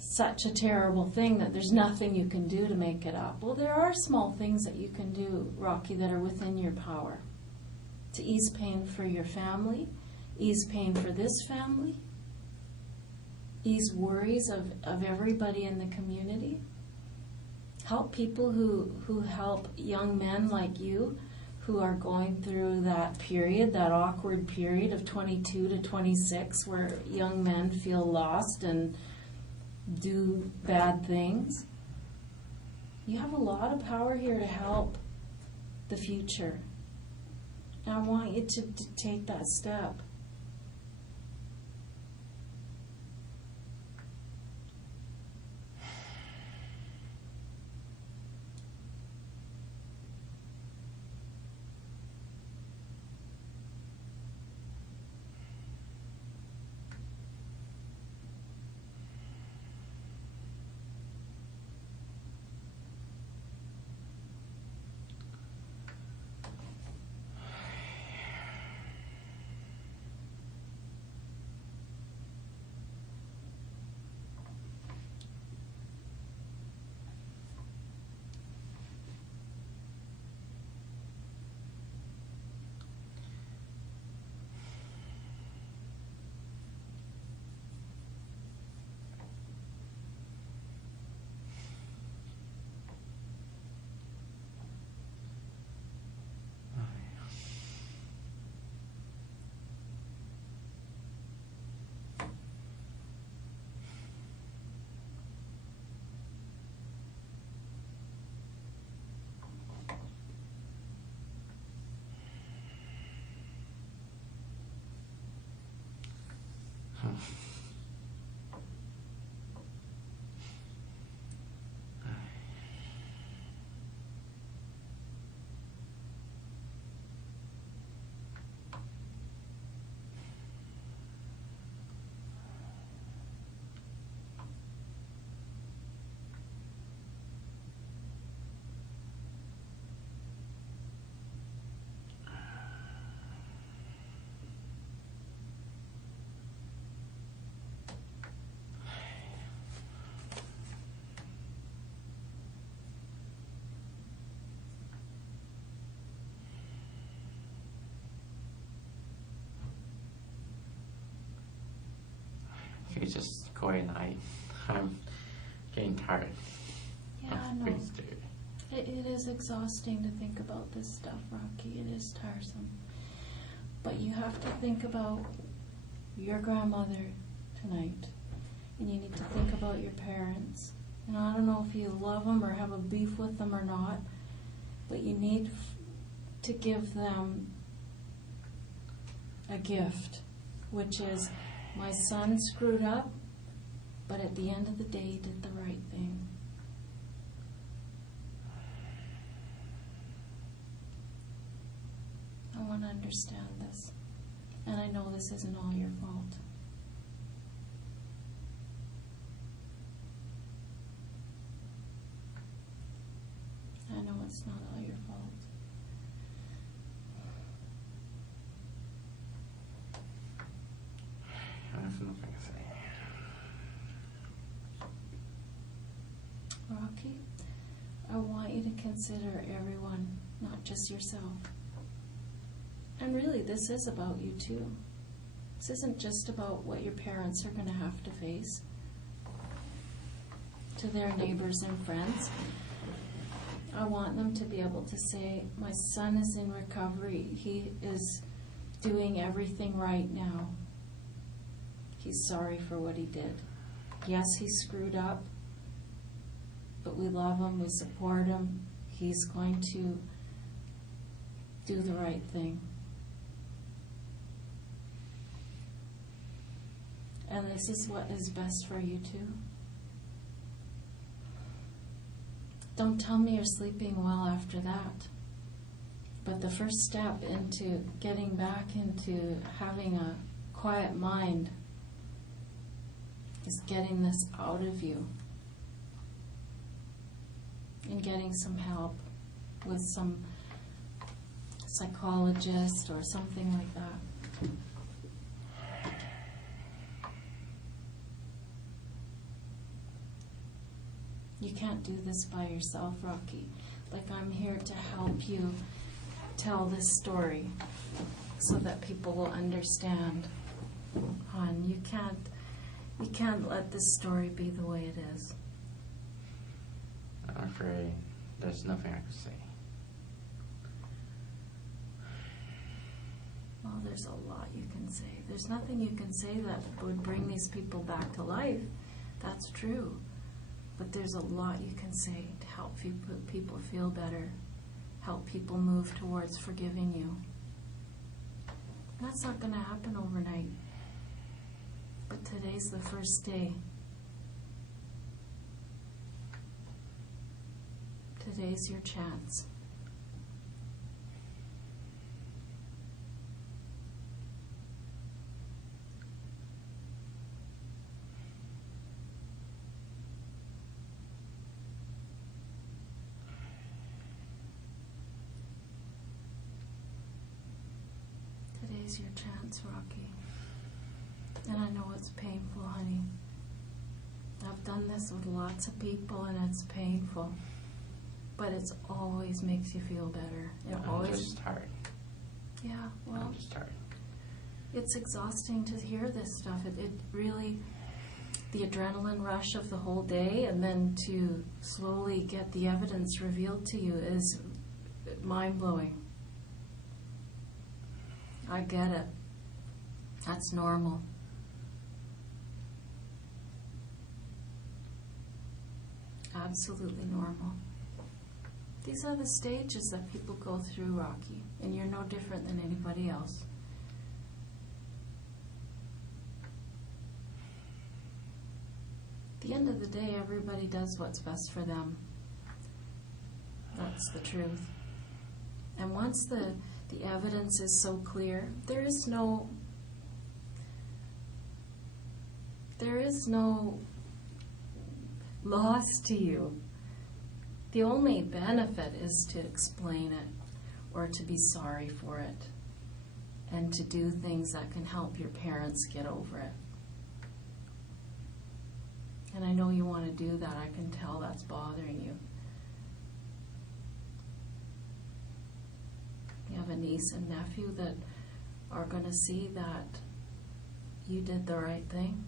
such a terrible thing that there's nothing you can do to make it up. Well, there are small things that you can do, Rocky, that are within your power to ease pain for your family, ease pain for this family, ease worries of everybody in the community, help people who help young men like you who are going through that period, that awkward period of 22 to 26 where young men feel lost and do bad things. You have a lot of power here to help the future. And I want you to take that step. we just go and I'm getting tired. Yeah, I of know. being scared. It is exhausting to think about this stuff, Rocky. It is tiresome. But you have to think about your grandmother tonight. And you need to think about your parents. And I don't know if you love them or have a beef with them or not, but you need to give them a gift, which is, my son screwed up, but at the end of the day, he did the right thing. I want to understand this. And I know this isn't all your fault. I know it's not all your fault. I have nothing to say. Rocky, I want you to consider everyone, not just yourself. And really, this is about you too. This isn't just about what your parents are going to have to face to their neighbors and friends. I want them to be able to say, my son is in recovery. He is doing everything right now. He's sorry for what he did. Yes, he screwed up, but we love him, we support him. He's going to do the right thing. And this is what is best for you too. Don't tell me you're sleeping well after that. But the first step into getting back into having a quiet mind is getting this out of you and getting some help with some psychologist or something like that. You can't do this by yourself, Rocky. Like, I'm here to help you tell this story so that people will understand. Hon, you can't let this story be the way it is. I'm afraid there's nothing I can say. Well, there's a lot you can say. There's nothing you can say that would bring these people back to life. That's true. But there's a lot you can say to help people feel better, help people move towards forgiving you. That's not going to happen overnight. But today's the first day. Today's your chance. Today's your chance, Rocky. And I know it's painful, honey. I've done this with lots of people and it's painful. But it always makes you feel better. I'm just tired. Yeah, well, I'm just tired. It's exhausting to hear this stuff. It really, the adrenaline rush of the whole day and then to slowly get the evidence revealed to you is mind-blowing. I get it. That's normal. Absolutely normal. These are the stages that people go through, Rocky, and you're no different than anybody else. At the end of the day, everybody does what's best for them. That's the truth. And once the evidence is so clear, there is no loss to you. The only benefit is to explain it or to be sorry for it and to do things that can help your parents get over it. And I know you want to do that. I can tell that's bothering you. You have a niece and nephew that are going to see that you did the right thing.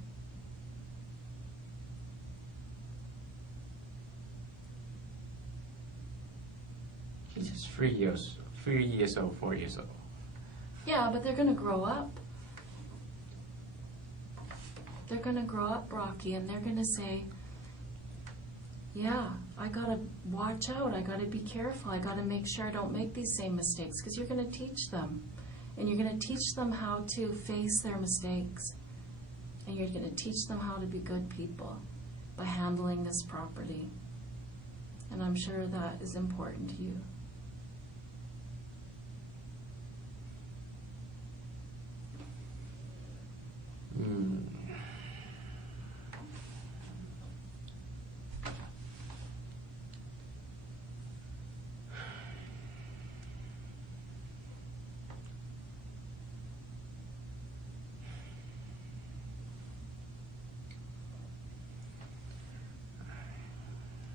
He's just 3 years old, 4 years old. Yeah, but they're going to grow up. They're going to grow up, Rocky, and they're going to say, yeah, I got to watch out. I got to be careful. I got to make sure I don't make these same mistakes, because you're going to teach them. And you're going to teach them how to face their mistakes. And you're going to teach them how to be good people by handling this property. And I'm sure that is important to you.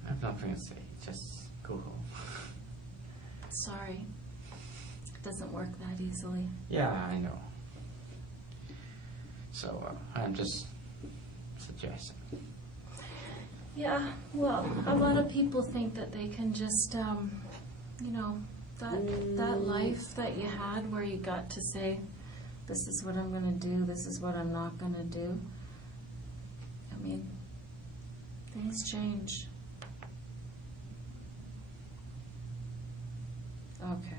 I have nothing to say. Just go home. Sorry. It doesn't work that easily. Yeah, I know. So I'm just suggesting. Yeah, well, a lot of people think that they can just, you know, that life that you had where you got to say, this is what I'm going to do, this is what I'm not going to do. I mean, things change. Okay.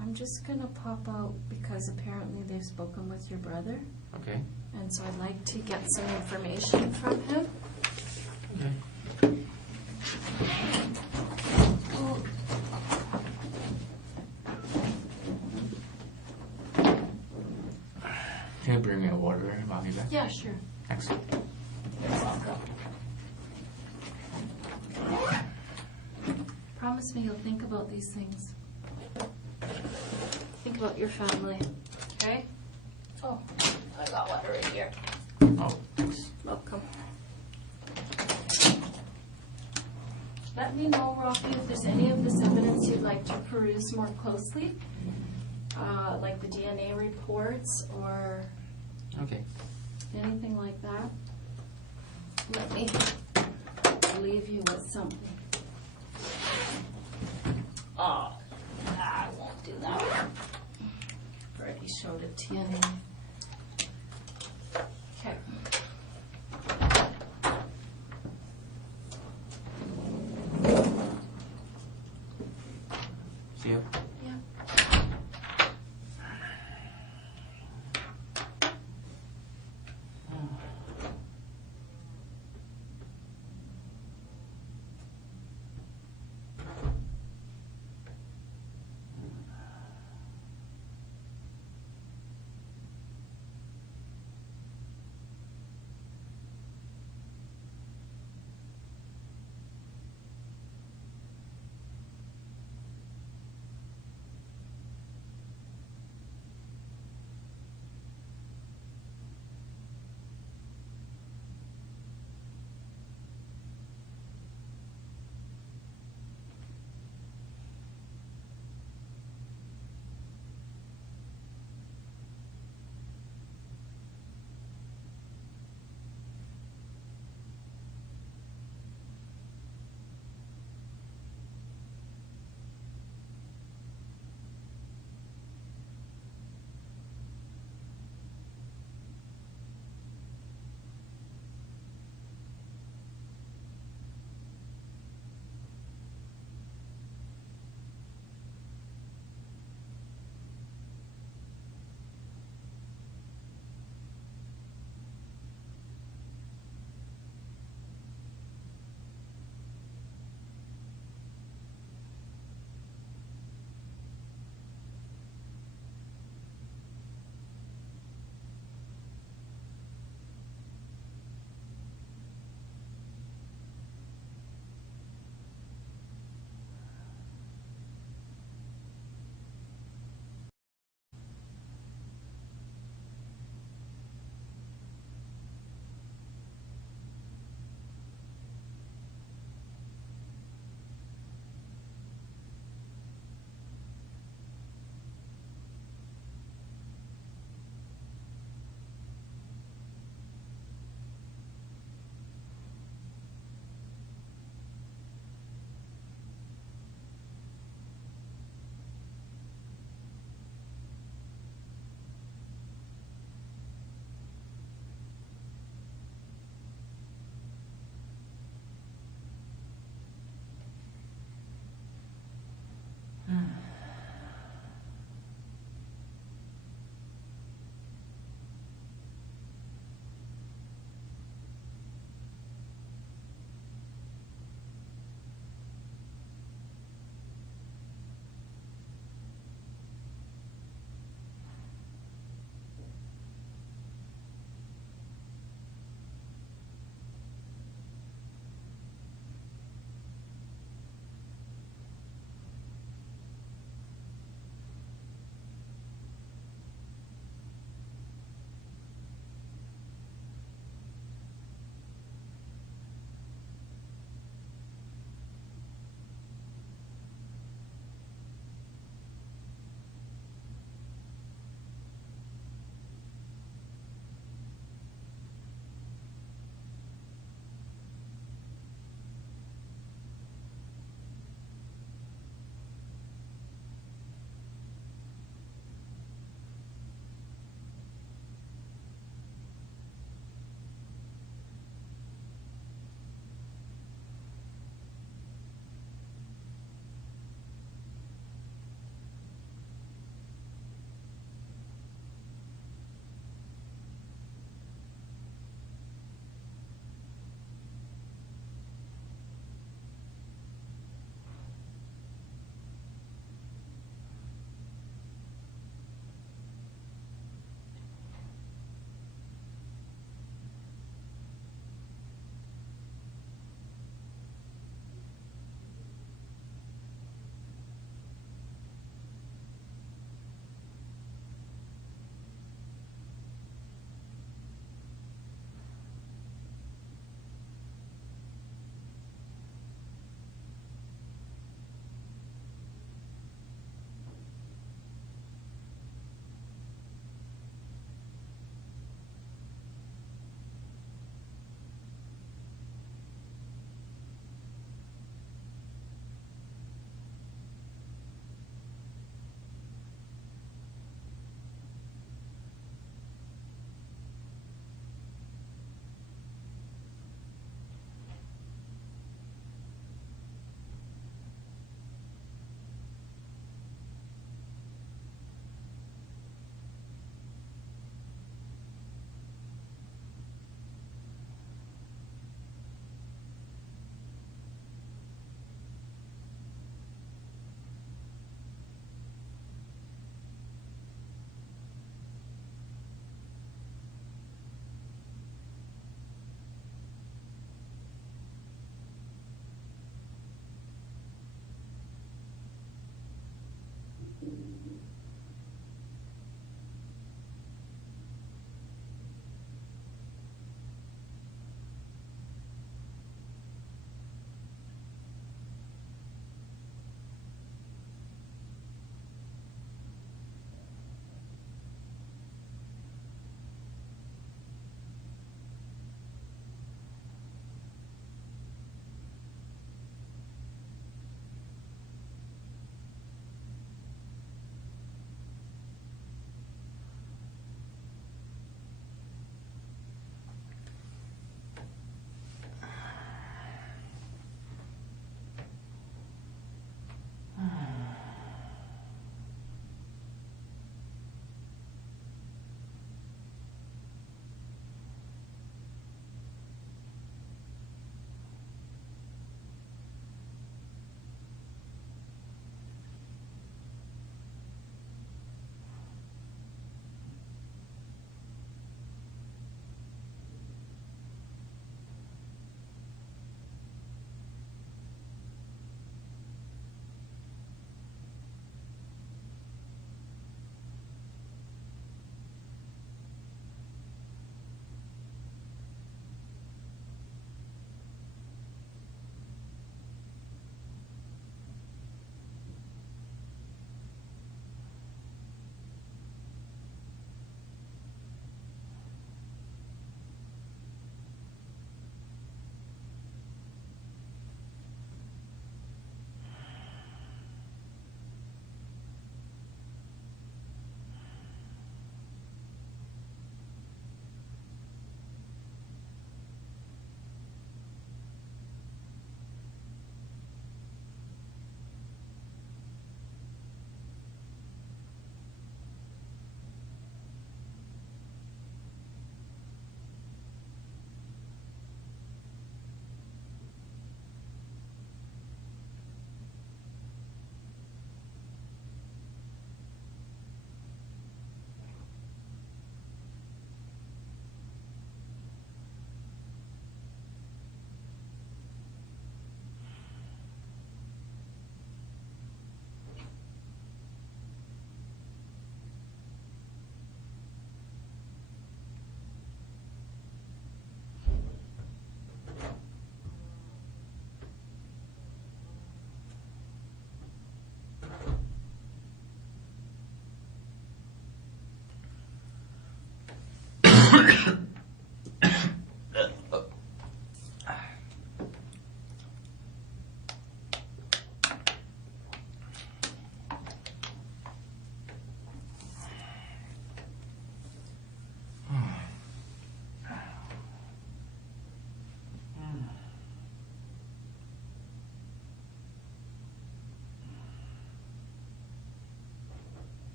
I'm just going to pop out because apparently they've spoken with your brother. Okay. And so I'd like to get some information from him. Okay. Can you bring me a water and I'll be back? Yeah, sure. Excellent. Promise me you'll think about these things. Think about your family. Okay? Oh, I got water right here. Oh, thanks. Welcome. Let me know, Rocky, if there's any of this evidence you'd like to peruse more closely, like the DNA reports or Okay. anything like that. Let me leave you with something. Oh, I won't do that. Already showed it to you anyway. Okay. See you. Yeah.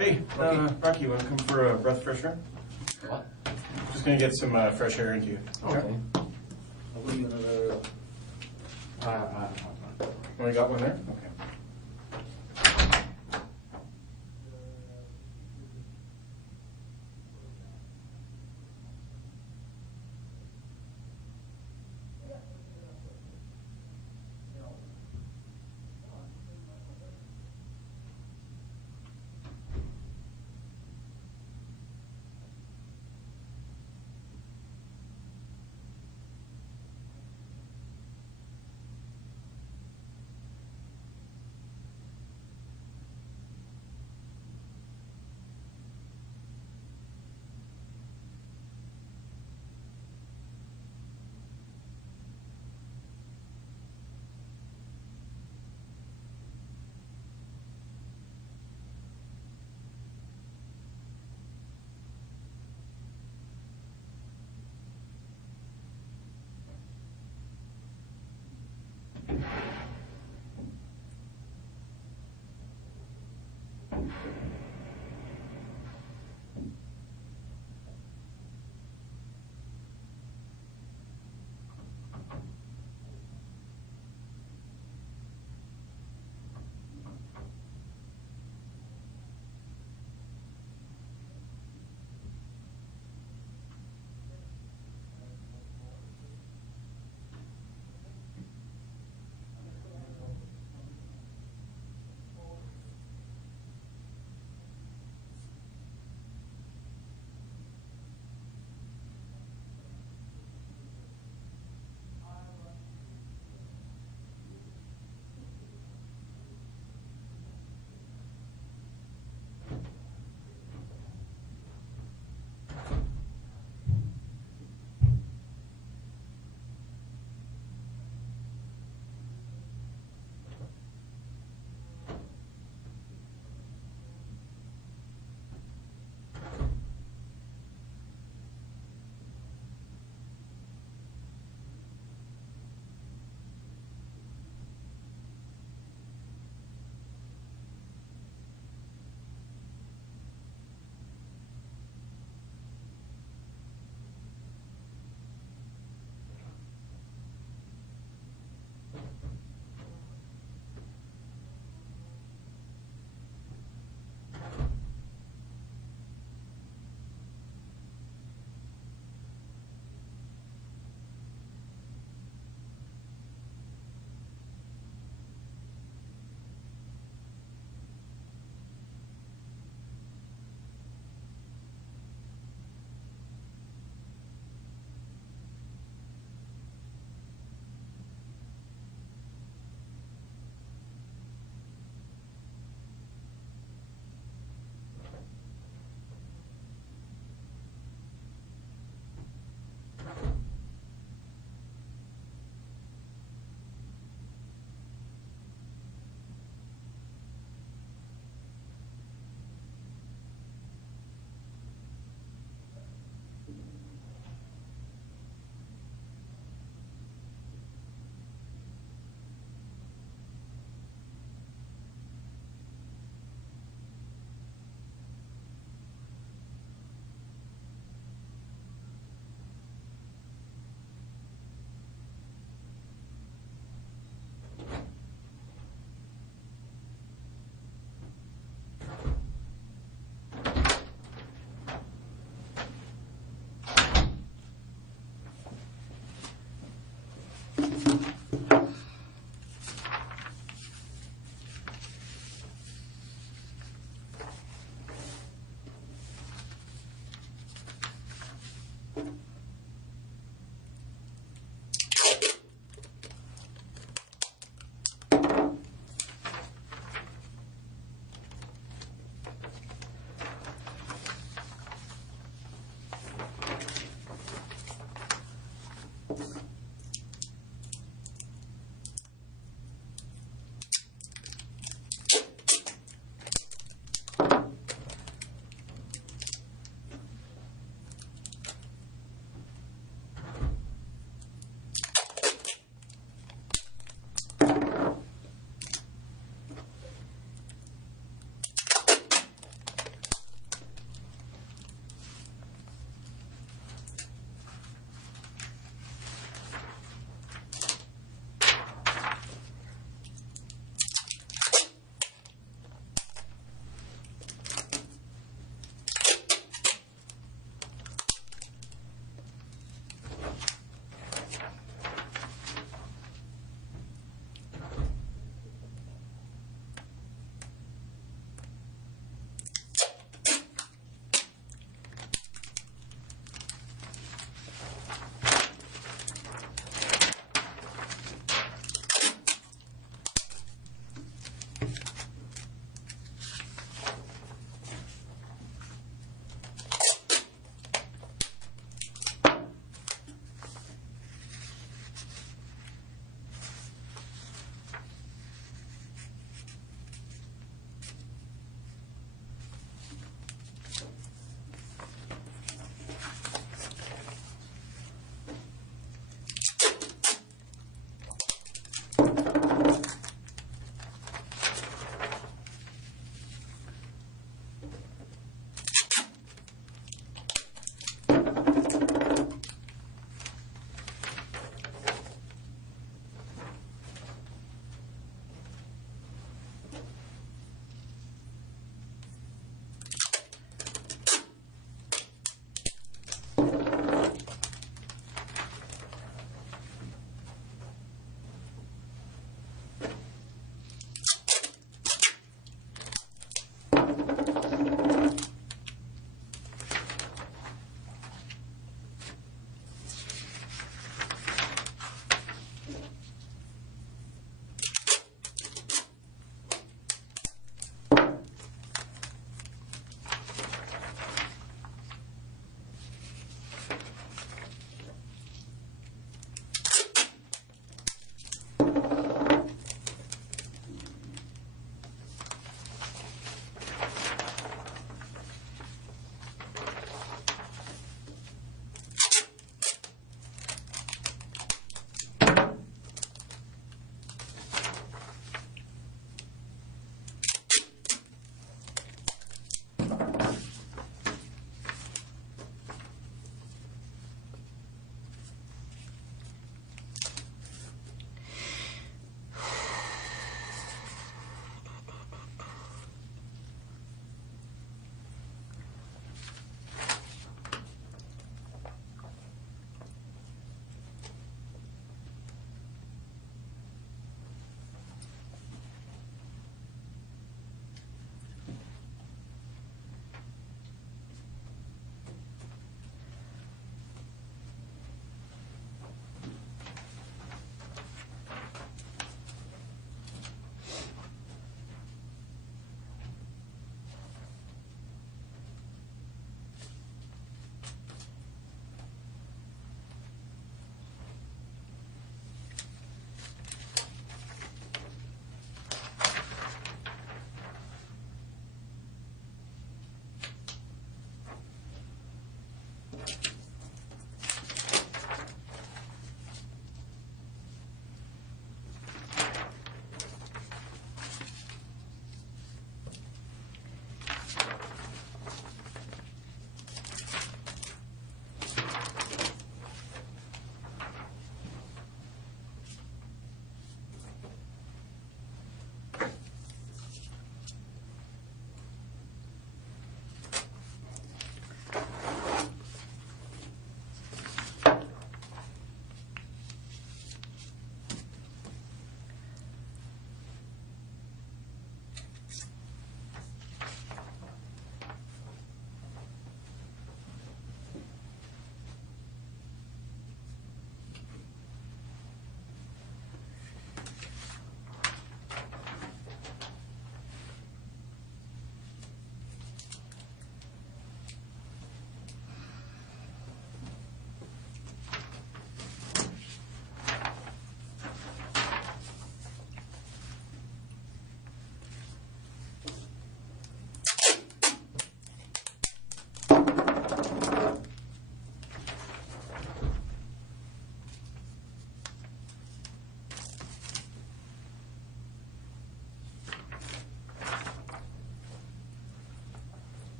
Hey, Rocky, you want to come for a breath of fresh air? What? Just going to get some fresh air into you. Okay. I'll give you another. Only got one there? Okay.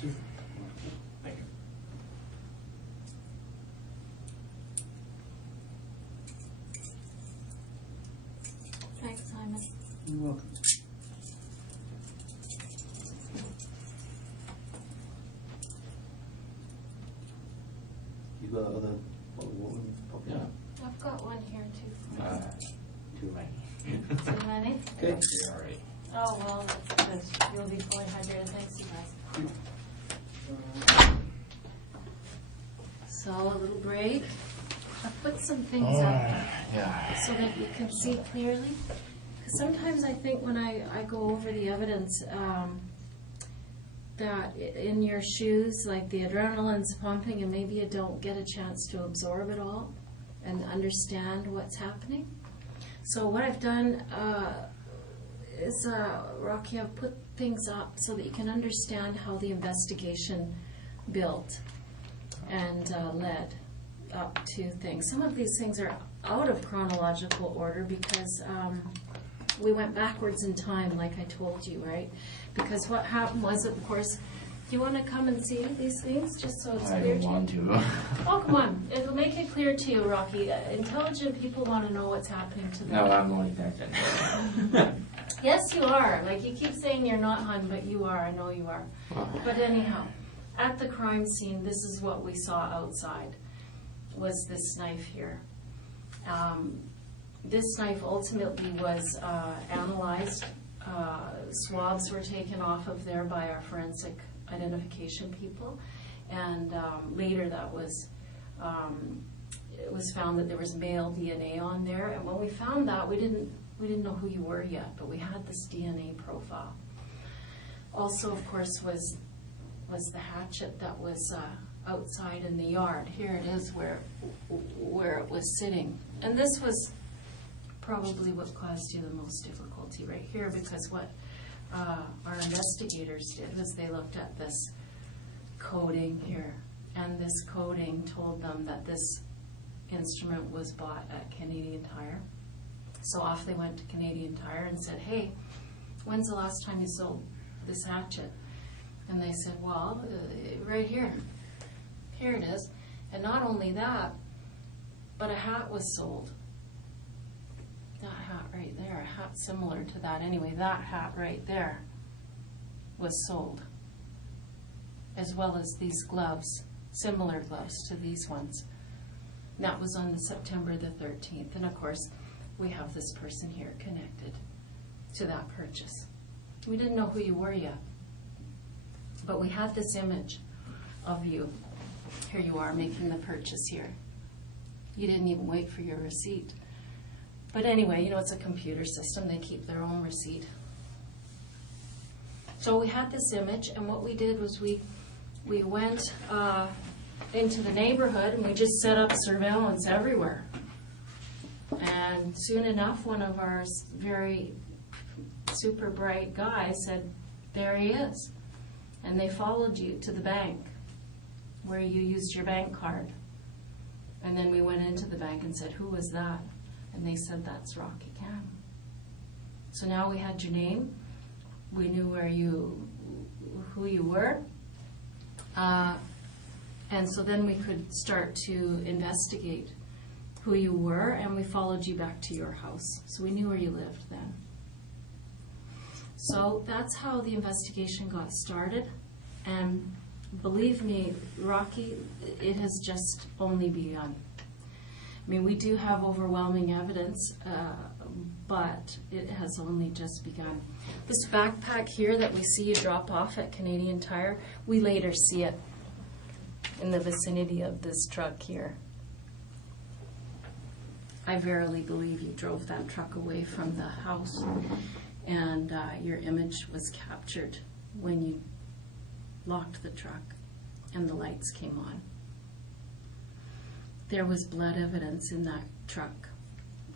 Thank you. Thanks, Simon. You're welcome. You got other, what would you pop in? I've got one here too. Too many. Too many? Okay. You're already. Oh, well, that's good. You'll be fully hydrated. Thanks, you guys. So, a little break. I put some things up Yeah. so that you can see clearly. Because sometimes I think when I go over the evidence, that in your shoes, like the adrenaline's pumping and maybe you don't get a chance to absorb it all and understand what's happening. So what I've done is, Rocky, I've put things up so that you can understand how the investigation built and led up to things. Some of these things are out of chronological order because we went backwards in time, like I told you, right? Because what happened was, of course, do you want to come and see these things just so it's I clear don't to you? want to. Oh, come on. It'll make it clear to you, Rocky. Intelligent people want to know what's happening to them. No, I'm not intelligent. Yes, you are. Like, you keep saying you're not, hon, but you are. I know you are. But anyhow, at the crime scene, this is what we saw outside, was this knife here. This knife ultimately was analyzed. Swabs were taken off of there by our forensic identification people, and later that was it was found that there was male DNA on there. And when we found that, we didn't know who you were yet, but we had this DNA profile. Also, of course, was the hatchet that was outside in the yard. Here it is, where it was sitting, and this was probably what caused you the most difficulty right here, because what our investigators did was they looked at this coding here, and this coding told them that this instrument was bought at Canadian Tire. So off they went to Canadian Tire and said, hey, when's the last time you sold this hatchet? And they said, well, right here. Here it is. And not only that, but a hat was sold. That hat right there, a hat similar to that. Anyway, that hat right there was sold, as well as these gloves, similar gloves to these ones. And that was on September the 13th. And of course, we have this person here connected to that purchase. We didn't know who you were yet, but we had this image of you. Here you are making the purchase here. You didn't even wait for your receipt. But anyway, you know, it's a computer system. They keep their own receipt. So we had this image, and what we did was we went into the neighborhood, and we just set up surveillance everywhere. And soon enough, one of our very super bright guys said, there he is. And they followed you to the bank where you used your bank card. And then we went into the bank and said, who was that? And they said, that's Rocky Kam. So now we had your name. We knew who you were. And so then we could start to investigate who you were, and we followed you back to your house. So we knew where you lived then. So that's how the investigation got started. And believe me, Rocky, it has just only begun. I mean, we do have overwhelming evidence, but it has only just begun. This backpack here that we see you drop off at Canadian Tire, we later see it in the vicinity of this truck here. I verily believe you drove that truck away from the house, and your image was captured when you locked the truck and the lights came on. There was blood evidence in that truck.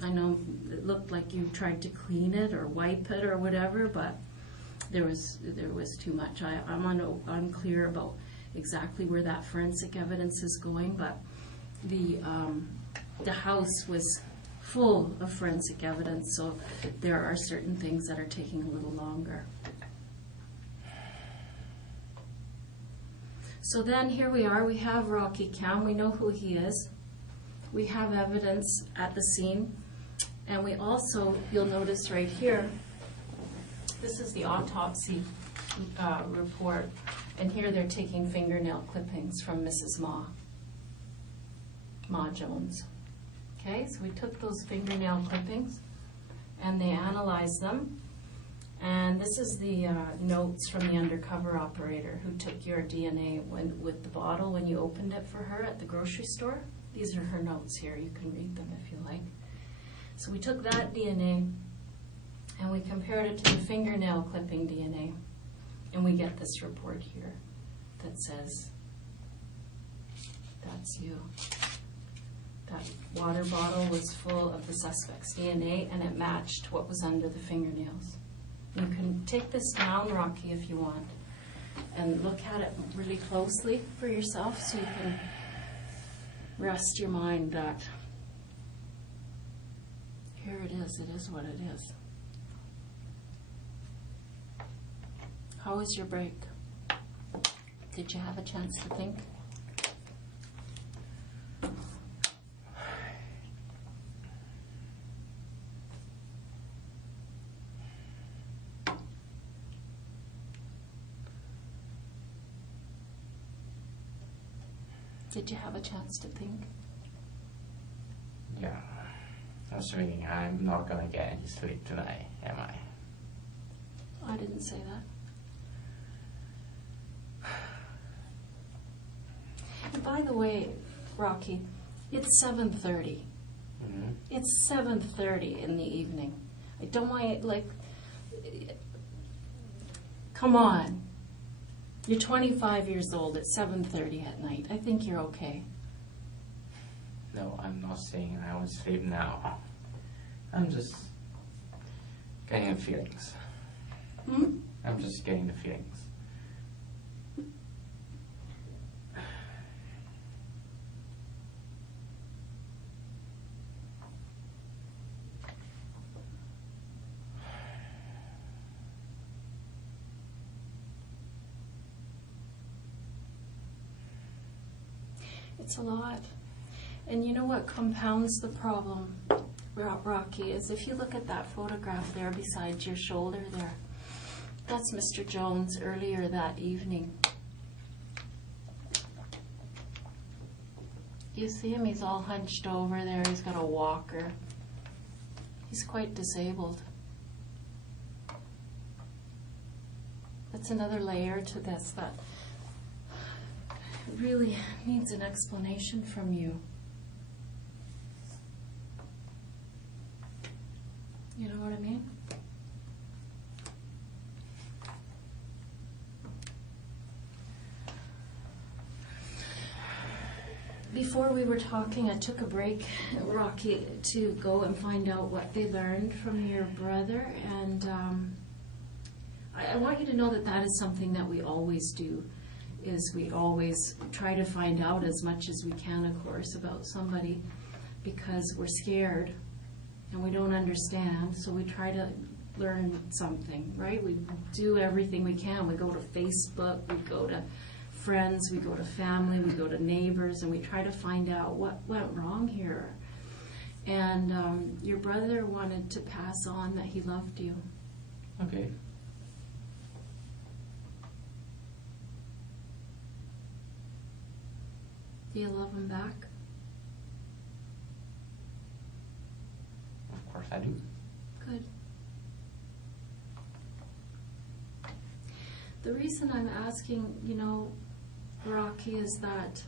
I know it looked like you tried to clean it or wipe it or whatever, but there was too much. I'm unclear about exactly where that forensic evidence is going, but the house was full of forensic evidence, so there are certain things that are taking a little longer. So then here we are, we have Rocky Cam, we know who he is. We have evidence at the scene. And we also, you'll notice right here, this is the autopsy report. And here they're taking fingernail clippings from Mrs. Mah-Jones. Okay, so we took those fingernail clippings and they analyzed them. And this is the notes from the undercover operator who took your DNA with the bottle when you opened it for her at the grocery store. These are her notes here. You can read them if you like. So we took that DNA and we compared it to the fingernail clipping DNA. And we get this report here that says, that's you. That water bottle was full of the suspect's DNA and it matched what was under the fingernails. You can take this down, Rocky, if you want, and look at it really closely for yourself so you can rest your mind that here it is what it is. How was your break? Did you have a chance to think? Did you have a chance to think? Yeah. I was thinking I'm not gonna get any sleep tonight, am I? I didn't say that. And by the way, Rocky, it's 7:30. Mm-hmm. It's 7:30 in the evening. I don't want, like, come on. You're 25 years old at 7:30 at night. I think you're okay. No, I'm not saying I will sleep now. I'm just getting the feelings. Hmm? I'm just getting the feelings. It's a lot. And you know what compounds the problem, Rocky, is if you look at that photograph there beside your shoulder there, that's Mr. Jones earlier that evening. You see him? He's all hunched over there. He's got a walker. He's quite disabled. That's another layer to this that really needs an explanation from you. You know what I mean? Before we were talking, I took a break, Rocky, to go and find out what they learned from your brother, and I want you to know that that is something that we always do, is we always try to find out as much as we can, of course, about somebody, because we're scared and we don't understand, so we try to learn something, right? We do everything we can. We go to Facebook, we go to friends, we go to family, we go to neighbors, and we try to find out what went wrong here. And your brother wanted to pass on that he loved you. Okay. Do you love him back? Of course I do. Good. The reason I'm asking, you know, Rocky, is that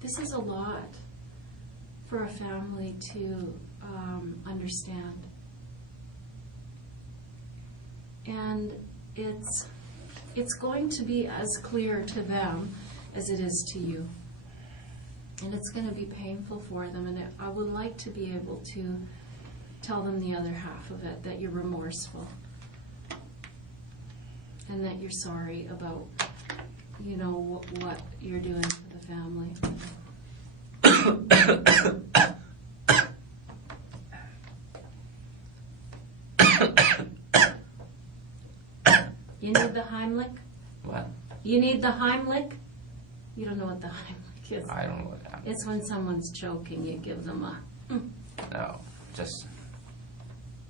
this is a lot for a family to understand. And it's going to be as clear to them as it is to you. And it's going to be painful for them, and I would like to be able to tell them the other half of it, that you're remorseful and that you're sorry about, you know, what you're doing for the family. You need the Heimlich? What? You need the Heimlich? You don't know what the Heimlich is? I don't know what happened. It's when someone's choking, you give them a No, just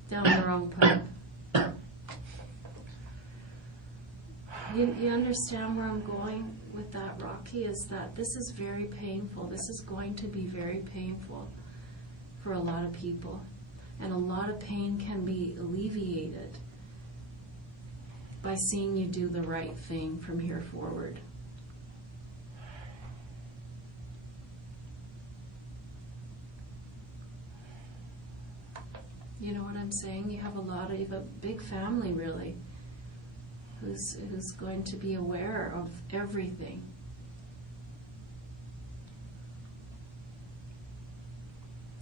down the wrong pipe. You understand where I'm going with that, Rocky, is that this is very painful. This is going to be very painful for a lot of people. And a lot of pain can be alleviated by seeing you do the right thing from here forward. You know what I'm saying? You have a big family, really, who's going to be aware of everything.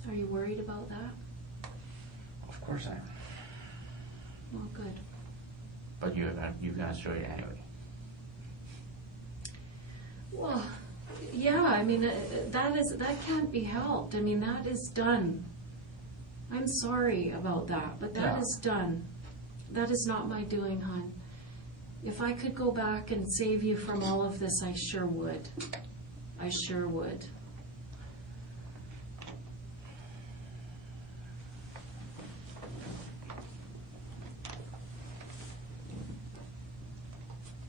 Are you worried about that? of course I am. Well, good. But you're gonna show it anyway. Well, yeah, I mean, that can't be helped. I mean, that is done. I'm sorry about that, but that is done. That is not my doing, hon. If I could go back and save you from all of this, I sure would. I sure would.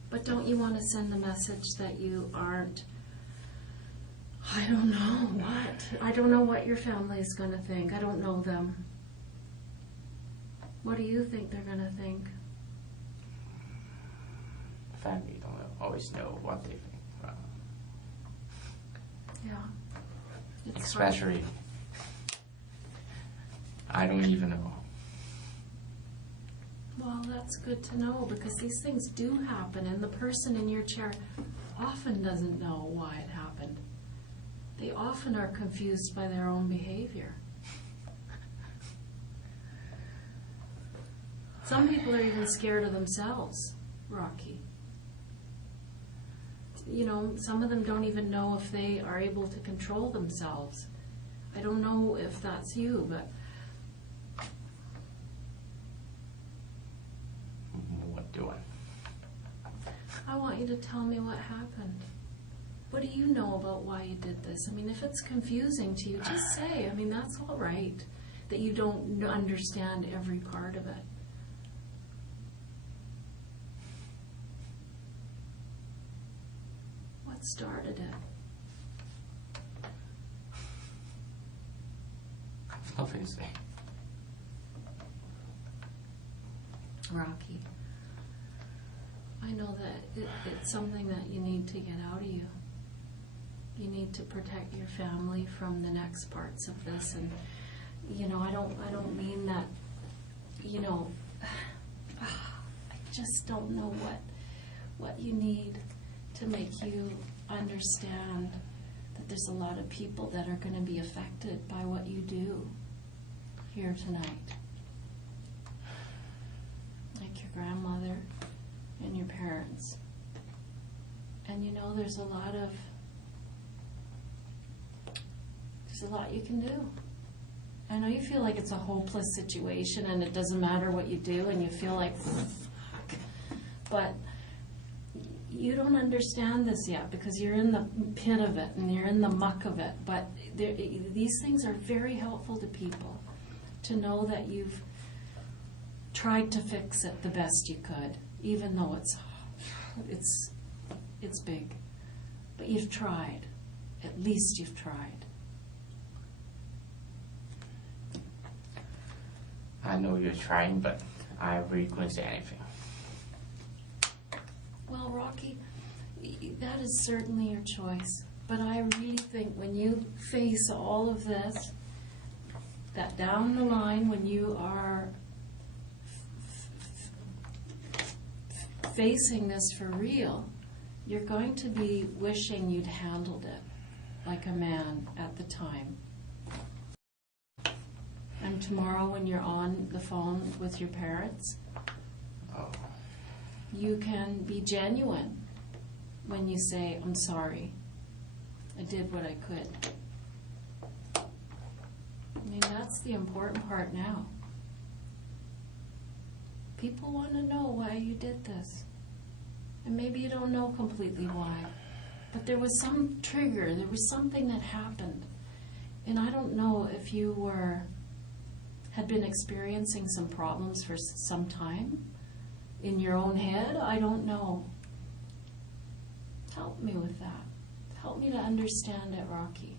But don't you want to send the message that you aren't, I don't know what. I don't know what your family is going to think. I don't know them. What do you think they're going to think? Family don't always know what they think. Yeah. It's hard. Especially, I don't even know. Well, that's good to know, because these things do happen, and the person in your chair often doesn't know why it happened. They often are confused by their own behavior. Some people are even scared of themselves, Rocky. You know, some of them don't even know if they are able to control themselves. I don't know if that's you, but What do I want you to tell me what happened. What do you know about why you did this? I mean, if it's confusing to you, just say. I mean, that's all right, that you don't understand every part of it. What started it? Nothing to say. Rocky, I know that it's something that you need to get out of you. You need to protect your family from the next parts of this, and you know, I don't mean that, you know, I just don't know what you need to make you understand that there's a lot of people that are going to be affected by what you do here tonight. Like your grandmother and your parents. And you know, there's a lot you can do. I know you feel like it's a hopeless situation and it doesn't matter what you do and you feel like, fuck. But you don't understand this yet because you're in the pit of it and you're in the muck of it. But these things are very helpful to people, to know that you've tried to fix it the best you could, even though it's big. But you've tried. At least you've tried. I know you're trying, but I really couldn't say anything. Well, Rocky, that is certainly your choice. But I really think when you face all of this, that down the line, when you are facing this for real, you're going to be wishing you'd handled it like a man at the time. And tomorrow when you're on the phone with your parents, you can be genuine when you say, I'm sorry, I did what I could. I mean, that's the important part now. People want to know why you did this. And maybe you don't know completely why. But there was some trigger, there was something that happened. And I don't know if you had been experiencing some problems for some time in your own head. I don't know. Help me with that. Help me to understand it, Rocky.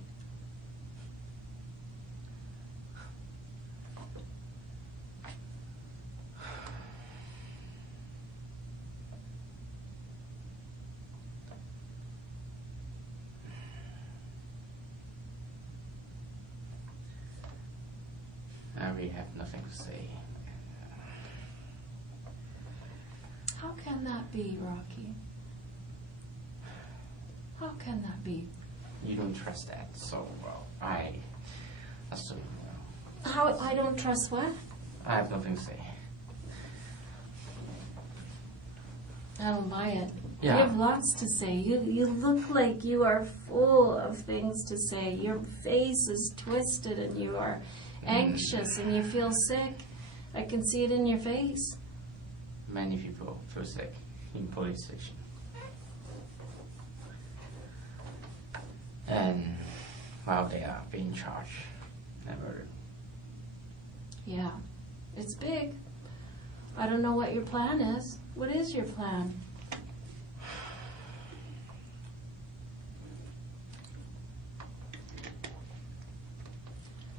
I really have nothing to say. How can that be, Rocky? How can that be? You don't trust that, so well, I assume. How I don't trust what? I have nothing to say. I don't buy it. Yeah. You have lots to say. You look like you are full of things to say. Your face is twisted and you are anxious and you feel sick. I can see it in your face. Many people feel sick in police station. And while they are being charged and murdered. Yeah, it's big. I don't know what your plan is. What is your plan?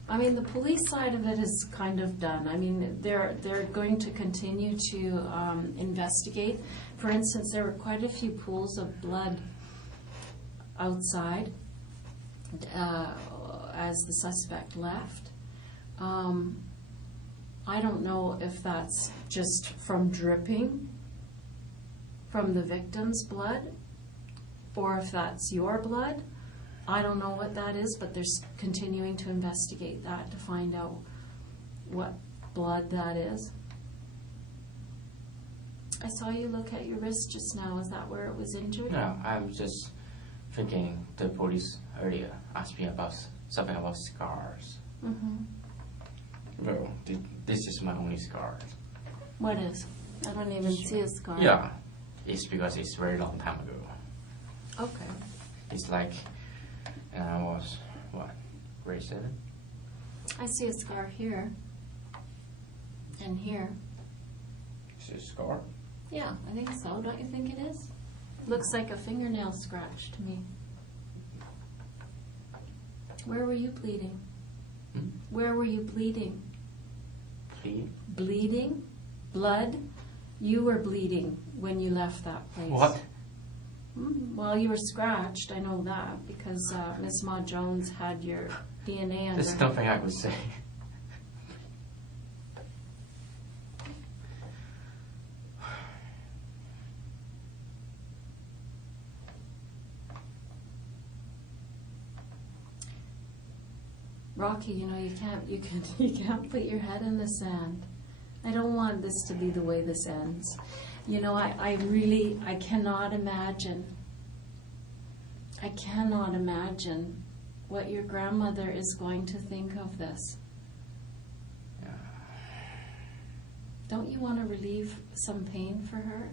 I mean, the police side of it is kind of done. I mean, they're going to continue to investigate. For instance, there were quite a few pools of blood outside as the suspect left. I don't know if that's just from dripping from the victim's blood or if that's your blood. I don't know what that is, but they're continuing to investigate that to find out what blood that is. I saw you look at your wrist just now. Is that where it was injured? No, I'm just thinking the police earlier asked me about something about scars. Mm-hmm. Well, this is my only scar. What is? I don't even see a scar. Yeah, it's because it's very long time ago. Okay. It's like, and I was, what, grade 7? I see a scar here. And here. Is it a scar? Yeah, I think so. Don't you think it is? Looks like a fingernail scratch to me. Where were you bleeding? Hmm? Where were you bleeding? Bleed? Bleeding? Blood? You were bleeding when you left that place. What? Well, you were scratched. I know that because Miss Mah-Jones had your DNA under There's her. nothing I could say. Rocky, you know, you can't put your head in the sand. I don't want this to be the way this ends. You know, I cannot imagine. I cannot imagine what your grandmother is going to think of this. Yeah. Don't you want to relieve some pain for her?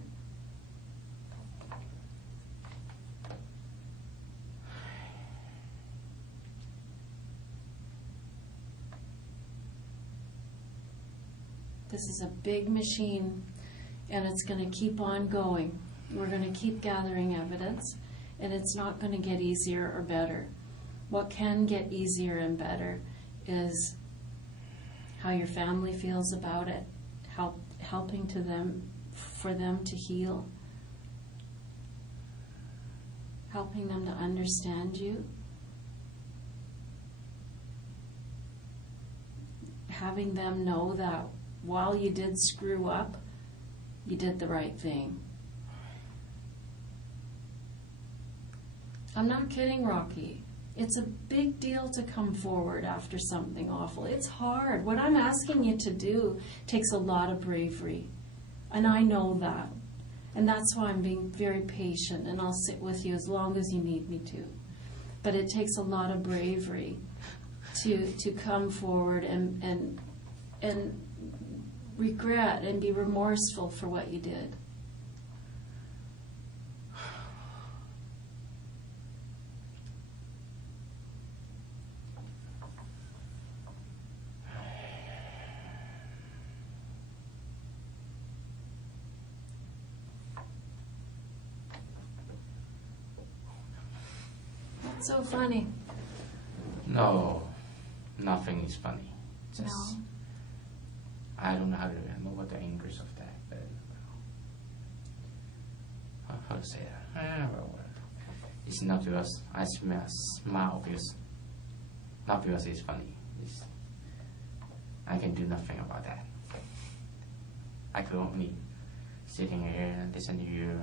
This is a big machine, and it's going to keep on going. We're going to keep gathering evidence, and it's not going to get easier or better. What can get easier and better is how your family feels about it, helping for them to heal, helping them to understand you, having them know that while you did screw up, you did the right thing. I'm not kidding, Rocky. It's a big deal to come forward after something awful. It's hard. What I'm asking you to do takes a lot of bravery. And I know that. And that's why I'm being very patient, and I'll sit with you as long as you need me to. But it takes a lot of bravery to come forward and regret and be remorseful for what you did. So funny. No, nothing is funny. Just, No. I don't know how to remember what the English of that, but how to say that? Well, it's not because I smile because not because it's funny. I can do nothing about that. I could only sitting here and listen to you,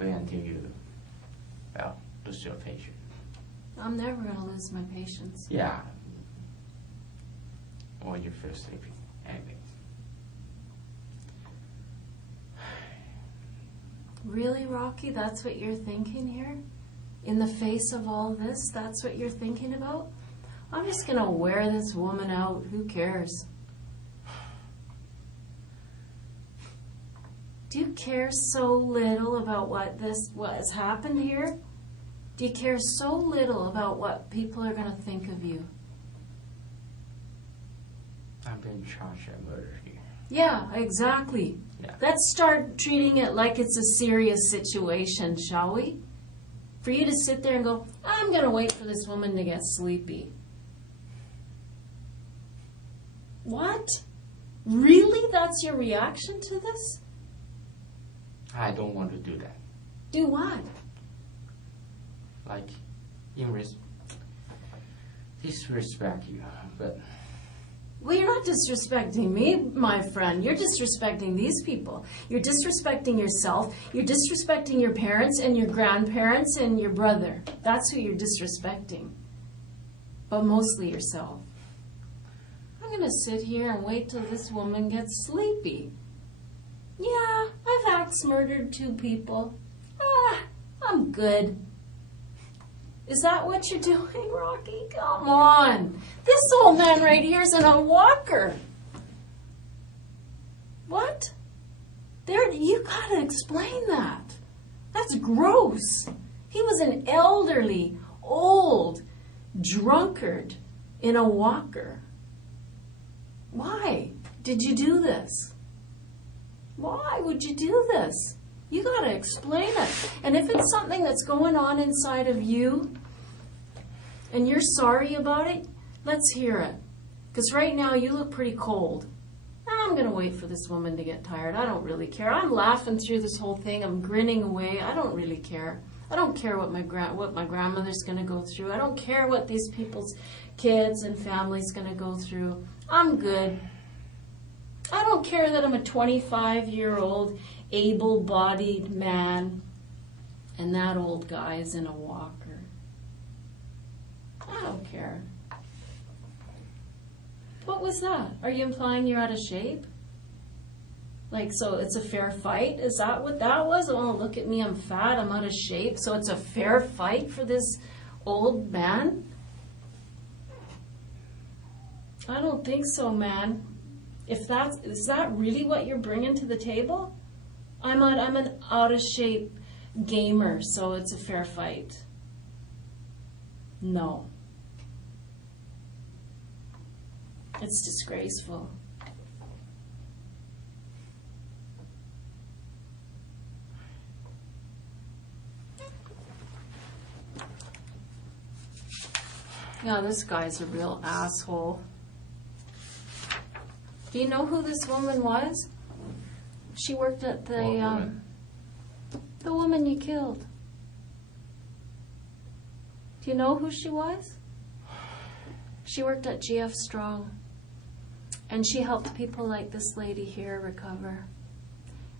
wait until you, well, lose your patience. I'm never going to lose my patience. Yeah. Or you feel sleepy. Anyway. Really, Rocky? That's what you're thinking here? In the face of all this, that's what you're thinking about? I'm just going to wear this woman out. Who cares? Do you care so little about what has happened here? Do you care so little about what people are going to think of you? I'm being charged of murder here. Yeah, exactly. Yeah. Let's start treating it like it's a serious situation, shall we? For you to sit there and go, I'm going to wait for this woman to get sleepy. What? Really? That's your reaction to this? I don't want to do that. Do what? Like, disrespect you, but Well, you're not disrespecting me, my friend. You're disrespecting these people. You're disrespecting yourself. You're disrespecting your parents and your grandparents and your brother. That's who you're disrespecting. But mostly yourself. I'm going to sit here and wait till this woman gets sleepy. Yeah, I've axe-murdered 2 people. I'm good. Is that what you're doing, Rocky? Come on. This old man right here is in a walker. What? You gotta explain that. That's gross. He was an elderly, old drunkard in a walker. Why did you do this? Why would you do this? You got to explain it. And if it's something that's going on inside of you and you're sorry about it, let's hear it. Because right now you look pretty cold. I'm going to wait for this woman to get tired. I don't really care. I'm laughing through this whole thing. I'm grinning away. I don't really care. I don't care what my grandmother's going to go through. I don't care what these people's kids and families going to go through. I'm good. I don't care that I'm a 25-year-old able-bodied man and that old guy is in a walker. I don't care. What was that? Are you implying you're out of shape? Like, so it's a fair fight? Is that what that was? Oh, look at me, I'm fat, I'm out of shape. So it's a fair fight for this old man? I don't think so, man. Is that really what you're bringing to the table? I'm an out of shape gamer, so it's a fair fight. No. It's disgraceful. Yeah, this guy's a real asshole. Do you know who this woman was? She worked at the woman you killed. Do you know who she was? She worked at GF Strong. And she helped people like this lady here recover.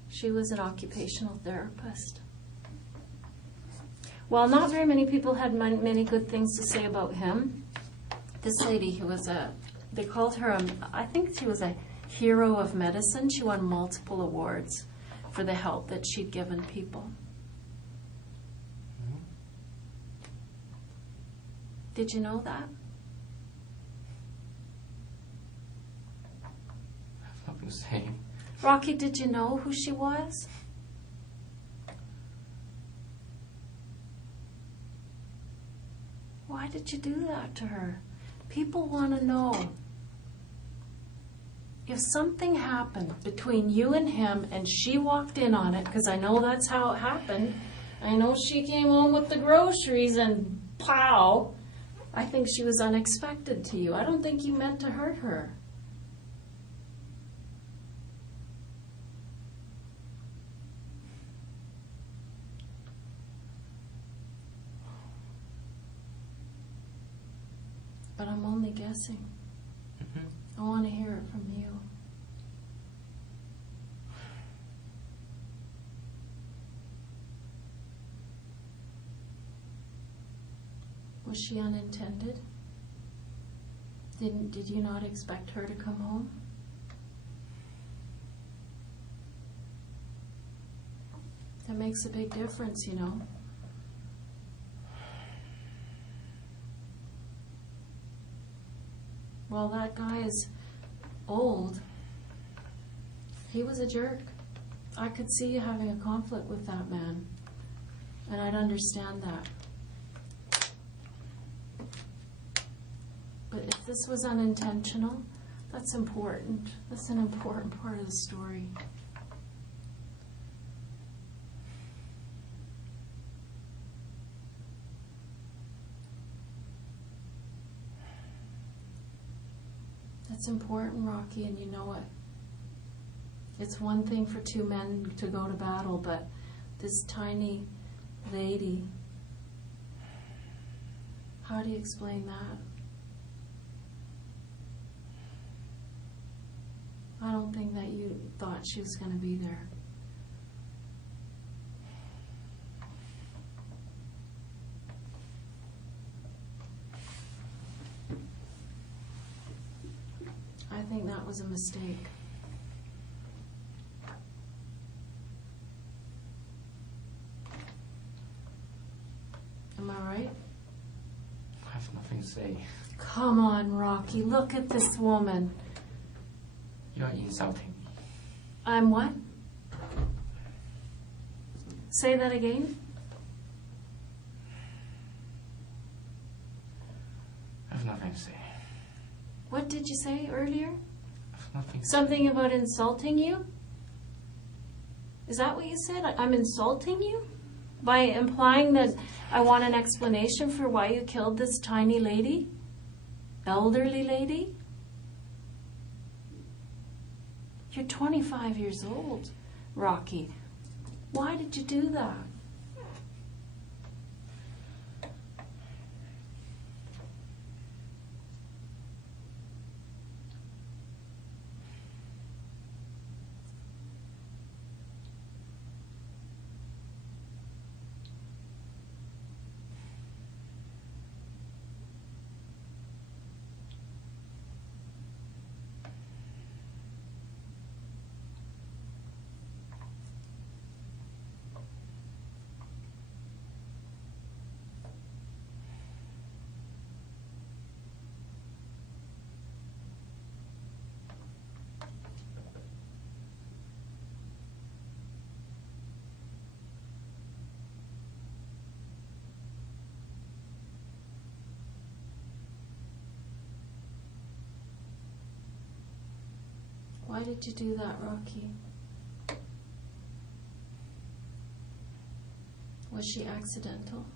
She was an occupational therapist. Well, not very many people had many good things to say about him. This lady who was they called her, I think she was a hero of medicine. She won multiple awards for the help that she'd given people. Did you know that? I have nothing to say. Rocky, did you know who she was? Why did you do that to her? People want to know. If something happened between you and him and she walked in on it, because I know that's how it happened, I know she came home with the groceries and pow! I think she was unexpected to you. I don't think you meant to hurt her. But I'm only guessing. I want to hear it from you. Was she unintended? Did you not expect her to come home? That makes a big difference, you know. Well, that guy is old. He was a jerk. I could see you having a conflict with that man, and I'd understand that. But if this was unintentional, that's important. That's an important part of the story. That's important, Rocky, and you know it. It's one thing for two men to go to battle, but this tiny lady, how do you explain that? I don't think that you thought she was going to be there. I think that was a mistake. Am I right? I have nothing to say. Come on, Rocky. Look at this woman. You're insulting me. I'm what? Say that again. I have nothing to say. What did you say earlier? I have nothing to Something about insulting you? Is that what you said? I'm insulting you? By implying that I want an explanation for why you killed this tiny lady? Elderly lady? You're 25 years old, Rocky. Why did you do that? Why did you do that, Rocky? Was she accidental?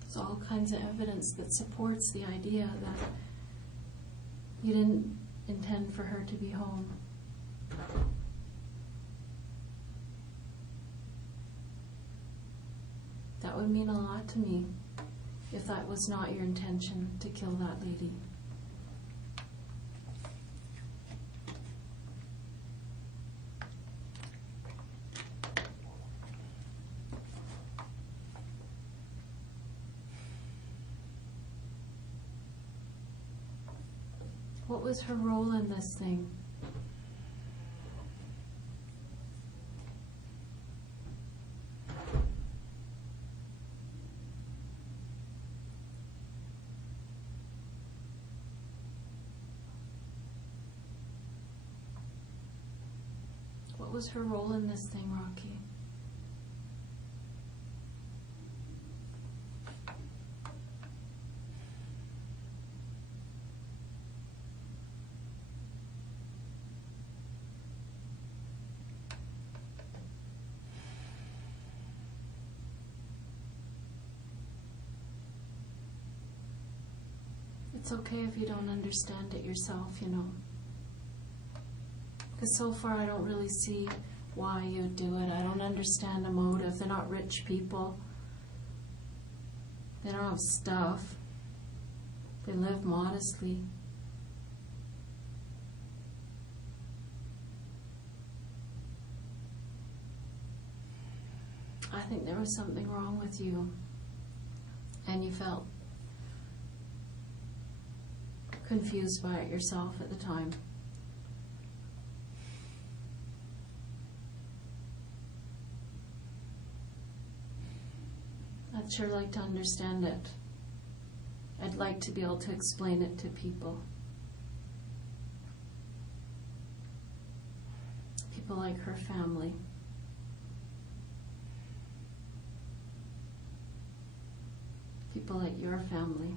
There's all kinds of evidence that supports the idea that you didn't intend for her to be home. That would mean a lot to me if that was not your intention to kill that lady. What was her role in this thing? What was her role in this thing, Rocky? It's okay if you don't understand it yourself, you know. Because so far I don't really see why you do it. I don't understand the motive. They're not rich people. They don't have stuff. They live modestly. I think there was something wrong with you, and you felt confused by it yourself at the time. I'd sure like to understand it. I'd like to be able to explain it to people. People like her family. People like your family.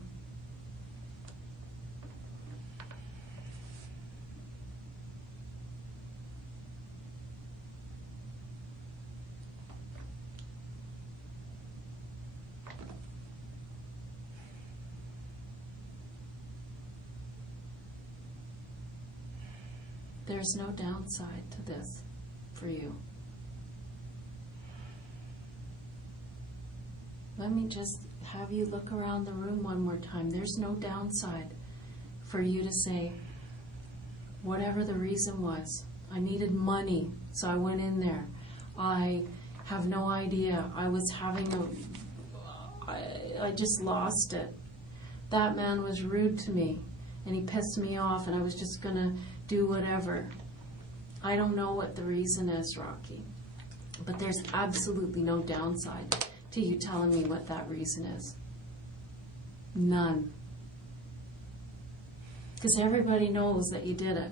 There's no downside to this for you. Let me just have you look around the room one more time. There's no downside for you to say, whatever the reason was, I needed money, so I went in there. I have no idea. I was having I just lost it. That man was rude to me, and he pissed me off, and I was just going to do whatever. I don't know what the reason is, Rocky, but there's absolutely no downside to you telling me what that reason is. None. Because everybody knows that you did it.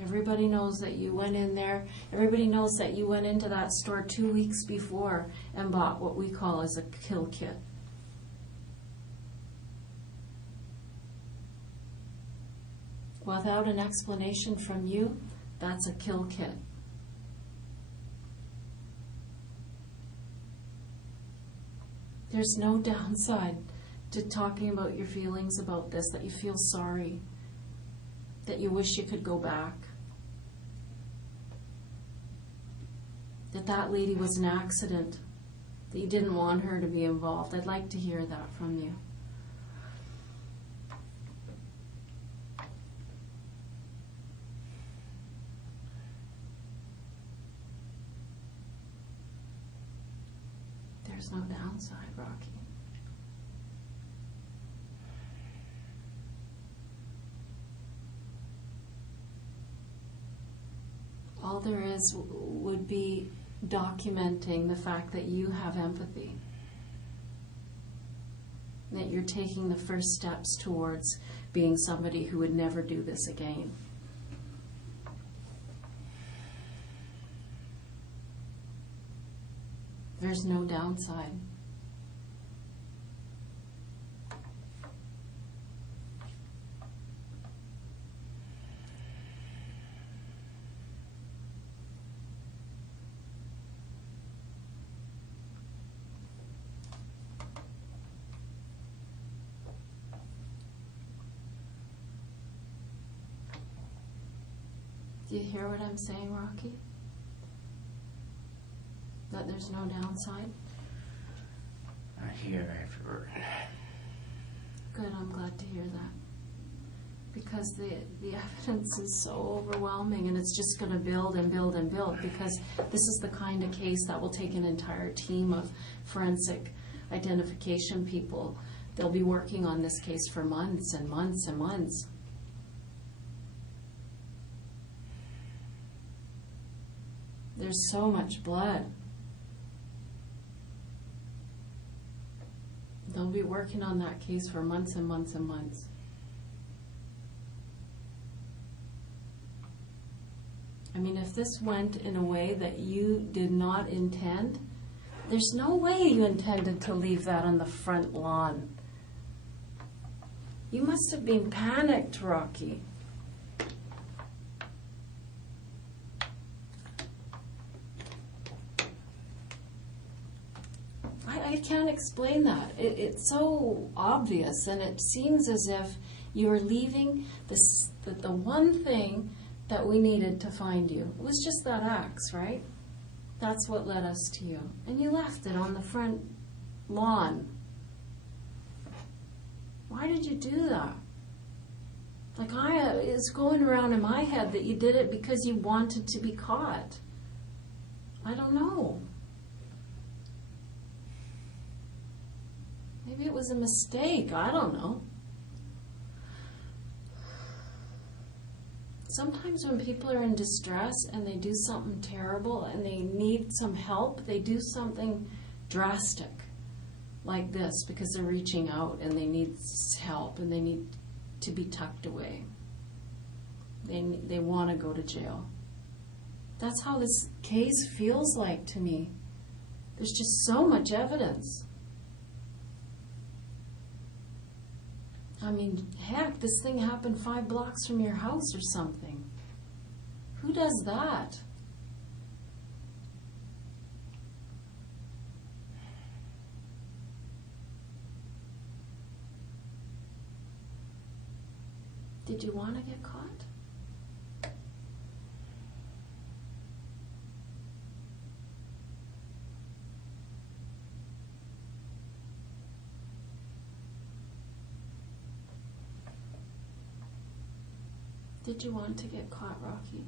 Everybody knows that you went in there. Everybody knows that you went into that store 2 weeks before and bought what we call as a kill kit. Without an explanation from you, that's a kill kit. There's no downside to talking about your feelings about this, that you feel sorry, that you wish you could go back, that that lady was an accident, that you didn't want her to be involved. I'd like to hear that from you. There's no downside, Rocky. All there is would be documenting the fact that you have empathy, that you're taking the first steps towards being somebody who would never do this again. There's no downside. Do you hear what I'm saying, Rocky? That there's no downside? I hear every word. Good, I'm glad to hear that. Because the evidence is so overwhelming, and it's just going to build and build and build, because this is the kind of case that will take an entire team of forensic identification people. They'll be working on this case for months and months and months. There's so much blood. They'll be working on that case for months and months and months. I mean, if this went in a way that you did not intend, there's no way you intended to leave that on the front lawn. You must have been panicked, Rocky. can't explain that. It's so obvious, and it seems as if you're leaving the one thing that we needed to find you. It was just that axe, right? That's what led us to you. And you left it on the front lawn. Why did you do that? Like, it's going around in my head that you did it because you wanted to be caught. I don't know. Maybe it was a mistake. I don't know. Sometimes when people are in distress and they do something terrible and they need some help, they do something drastic like this because they're reaching out and they need help and they need to be tucked away. They want to go to jail. That's how this case feels like to me. There's just so much evidence. I mean, heck, this thing happened 5 blocks from your house or something. Who does that? Did you want to get caught? Did you want to get caught, Rocky?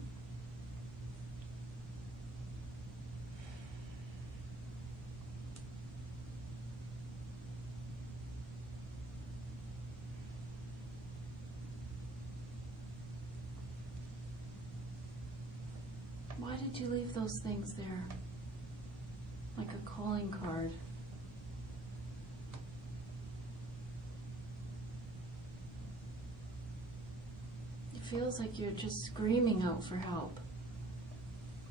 Why did you leave those things there? Like a calling card. It feels like you're just screaming out for help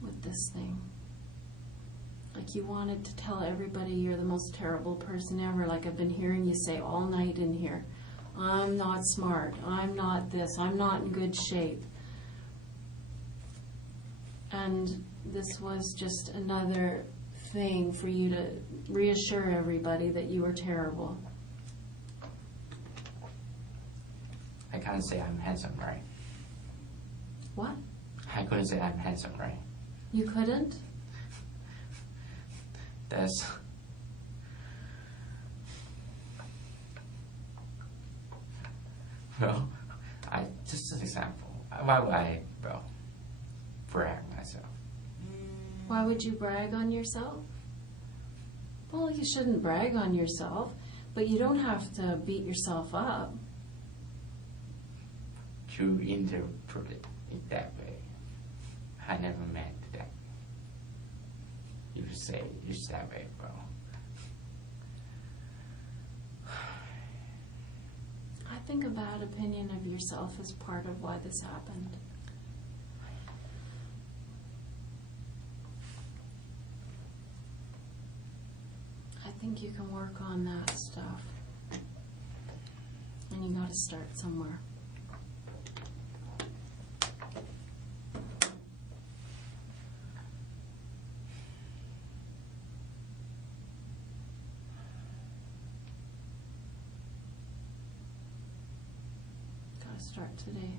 with this thing. Like you wanted to tell everybody you're the most terrible person ever, like I've been hearing you say all night in here. I'm not smart, I'm not this, I'm not in good shape. And this was just another thing for you to reassure everybody that you were terrible. I can't say I'm handsome, right? What? I couldn't say I'm handsome, right? You couldn't? That's... Well, just an example. Why would I, brag myself? Why would you brag on yourself? Well, you shouldn't brag on yourself, but you don't have to beat yourself up. To interpret it that way, I never meant that. You say it's that way, bro. I think a bad opinion of yourself is part of why this happened. I think you can work on that stuff. And you gotta start somewhere. Gotta start today.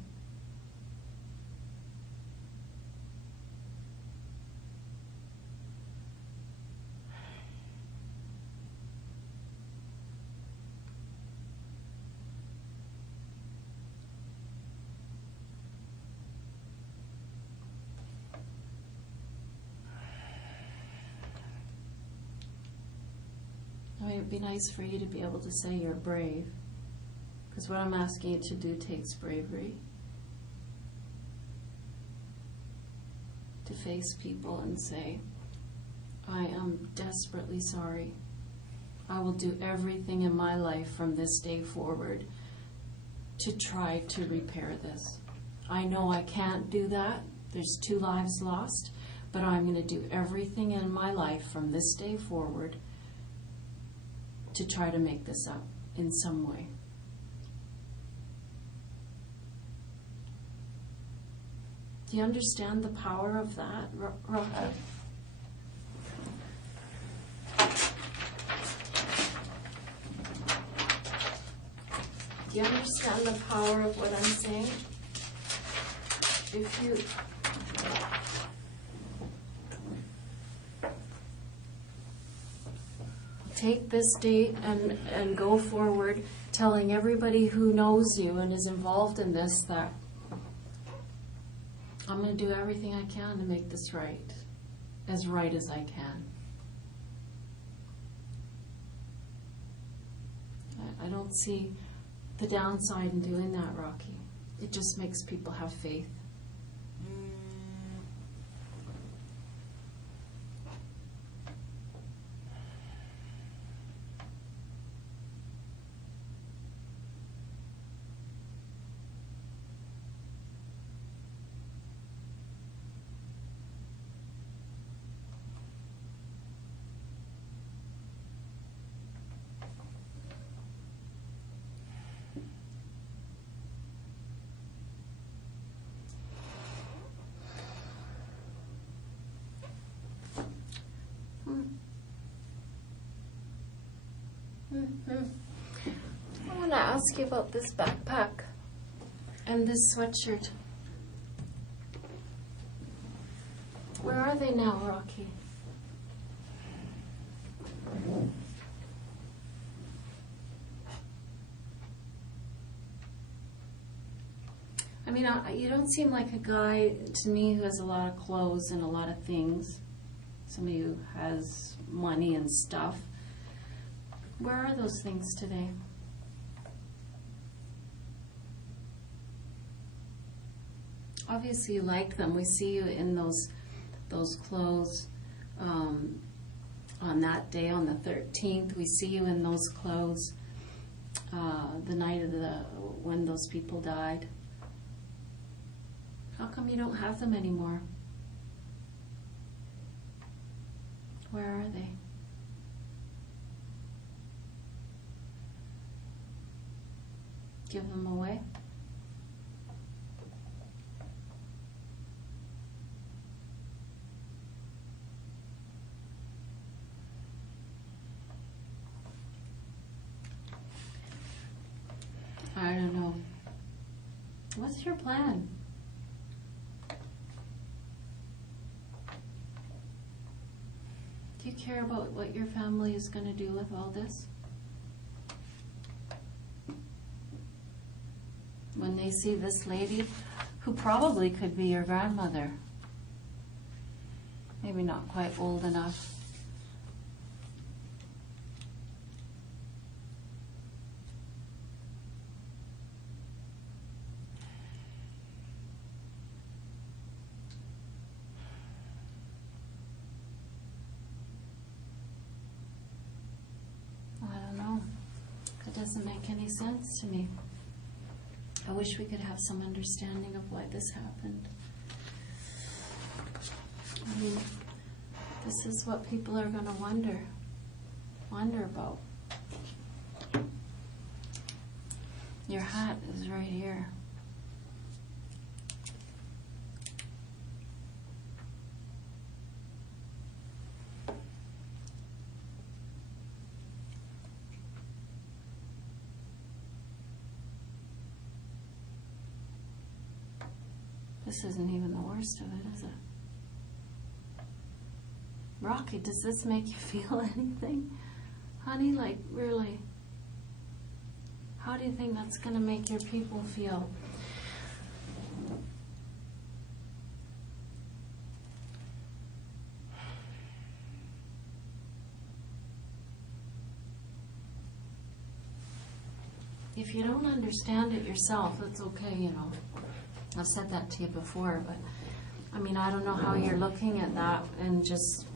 I mean, it'd be nice for you to be able to say you're brave, because what I'm asking you to do takes bravery. To face people and say, I am desperately sorry. I will do everything in my life from this day forward to try to repair this. I know I can't do that. There's 2 lives lost, but I'm going to do everything in my life from this day forward to try to make this up in some way. Do you understand the power of that, Rocky? you understand the power of what I'm saying? If you take this date and go forward telling everybody who knows you and is involved in this that I'm going to do everything I can to make this right as I can. I don't see the downside in doing that, Rocky. It just makes people have faith. I want to ask you about this backpack and this sweatshirt. Where are they now, Rocky? I mean, you don't seem like a guy to me who has a lot of clothes and a lot of things. Somebody who has money and stuff. Where are those things today? Obviously you like them. We see you in those clothes on that day, on the 13th. We see you in those clothes the night of when those people died. How come you don't have them anymore? Where are they? Give them away? I don't know. What's your plan? Do you care about what your family is going to do with all this? When they see this lady, who probably could be your grandmother, maybe not quite old enough. I don't know. That doesn't make any sense to me. I wish we could have some understanding of why this happened. I mean, this is what people are going to wonder about. Your hat is right here. This isn't even the worst of it, is it? Rocky, does this make you feel anything? Honey, like, really? How do you think that's going to make your people feel? If you don't understand it yourself, that's okay, you know. I've said that to you before, but I mean, I don't know how you're looking at that and just,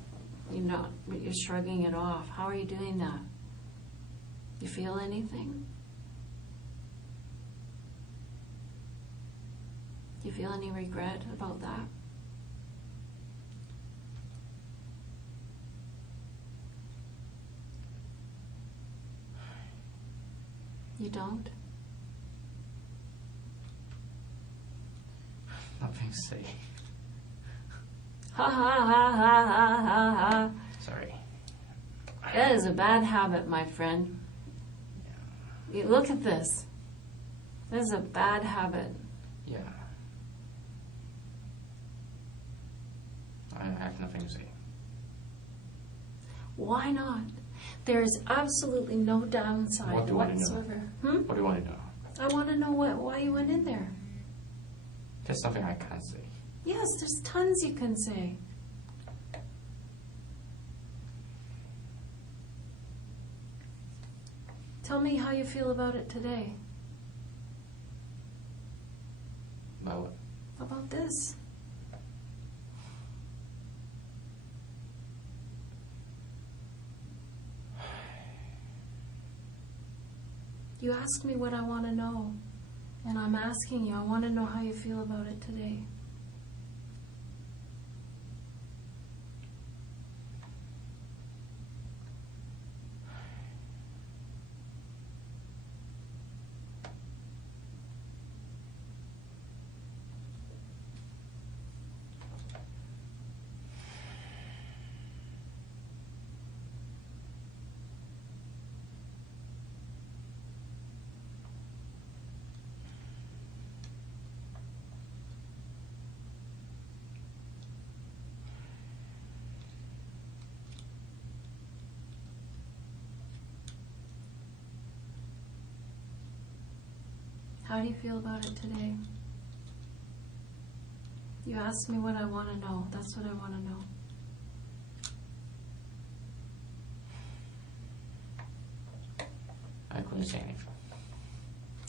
you're shrugging it off. How are you doing that? You feel anything? Do you feel any regret about that? You don't? Nothing to say. Ha ha ha ha ha ha ha. Sorry. That is a bad habit, my friend. You look at this. This is a bad habit. Yeah. I have nothing to say. Why not? There is absolutely no downside What do you want to know? whatsoever. What do you want to know? I want to know why you went in there. There's something I can't say. Yes, there's tons you can say. Tell me how you feel about it today. About what? About this. You asked me what I want to know, and I'm asking you, I want to know how you feel about it today. How do you feel about it today? You asked me what I want to know. That's what I want to know. I couldn't say anything.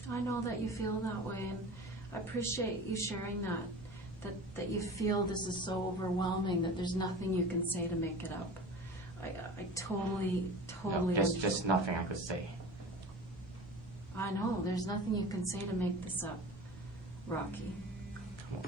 I know that you feel that way, and I appreciate you sharing that you feel this is so overwhelming that there's nothing you can say to make it up. I totally No, there's understand. just nothing I could say. I know, there's nothing you can say to make this up, Rocky. Come on.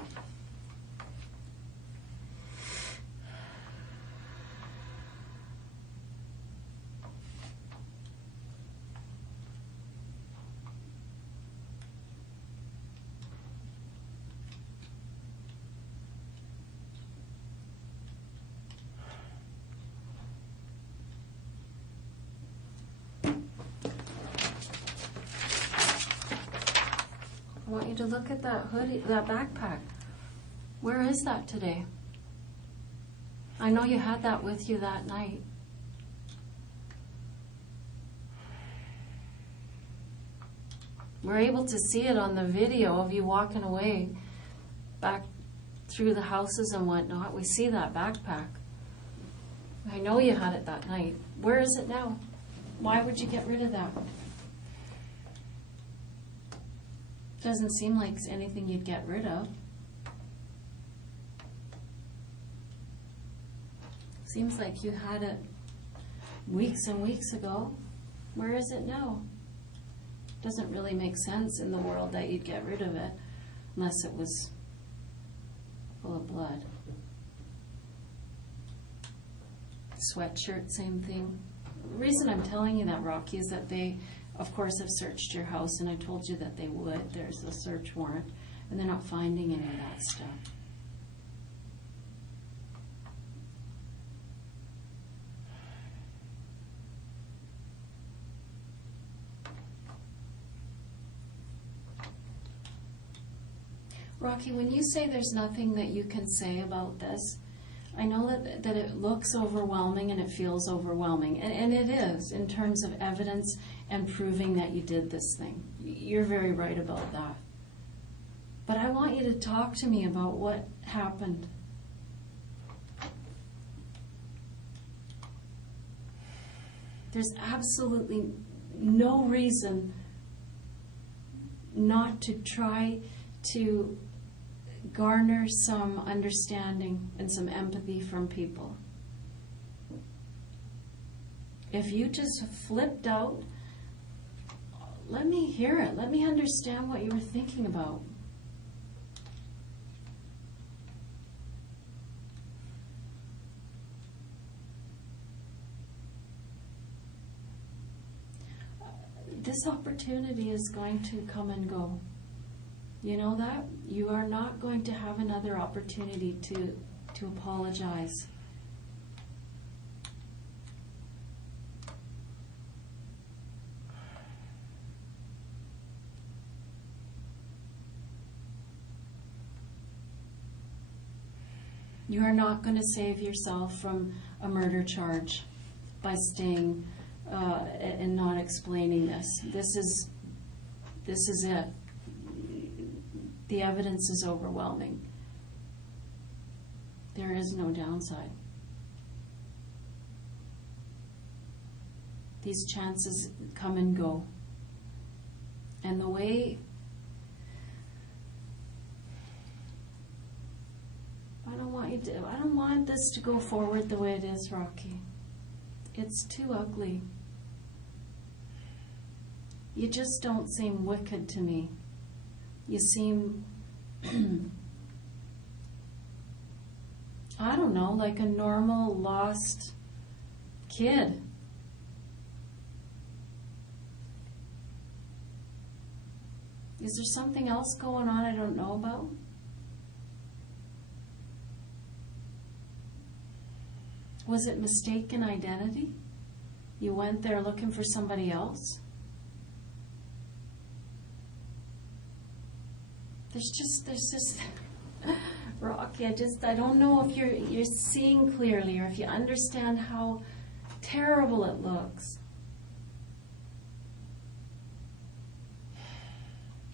I want you to look at that hoodie, that backpack. Where is that today? I know you had that with you that night. We're able to see it on the video of you walking away back through the houses and whatnot. We see that backpack. I know you had it that night. Where is it now? Why would you get rid of that? Doesn't seem like anything you'd get rid of. Seems like you had it weeks and weeks ago. Where is it now? Doesn't really make sense in the world that you'd get rid of it unless it was full of blood. Sweatshirt, same thing. The reason I'm telling you that, Rocky, is that they, of course, have searched your house, and I told you that they would. There's a search warrant, and they're not finding any of that stuff. Rocky, when you say there's nothing that you can say about this, I know that it looks overwhelming and it feels overwhelming, and it is in terms of evidence and proving that you did this thing. You're very right about that. But I want you to talk to me about what happened. There's absolutely no reason not to try to garner some understanding and some empathy from people. If you just flipped out, let me hear it. Let me understand what you were thinking about. This opportunity is going to come and go. You know that? You are not going to have another opportunity to apologize. You are not going to save yourself from a murder charge by staying and not explaining this. This is it. The evidence is overwhelming. There is no downside. These chances come and go. And the way I don't want this to go forward the way it is, Rocky. It's too ugly. You just don't seem wicked to me. You seem, I don't know, like a normal lost kid. Is there something else going on I don't know about? Was it mistaken identity? You went there looking for somebody else? There's just Rocky, I don't know if you're seeing clearly or if you understand how terrible it looks.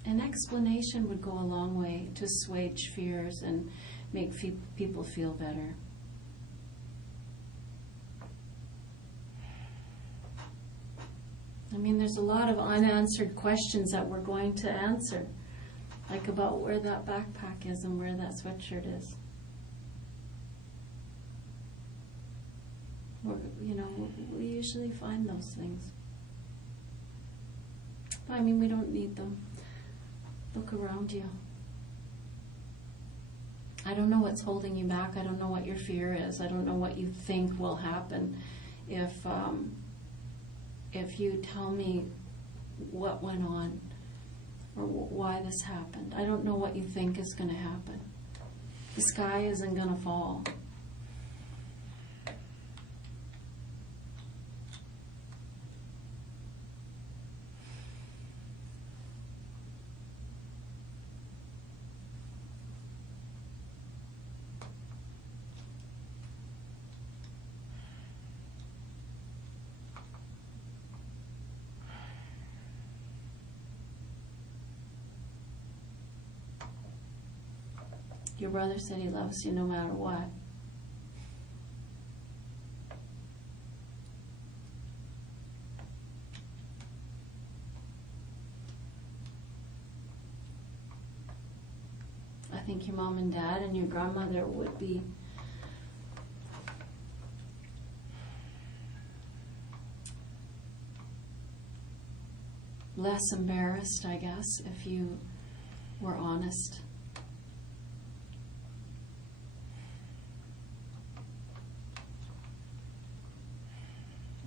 An explanation would go a long way to assuage fears and make people feel better. I mean, there's a lot of unanswered questions that we're going to answer, like about where that backpack is and where that sweatshirt is. We usually find those things. I mean, we don't need them. Look around you. I don't know what's holding you back. I don't know what your fear is. I don't know what you think will happen if you tell me what went on or why this happened. I don't know what you think is going to happen. The sky isn't going to fall. Your brother said he loves you no matter what. I think your mom and dad and your grandmother would be less embarrassed, I guess, if you were honest.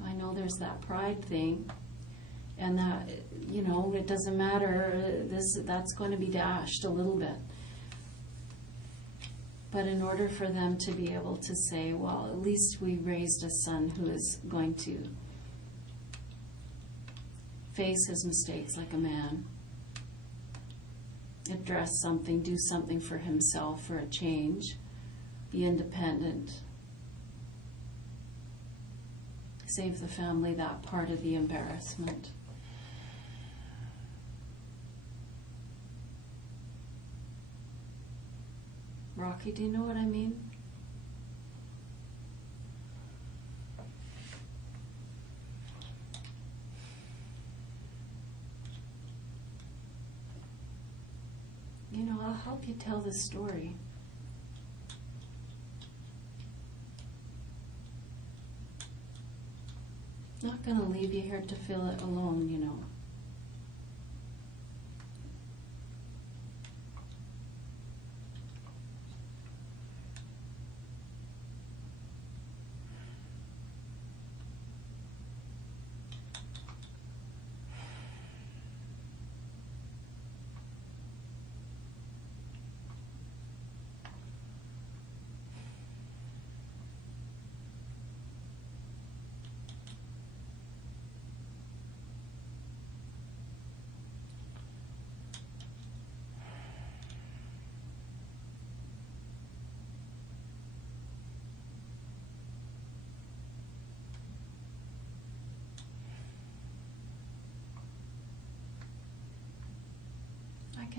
I know there's that pride thing, and that, it doesn't matter, that's going to be dashed a little bit. But in order for them to be able to say, well, at least we raised a son who is going to face his mistakes like a man, address something, do something for himself for a change, be independent, save the family that part of the embarrassment. Rocky, do you know what I mean? I'll help you tell this story. Not going to leave you here to feel it alone,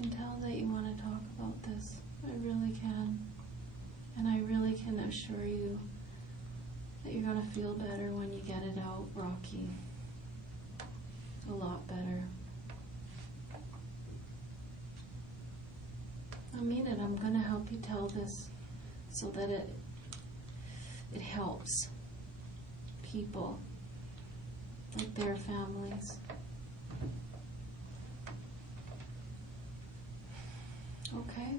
can tell that you want to talk about this. I really can. And I really can assure you that you're going to feel better when you get it out, Rocky. A lot better. I mean it. I'm going to help you tell this so that it helps people, like their families. Okay?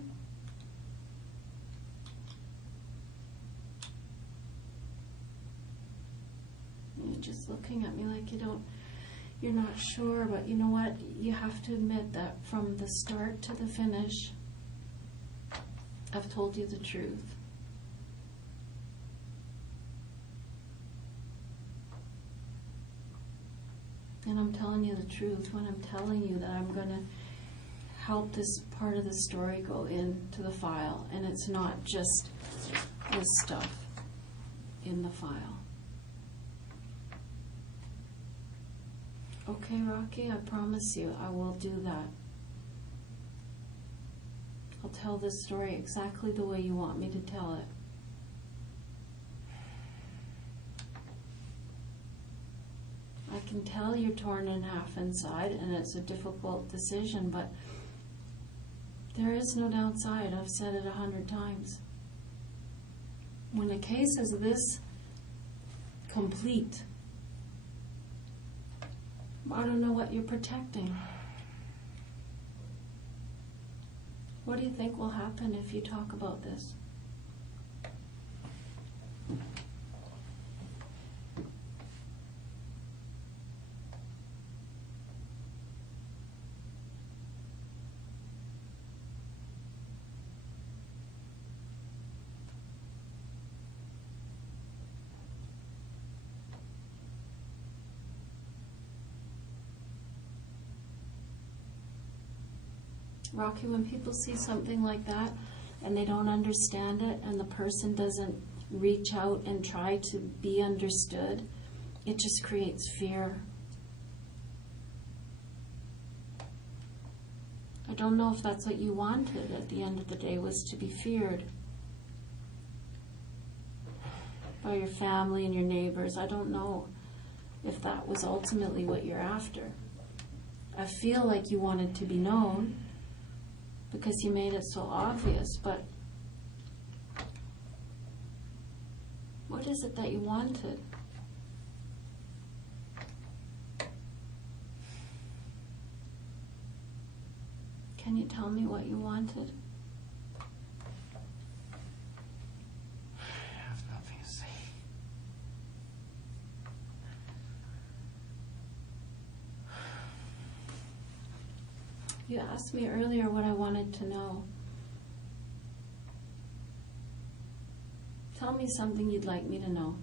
You're just looking at me like you're not sure, but you know what? You have to admit that from the start to the finish, I've told you the truth. And I'm telling you the truth when I'm telling you that I'm going to help this part of the story go into the file, and it's not just this stuff in the file. Okay, Rocky, I promise you I will do that. I'll tell this story exactly the way you want me to tell it. I can tell you're torn in half inside and it's a difficult decision, but there is no downside. I've said it 100 times. When a case is this complete, I don't know what you're protecting. What do you think will happen if you talk about this? Rocky, when people see something like that and they don't understand it and the person doesn't reach out and try to be understood, it just creates fear. I don't know if that's what you wanted at the end of the day, was to be feared by your family and your neighbors. I don't know if that was ultimately what you're after. I feel like you wanted to be known, because you made it so obvious, but what is it that you wanted? Can you tell me what you wanted? I have nothing to say. You asked me earlier what I wanted to know. Tell me something you'd like me to know.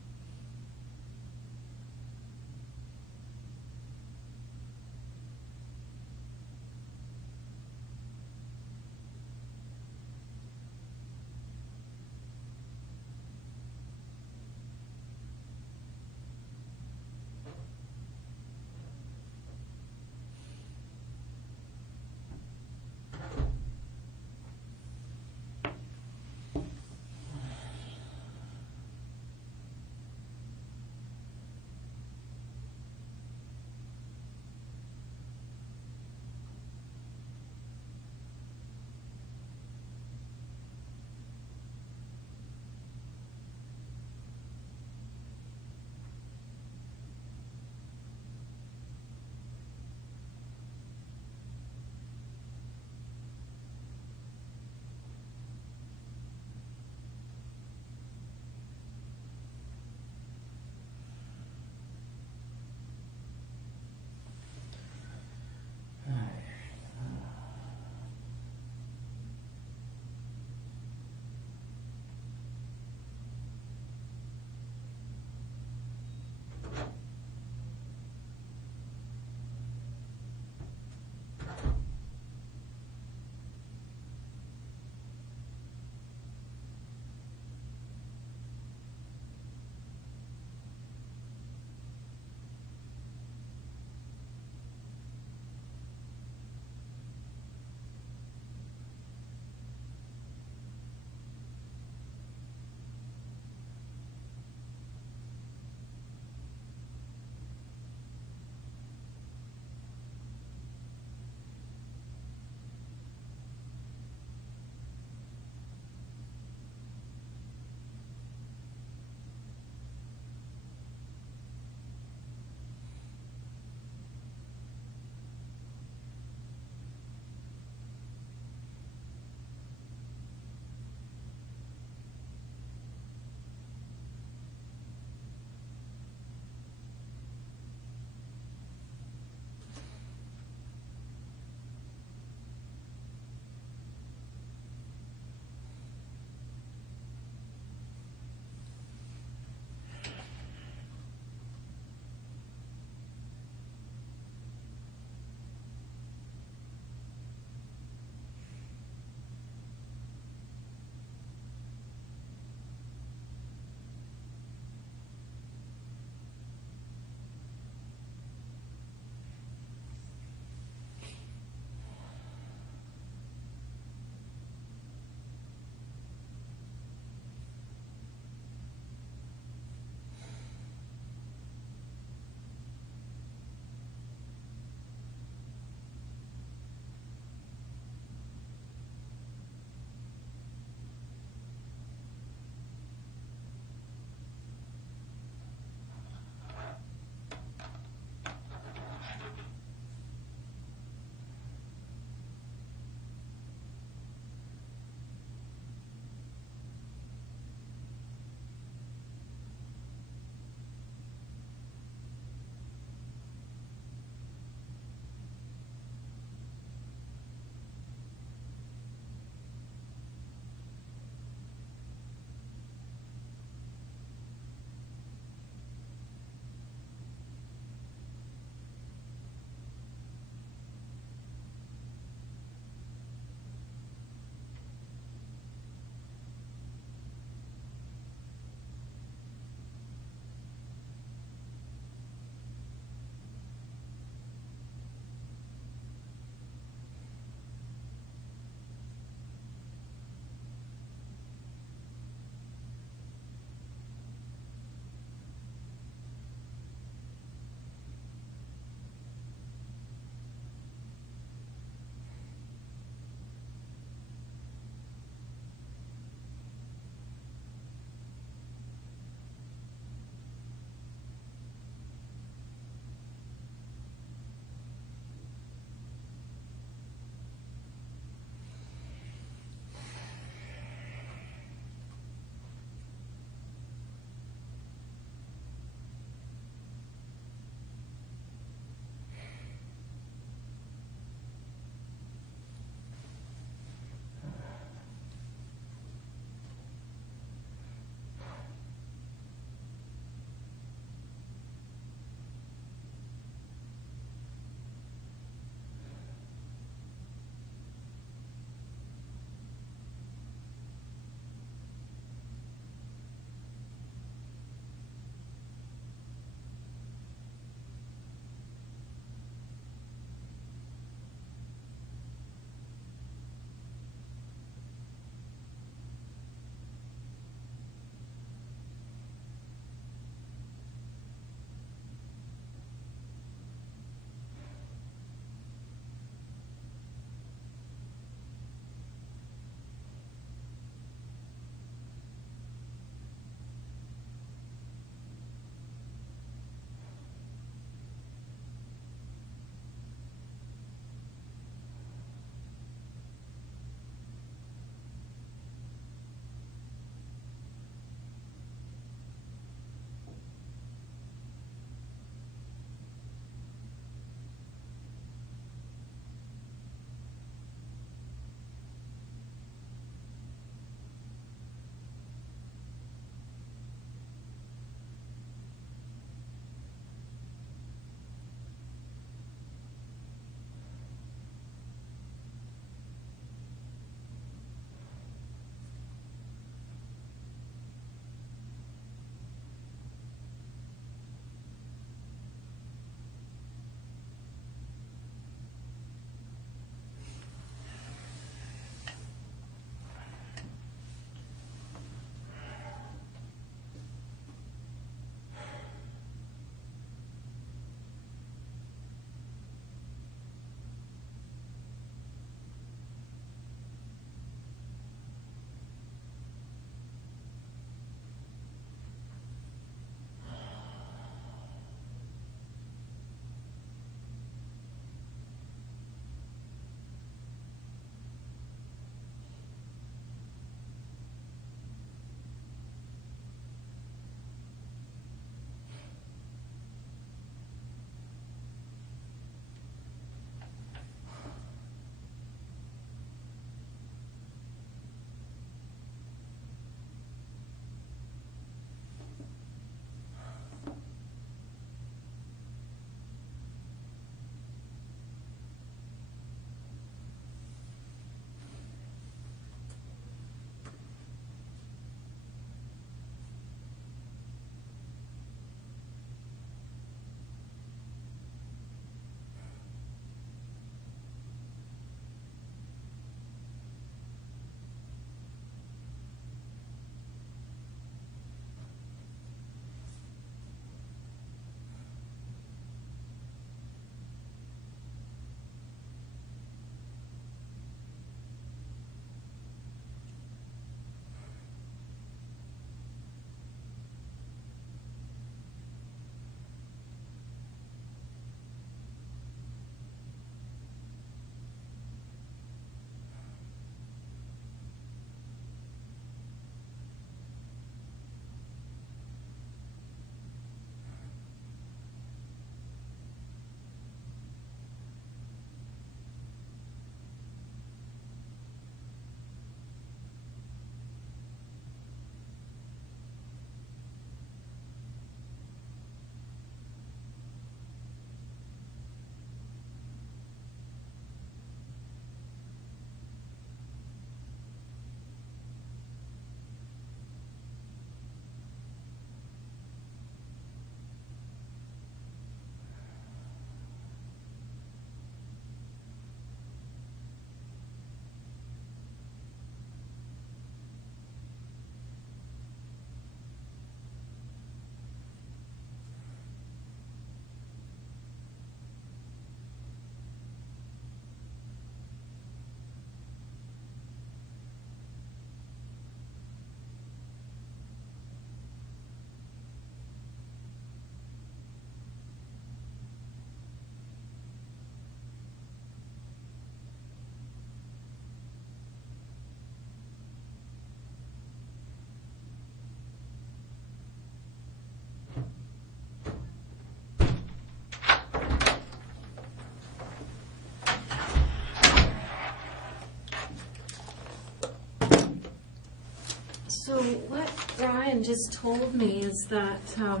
So what Brian just told me is that our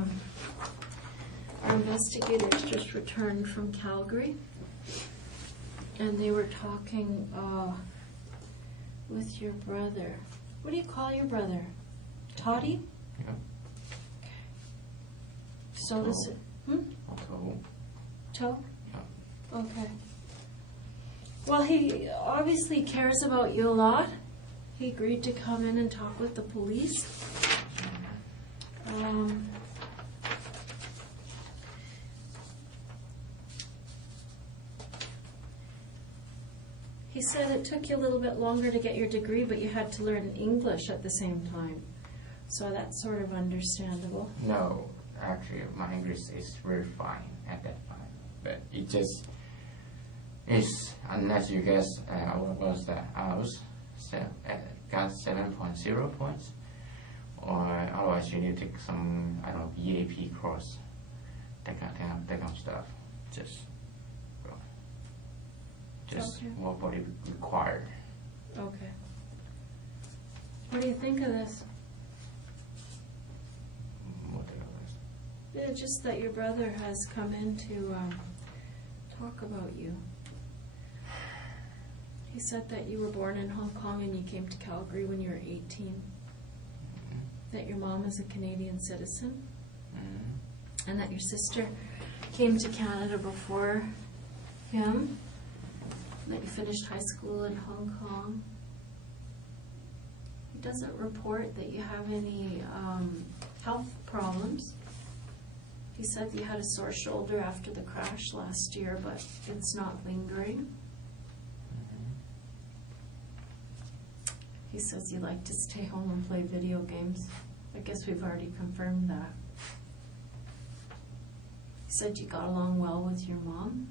investigators just returned from Calgary, and they were talking with your brother. What do you call your brother? Toddy? Yeah. So this... Also, Toe? yeah. Okay. Well, he obviously cares about you a lot. He agreed to come in and talk with the police. He said it took you a little bit longer to get your degree, but you had to learn English at the same time. So that's sort of understandable. No, actually, my English is very fine at that time. But it just is, unless you guess what was the hours, so, got 7.0 points, or otherwise you need to take some, I don't know, EAP course, that kind of stuff. Just Okay. what it required. Okay. What do you think of this? What the others. Yeah, just that your brother has come in to talk about you. He said that you were born in Hong Kong and you came to Calgary when you were 18. Mm-hmm. That your mom is a Canadian citizen. Mm-hmm. And that your sister came to Canada before him. That you finished high school in Hong Kong. He doesn't report that you have any health problems. He said you had a sore shoulder after the crash last year, but it's not lingering. He says you like to stay home and play video games. I guess we've already confirmed that. He said you got along well with your mom,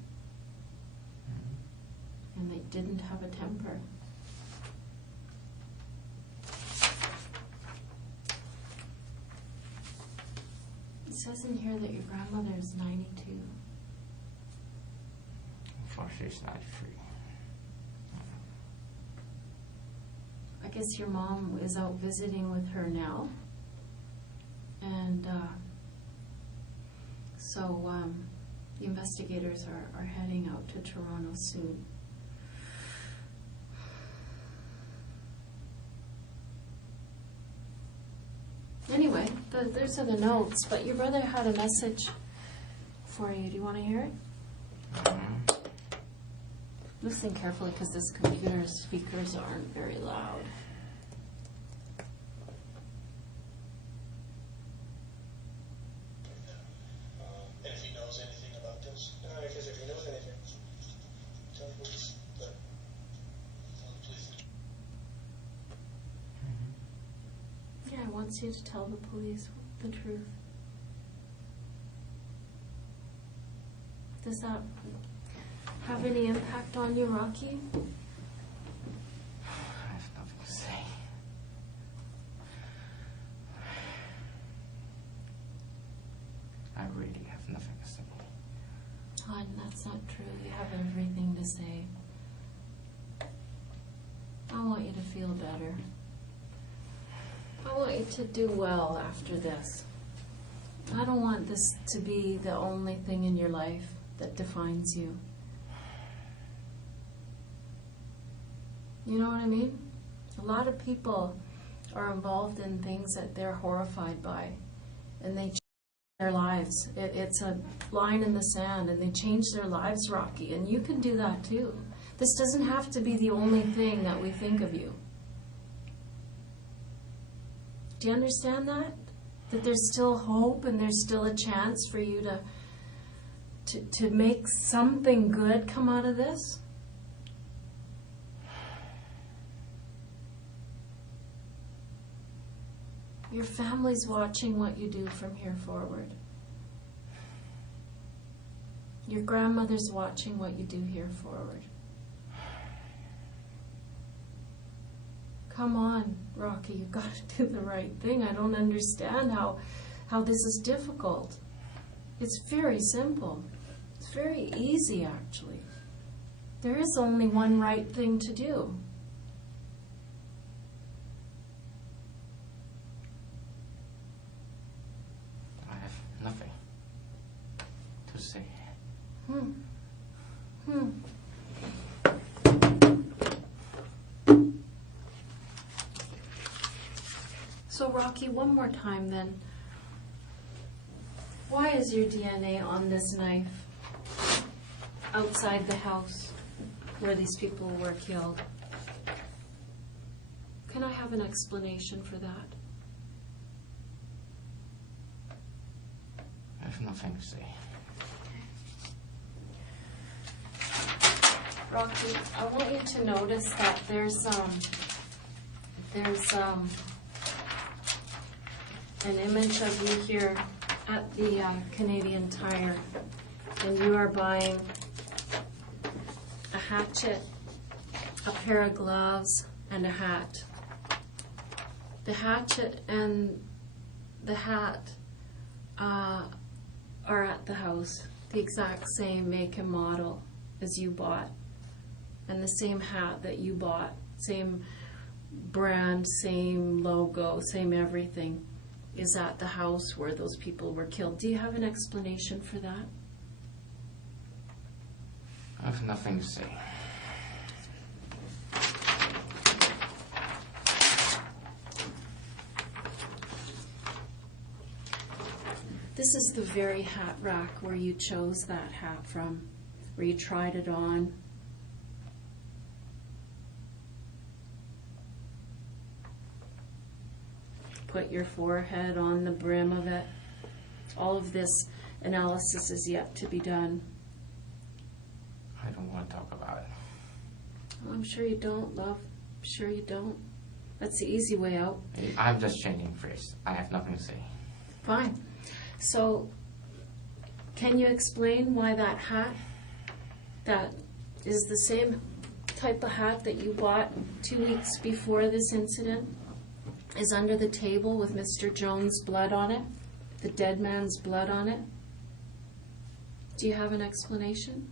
and they didn't have a temper. It says in here that your grandmother is 92. Unfortunately, it's 93. I guess your mom is out visiting with her now. And so the investigators are heading out to Toronto soon. Anyway, those are the notes, but your brother had a message for you. Do you want to hear it? Mm-hmm. Listen carefully because this computer's speakers aren't very loud. And if he knows anything about this? No, because if he knows anything, tell the police. But tell the police. Yeah, I want you to tell the police the truth. Does that have any impact on you, Rocky? I have nothing to say. I really have nothing to say. Hon, that's not true. You have everything to say. I want you to feel better. I want you to do well after this. I don't want this to be the only thing in your life that defines you. You know what I mean? A lot of people are involved in things that they're horrified by, and they change their lives. It's a line in the sand, and they change their lives, Rocky, and you can do that too. This doesn't have to be the only thing that we think of you. Do you understand that? That there's still hope and there's still a chance for you to make something good come out of this? Your family's watching what you do from here forward. Your grandmother's watching what you do here forward. Come on, Rocky, you've got to do the right thing. I don't understand how this is difficult. It's very simple. It's very easy, actually. There is only one right thing to do. nothing to say. So Rocky, one more time then. Why is your DNA on this knife outside the house where these people were killed? Can I have an explanation for that? I have nothing to say. Rocky, I want you to notice that there's an image of you here at the Canadian Tire, and you are buying a hatchet, a pair of gloves, and a hat. The hatchet and the hat are at the house, the exact same make and model as you bought, and the same hat that you bought, same brand, same logo, same everything, is at the house where those people were killed. Do you have an explanation for that? I have nothing to say. This is the very hat rack where you chose that hat from, where you tried it on. Put your forehead on the brim of it. All of this analysis is yet to be done. I don't want to talk about it. Oh, I'm sure you don't, love. I'm sure you don't. That's the easy way out. I'm just changing phrase. I have nothing to say. Fine. So, can you explain why that hat, that is the same type of hat that you bought 2 weeks before this incident, is under the table with Mr. Jones' blood on it, the dead man's blood on it? Do you have an explanation?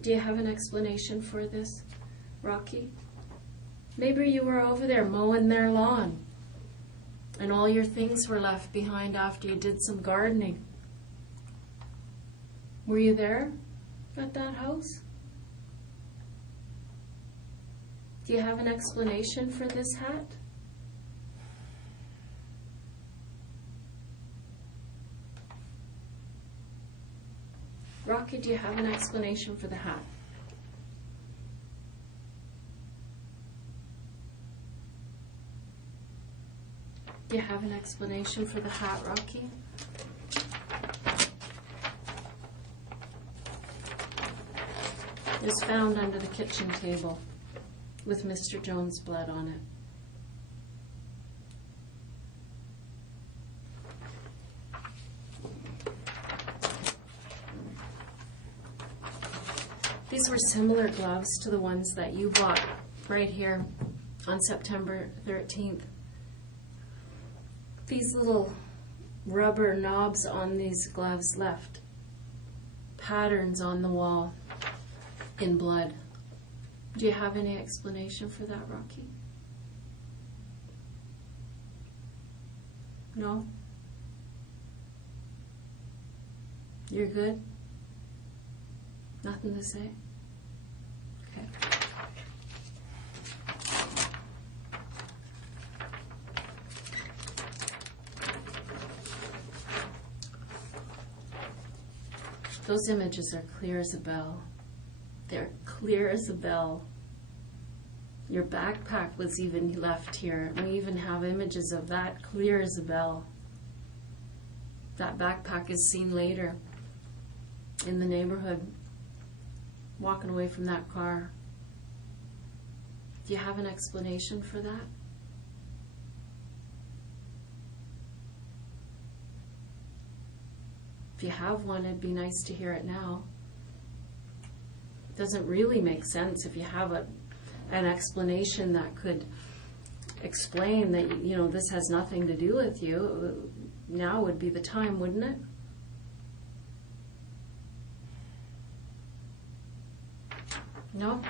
Do you have an explanation for this, Rocky? Maybe you were over there mowing their lawn and all your things were left behind after you did some gardening. Were you there at that house? Do you have an explanation for this hat? Rocky, do you have an explanation for the hat? Do you have an explanation for the hat, Rocky? It was found under the kitchen table with Mr. Jones' blood on it. These were similar gloves to the ones that you bought right here on September 13th. These little rubber knobs on these gloves left patterns on the wall in blood. Do you have any explanation for that, Rocky? No? You're good? Nothing to say? Okay. Those images are clear as a bell. They're clear as a bell. Your backpack was even left here. We even have images of that, clear as a bell. That backpack is seen later in the neighborhood, walking away from that car. Do you have an explanation for that? If you have one, it'd be nice to hear it now. It doesn't really make sense if you have an explanation that could explain that, you know, this has nothing to do with you. Now would be the time, wouldn't it? No?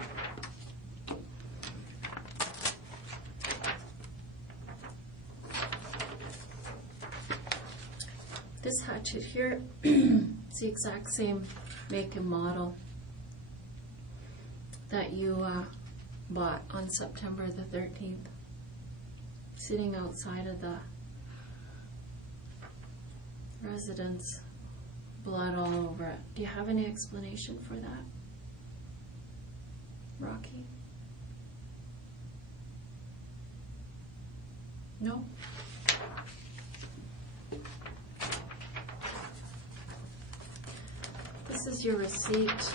This hatchet here, it's the exact same make and model that you bought on September the 13th, sitting outside of the residence, blood all over it. Do you have any explanation for that, Rocky? No? This is your receipt.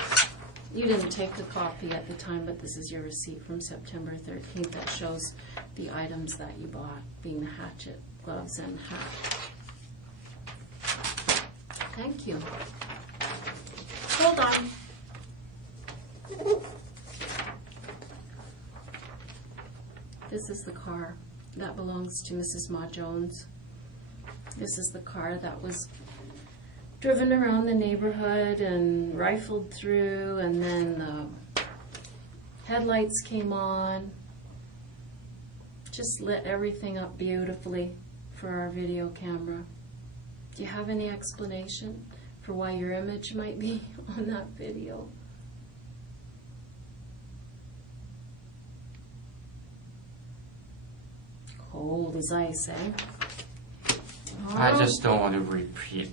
You didn't take the copy at the time, but this is your receipt from September 13th that shows the items that you bought, being the hatchet, gloves, and hat. Thank you. Hold on. This is the car that belongs to Mrs. Mah-Jones. This is the car that was driven around the neighborhood and rifled through, and then the headlights came on. Just lit everything up beautifully for our video camera. Do you have any explanation for why your image might be on that video? Cold as ice, eh? I just don't want to repeat.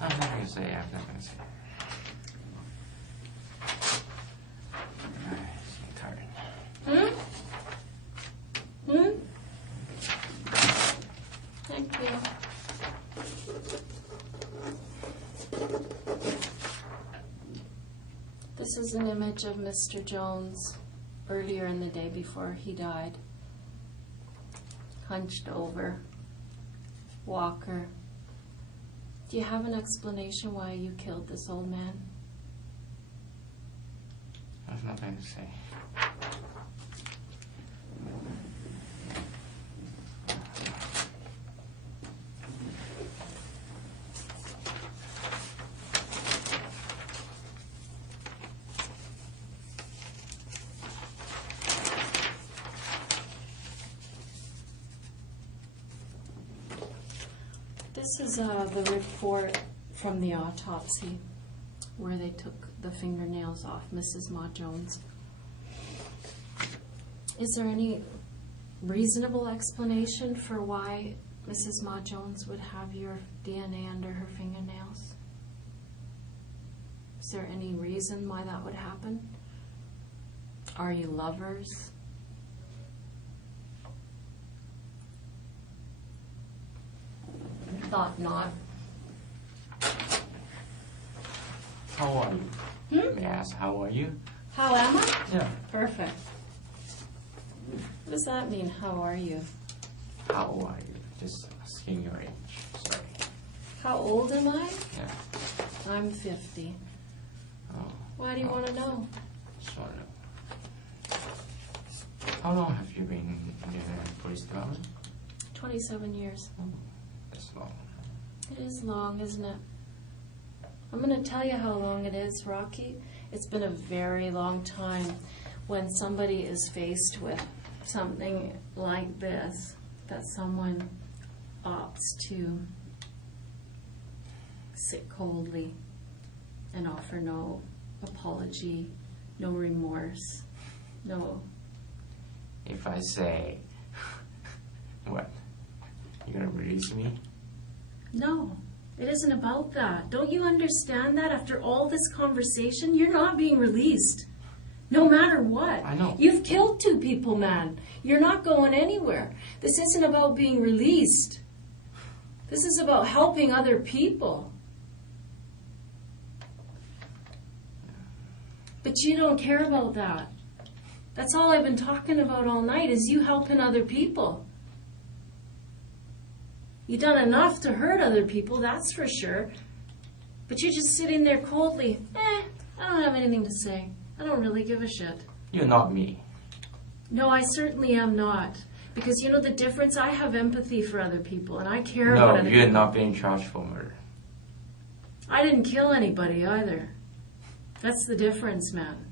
I'm not going to say. I'm not going to say. I'm tired. Thank you. This is an image of Mr. Jones earlier in the day before he died. Hunched over, walker. Do you have an explanation why you killed this old man? I have nothing to say. This is the report from the autopsy where they took the fingernails off Mrs. Mah-Jones. Is there any reasonable explanation for why Mrs. Mah-Jones would have your DNA under her fingernails? Is there any reason why that would happen? Are you lovers? Thought not. How are you? May I ask, how are you? How am I? Yeah. Perfect. What does that mean, how are you? How are you? Just asking your age. Sorry. How old am I? Yeah. I'm 50. Oh. Why do you want to know? Just want to know. How long have you been in the police department? 27 years. That's long. It is long, isn't it? I'm going to tell you how long it is, Rocky. It's been a very long time when somebody is faced with something like this, that someone opts to sit coldly and offer no apology, no remorse, no... If I say, what? You're going to release me? No, it isn't about that. Don't you understand that after all this conversation, you're not being released? No matter what. I know. You've killed 2 people, man. You're not going anywhere. This isn't about being released. This is about helping other people. But you don't care about that. That's all I've been talking about all night, is you helping other people. You've done enough to hurt other people, that's for sure. But you're just sitting there coldly. I don't have anything to say. I don't really give a shit. You're not me. No, I certainly am not. Because you know the difference? I have empathy for other people, and I care about other No, you're people. not being charged for murder. I didn't kill anybody either. That's the difference, man.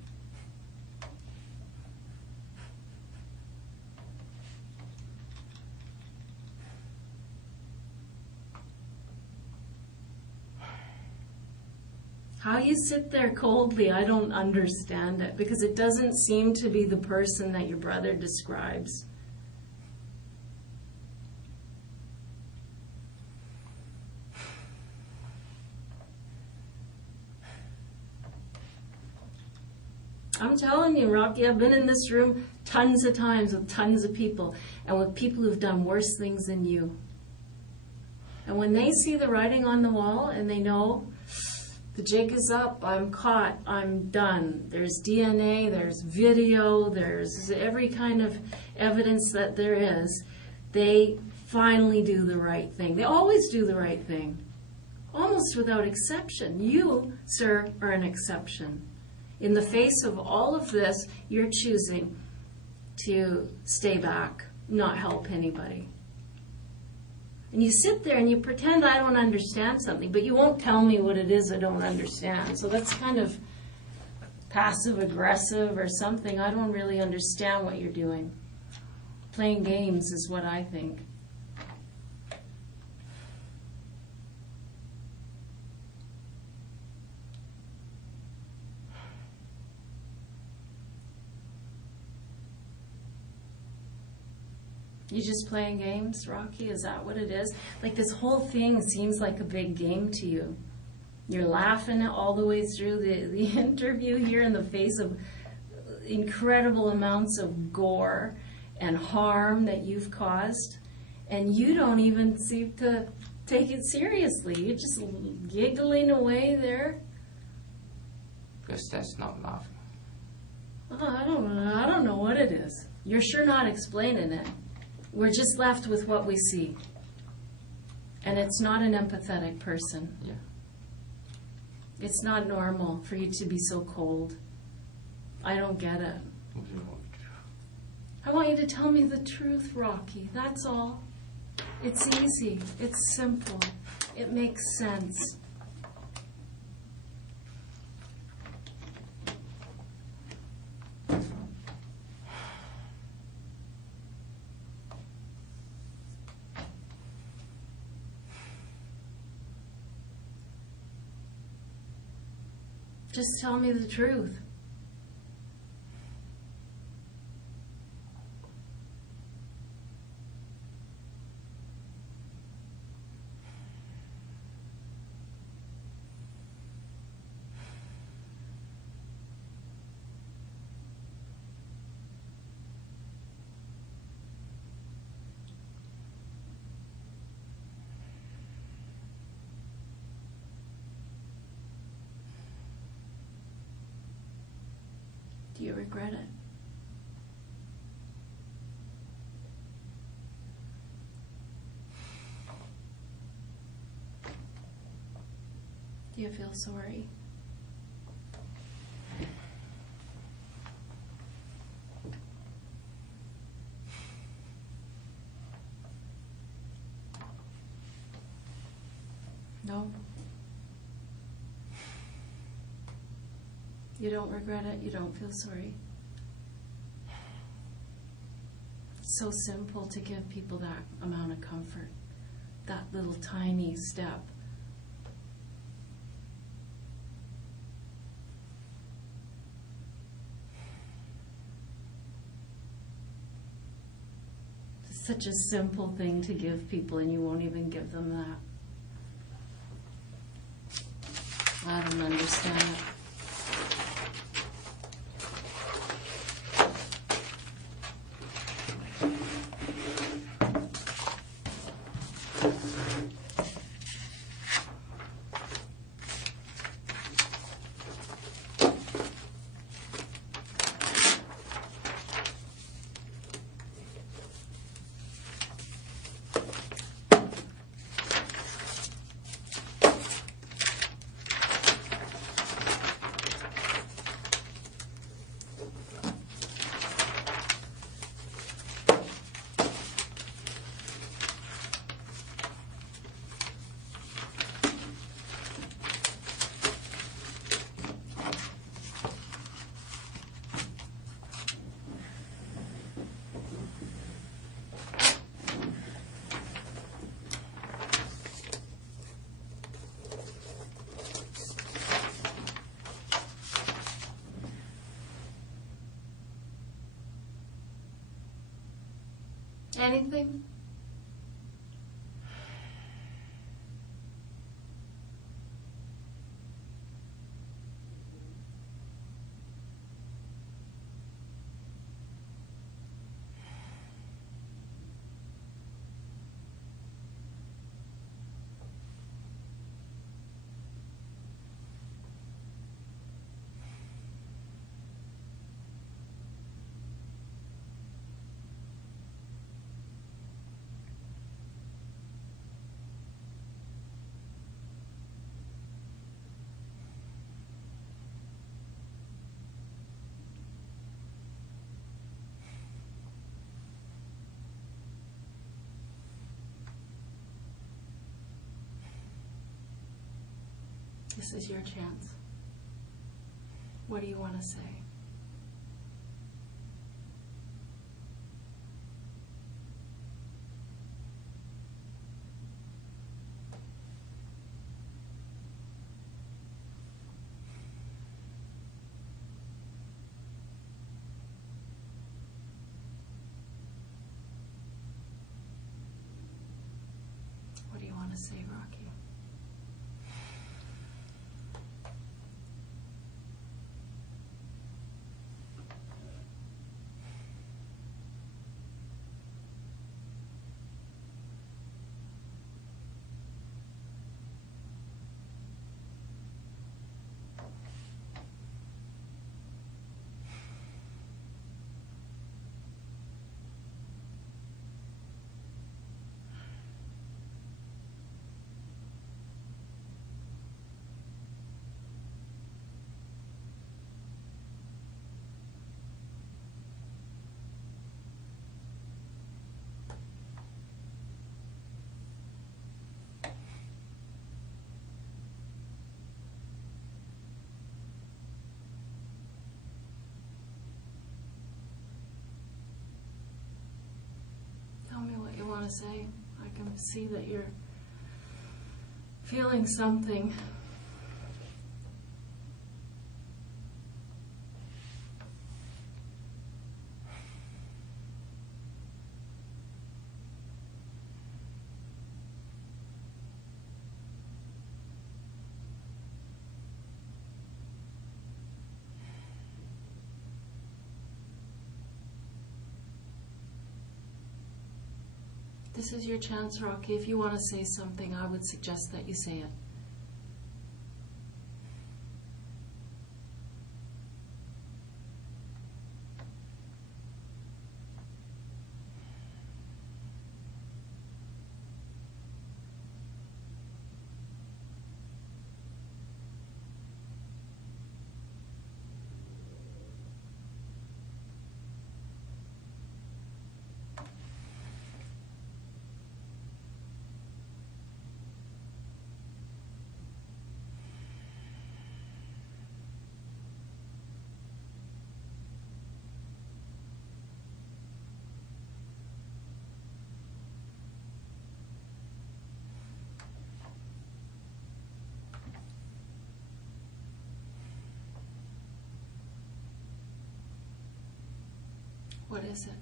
How you sit there coldly, I don't understand it, because it doesn't seem to be the person that your brother describes. I'm telling you, Rocky, I've been in this room tons of times with tons of people, and with people who've done worse things than you. And when they see the writing on the wall and they know the jig is up, I'm caught, I'm done. There's DNA, there's video, there's every kind of evidence that there is, they finally do the right thing. They always do the right thing, almost without exception. You, sir, are an exception. In the face of all of this, you're choosing to stay back, not help anybody. And you sit there and you pretend I don't understand something, but you won't tell me what it is I don't understand. So that's kind of passive-aggressive or something. I don't really understand what you're doing. Playing games is what I think. You just playing games, Rocky? Is that what it is? Like, this whole thing seems like a big game to you. You're laughing all the way through the interview here in the face of incredible amounts of gore and harm that you've caused, and you don't even seem to take it seriously. You're just giggling away there. Because that's not laughing. Oh, I don't know what it is. You're sure not explaining it. We're just left with what we see. And it's not an empathetic person. Yeah. It's not normal for you to be so cold. I don't get it. I want you to tell me the truth, Rocky. That's all. It's easy. It's simple. It makes sense. Just tell me the truth. Do you regret it? Do you feel sorry? No? You don't regret it? You don't feel sorry? It's so simple to give people that amount of comfort, that little tiny step. It's such a simple thing to give people, and you won't even give them that. I don't understand it. Anything? This is your chance. What do you want to say? What do you want to say, Rocky? Tell me what you want to say. I can see that you're feeling something. This is your chance, Rocky. If you want to say something, I would suggest that you say it. What is it?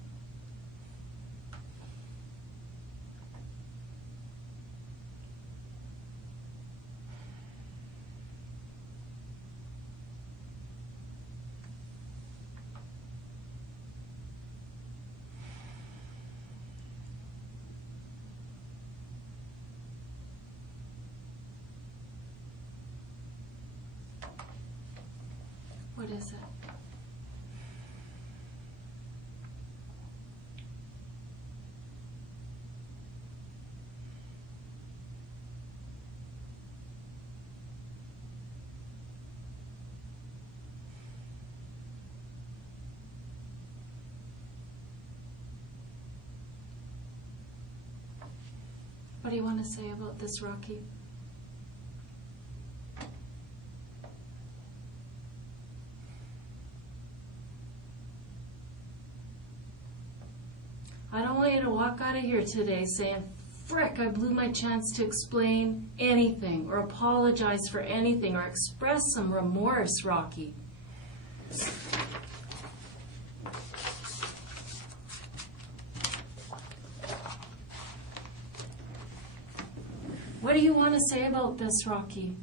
What is it? What do you want to say about this, Rocky? I don't want you to walk out of here today saying, frick, I blew my chance to explain anything or apologize for anything or express some remorse, Rocky. What do you want to say about this, Rocky?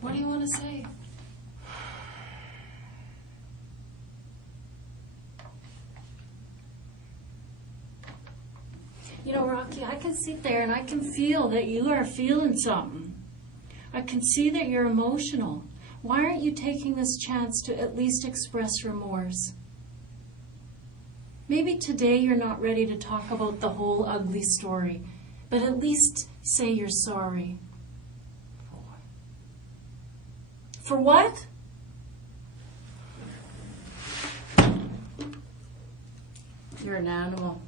What do you want to say? You know, Rocky, I can sit there and I can feel that you are feeling something. I can see that you're emotional. Why aren't you taking this chance to at least express remorse? Maybe today you're not ready to talk about the whole ugly story, but at least say you're sorry. For what? You're an animal.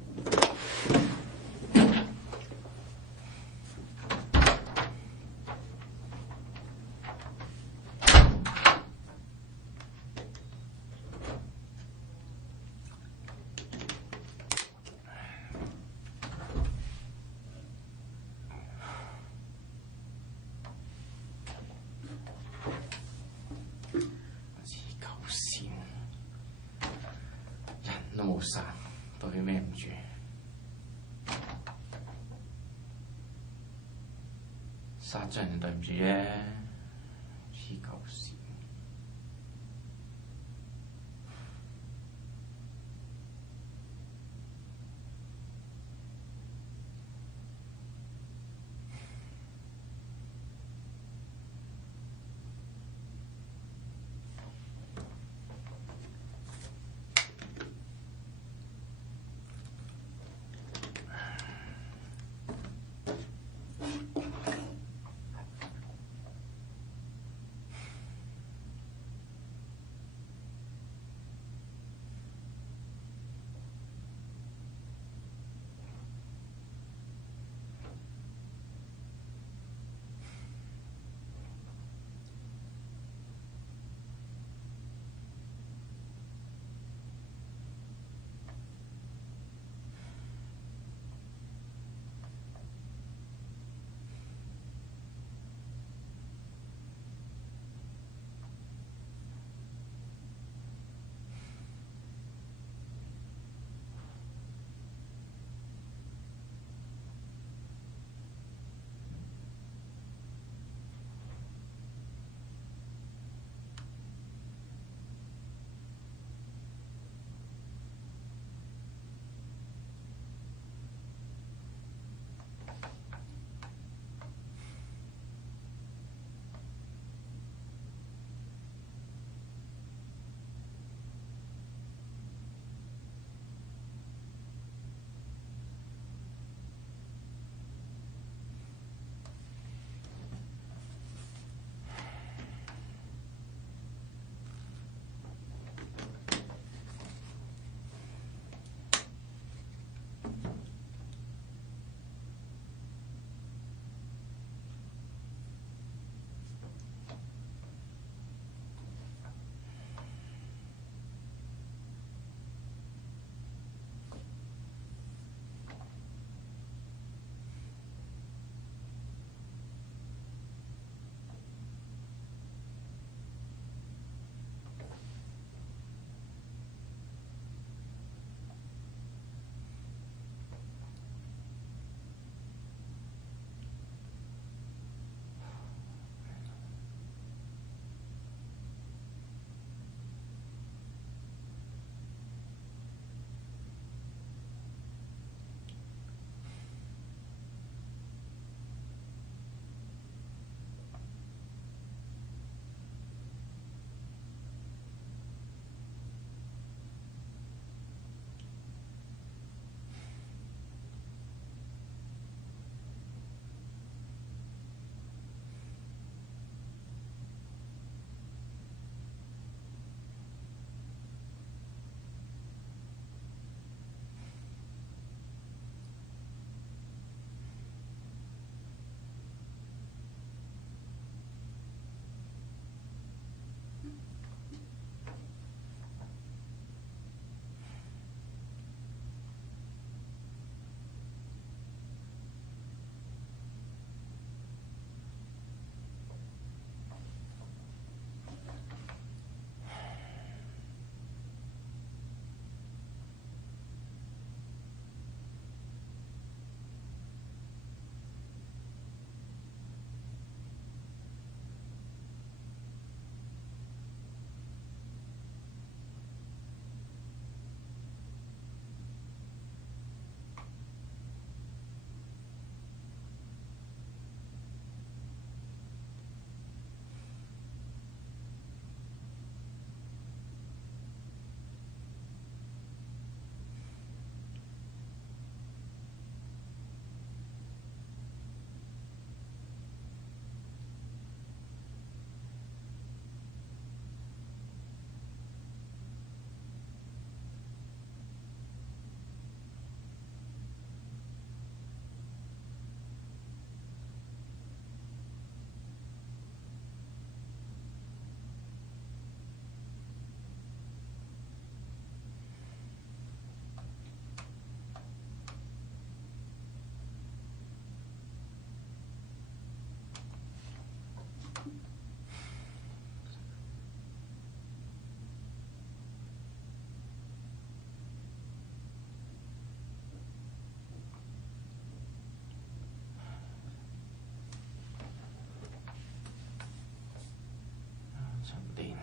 15.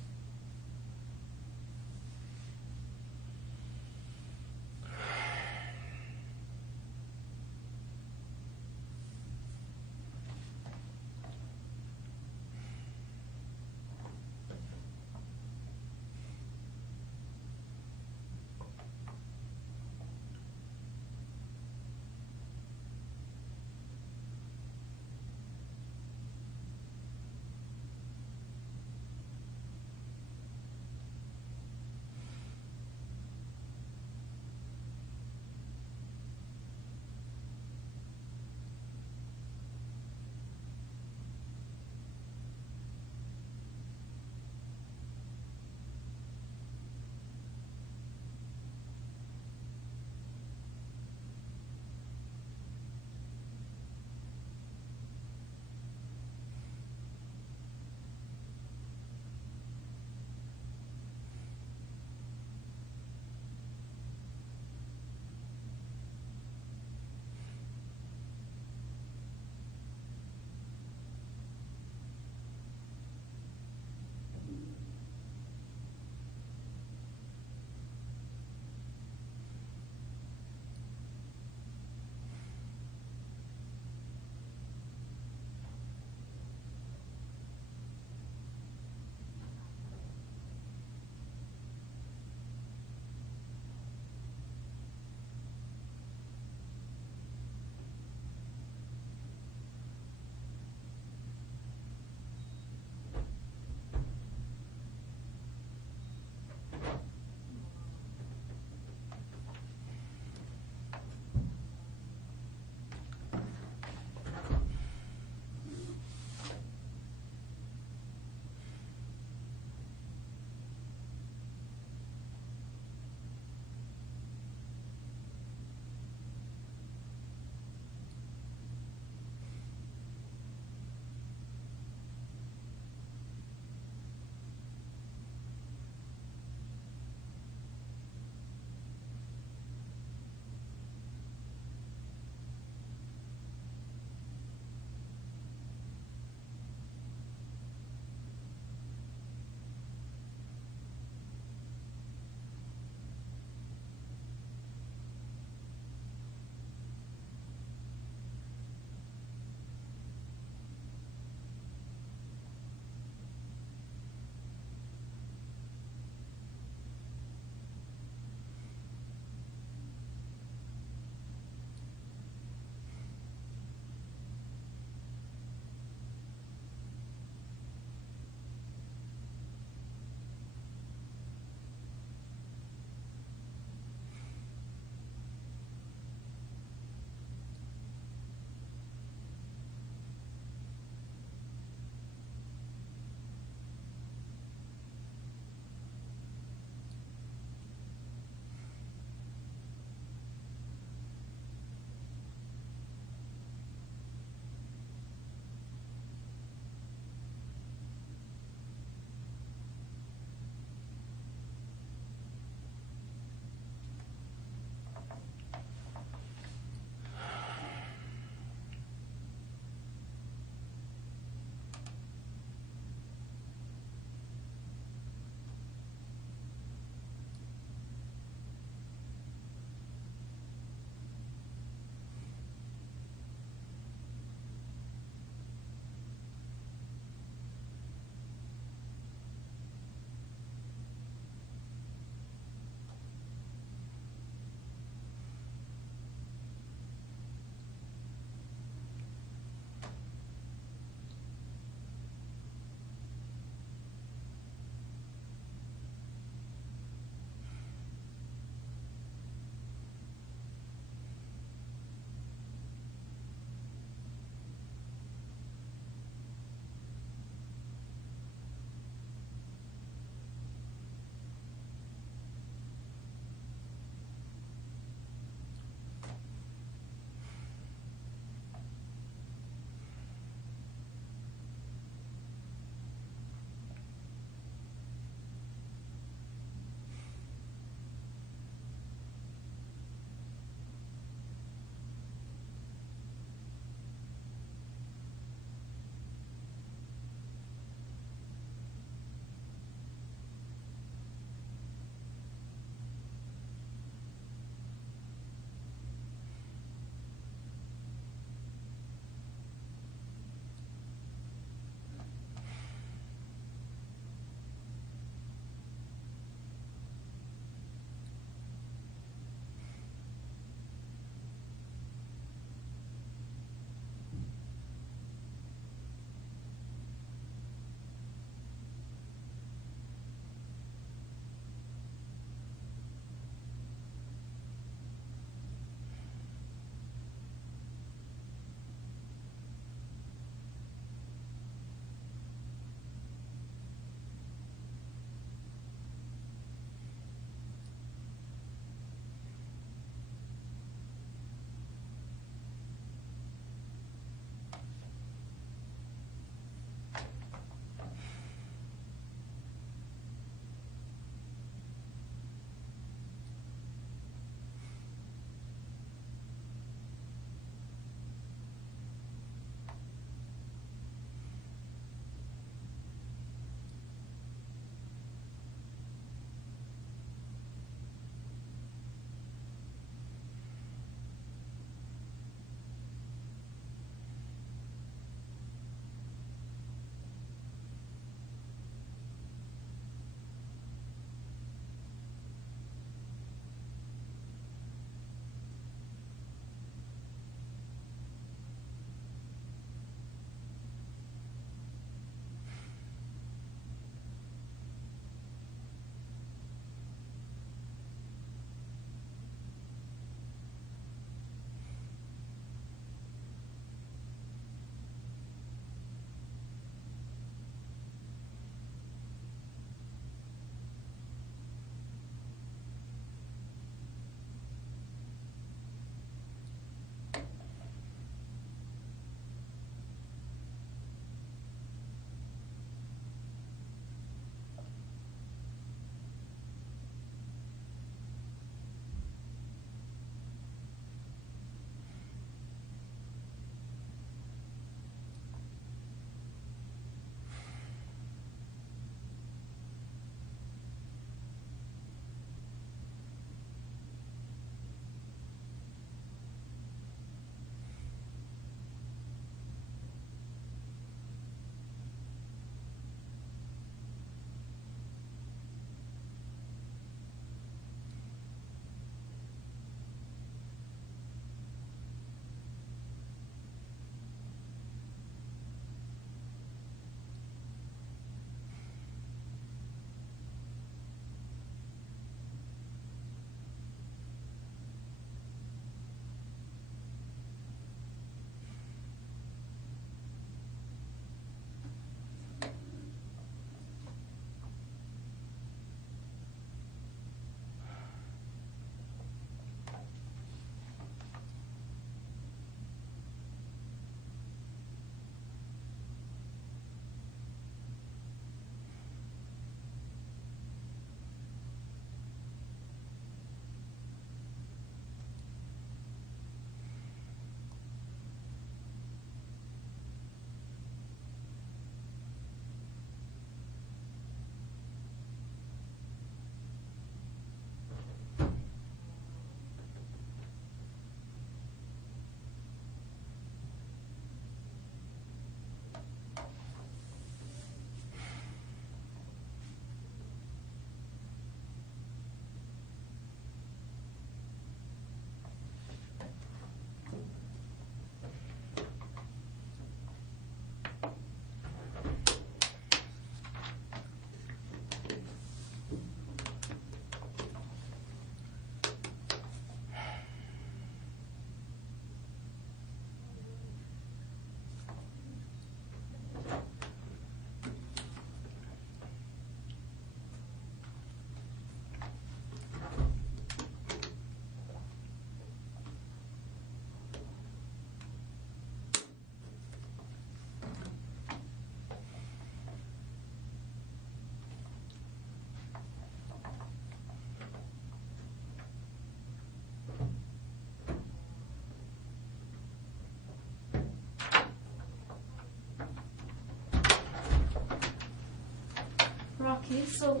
Rocky. So,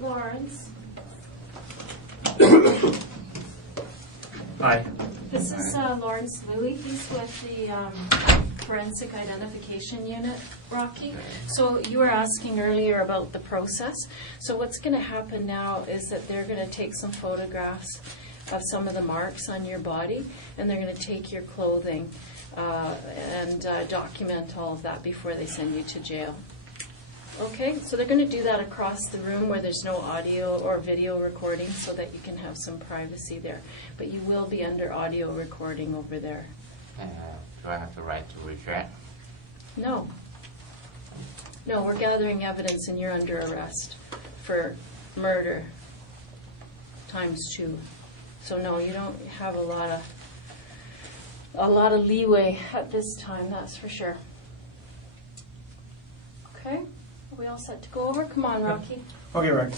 Lawrence, Hi. this is Lawrence Louie. He's with the Forensic Identification Unit, Rocky. So you were asking earlier about the process. So what's going to happen now is that they're going to take some photographs of some of the marks on your body, and they're going to take your clothing and document all of that before they send you to jail. Okay, so they're going to do that across the room where there's no audio or video recording so that you can have some privacy there. But you will be under audio recording over there. Do I have the right to reject? No. No, we're gathering evidence and you're under arrest for murder ×2. So no, you don't have a lot of leeway at this time, that's for sure. Okay, are we all set to go over? Come on, Rocky. Okay, Rick.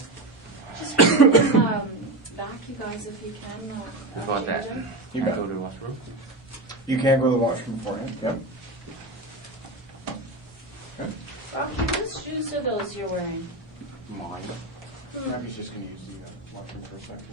Just bring them back, you guys, if you can. Before that, You can I got go to the washroom? You can't go to the washroom beforehand. Yep. Okay. Rocky, whose shoes are those you're wearing? Mine. Abby's just going to use the washroom for a second.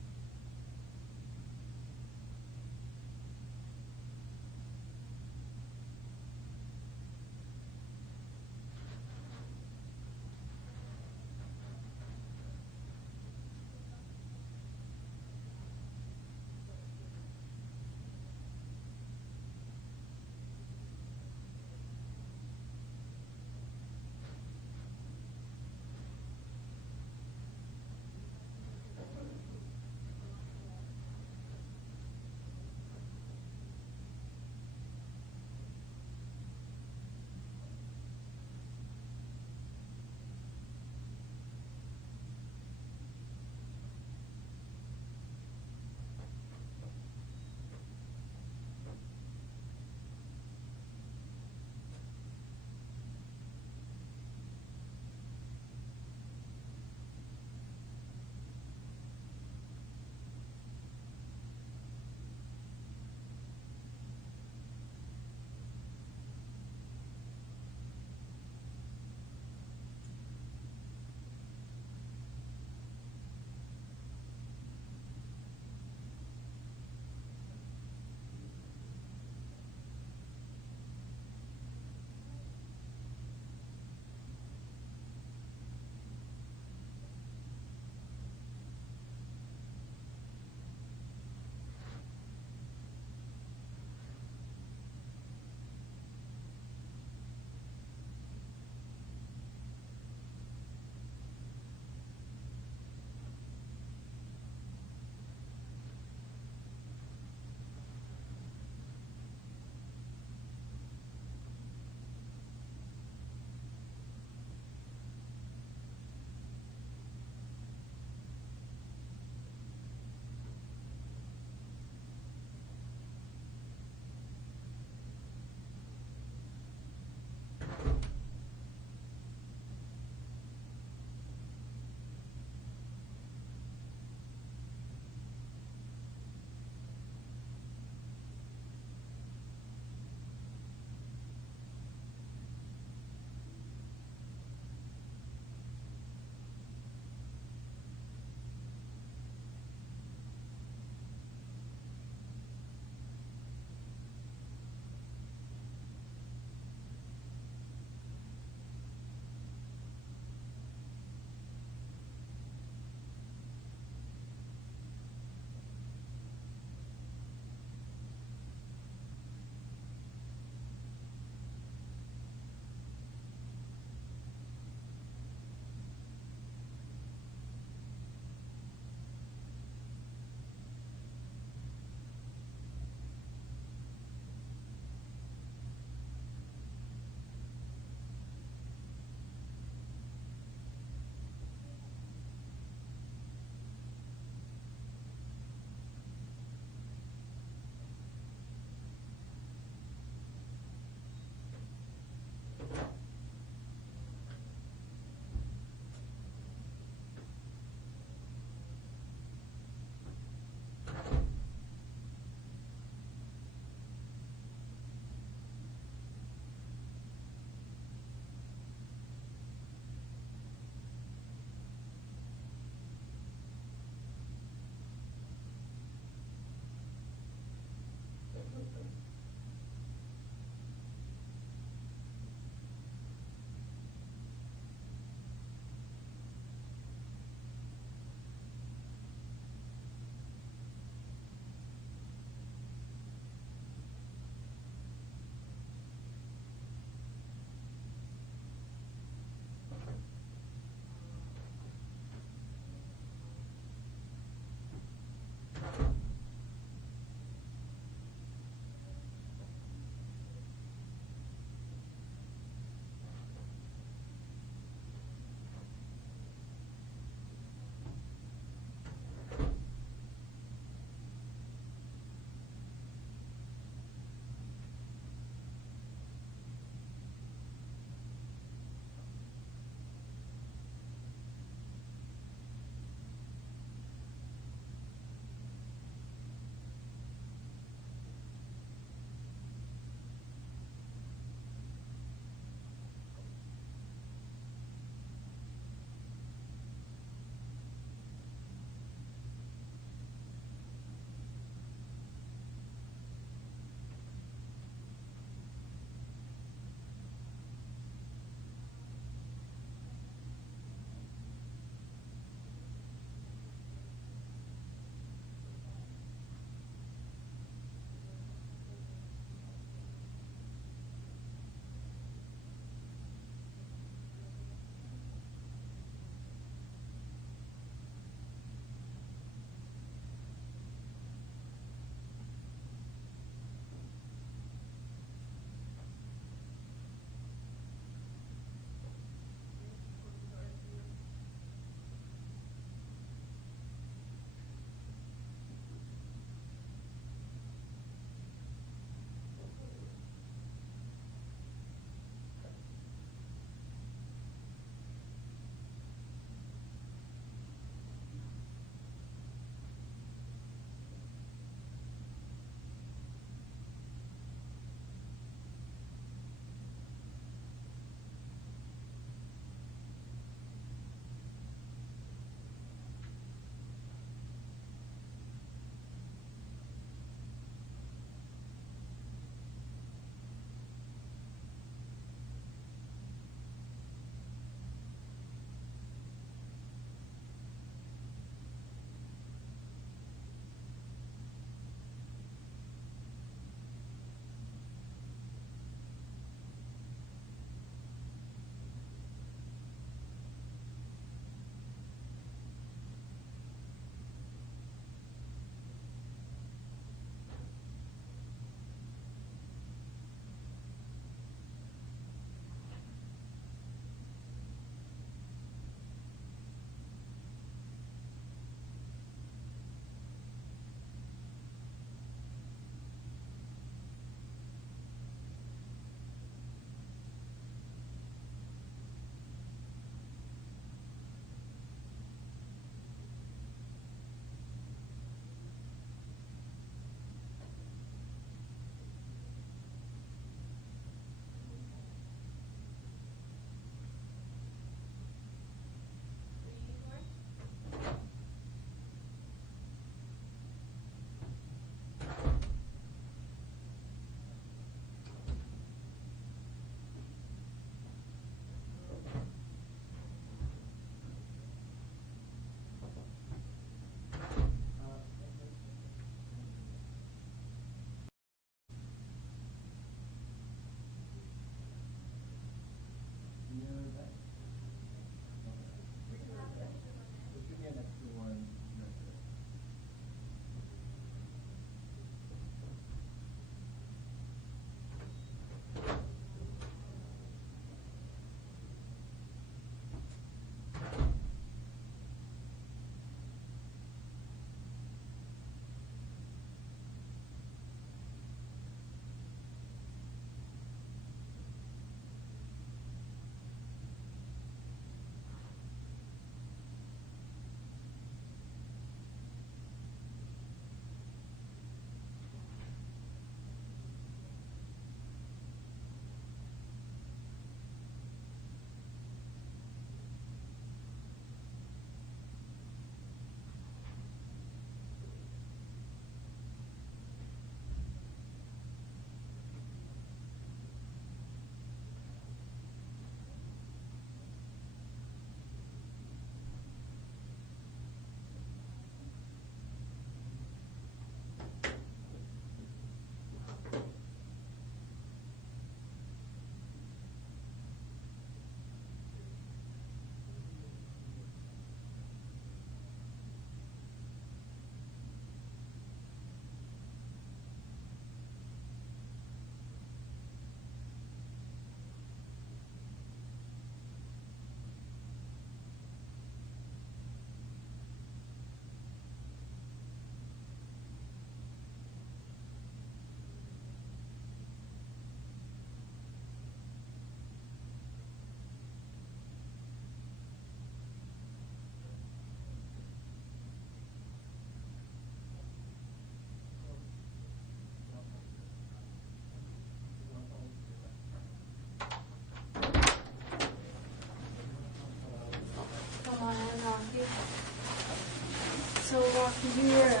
So, Rocky, you were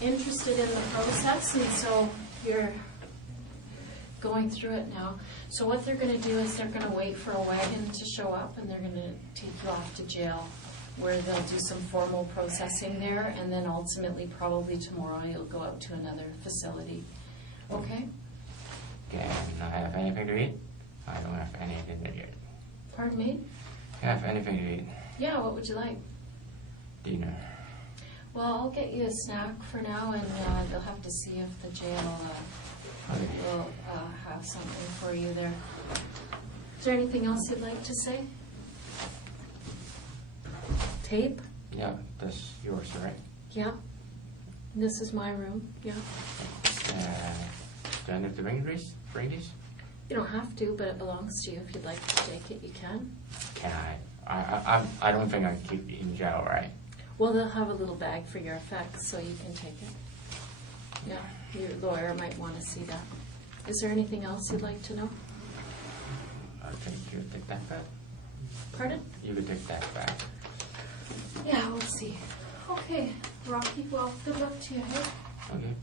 interested in the process, and so you're going through it now. So what they're going to do is they're going to wait for a wagon to show up, and they're going to take you off to jail, where they'll do some formal processing there, and then ultimately, probably tomorrow, you'll go out to another facility. Okay? Can I have anything to eat? I don't have anything to eat. Pardon me? Can I have anything to eat? Yeah, what would you like? Dinner. Well, I'll get you a snack for now, and they'll have to see if the jail will have something for you there. Is there anything else you'd like to say? Tape? Yeah, that's yours, right? Yeah. This is my room. Yeah. Do I need to bring this? You don't have to, but it belongs to you. If you'd like to take it, you can. Can I don't think I can keep it in jail, right? Well, they'll have a little bag for your effects, so you can take it. Yeah, your lawyer might want to see that. Is there anything else you'd like to know? I think you could take that back. Pardon? You could take that back. Yeah, we'll see. Okay, Rocky, well, good luck to you, hey? Okay.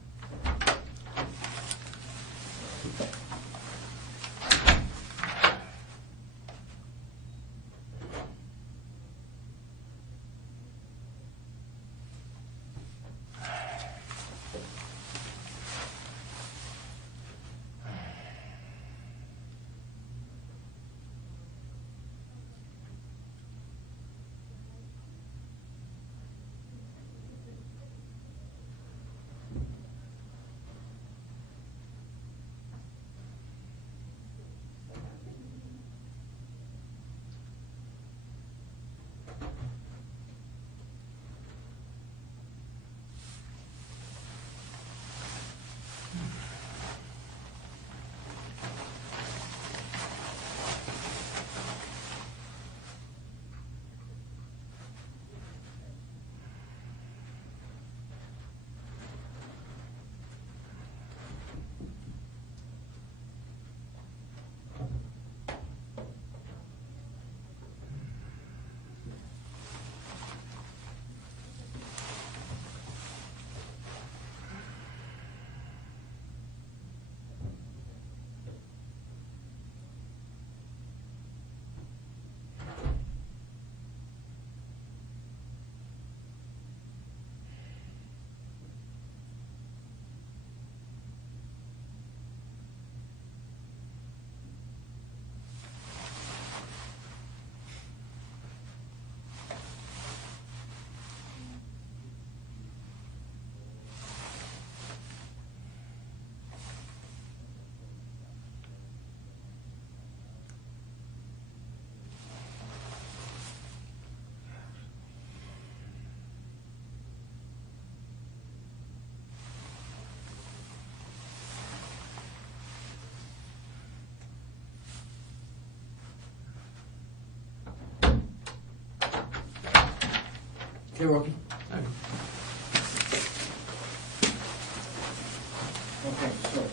Okay, Rocky. Okay. Okay, so